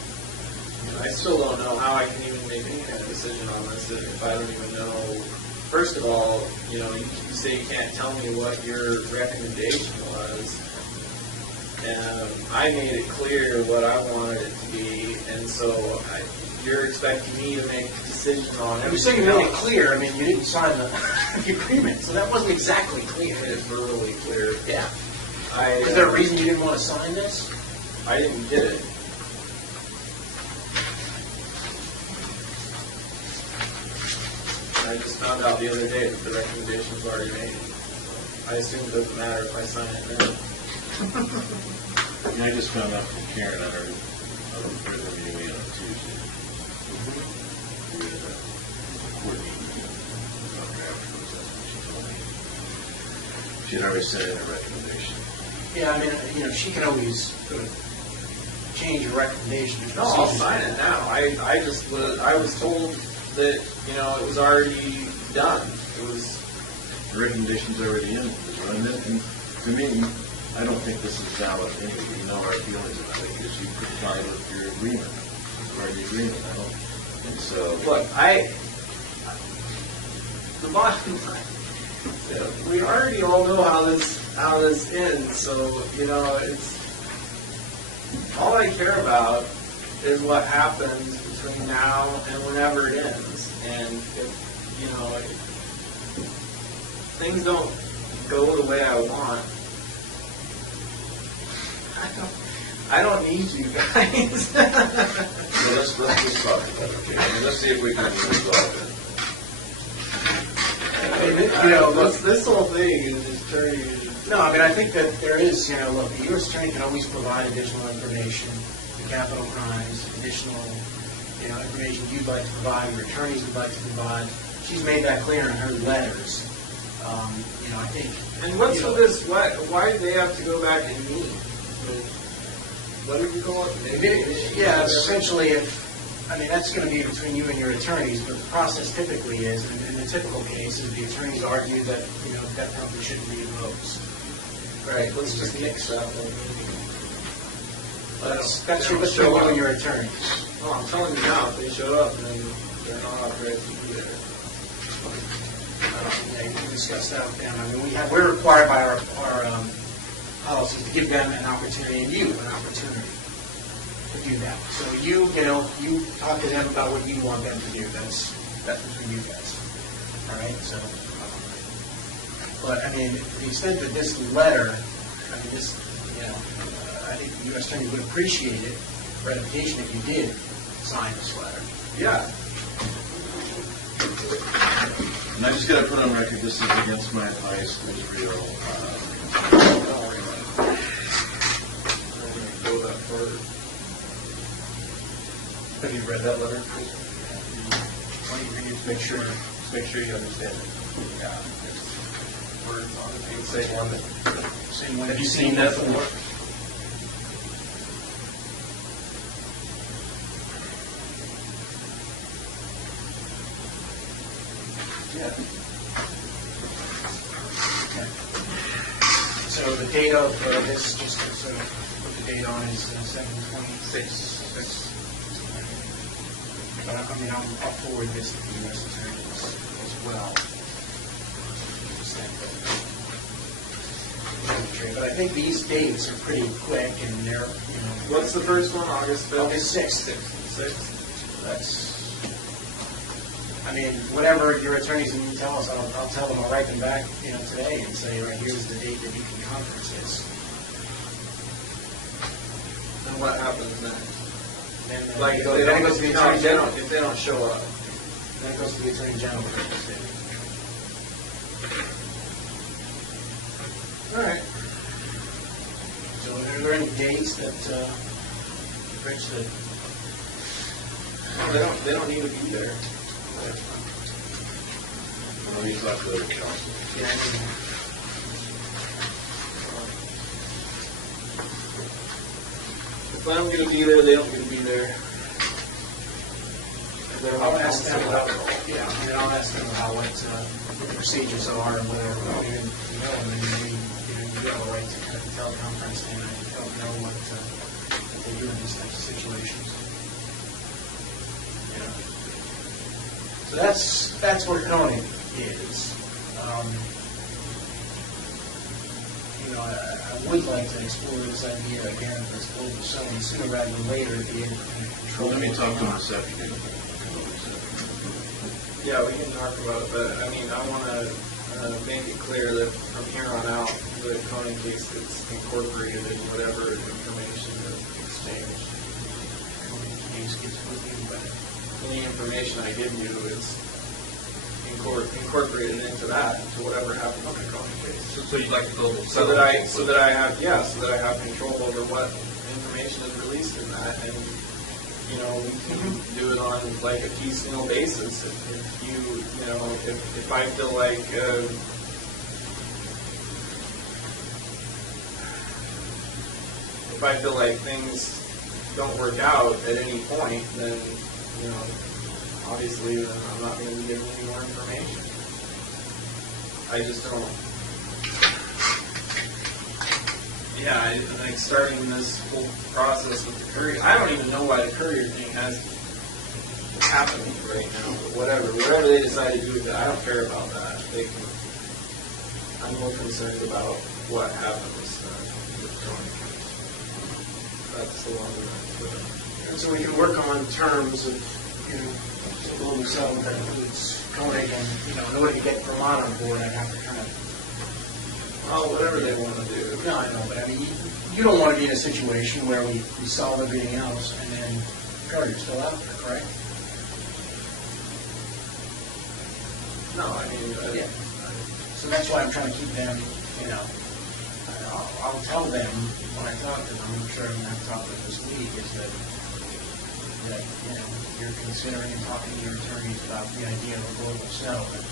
I still don't know how I can even make any kind of decision on this if I don't even know. First of all, you say you can't tell me what your recommendation was, and I made it clear what I wanted it to be, and so you're expecting me to make a decision on everything. You're saying you made it clear. I mean, you didn't sign the agreement, so that wasn't exactly clear. I made it verbally clear. Yeah. Is there a reason you didn't want to sign this? I didn't get it. I just found out the other day that the recommendation was already made. I assume it doesn't matter if I sign it now. I just found out from Karen on her prison meeting on Tuesday. We had a court meeting about her afterwards. That's what she told me. She had already sent in a recommendation. Yeah, I mean, she can always sort of change her recommendation. No, I'll sign it now. I was told that, it was already done. It was. The recommendation's already in. And to me, I don't think this is valid anyway. You know our feelings about it because you complied with your agreement, or the agreement. I don't. And so. Look, the bottom line, we already all know how this ends. So it's all I care about is what happens between now and whenever it ends. And if things don't go the way I want, I don't need you guys. So let's just talk about it, okay? I mean, let's see if we can resolve it. This whole thing is just turning. No, I mean, I think that there is, look, the U.S. Attorney can always provide additional information, the capital crimes, additional, information you'd like to provide, your attorneys would like to provide. She's made that clear in her letters. I think. And what's with this? Why do they have to go back and meet? What did you call it? Yeah, essentially, that's going to be between you and your attorneys, but the process typically is, in the typical case, is the attorneys argue that, death penalty shouldn't be imposed. Right, let's just mix that one. That's your between you and your attorneys. Well, I'm telling you now, if they show up, then they're not authorized to be there. Yeah, you can discuss that with them. I mean, we're required by our policies to give them an opportunity and you an opportunity to do that. So you talk to them about what you want them to do. That's between you guys. All right. So, but I mean, to the extent that this letter, I think the U.S. Attorney would appreciate it, ratification if you did sign this letter. Yeah. And I just got to put on record, this is against my advice to Israel. Don't worry about it. I'm going to go that further. Have you read that letter? Why don't you read it? Make sure you understand it. Yeah. Words on it. Same one. Have you seen that before? Yeah. So the date of this, just to sort of put the date on, is 7/26. But I mean, I'll forward this to the U.S. Attorney as well. But I think these dates are pretty quick, and they're, you know. What's the first one, August 5th? August 6th. 6th. That's, I mean, whatever your attorneys need to tell us, I'll tell them, I'll write them back, you know, today and say, right, here's the date that you can conference this. And what happens next? And Like, if then it goes to the Attorney General. if they don't show up. Then it goes to the Attorney General for his statement. All right. So are there any dates that, Rich, that... No, they don't need to be there. Well, he's left the council. Yeah, I mean, If I'm going to be there, they don't get to be there. I'll ask them about, yeah, I mean, I'll ask them about what the procedures are and whether, and then maybe, you have a right to kind of tell conference, and I don't know what they do in these types of situations. Yeah. So that's where Coney is. You know, I would like to explore this idea again of this global zoning sooner rather than later to be able to kind of control. Let me talk to him this afternoon. Yeah, we can talk about it, but I mean, I want to make it clear that from here on out, the Conan case gets incorporated in whatever information is exchanged. Any information I give you is incorporated into that, to whatever happens in the Conan case. So you'd like to build a So that I have control over what information is released in that, and you know, we can do it on like a piecemeal basis. If I feel like things don't work out at any point, then you know, obviously I'm not going to be giving you more information. I just don't. Yeah, like starting this whole process with the courier. I don't even know why the courier thing has happening right now. But whatever they decide to do with it, I don't care about that. I'm more concerned about what happens with Tony. That's the one we're going. And so we can work on terms of, you know, global settlement that includes Koenig, and, you know, in order to get Vermont on board, I'd have to kind of... Oh, whatever they want to do. No, I know, but I mean, you don't want to be in a situation where we solve everything else, and then Courier's still out there, correct? No, I mean... Yeah. So that's why I'm trying to keep them, you know, I'll tell them when I talk to them, I'm sure I'm going to talk to them this week, is that, you know, you're considering and talking to your attorneys about the idea of a global settlement,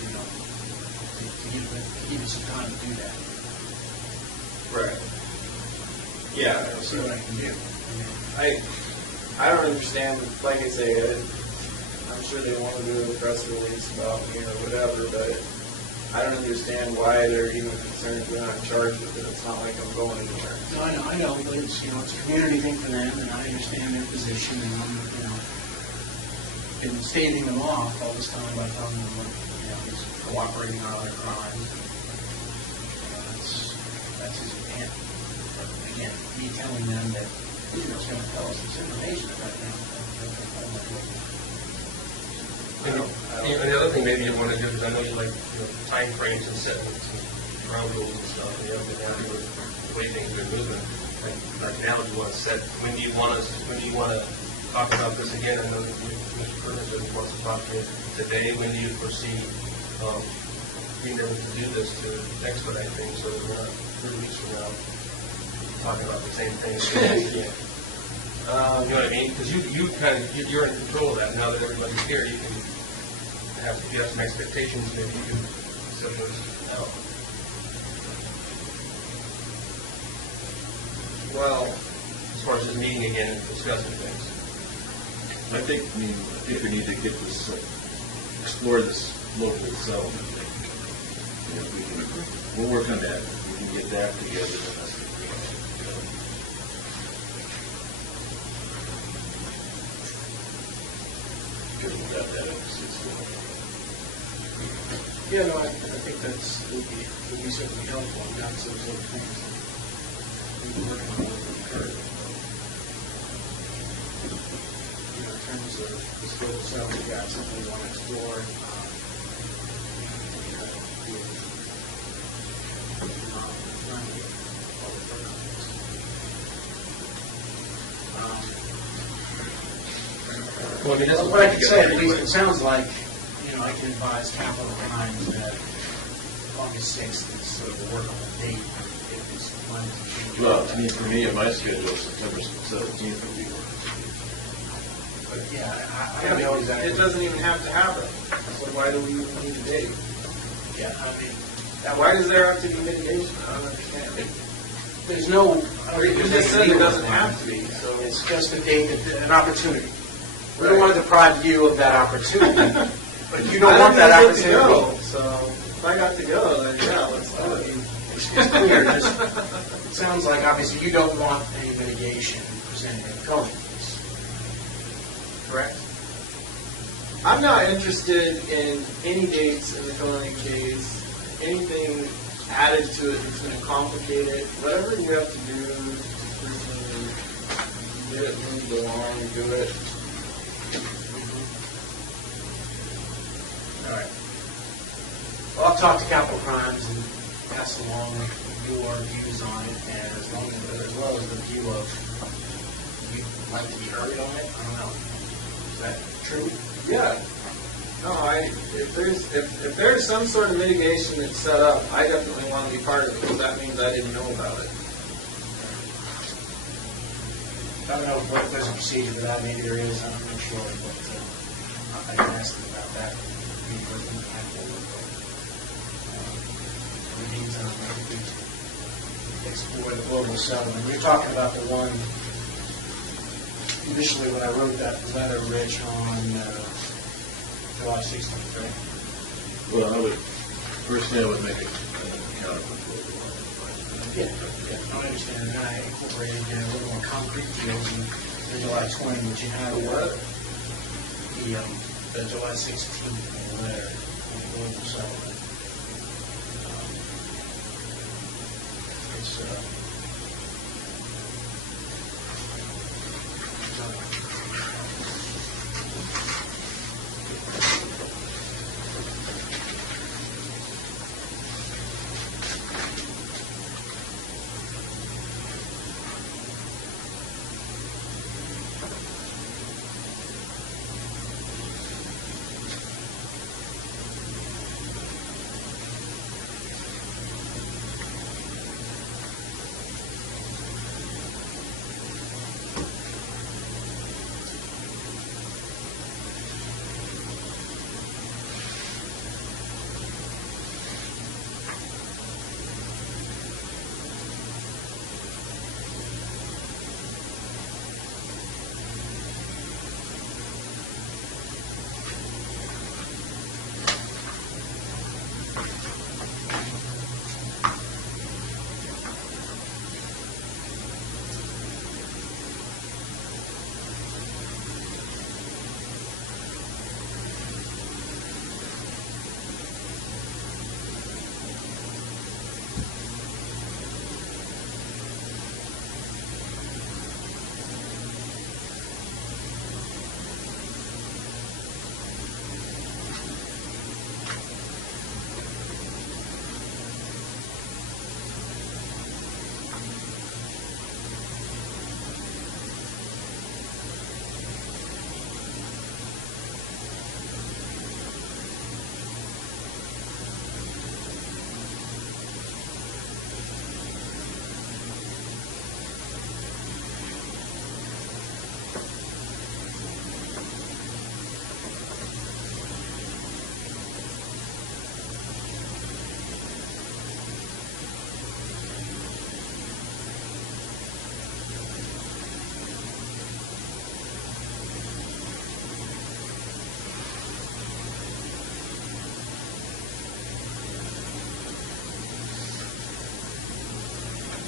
you know, to give us some time to do that. Right. Yeah. I'll see what I can do. I don't understand, like I say, I'm sure they want to do a press release about me or whatever, but I don't understand why they're even concerned we're not charged with it. It's not like I'm going anywhere. No, I know, but it's, you know, it's a community thing for them, and I understand their position, and I'm, you know, been staving them off all this time by telling them, you know, he's cooperating on other crimes. That's his intent. But again, me telling them that he's going to tell us this information about them, And the other thing maybe you want to do is, I know you like, you know, time frames and setting some ground rules and stuff, and you have to have the way things are moving. Like now, do you want to set, when do you want to talk about this again? I know that Mr. Curtis wants to talk to you today. When do you foresee being able to do this to expedite things so that we're not 3 weeks from now talking about the same thing again? You know what I mean? Because you're in control of that. Now that everybody's here, you can have, if you have some expectations, maybe you can set those out. Well, As far as just meeting again and discussing things. I think we need to get this, explore this local settlement thing. You know, we'll work on that. We act together, then that's the agreement. Because without that emphasis, Yeah, no, I think would be certainly helpful, and that's those other things. We've been working on with Kurt. You know, in terms of the scope of sales, we got something we want to explore. Well, I mean, that's What I can say, at least it sounds like, you know, I can advise Capital Times that August 6th is sort of a workable date if it's planning to change. well, I mean, for me, on my schedule, September 17th would be work. But yeah, I don't know exactly. It doesn't even have to happen. So why do we even need a date? Yeah, I mean, Why does there have to be mitigation? I don't understand. there's no. You just said it doesn't have to be, so It's just a date, an opportunity. We don't want to deprive you of that opportunity, but you don't want that I opportunity. don't get to go, so if I got to go, then yeah, let's do it. It's clear. It sounds like obviously you don't want any mitigation presented in the code. Correct? I'm not interested in any dates in the coding case, anything added to it that's going to complicate it. Whatever you have to do to personally get it moved along, do it. All right. Well, I'll talk to Capital Crimes and pass along your views on it, and as well as the view of you'd like to be heard on it. I don't know. Is that true? Yeah. No, if there's some sort of mitigation that's set up, I definitely want to be part of it because that means I didn't know about it. I don't know if there's a procedure for that. Maybe there is. I'm not sure, but I can ask them about that. In the meantime, I think we explore the global settlement. You're talking about the one initially when I wrote that letter, Rich, on July 16th, right? Well, personally, I would make it counterproductive. Yeah, I understand. And I incorporated a little more concrete deals in July 20, which you had what? The July 16th letter on the global settlement.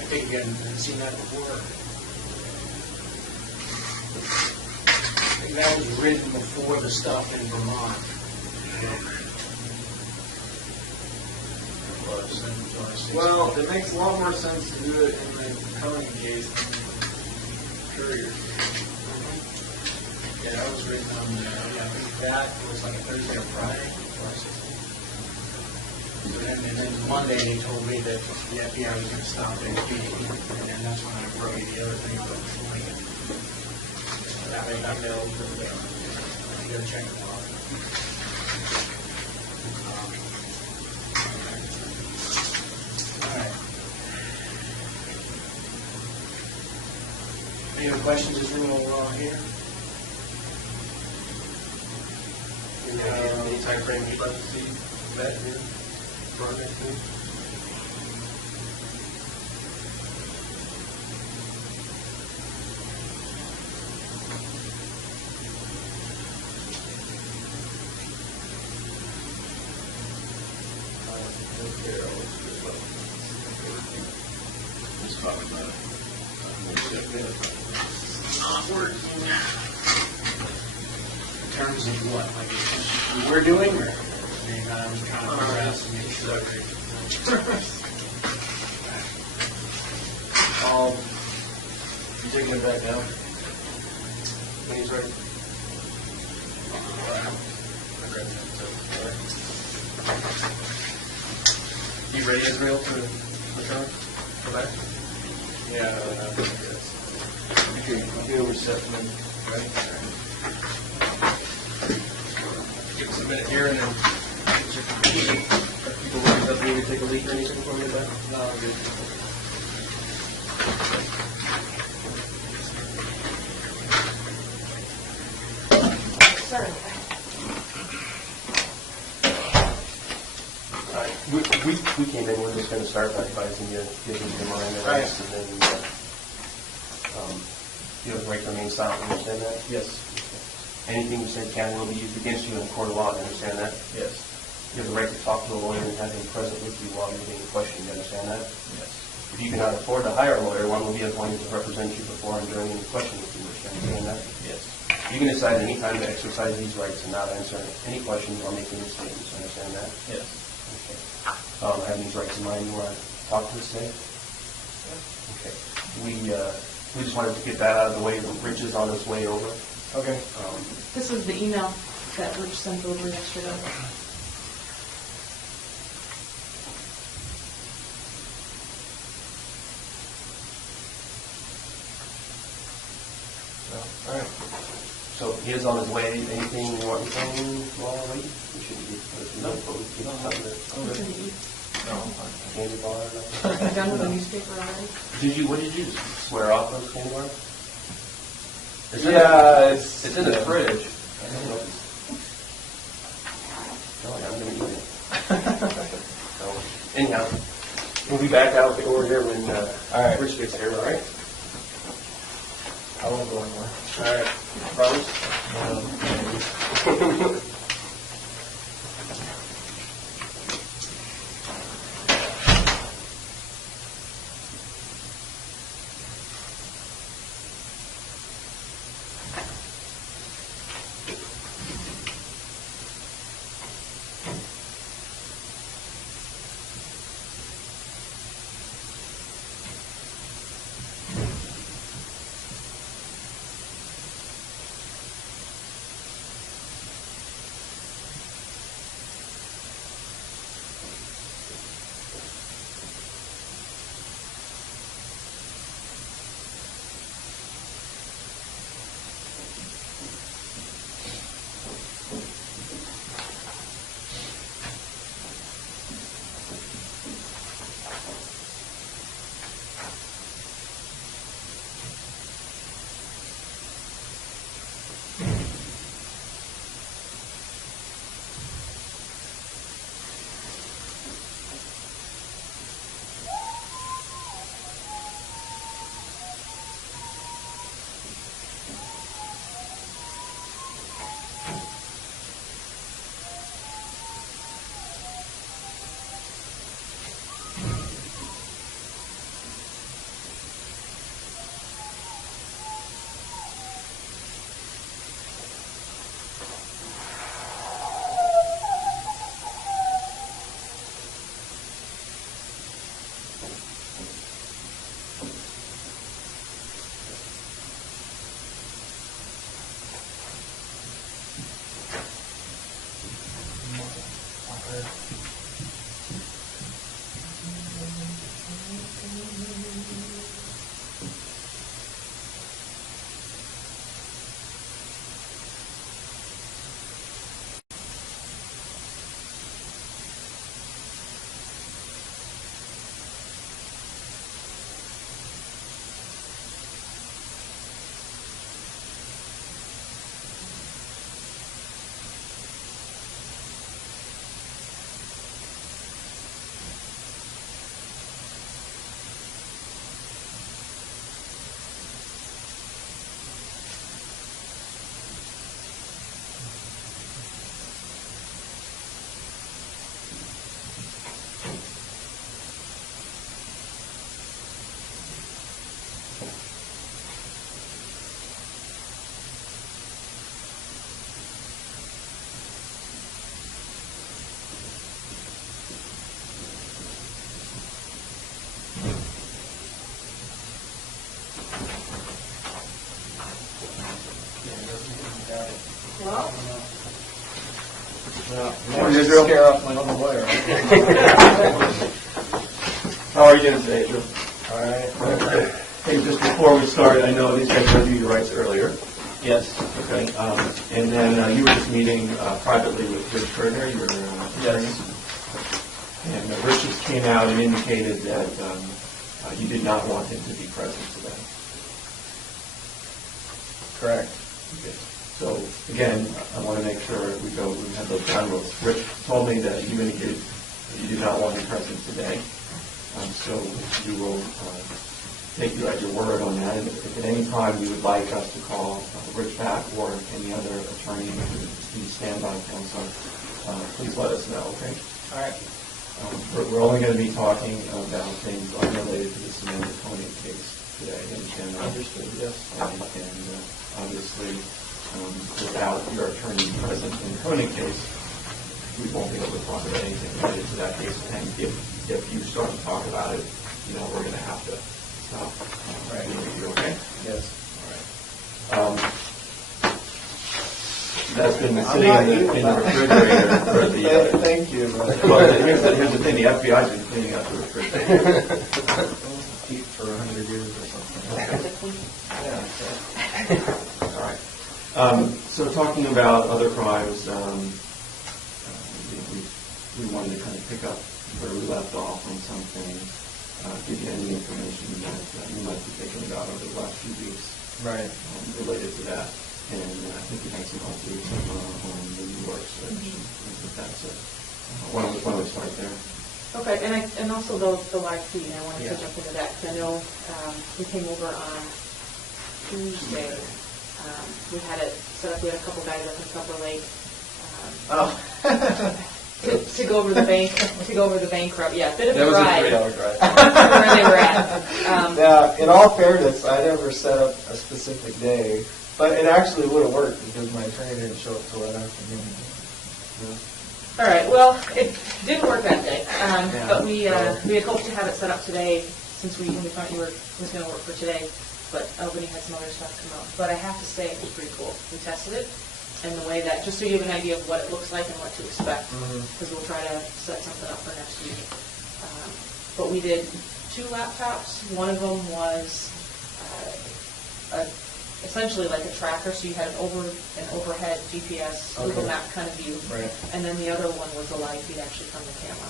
think again, I've seen that before. I think that was written before the stuff in Vermont. Well, it makes a lot more sense to do it in the County case than the Courier. Yeah, that was written on, I think that was like a Thursday or Friday. And then Monday they told me that the FBI was going to stop it, and then that's when I wrote you the other thing about the flight. That way I know that you got to check the log. All right. Any other questions as we roll along here? Any time frame you'd like to see that here for our next meeting? Let's talk about it. In terms of what, like we're doing, or I mean, I was kind of asking you. You taking it back down? When he's ready? You ready, Israel, to return? Come back? Yeah. You're resettlement, right? Give us a minute here and then people looking up here to take a leak or anything for me back? No, I'm good. Sorry. We came in, we're just going to start by advising you, giving you the mind and rights, and then you have the right to remain silent, understand that? Yes. Anything you say can and will be used against you in a court of law, you understand that? Yes. You have the right to talk to a lawyer and have him present with you while you're being questioned, you understand that? Yes. If you cannot afford to hire a lawyer, one will be appointed to represent you before and during any question with you, you understand that? Yes. You can decide any time to exercise these rights and not answer any questions or make any statements, you understand that? Yes. Okay. Having these rights in mind, you want to talk to us today? Okay. We just wanted to get that out of the way. Rich is on his way over. Okay. This was the email that Rich sent over yesterday. All right. So he is on his way. Anything you want to say while we're waiting? We shouldn't be. No, but we can something to candy bar. I'm done with the newspaper already. What did you swear off those candy bars? It's in the fridge. I don't know. I'm going to eat it. So, anyhow, we'll be back out over here when Rich gets here, all right? I won't go anywhere. All right. Promise? Andrew? Scare off my own lawyer. How are you doing today, Andrew? All right. Hey, just before we start, I know these guys reviewed your rights earlier. Yes. Okay. And then you were just meeting privately with Rich Turner, your attorney. And Rich just came out and indicated that you did not want him to be present today. Correct. Okay. So again, I want to make sure we have those ground rules. Rich told me that you indicated that you did not want him present today. So we will take you at your word on that. And if at any time you would like us to call Rich back or any other attorney to stand by counsel, please let us know, okay? All right. We're only going to be talking about things unrelated to the Samantha Koenig case today. And Understood, yes. And obviously, without your attorney present in the Koenig case, we won't be able to talk about anything related to that case. And if you start to talk about it, we're going to have to stop. Right. You okay? Yes. All right. That's been sitting in the refrigerator for the... Thank you. Well, here's the thing. The FBI's been cleaning out the refrigerator. Keep for 100 years or something. Yeah. All right. So talking about other crimes, we wanted to kind of pick up where we left off on something, give you any information that you might be thinking about over the last few weeks. Right. Related to that. And I think we had some updates on the New York search. I think that's it. Why don't we start there? Okay, and also the live feed, I wanted to jump into that, because I know we came over on Tuesday. We had it set up, we had a couple guys up in Copper Lake. To go over the bank route. Yeah, bit of a ride. That was a 3-hour drive. Where they were at. Yeah, in all fairness, I never set up a specific day, but it actually would have worked because my attorney didn't show up till that afternoon. All right. Well, it didn't work that day, but we had hoped to have it set up today, since when we thought it was going to work for today. But Albany had some other stuff come out. But I have to say, it was pretty cool. We tested it, and the way that, just so you have an idea of what it looks like and what to expect, because we'll try to set something up for next week. But we did 2 laptops. One of them was essentially like a tracker, so you had an overhead GPS, Google Map kind of view. Right. And then the other one was the live feed actually from the camera.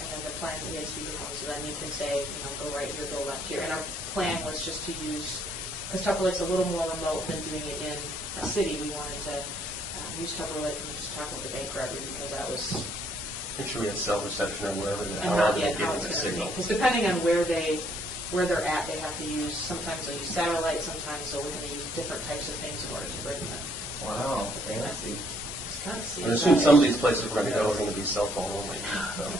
And then the plan, we had speakerphone, so then you can say, go right here, go left here. And our plan was just to use, because Tupper Lake's a little more remote than doing it in a city, we wanted to use Tupper Lake and just talk about the bank robbery, because that was... Make sure we have cell reception or wherever and how it's going to be. Because depending on where they're at, they have to use, sometimes they use satellite, sometimes they're going to use different types of things in order to bring them. Wow, fancy. It's kind of I assume some of these places we're going to go are going to be cell phone only. So.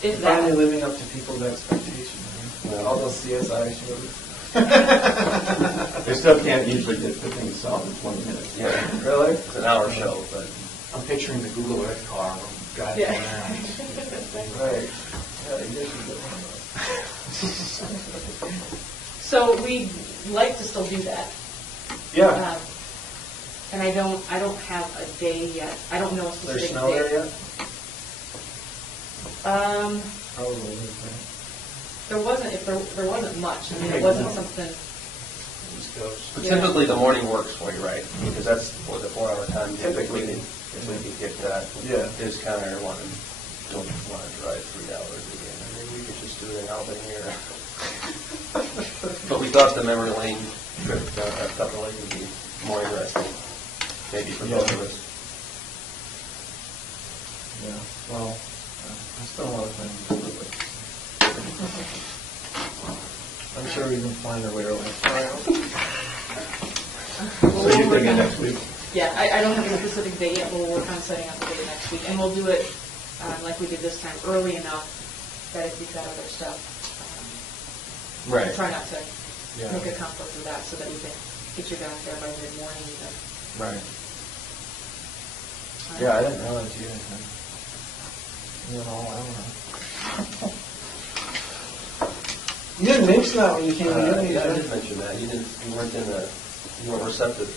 If Finally that, living up to people's expectations. Right? All those CSI shows. They still can't usually get the things solved in 20 minutes. Yeah. Really? It's an hour show, but... I'm picturing the Google Earth car driving Yeah. around. Right. Yeah, you guys should get one of those. so we'd like to still do that. Yeah. And I don't have a day yet. I don't know a There's specific snow day. there yet? Probably. Right? There wasn't much. I mean, it wasn't something. East Coast. But Yeah. typically the morning works for you, right? Because that's for the 4-hour time. Typically, if we could get that. Yeah. His counter don't want to drive 3 hours again. Maybe we could just do it in Albany here. But we thought the memory lane trip at Copper Lake would be more interesting, maybe for both of us. Yeah. Well, I spent a lot of time with it. I'm sure we can find a way to like So you're thinking next week? Yeah, I don't have a specific date yet. We'll work on setting up a date next week, and we'll do it like we did this time, early enough that if you've got other stuff, Right. try not to Yeah. make a conflict with that, so that we can get you back there by mid-morning even. Right. Yeah, I didn't realize you guys had an all hour. You didn't mention that when you came in. Yeah, I did mention that. You weren't receptive.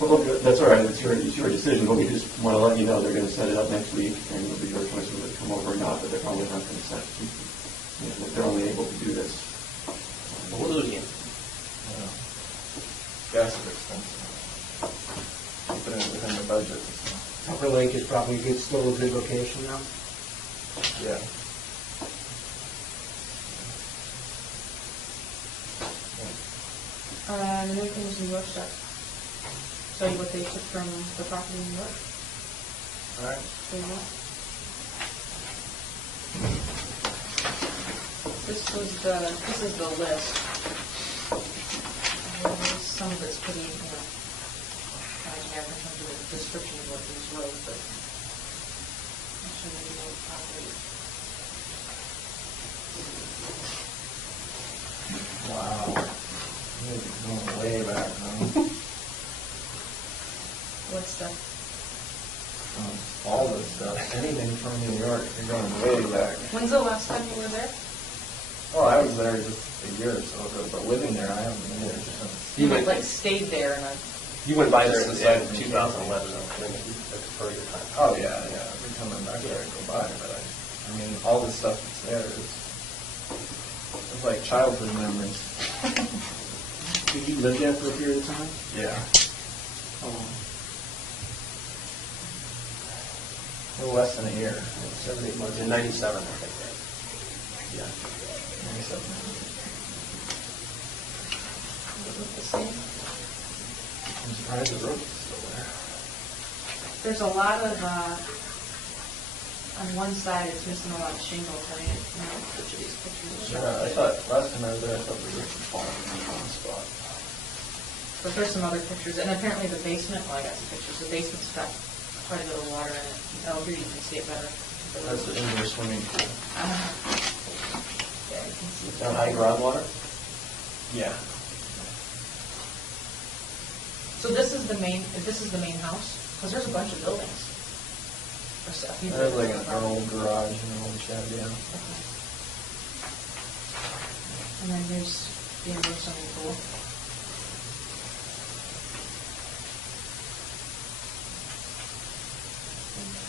Well, that's all right, it's your decision, but we just want to let you know they're going to set it up next week, and it'll be your choice whether to come over or not, but they're probably not going to set, they're only able to do this. We'll lose you. Gas is expensive. Keeping it within the budget. Upper Lake is probably still a good location now. Yeah. The new thing is New York stuff. Tell you what they took from the property in New York. All right. There you go. This is the list. Some of it's pretty, kind of in terms of the description of what these wrote, but I'll show you the property. Wow. You're going way back, huh? What's that? All this stuff, anything from New York, you're going way back. When's the last time you were there? Oh, I was there just a year or so ago, but living there, I haven't been there since. You like stayed there and You went by there in Just the 2011, that's a pretty good time. Oh, yeah. Every time I'm back there, I go by, but I mean, all the stuff that's there it's like childhood memories. Did you live there for a period of time? Yeah. How long? A little less than a year. 7, 8 months. In 97, I think, right? Yeah. 97. the same. I'm surprised the rope is still there. There's a lot of, on one side it's missing a lot of shingles. I mean, which of these pictures? Yeah, I thought, last time I was there, I thought the roof was falling in one spot. But there's some other pictures, and apparently the basement, well, I got some pictures, the basement's got quite a bit of water in it. Oh, here you can see it better. That's the indoor swimming pool. Yeah, you can see it. Down high groundwater? Yeah. So this is the main house? Because there's a bunch of buildings. There's a few There's like buildings. an old garage and an old shed, yeah. Okay. And then here's the indoor swimming pool.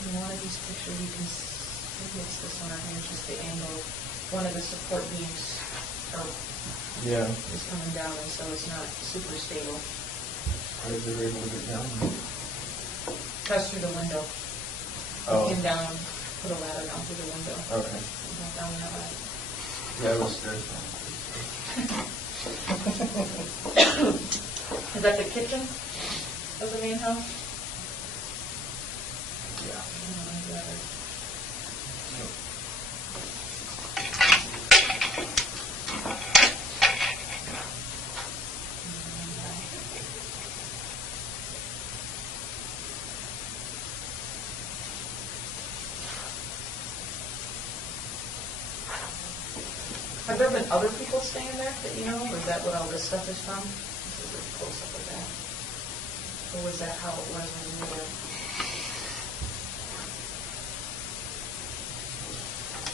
In one of these pictures, you can see, it's this one right here, it's just the angle. One of the support beams Yeah. is coming down, and so it's not super stable. How did they able to get down? Press through the window. Oh. Came down, put a ladder down through the window. Okay. Went down that way. Yeah, it was stairs down. Is that the kitchen of the main house? Yeah. Have there been other people staying there that you know, or is that what all this stuff is from? This is a close up of that. Or was that how it was when you were there?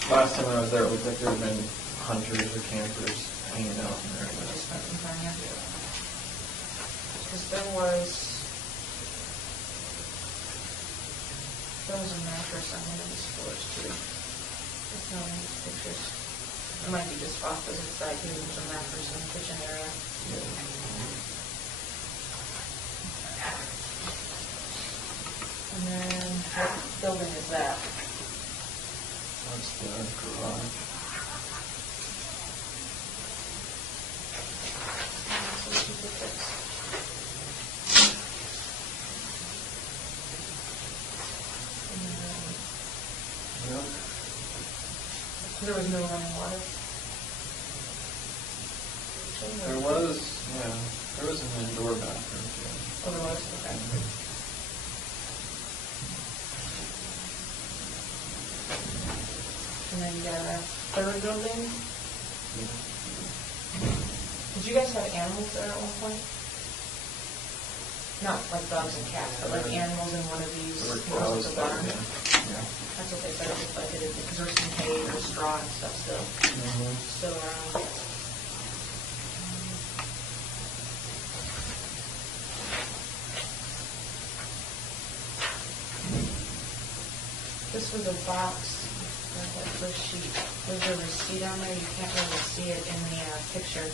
Last time I was there, it looked like there had been hunters or campers hanging out in there. Just spent some time there? Because there was a mattress on one of these floors too. There's no pictures. It might be just off to the side, maybe there's a mattress in the kitchen area. And then what building is that? That's the garage. Yep. There was no running water? There was an indoor bathroom too. Oh, there was? Okay. And then you got a third building? Did you guys have animals there at one point? Not like dogs and cats, but like animals in one of these? There were you know, cows the there, barn? yeah. That's what they said it looked like, it is, because there's some hay or straw and stuff still around. this was a box, that first sheet. There's a receipt on there, you can't really see it in the picture.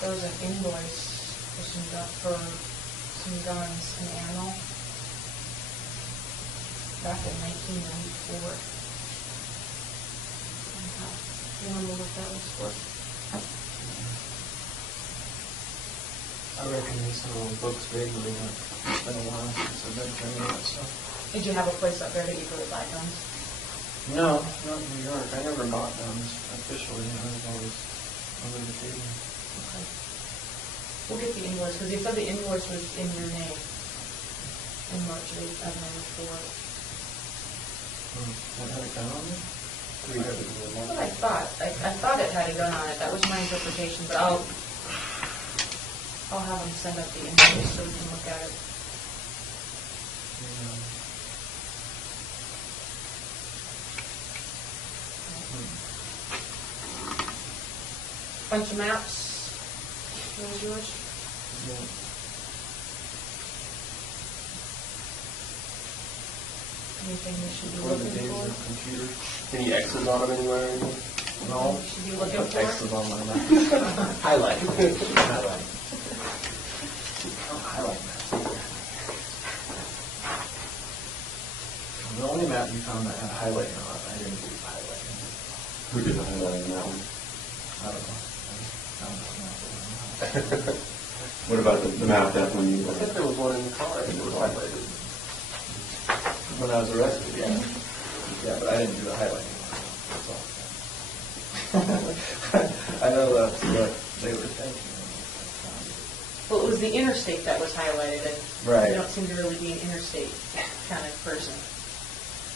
There was an invoice for some guns and ammo back in 1994. You want to know what that was for? I reckon these little books vaguely, but it's been a while since I've been through that stuff. Did you have a place up there that you could buy guns? No, not in New York. I never bought guns officially. I was always under the table. Okay. We'll get the invoice, because you said the invoice was in your name in March of '94. What had a gun on it? That's what I thought. I thought it had a gun on it. That was my interpretation, but I'll have them send up the invoice so we can look at it. Bunch of maps. Those yours? Yeah. Anything we should be What are the looking days for? of computers? Any X's on them anywhere? No. We should be looking Put for? X's on my map. Highlight. Highlight. Highlight map. The only map you found that had highlighting on it, I didn't do highlighting. Who did the highlighting on that one? I don't know. I found this map. What about the map that when you, I think there was one in the car and it was highlighted. When I was arrested, yeah. Yeah, but I didn't do the highlighting. That's all. I know that's what they were thinking. Well, it was the interstate that was highlighted, and Right. you don't seem to really be an interstate kind of person.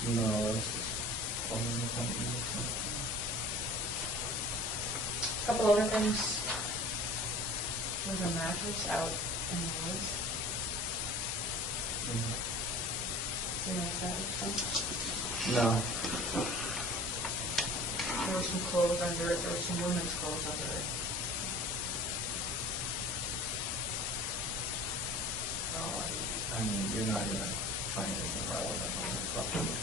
No, that's just following the company. A couple other things. There's a mattress out in the woods. You know what that is? No. There were some clothes under it. There were some women's clothes under it. I mean, you're not going to find anything relevant on this property.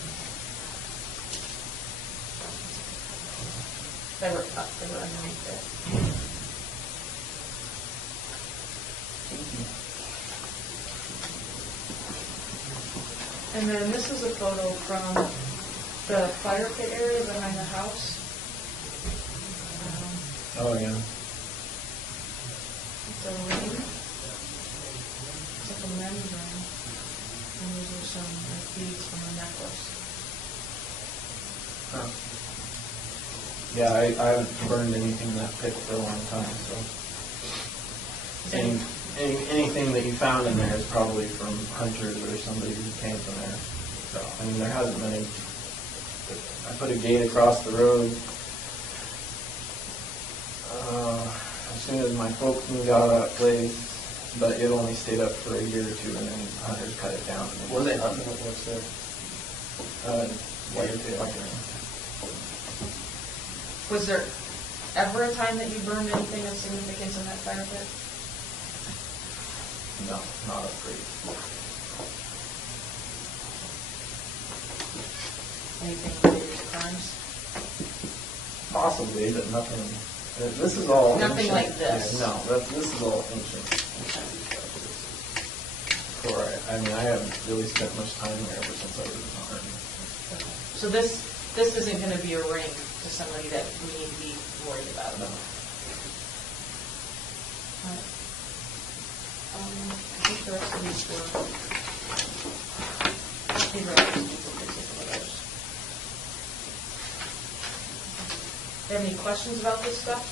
They were up. They were underneath it. And then this is a photo from the fire pit area behind the house. Oh, yeah. It's a ring. It's like a men's ring. And these are some beads from a necklace. Huh. Yeah, I haven't burned anything in that pit for a long time, so. Anything that you found in there is probably from hunters or somebody who came from there. So, I mean, there hasn't been any. I put a gate across the road. As soon as my folks moved out of that place, but it only stayed up for a year or two, and then hunters cut it down. Was it hunting? What's there? Whitetail. Was there ever a time that you burned anything of significance in that fire pit? No, not a pretty. Anything related to crimes? Possibly, but nothing. This is all Nothing ancient. like this. Yeah, no, this is all ancient. Before I mean, I haven't really spent much time there ever since I was in the Army. So this isn't going to be a ring to somebody that we need to be worried about. No. Alright. I think the rest of these were. These are all people who took photos. Do you have any questions about this stuff?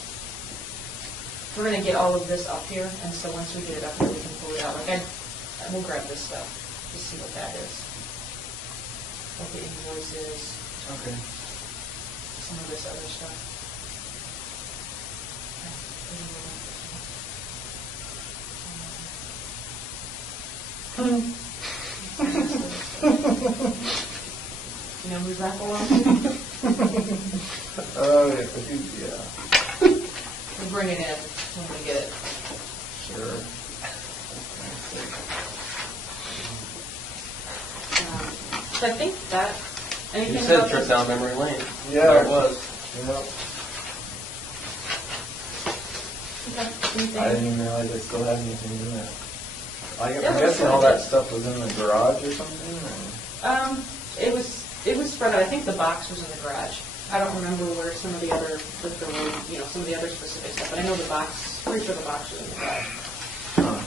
We're going to get all of this up here, and so once we get it up here, we can pull it out. Like we'll grab this stuff to see what that is. What the invoice is. Okay. Some of this other stuff. You know who's Raffle Oh, yeah. We'll bring it in when we get it. Sure. So I think that, You anything said about trip this? down memory lane. Yeah. There it was. Yep. Okay, anything? I didn't even realize I still had anything in there. I'm Yeah, guessing that's all what I that did. stuff was in the garage or something? Or? It was spread out. I think the box was in the garage. I don't remember where some of the other, if there were, some of the other specific stuff, but I know the box, pretty sure the box was in the garage. Huh.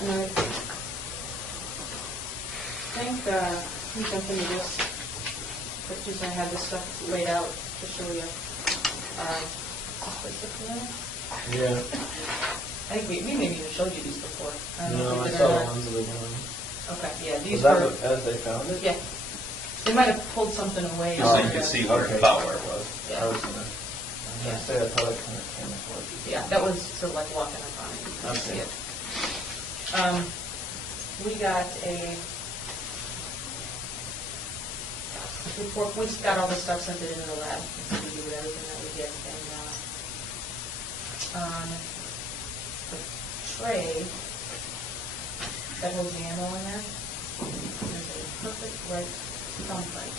And I think, jump into this, but just I had this stuff laid out to show you. Yeah. I think we maybe even showed you these before. I don't know No, if I we did saw or the not. ones that were going. Okay, yeah, Was these that were, as they found it? yeah. They might have pulled something away. Just so you or- could see where, Okay. about where it was. Yeah. I was gonna say I thought it kind of camouflaged. Yeah, that was sort of like walking up on it. You can see Okay. it. We got a report, we just got all this stuff, sent it into the lab, and we do everything that we get, and, on the tray that holds the ammo in there, there's a perfect right thumbprint.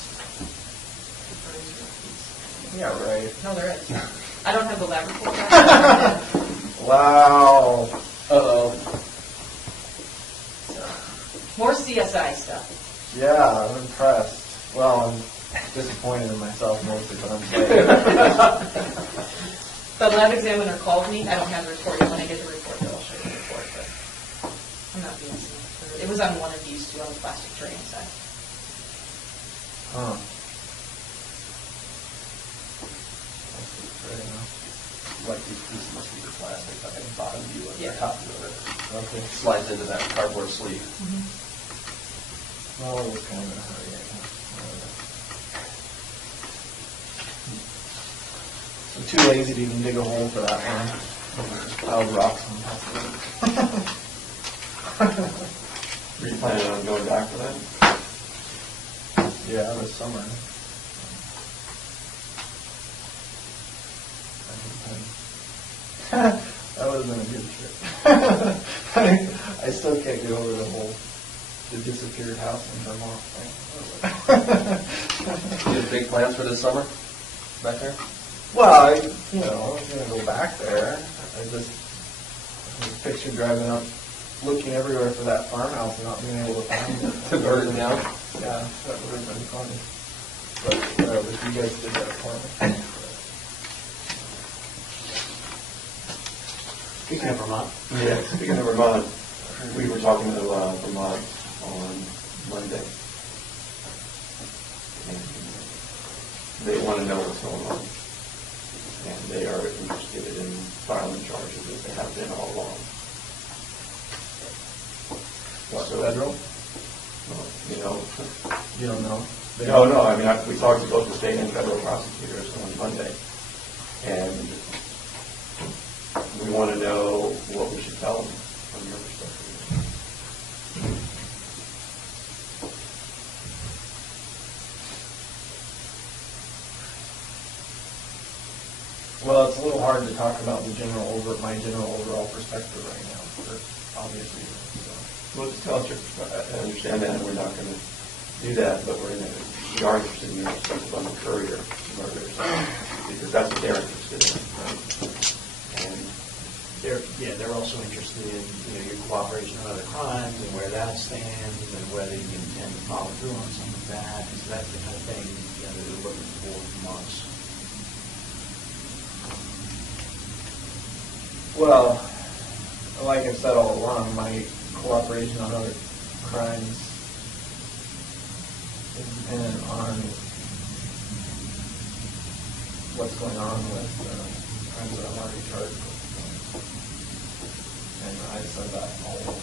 Yeah, right. No, there is. I don't have the lab report back. Wow. Uh-oh. More CSI stuff. Yeah, I'm impressed. Well, I'm disappointed in myself mostly, but I'm saying. The lab examiner called me. I don't have the report yet. When I get the report, I'll show you the report. But I'm not being silly. It was on one of these two on the plastic tray inside. Huh. Like this must be the plastic, like the bottom view of Yeah. the top view of it. Okay. Slides into that cardboard sleeve. Well, it was kind of in a hurry, I guess. I'm too lazy to even dig a hole for that one. Just piled rocks on top of it. Are you planning on going back for that? Yeah, this summer. That would have been a good trip. I still can't get over the disappeared house in Vermont thing. You have big plans for this summer? Back there? Well, I was going to go back there. I just pictured driving up, looking everywhere for that farmhouse and not being able to find it. To burn it down? Yeah, that would have been funny. But whatever, you guys did that for me. Speaking of Vermont, Yeah, speaking of Vermont, we were talking to Vermont on Monday. And they want to know what's going on. And they are interested in filing charges as they have been all along. What, federal? You know, You don't know? no, I mean, we talked to both the state and federal prosecutors on Monday. And we want to know what we should tell them from your perspective. Well, it's a little hard to talk about my general overall perspective right now, for obvious reasons. So. Well, just tell us your, I understand that, and we're not going to do that, but we are interested in your perspective on the Courier murders, because that's what they're interested in, right? And they're also interested in your cooperation on other crimes and where that stands and whether you intend to follow through on some of that. Because that's the kind of thing that they're looking for from us. Well, like I've said all along, my cooperation on other crimes is dependent on what's going on with crimes that I'm already charged with. And I said that all along.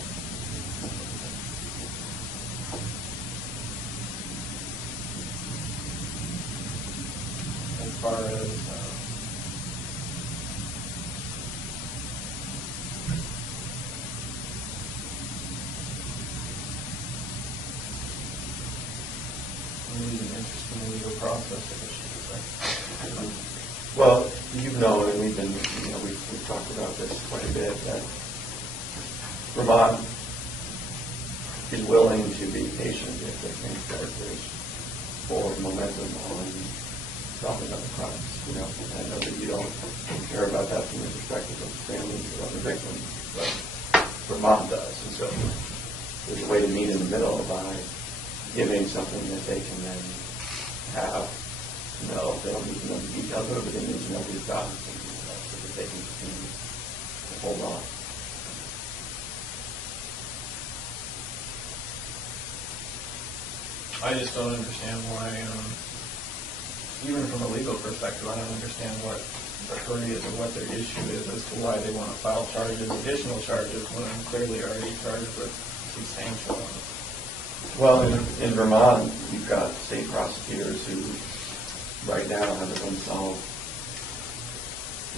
As far as really an interesting legal process of issues, right? well, you know, and we've been, we've we've talked about this quite a bit, that Vermont is willing to be patient if they think that there's forward momentum on dropping other crimes. You know, I know that you don't care about that from the perspective of families or other victims, but Vermont does. And so there's a way to meet in the middle by giving something that they can then have. No, they don't need to know the details of it, but they need to know who's gotten something so that they can continue to hold on. I just don't understand why, even from a legal perspective, I don't understand what the hurry is or what their issue is as to why they want to file charges, additional charges, when I'm clearly already charged with substantial. Well, in Vermont, you've got state prosecutors who right now have an unsolved,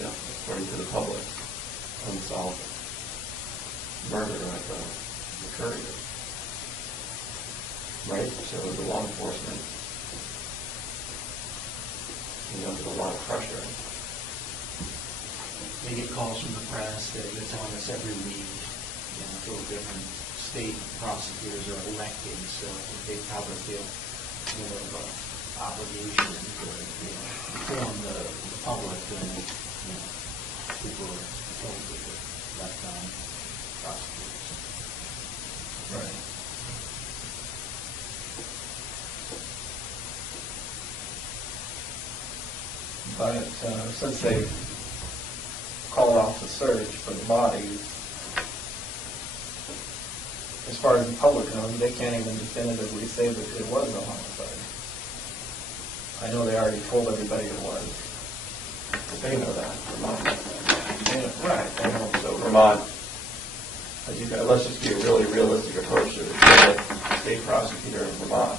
according to the public, unsolved murder of the courier. Right? So the law enforcement is under a lot of pressure. They get calls from the press that they're telling us every week, until different state prosecutors are elected, so I think they probably feel more of an obligation to inform the public than people are told to let prosecutors. Right. But since they called off the search for the bodies, as far as the public knows, they can't even definitively say that it was a homicide. I know they already told everybody it was. They know that. Vermont. Right. They know. So Vermont, let's just be a really realistic approach to it. The state prosecutor in Vermont,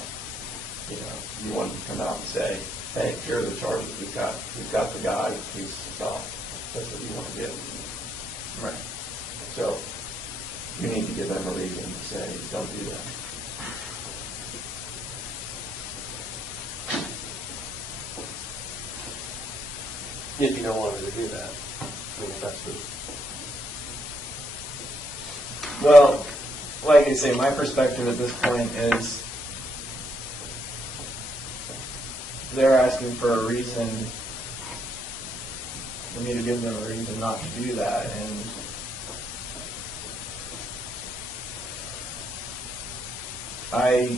you want to come out and say, hey, here are the charges we've got. We've got the guy. He's stopped. That's what you want to do. Right. So you need to give them a reason to say, don't do that. If you don't want her to do that, that's the... Well, like I say, my perspective at this point is they're asking for a reason, for me to give them a reason not to do that, and I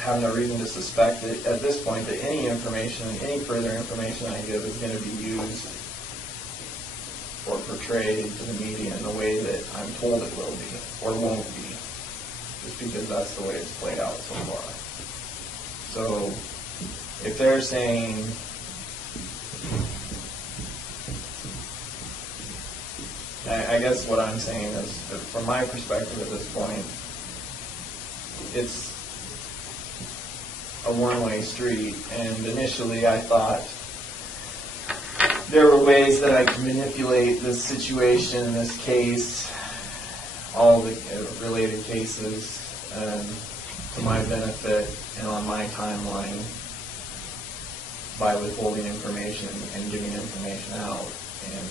have no reason to suspect that at this point that any further information I give is going to be used or portrayed to the media in the way that I'm told it will be or won't be, just because that's the way it's played out so far. So if they're saying I guess what I'm saying is, from my perspective at this point, it's a one-way street, and initially I thought there were ways that I could manipulate this situation, this case, all the related cases, to my benefit and on my timeline by withholding information and giving information out. And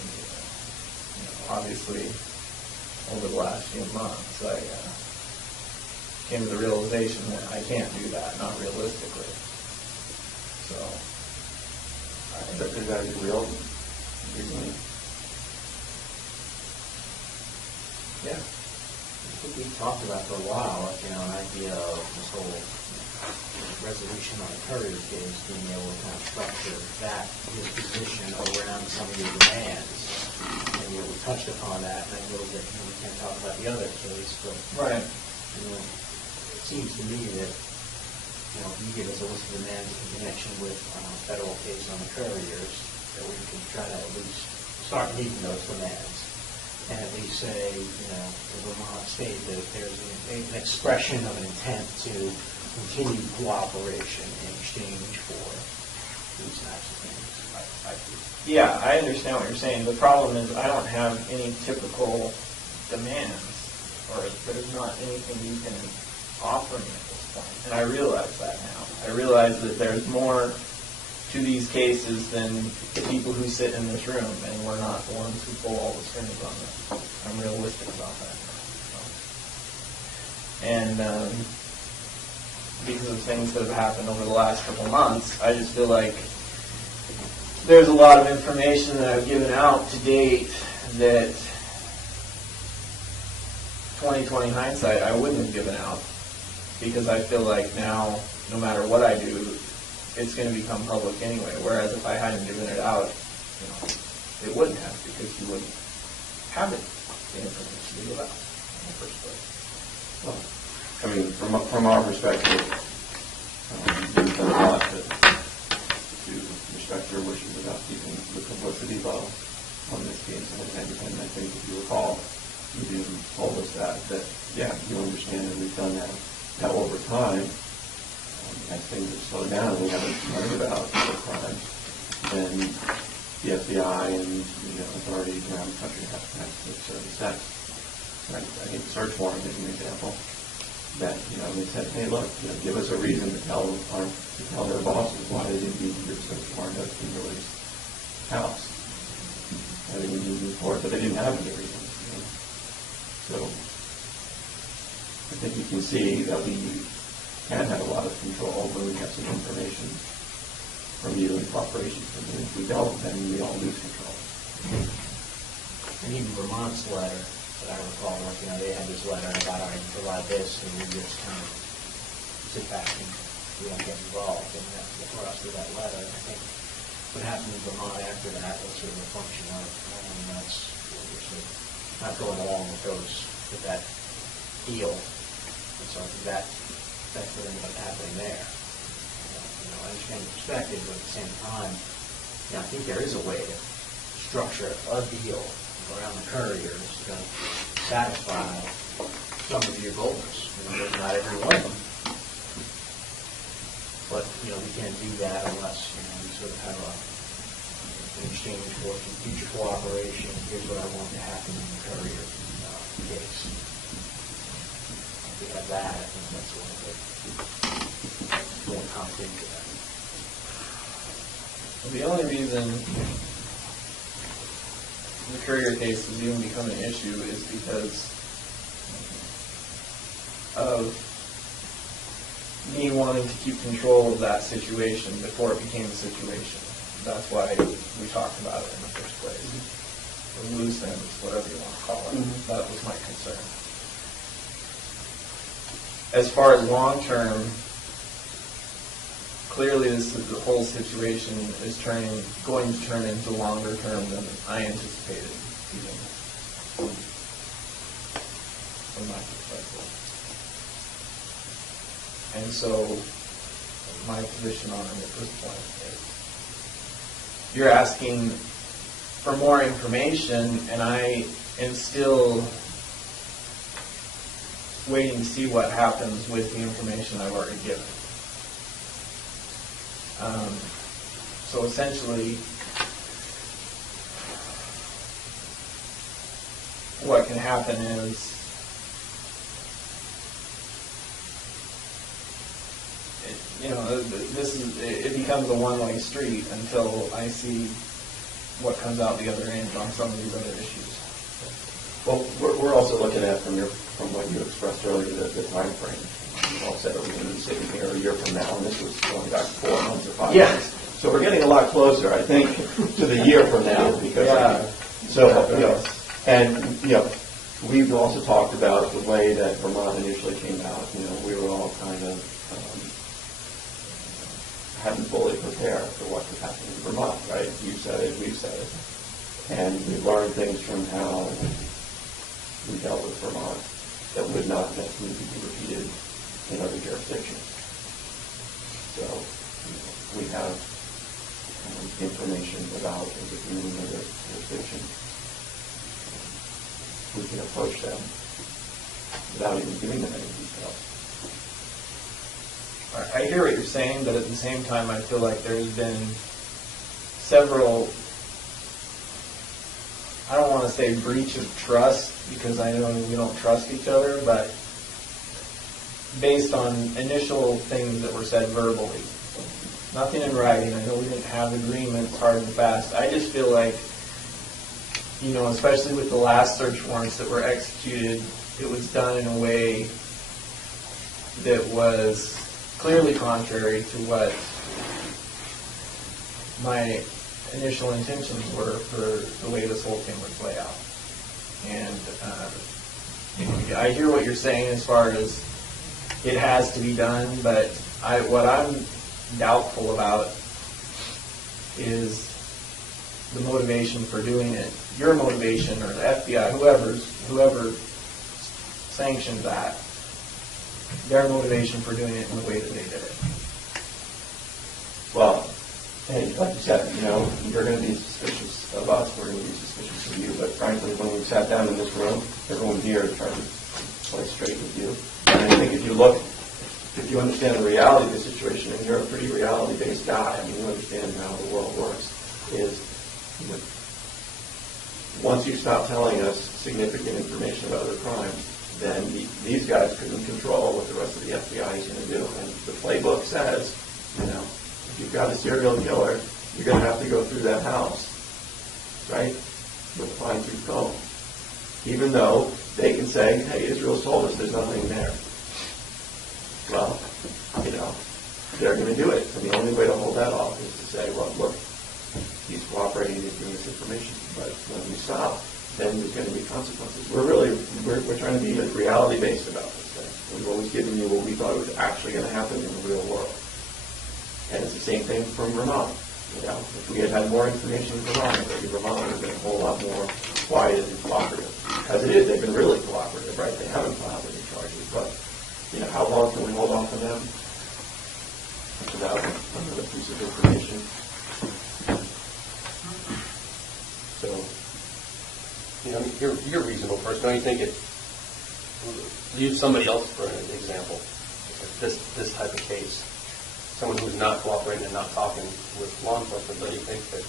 obviously, over the last few months, I came to the realization that I can't do that, not realistically. So, Is that real? Yeah. I think we talked about for a while, an idea of this whole resolution on the courier case, being able to kind of structure that, his position around some of your demands. And we touched upon that, and I know that we can't talk about the other case, but Right. it seems to me that you give us a list of demands in connection with federal case on the couriers, that we can try to at least start meeting those demands. And at least say, the Vermont state that if there's an expression of an intent to continue cooperation in exchange for these types of things. Yeah, I understand what you're saying. The problem is I don't have any typical demands, or there's not anything you can offer me at this point. And I realize that now. I realize that there's more to these cases than the people who sit in this room, and we're not the ones who pull all the strings on this. I'm realistic about that. And because of things that have happened over the last couple months, I just feel like there's a lot of information that I've given out to date that 20/20 hindsight I wouldn't have given out, because I feel like now, no matter what I do, it's going to become public anyway. Whereas if I hadn't given it out, it wouldn't have, because you wouldn't have it, the information to give out in the first place. Well, I mean, from our perspective, we've done a lot to respect your wishes about keeping the publicity low on this case, and I think if you recall, you told us that yeah, you understand that we've done that. Now over time, as things have slowed down and we haven't learned about the crimes, then the FBI and authorities around the country have to take certain steps. Right? I think the search warrant is an example that they said, hey, look, give us a reason to tell their bosses why they didn't use your search warrant at Kimberly's house. Why they didn't use the report, but they didn't have any reason. So I think you can see that we can have a lot of control when we have some information from you and cooperation from you. If we don't, then we all lose control. And even Vermont's letter that I recall, they had this letter about, all right, you provide this, and we just kind of sit back and we don't get involved. And for us with that letter, I think what happened in Vermont after that was sort of a function of, that's we're sort of not going along with that deal. And so I think that's what ended up happening there. I understand the perspective, but at the same time, I think there is a way to structure a deal around the couriers to satisfy some of your goals. Not every one of them. But, we can't do that unless, we sort of have an exchange for future cooperation. Here's what I want to happen in the courier case. If we have that, I think that's one of the more concrete to that. The only reason the courier case has even become an issue is because of me wanting to keep control of that situation before it became a situation. That's why we talked about it in the first place. Or loose ends, whatever you want to call it. Mm-hmm. That was my concern. As far as long term, clearly the whole situation is going to turn into longer term than I anticipated, even from my perspective. And so my position on it at this point is, you're asking for more information, and I am still waiting to see what happens with the information I've already given. So essentially, what can happen is, it becomes a one-way street until I see what comes out the other end on some of these other issues. Well, we're also looking at from what you expressed earlier, the time frame. You all said it was going to be sitting here a year from now, and this was going back 4 months or 5 months. So we're getting a lot closer, I think, to the year from now. Because we've also talked about the way that Vermont initially came out. We were all kind of hadn't fully prepared for what could happen in Vermont, right? You said it, we've said it, and we learned things from how we dealt with Vermont that would not necessarily be repeated in other jurisdictions. So we have information about as if we were in other jurisdictions. We can approach them without even giving them any details. I hear what you're saying, but at the same time, I feel like there's been several, I don't want to say breach of trust, because I know we don't trust each other, but based on initial things that were said verbally, nothing in writing. I know we didn't have agreements hard and fast. I just feel like, especially with the last search warrants that were executed, it was done in a way that was clearly contrary to what my initial intentions were for the way this whole thing would play out. And I hear what you're saying as far as it has to be done, but what I'm doubtful about is the motivation for doing it. Your motivation, or the FBI, whoever sanctioned that, their motivation for doing it in the way that they did it. Well, hey, like you said, you're going to be suspicious of us, we're going to be suspicious of you, but frankly, when we sat down in this room, everyone's here to try to play straight with you. And I think if you understand the reality of the situation, and you're a pretty reality-based guy, you understand how the world works, is once you stop telling us significant information about other crimes, then these guys couldn't control what the rest of the FBI is going to do. And the playbook says, if you've got a serial killer, you're going to have to go through that house, right, with a fine-tooth comb. Even though they can say, hey, Israel's told us there's nothing there. Well, they're going to do it. And the only way to hold that off is to say, well, look, he's cooperating, he's giving us information. But when we stop, then there's going to be consequences. We're trying to be reality-based about this thing. We've always given you what we thought was actually going to happen in the real world. And it's the same thing from Vermont. If we had had more information in Vermont, maybe Vermont would have been a whole lot more quiet and cooperative. As it is, they've been really cooperative, right? They haven't filed any charges, but how long can we hold on to them without another piece of information? So, you're a reasonable person. Don't you think use somebody else for an example, this type of case, someone who's not cooperating and not talking with law enforcement, don't you think that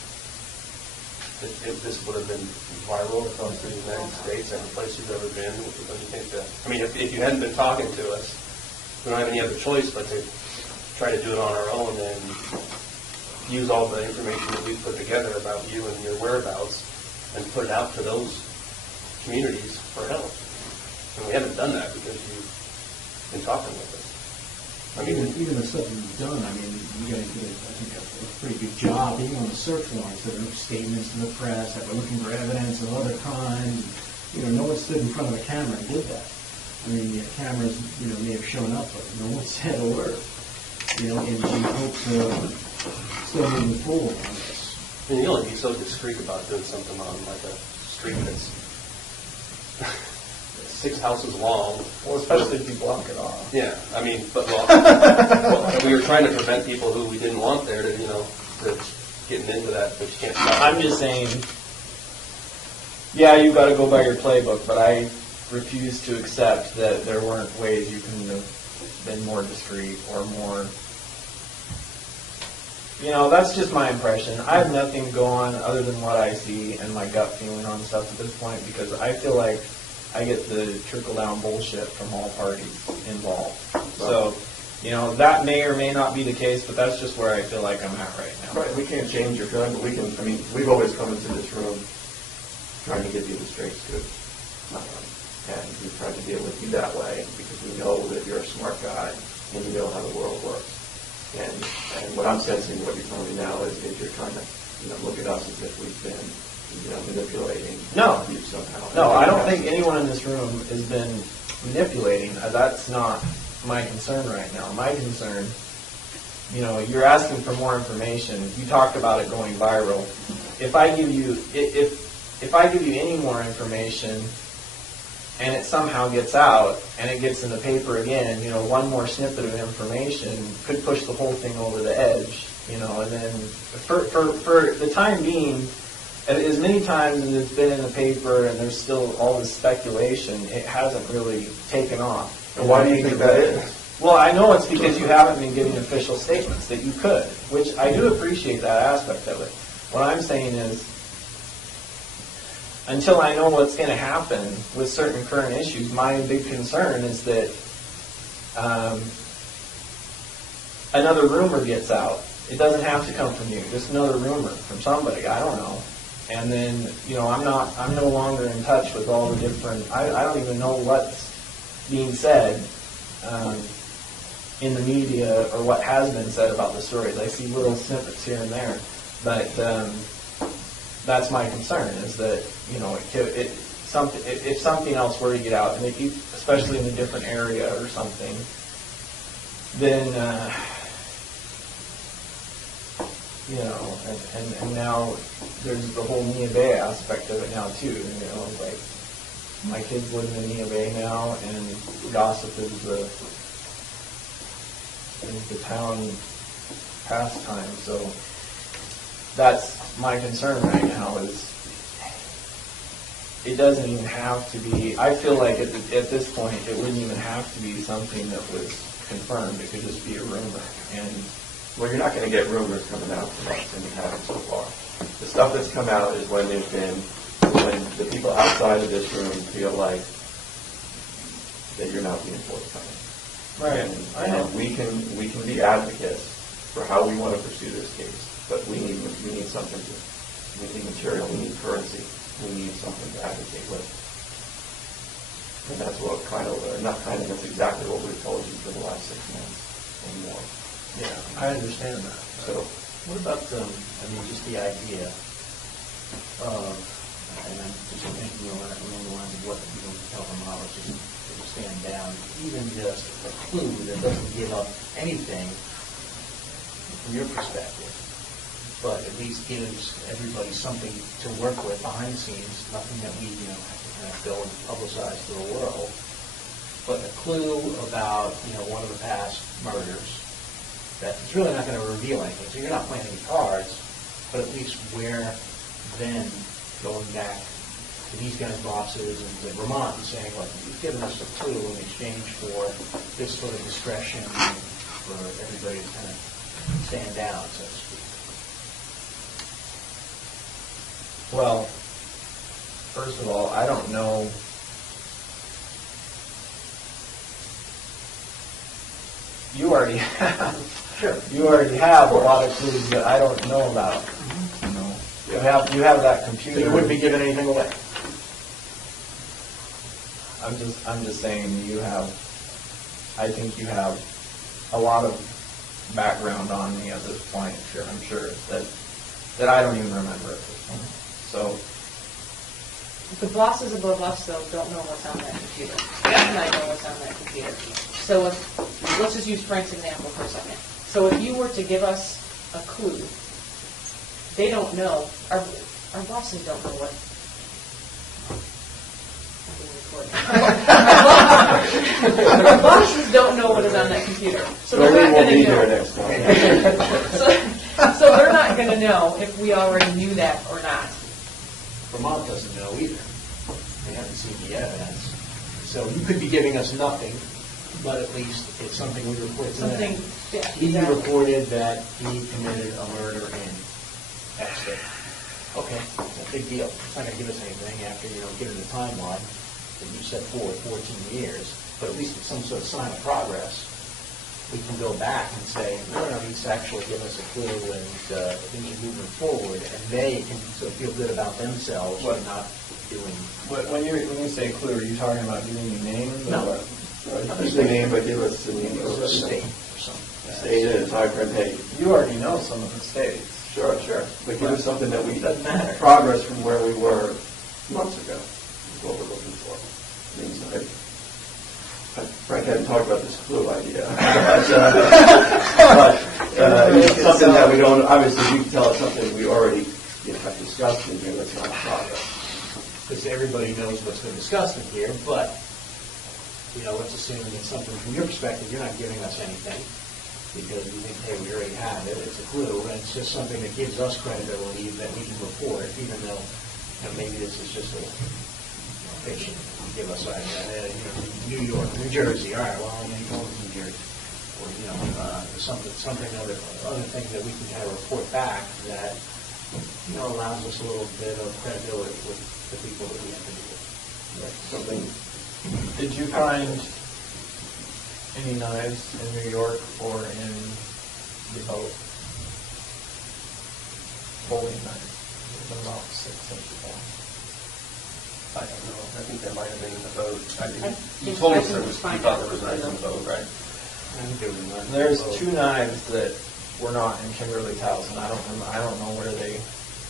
if this would have been viral across the United States, every place you've ever been, don't you think that, if you hadn't been talking to us, we don't have any other choice but to try to do it on our own and use all the information that we've put together about you and your whereabouts and put it out to those communities for help. And we haven't done that because you've been talking with us. Even the stuff you've done, you guys did, I think, a pretty good job, even on the search warrants. There were statements in the press that we're looking for evidence of other crimes. No one stood in front of a camera and did that. The cameras, may have shown up, but no one said a word. And we hope to still moving forward on this. You only be so discreet about doing something on like a street that's 6 houses long. Well, especially if you block it off. Yeah, we were trying to prevent people who we didn't want there to getting into that, but you can't stop. I'm just saying, you've got to go by your playbook, but I refuse to accept that there weren't ways you couldn't have been more discreet or more. That's just my impression. I have nothing to go on other than what I see and my gut feeling on stuff at this point, because I feel like I get the trickle-down bullshit from all parties involved. So, that may or may not be the case, but that's just where I feel like I'm at right now. Right, we can't change your feeling, but we can, we've always come into this room trying to give you the straight scoop. And we've tried to deal with you that way because we know that you're a smart guy and you know how the world works. And what I'm sensing, what you're telling me now is you're trying to, look at us as if we've been, manipulating you somehow. No, I don't think anyone in this room has been manipulating. That's not my concern right now. My concern, you're asking for more information. You talked about it going viral. If I give you, if I give you any more information and it somehow gets out and it gets in the paper again, one more snippet of information could push the whole thing over the edge, and then for the time being, as many times as it's been in the paper and there's still all this speculation, it hasn't really taken off. And why do you think that is? Well, I know it's because you haven't been giving official statements that you could, which I do appreciate that aspect of it. What I'm saying is, until I know what's going to happen with certain current issues, my big concern is that another rumor gets out It doesn't have to come from you, just another rumor from somebody, I don't know. And then, I'm no longer in touch with all the different, I don't even know what's being said in the media or what has been said about the stories. I see little snippets here and there, but that's my concern, is that, if something else were to get out, and especially in a different area or something, then, and now there's the whole Nia Bay aspect of it now too, like my kids live in Nia Bay now, and gossip is the town pastime, so that's my concern right now, is it doesn't even have to be, I feel like at this point it wouldn't even have to be something that was confirmed, it could just be a rumor. And well, you're not going to get rumors coming out from us, and you haven't so far. The stuff that's come out is when the people outside of this room feel like that you're not being forthcoming. Right. And we can be advocates for how we want to pursue this case, but we need something we need material, we need currency, we need something to advocate with. And that's what that's exactly what we've told you for the last 6 months or more. yeah, I understand that. So, What about, just the idea of, and I'm just thinking along the lines of what people tell homologists to stand down, even just a clue that doesn't give up anything from your perspective, but at least gives everybody something to work with behind the scenes, nothing that we, have to kind of go and publicize to the world, but a clue about, one of the past murders, that it's really not going to reveal anything. So you're not playing any cards, but at least where then going back to these guys' bosses and to Vermont and saying, like, you've given us a clue in exchange for this sort of discretion for everybody to kind of stand down, so to speak. Well, first of all, I don't know. You already have. Sure. You already have a lot of clues that I don't know about. You have that computer. So you wouldn't be giving anything away. I'm just saying I think you have a lot of background on me at this point. Sure, I'm sure that I don't even remember at this point. So. The bosses above us, though, don't know what's on that computer. Jeff and I know what's on that computer. So let's just use Frank's example for a second. So if you were to give us a clue, they don't know. Our bosses don't know what. Our bosses don't know what is on that computer. So they're not going to know. So they're not going to know if we already knew that or not. Vermont doesn't know either. They haven't seen the evidence. So you could be giving us nothing, but at least it's something we report to them. Yeah, He exactly. reported that he committed a murder in X state. Okay, no big deal. It's not going to give us anything after, given the timeline that you set forward, 14 years, but at least it's some sort of sign of progress. We can go back and say, no, he's actually given us a clue and things are moving forward, and they can sort of feel good about themselves for not doing. When you say clue, are you talking about giving me names? No. Not just the name, but give us the name of a state or something. State and a time frame. Hey, You already know some of the states. sure. But give us something that we Doesn't matter. progress from where we were months ago. Is what we're looking for. Frank hadn't talked about this clue idea, but something that we don't. Obviously, you can tell us something we already have discussed in here. That's not progress. Because everybody knows what's been discussed in here, but, let's assume it's something from your perspective, you're not giving us anything, because we think, hey, we already have it, it's a clue, and it's just something that gives us credibility that we can report, even though, maybe this is just a fiction. You give us, New York, New Jersey, all right, well, maybe New Jersey, or, something other things that we can kind of report back that, allows us a little bit of credibility with the people that we have to deal with. Something. Did you find any knives in New York or in the boat? folding knife. They're about 6 inches long. I don't know. I think that might have been in the boat. You think- told I us think you it's fine. thought there was knives in the boat, right? There's 2 knives that were not in Kimberly's house, and I don't know where they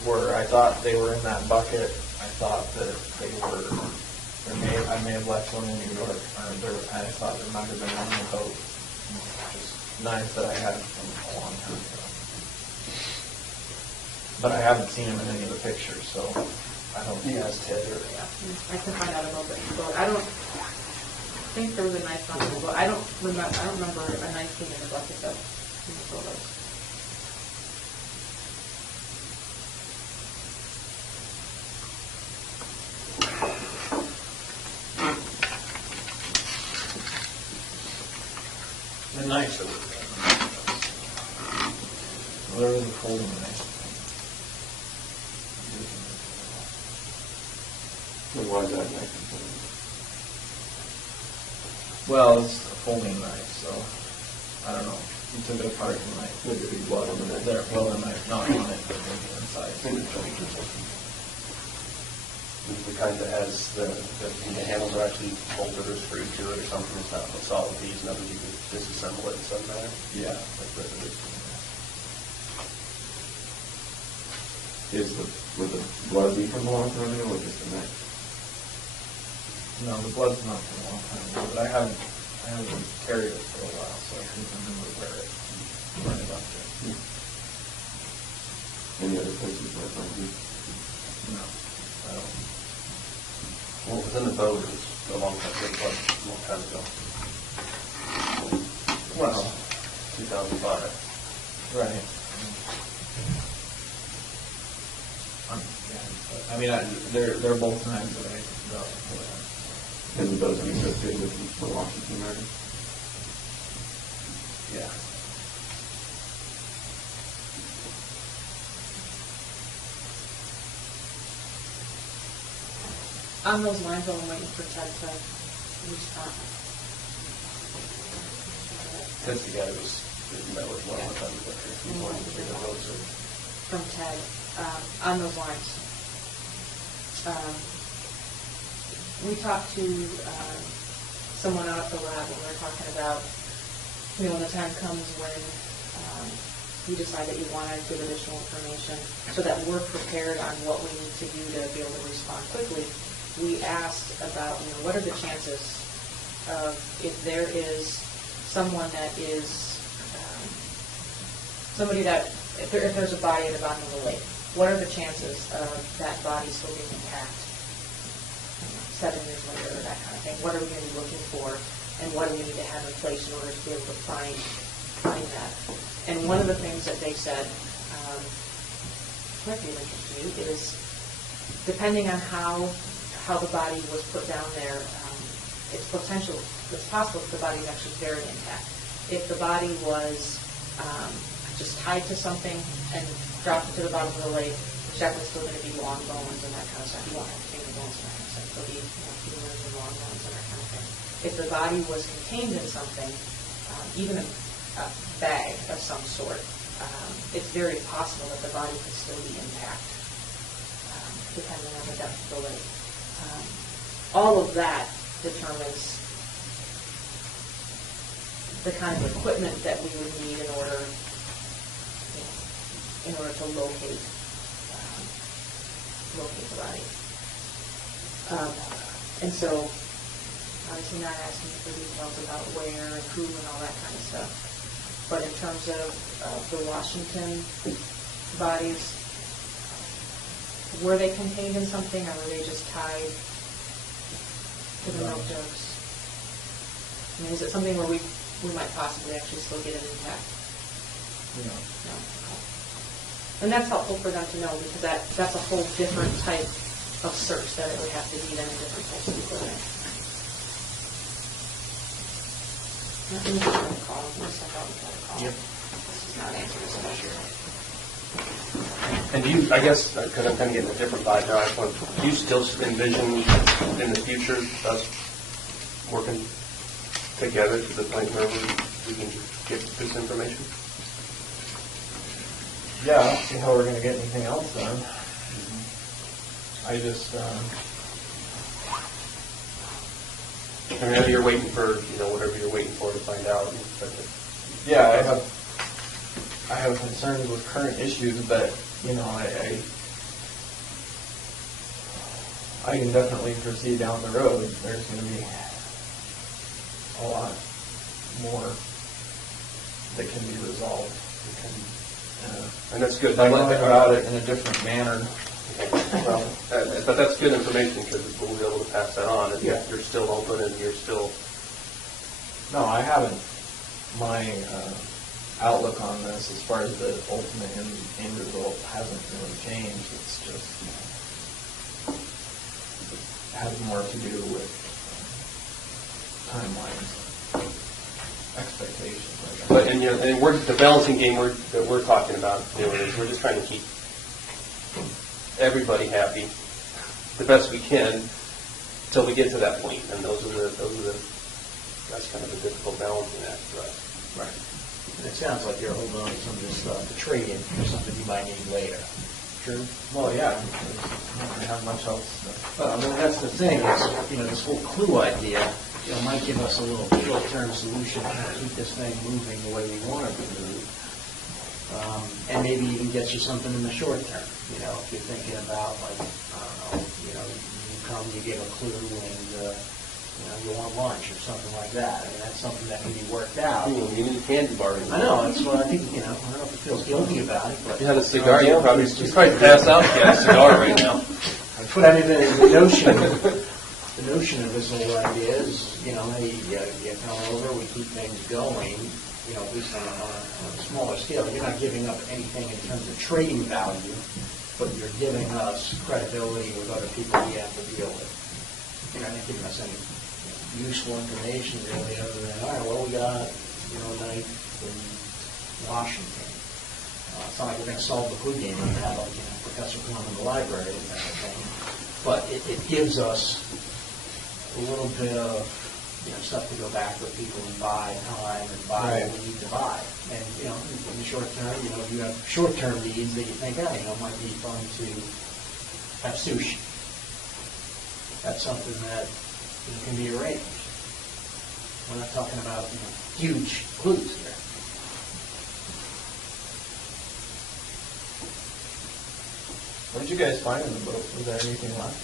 were. I thought they were in that bucket. I thought that they were. I may have left one in New York. I thought there might have been one in the boat. Just knives that I had from a long time ago. But I haven't seen them in any of the pictures, so I don't. He asked Ted or. I can find out about that. But I don't think there was a knife on the boat. I don't remember a knife being in the bucket though. In the photos. The knives that were there. There was a folding knife. And why is that knife? Well, it's a folding knife, so I don't know. You took it apart and like Would there be blood on the knife? there, well, the knife not on it, but maybe inside. In the joint or something. The kind that has the handles are actually bolted or screwed to it or something. It's not a solid piece, nothing you can disassemble it in some manner. Yeah. Like that. Would the blood be from a long time ago or just a knife? No, the blood's not from a long time ago, but I haven't carried it for a while, so I couldn't remember where it left it. Any other places where it might be? No, I don't. Well, it was in the boat. It was a long time ago. Well, 2005. right. Yeah, I mean, they're both knives that I got. And those be associated with the Washington murder? Yeah. On those lines, I'm waiting for Ted to respond. Ted's the guy who was met with one of the times after he wanted to get a road search. From Ted, on those lines. We talked to someone out at the lab when we were talking about, when the time comes when you decide that you want to give additional information so that we're prepared on what we need to do to be able to respond quickly. We asked about, what are the chances of if there is someone that is, if there's a body at the bottom of the lake, what are the chances of that body still being intact 7 years later, or that kind of thing? What are we going to be looking for, and what do we need to have in place in order to be able to find that? And one of the things that they said, might be of interest to you, is depending on how the body was put down there, it's possible that the body is actually very intact. If the body was just tied to something and dropped it to the bottom of the lake, there's definitely still going to be long bones and that kind of stuff. You won't have finger bones and that kind of stuff. There'll be humors and long bones and that kind of thing. If the body was contained in something, even a bag of some sort, it's very possible that the body could still be intact, depending on the depth of the lake. All of that determines the kind of equipment that we would need in order to locate the body. And so, obviously not asking for details about where and who and all that kind of stuff. But in terms of the Washington bodies, were they contained in something, or were they just tied to the milk jugs? I mean, is it something where we might possibly actually still get it intact? No. No. And that's helpful for them to know, because that's a whole different type of search that it would have to be done in different types of equipment. Nothing you can call. I'm going to step out and try to call. Yep. This is not answering this question. And do you, I guess, because I'm kind of getting a different vibe now, do you still envision in the future us working together to the point where we can get this information? yeah, I don't see how we're gonna get anything else done. I just, I know you're waiting for, whatever you're waiting for to find out. yeah, I have concerns with current issues, but, I can definitely foresee down the road, there's gonna be a lot more that can be resolved. And that's good. By going about it in a different manner. Well, but that's good information because we'll be able to pass that on. And Yeah. You're still open and you're still. No, I haven't. My outlook on this, as far as the ultimate end result, hasn't really changed. It's just it has more to do with timelines, expectations. I guess. But and we're the balancing game that we're talking about doing is we're just trying to keep everybody happy the best we can till we get to that point, and that's kind of a difficult balancing act for us. Right. And it sounds like you're holding on to some of this stuff to trade in for something you might need later. True? Well, yeah, I don't have much else. Well, I mean, that's the thing is, this whole clue idea, might give us a little short-term solution to kind of keep this thing moving the way we want it to move. And maybe even get you something in the short term, if you're thinking about, like, I don't know, you come, you give a clue, and, you want lunch or something like that. I mean, that's something that can be worked out. You need a candy bar. I know, that's what I think, I don't know if it feels guilty about it, but. If you had a cigar, you'd probably pass out if you had a cigar right now. But I mean, the notion of this whole idea is, hey, you come over, we keep things going, at least on a smaller scale. You're not giving up anything in terms of trading value, but you're giving us credibility with other people we have to deal with. You're not giving us any useful information really, other than, all right, well, we got, a night in Washington. It's not like we're going to solve the clue game and have, like, professor come in the library and that kind of thing. But it gives us a little bit of, stuff to go back with people and buy time and buy what we need to buy. And, in the short term, you have short-term needs that you think, might be fun to have sushi. That's something that can be arranged. We're not talking about huge clues here. What did you guys find in the boat? Was there anything left?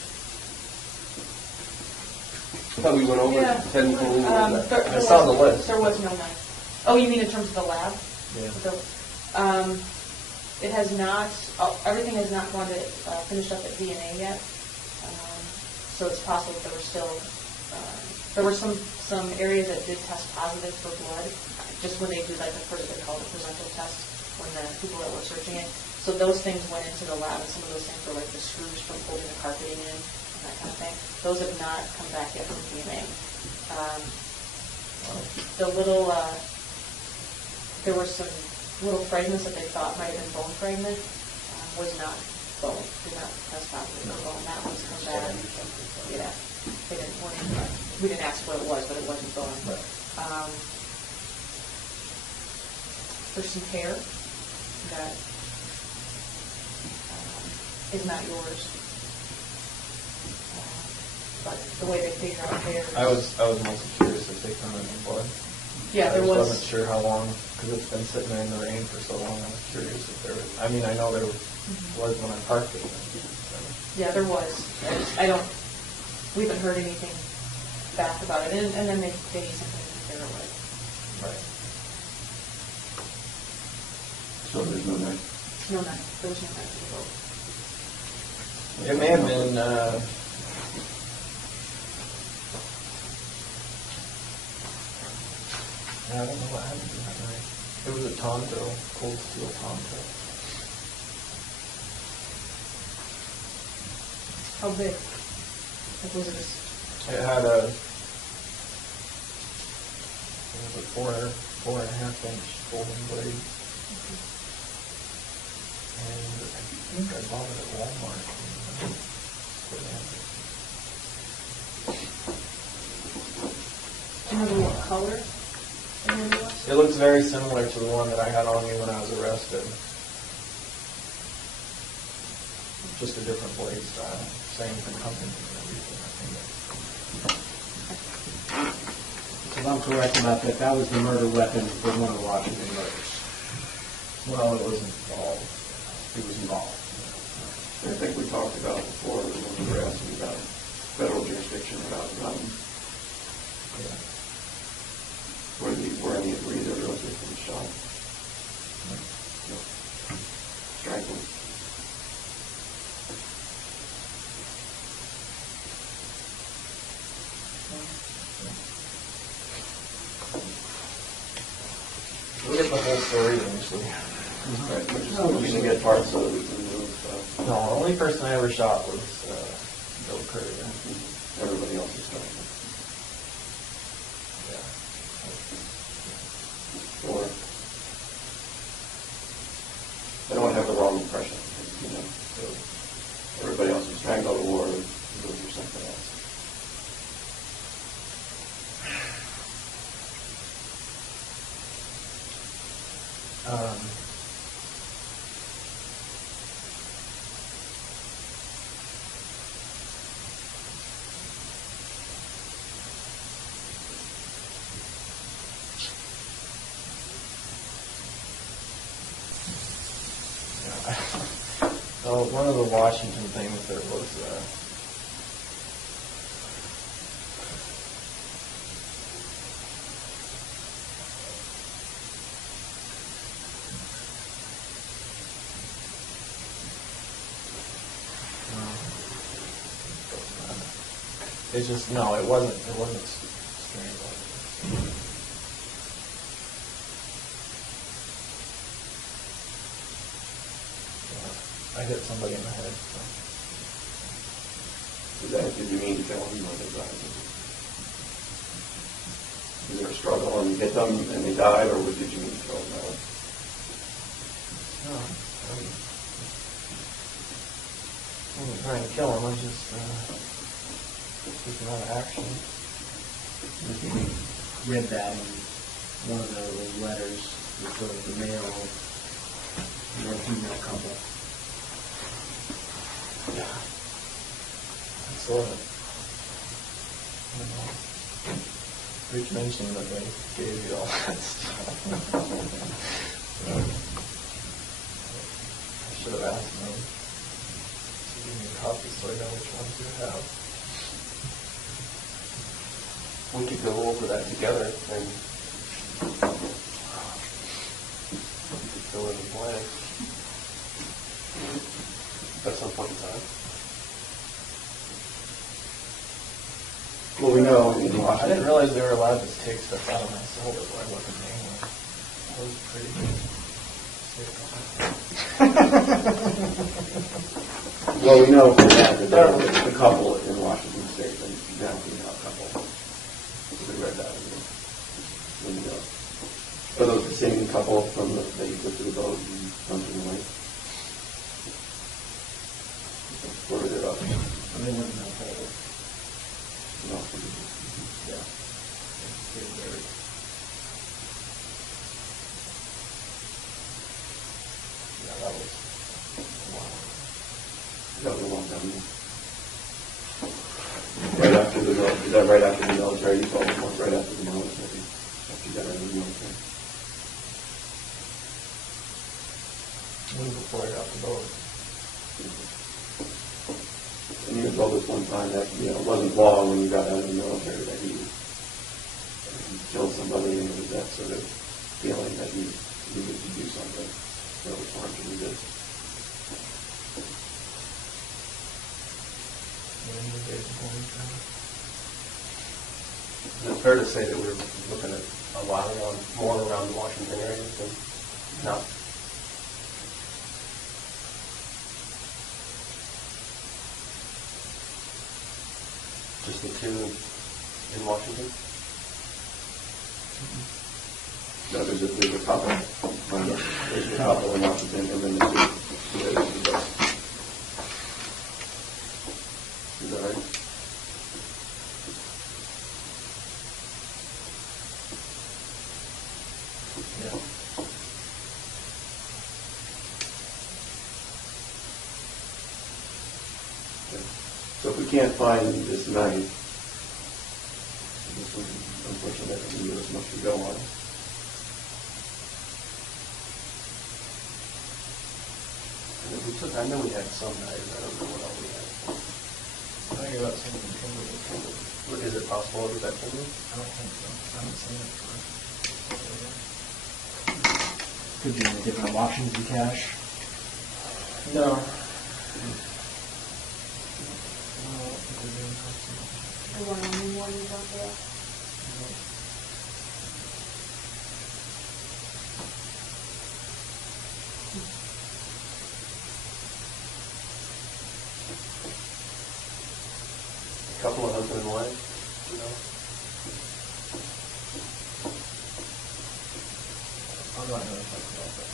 I thought we went over technically. I saw the list. There was no knife. Oh, you mean in terms of the lab? Yeah. It has not, everything has not gone to finish up at DNA yet. So it's possible there were still, there were some areas that did test positive for blood, just when they do like the first, they call the presental test, when the people that were searching it. So those things went into the lab, and some of those things were like the screws from holding the carpeting in, and that kind of thing. Those have not come back yet from DNA. The little, there were some little fragments that they thought might have been bone fragment, was not bone, did not test positive for bone. That one's come back. Yeah, they didn't, we didn't ask what it was, but it wasn't bone. Right. There's some hair that is not yours. But the way they figure out hair. I was mostly curious if they found any blood. Yeah, there I was. wasn't sure how long, because it's been sitting there in the rain for so long. I was curious if there was. I mean, I know there was when I parked it. Yeah, there was. We haven't heard anything back about it, and then they need something to compare it with. Right. So there's no knife? No knife. There was no knife in the boat. It may have been. I don't know what happened to that night. It was a Tonto, cold steel Tonto. How big? Like, was it It had a 4.5 inch folding blade. And I think I bought it at Walmart. Do you remember what color it was? It looks very similar to the one that I had on me when I was arrested. just a different blade style, same company and everything, I think. If I'm correct about that, that was the murder weapon for one of the Washington murders. Well, it was involved. It was involved. I think we talked about before when we were asking about federal jurisdiction about Yeah. were any of the girls victims shot? No. Strangled. We'll get the whole story eventually. Right, we're just looking to get parts so that we can move. No, the only person I ever shot was Bill Courier. Everybody else is starting. Yeah. Or I don't want to have the wrong impression. You know, so everybody else was strangled or those or something else. So one of the Washington things there was it's just no, it wasn't strangled. I hit somebody in the head. So. Did you mean to kill them or they died? Was there a struggle and you hit them and they died, or did you mean to kill them? No, I wasn't trying to kill him. I was just keeping out of action. We read that in one of the letters with the male and female couple. Yeah. Sort of. Rich mentioned that they gave you all that stuff. So, I should have asked them to give me a copy so I know which ones you have. We could go over that together and we could fill in the blank at some point in time. Well, we know. I didn't realize they were allowed to take stuff out of my soul that I wasn't nailing. That was pretty good. Well, we know for that there was a couple in Washington State, and now we know a couple. So we read that in the Are those the same couple from that you took to the boat and dumped in the lake? Or are there others? They weren't in that hole. No. Yeah. They were buried. Yeah, that was wow. That was a long time ago. Right after the military, is that right after the military? You told me once right after the military. After you got out of the military. It was before I got the boat. And you were told us one time that, you know, it wasn't long when you got out of the military that you killed somebody, and it was that sort of feeling that you needed to do something that was hard to resist. Is it fair to say that we're looking at a lot more around the Washington area than now? Just the two in Washington? No, there's a couple. There's a couple in Washington, and then the two. Is that right? Yeah. we can't find this knife, this one, unfortunately, that can give us much to go on. I know we had some knives, I don't know what else we had. I think about something from Is it possible to get that from you? I don't think so. I haven't seen it for. Could be in the different options in cash. No. Or one on one you got there. A couple of husband and wife, you know? I'm not going to talk about this.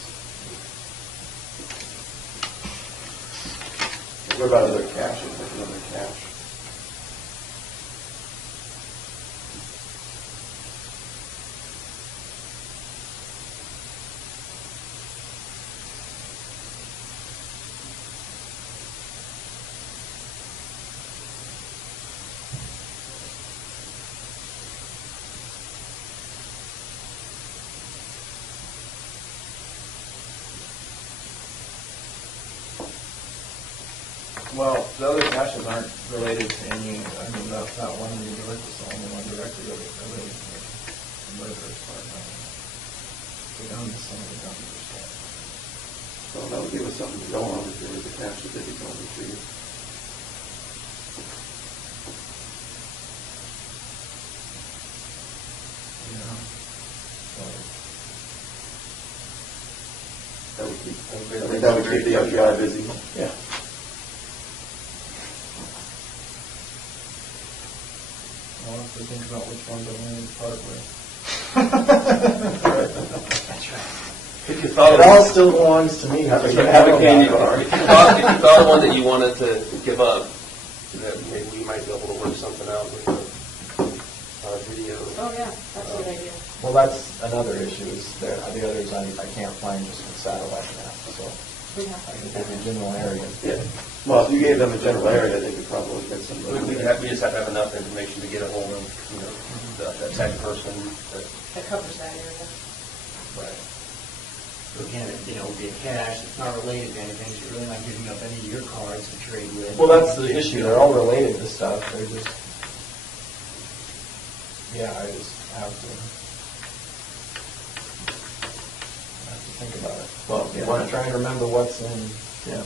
What about other caches, like another cache? Well, the other caches aren't related to any, I mean, that one you directed, is the only one directly related to the murder as far as I know. The guns, some of the guns are stolen. So that would give us something to go on if there was a cache that did become retrieved. Yeah. So, That would keep, I think that would keep the FBI busy. yeah. I'll have to think about which ones I'm going to part with. If you thought It all still belongs to me. If you have a candy bar, if you thought of one that you wanted to give up, that maybe we might be able to work something out with a video. Oh, yeah, that's a good idea. Well, that's another issue, is the others I can't find just with satellite maps, so We have I to can do give that. you a general area. Yeah. Well, if you gave them a general area, they could probably get some. We just have to have enough information to get a hold of, you know, the tech person. That covers that area. Right. So again, you know, be a cash, it's not related to anything, so you're really not giving up any of your cards to trade with. Well, that's the issue, they're all related to stuff, they're just, yeah, I just have to think about it. Well, You yeah. want to try and remember what's in, Yeah.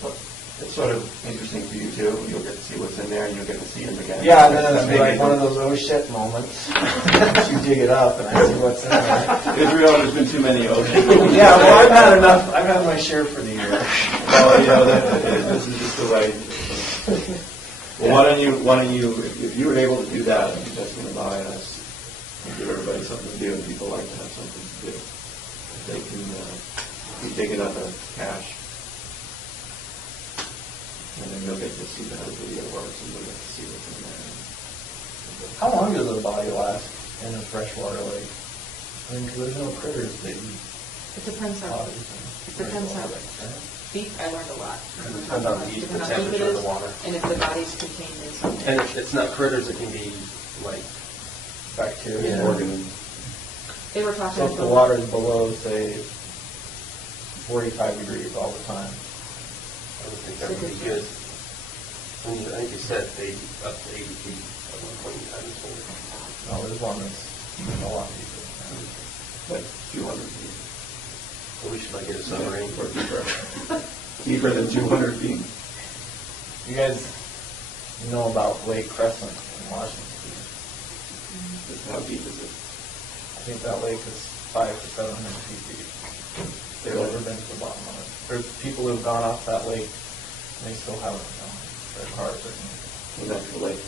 Well, it's sort of interesting for you too. You'll get to see what's in there, and you'll get to see them again. yeah, and then it's That like may one of those oh shit moments. You dig it up and I see what's in there. Israel, there's been too many oceans. Yeah, well, I've had enough, I've had my share for the year. Well, you know, this is just the way. Well, why don't you, if you were able to do that, I think that's going to buy us, and give everybody something to do, and people like to have something to do. If they can be digging up a cache, and then you'll get to see how the video works, and you'll get to see what's in there. How long does a body last in a freshwater lake? I mean, 'cause there's no critters that eat It depends how, bodies. it depends how deep, I learned a lot. Depends on the Depends how deep it temperature of is, the water. and if the body's contained in something. And it's not critters, it can be like Bacteria. Yeah. Organisms. They were talking So if the water is below, say, 45 degrees all the time. I would think that would be good. I think you said up to 80 feet at one point in time. So No, there's one that's a lot deeper. Like 200 feet. we should like get a submarine. Or deeper. Deeper than 200 feet. You guys know about Lake Crescent in Washington? How deep is it? I think that lake is 500 to 700 feet deep. They've never been to the bottom of it. There's people who've gone off that lake, and they still haven't found their cars or anything. Well, that's the lake.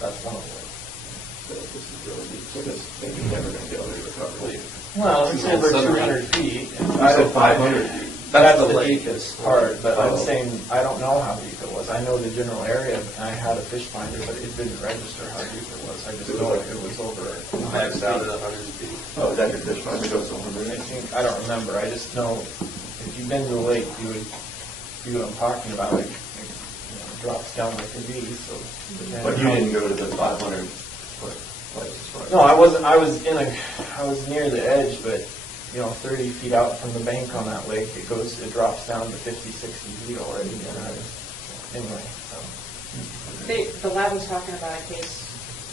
That's one of the lakes. So this is really deep. So this thing is never going to be able to recover. Well, it's over Submarine. 200 feet. I said 500 feet. That's the the lake. deepest part, but I'm Oh. saying, I don't know how deep it was. I know the general area, and I had a fish finder, but it didn't register how deep it was. I just know it was over 100 Maxed out at feet. 100 feet. Oh, is that your fish finder goes to I 100? think, I don't remember, I just know, if you've been to the lake, you would see what I'm talking about. Like, you know, drops down like a V, so. But you didn't go to the 500-foot place, right? No, I wasn't, I was near the edge, but, 30 feet out from the bank on that lake, it drops down to 50, 60 feet already, anyway, so. The lab was talking about a case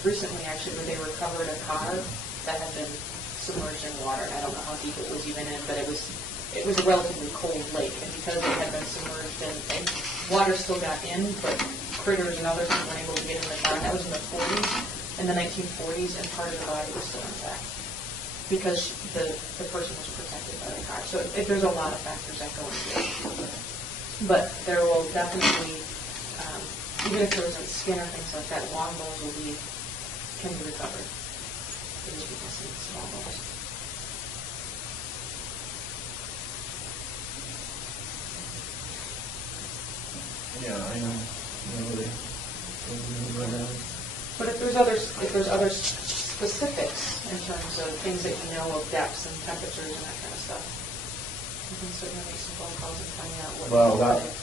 recently, actually, where they recovered a car that had been submerged in water. I don't know how deep it was even in, but it was a relatively cold lake, and because it had been submerged and water still got in, but critters and others weren't able to get in the car. And that was in the 40s, in the 1940s, and part of the body was still intact because the person was protected by the car. So there's a lot of factors that go into it. But there will definitely, even if there isn't skin or things like that, long bones can be recovered. They just be missing small bones. Yeah, I know. But if there's other specifics in terms of things that you know of depths and temperatures and that kind of stuff, you can certainly make some phone calls and find out what. Well,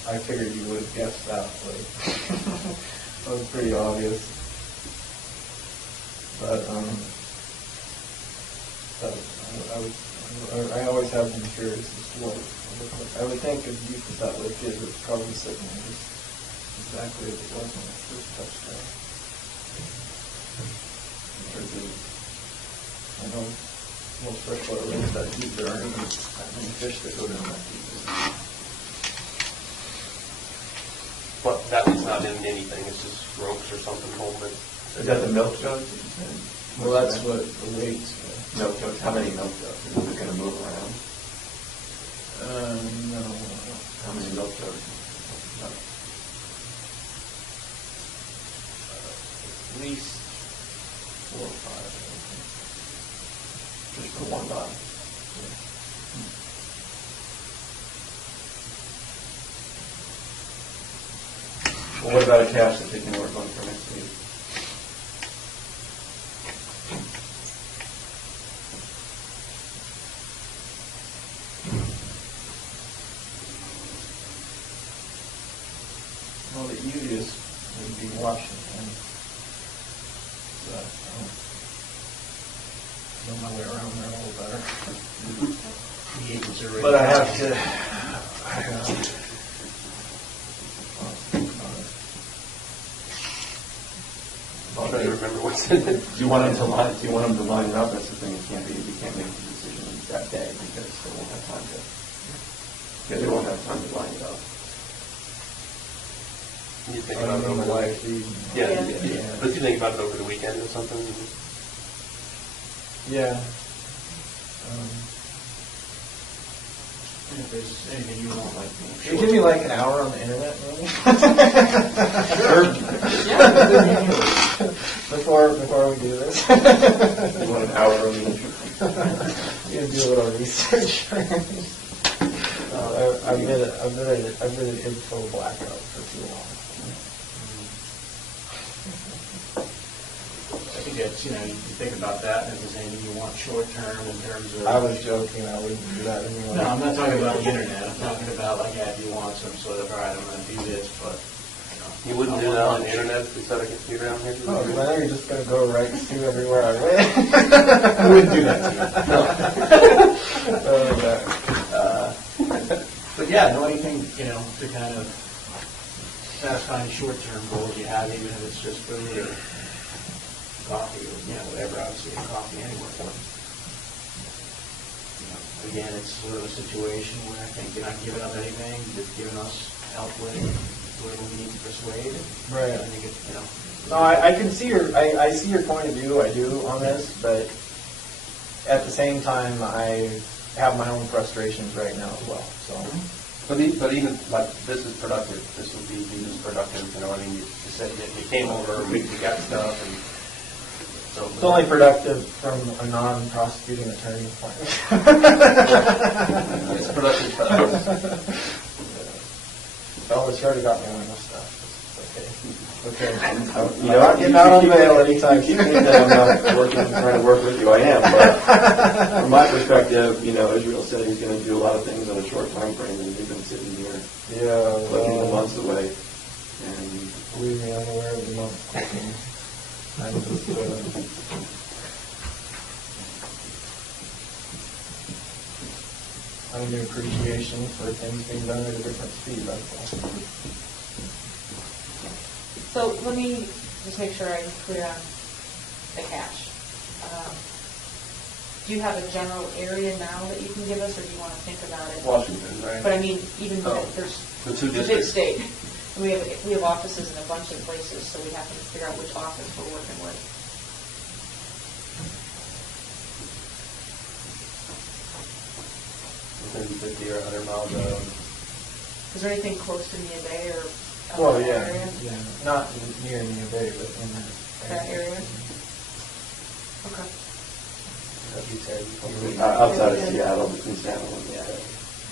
I figured you would have guessed that. That was pretty obvious. But I always have been curious as to what it looked like. I would think as deep as that lake is, it's probably sitting there exactly as it was when I first touched it. I know most freshwater lakes that deep, there aren't even that many fish that go down that deep. But that one's not in anything, it's just ropes or something holding it. Is that the milk jugs that you said? Well, that's what the weights. Milk jugs, how many milk jugs? Is it going to move around? No. How many milk jugs? At least 4 or 5. Just for one bottle? Well, what about a cache that they can work on for next week? Well, the easiest would be Washington. But, I know my way around there a little better. But I have to. I'm trying to remember what's in it. Do you want them to line it up? That's the thing. You can't make the decision that day because they won't have time to. Yeah, they won't have time to line it up. You think I about don't it know over my the life feed. yeah. But if you think about it over the weekend or something. Yeah. If there's anything you want, like, Can you give me like an hour on the internet, maybe? Before we do this. You want an hour on the You do a little research. I've been in total blackout for too long. I think it's, you think about that, and if there's anything you want short term in terms of. I was joking, I wouldn't do that anyway. No, I'm not talking about the internet. I'm talking about, like, if you want some sort of, all right, I'm going to do this, but. You wouldn't do that on the internet if we set a computer down here? Oh, because I know you're just going to go right to everywhere I went. I wouldn't do that to you. But yeah, know anything, to kind of satisfy any short-term goals you have, even if it's just food or coffee or, whatever, obviously, coffee anywhere. Again, it's sort of a situation where I think you're not giving up anything, you're giving us help with whatever we need to persuade. Right. I think it's, No, I can see I see your point of view, I do, on this, but at the same time, I have my own frustrations right now as well, so. But even, like, this is productive. This would be viewed as productive, you said that you came over, we got stuff, and so. It's only productive from a non-prosecuting attorney's point of view. It's productive for us. Fellas, you already got me on this stuff. Okay. I'm not getting out on bail anytime soon. I'm not trying to work with you. I am, but from my perspective, Israel said he's going to do a lot of things in a short time frame, and we've been sitting here looking the months away. And Believe me, I'm aware of the month clicking. I'm just, I need appreciation for things being done at a different speed, that's all. So let me just make sure I'm clear on the cache. Do you have a general area now that you can give us, or do you want to think about it? Washington, right? But I mean, even Oh, there's, the two it's a big districts. state. And we have offices in a bunch of places, so we have to figure out which office we're working with. Within 50 or 100 miles of. Is there anything close to Nia Bay or Well, that yeah, area? yeah, not near Nia Bay, but in that. That area? Okay. Outside of Seattle, between Seattle and Seattle.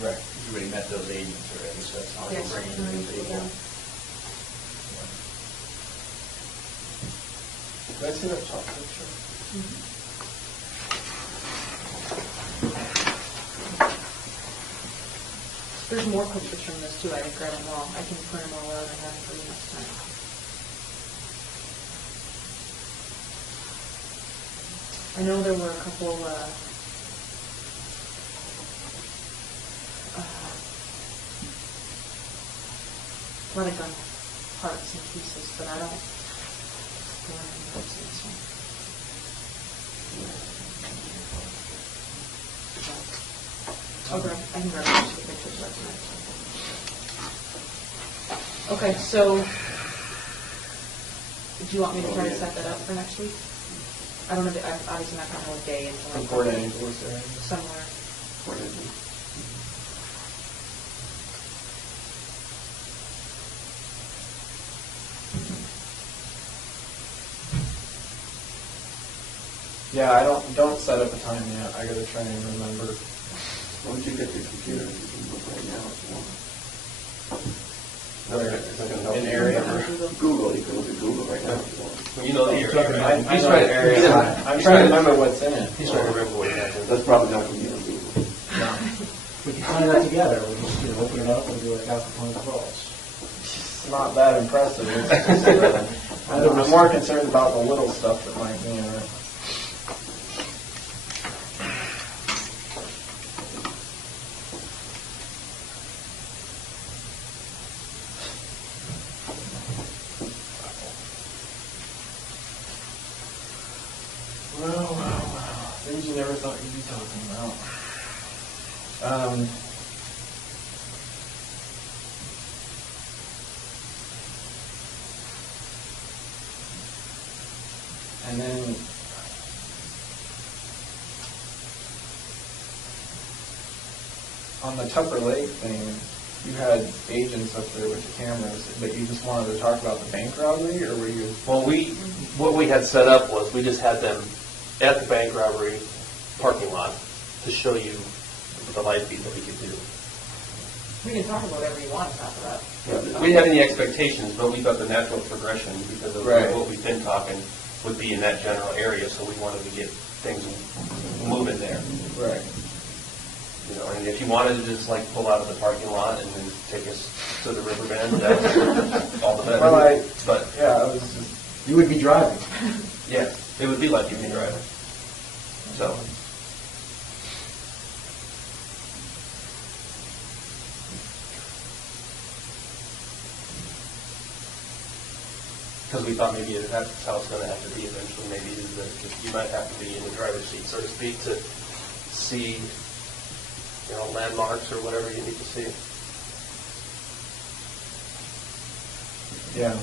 Right. You already met those agents already, so that's not Yes. bringing them to the table. Did I see that top picture? There's more pictures from this too. I didn't grab them all. I can print them all out and have them for you next time. I know there were a couple, a lot of gun parts and pieces, but I don't. What's this one? Okay, I can grab most of the pictures of tonight. Okay, so do you want me to try to set that up for next week? I don't know, I'm obviously not going to know a day until From Port Angeles there. somewhere. Yeah, I don't set up a time yet. I gotta try and remember. Once you get your computer, you can look right now if you want. Where? It's not gonna help In you area? remember. Google, you can look at Google right now if you want. Well, you know the area, right? I know the area. I'm trying to remember what's in it. He's trying to remember what happened. That's probably not going to be on Google. We can find that together, we'll just, open it up and do like Al Capone calls. It's not that impressive. It's just, I'm more concerned about the little stuff that might be in it. Well. Things you never thought you'd be talking about. And then on the Tupper Lake thing, you had agents up there with the cameras, but you just wanted to talk about the bank robbery, or were you? Well, what we had set up was we just had them at the bank robbery parking lot to show you the live feed that we could do. We can talk about whatever you want to talk about. We didn't have any expectations, but we thought the natural progression, because of Right. what we've been talking, would be in that general area, so we wanted to get things moving there. Right. You know, and if you wanted to just like pull out of the parking lot and then take us to the river bend, that was all the better. Well, but yeah, I was just. You would be driving. yeah, it would be like you'd be driving. So. Because we thought maybe that's how it's going to have to be eventually. Maybe is that you might have to be in the driver's seat, so to speak, to see, landmarks or whatever you need to see. Yeah.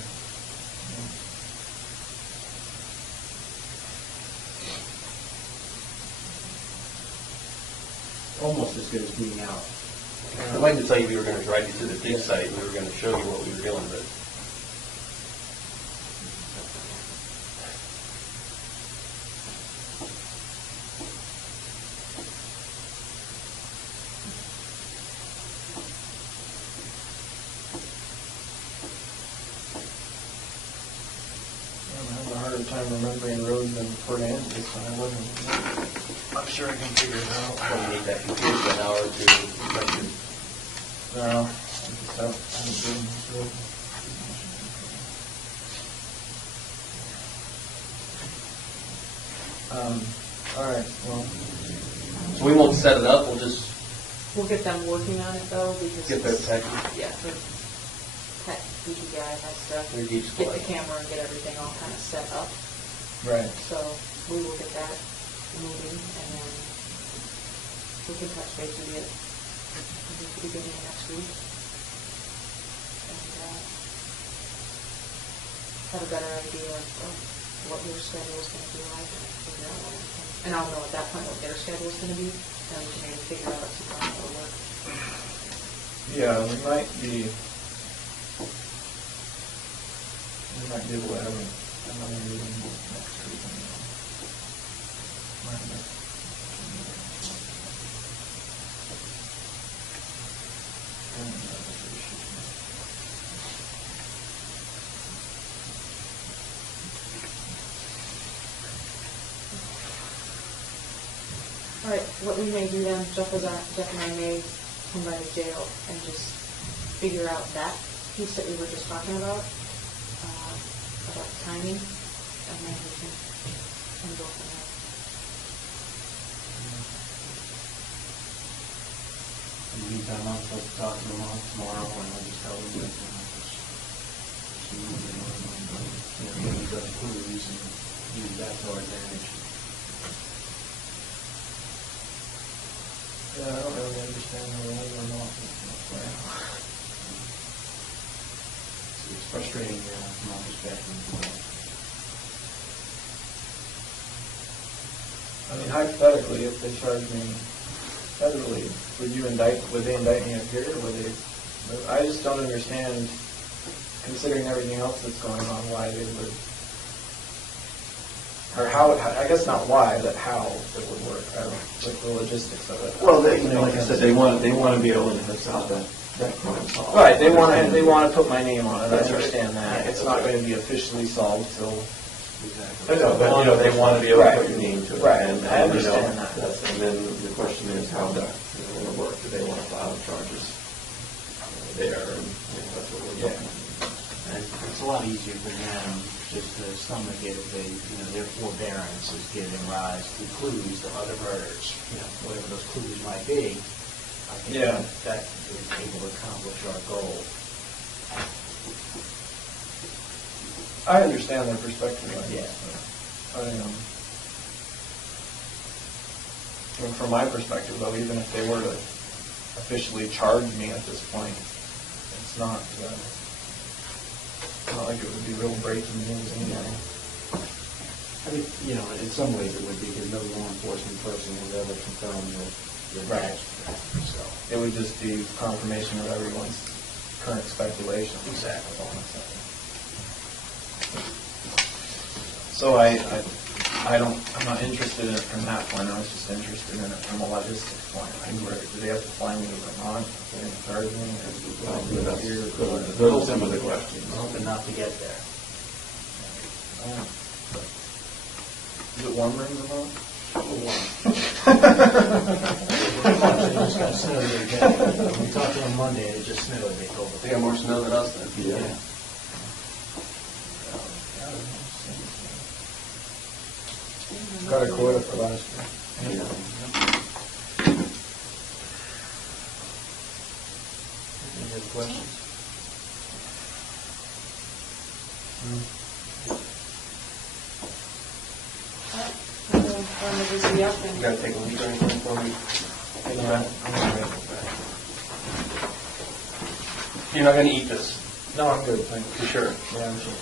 Almost as good as being out. I'd like to tell you we were going to drive you to the dig site and we were going to show you what we were doing, but. I'm having a harder time remembering roads than Port Angeles, so I wasn't. I'm sure I can figure it out. Well, you need that computer for an hour or two. No, I just haven't been this road. All right, well, So we won't set it up, we'll just We'll get them working on it though, because. get their tech. Yeah, the tech DPI has to Their geek get the squad. camera and get everything all kind of set up. right. So we will get that moving, and then we can touch base with you at the beginning of next week. And have a better idea of what your schedule is going to be like, and figure out what, and I'll know at that point what their schedule is going to be, and we can maybe figure out some time that'll work. Yeah, we might be able to have another meeting next week. Might make- All right, what we may do then, Jeff and I may come by the jail and just figure out that piece that we were just talking about the timing, and then we can go from there. In the meantime, I'm supposed to talk to them all tomorrow, and I'll just tell them that, use other clues and use that to our advantage. Yeah, I don't really understand the role or not. It's frustrating from my perspective. I mean, hypothetically, if they charge me federally, would they indict me up here? I just don't understand, considering everything else that's going on, why they would, or how, I guess not why, but how it would work. I don't, like the logistics of it. Well, like I said, they want to be able to solve that crime solved. Right, they want to put my name on it. That's I right. understand that. It's not going to be officially solved till. I know, but they want to be able to put your name to it. Right, And, I understand that. And then the question is how that going to work. Do they want to file charges there? And that's what we're looking at. And it's a lot easier for them just to stomach it if they, their forbearance is giving rise to clues to other murders, whatever those clues might be. I think that is able to accomplish our goal. I understand their perspective. Yeah. From my perspective, though, even if they were to officially charge me at this point, it's not like it would be real breaking news anyway. I think, in some ways it would be, because no law enforcement person has ever confirmed your Right. So It would just be confirmation of everyone's current speculation. Exactly. So I'm not interested in it from that point. I was just interested in it from a logistics point. Like, do they have to fly me to Vermont? Do they charge me? Those are some of the questions. I'm hoping not to get there. Is it warmer in Vermont? It just got snow the other day. We talked to them Monday, and it just snowed, they told us. They got more snow than us then. Yeah. Got a quota for last year. Any other questions? I'm going to visit you up and. You gotta take a week or anything before we take them back. You're not gonna eat this? No, I'm good, thank you. You sure? Yeah, I'm sure.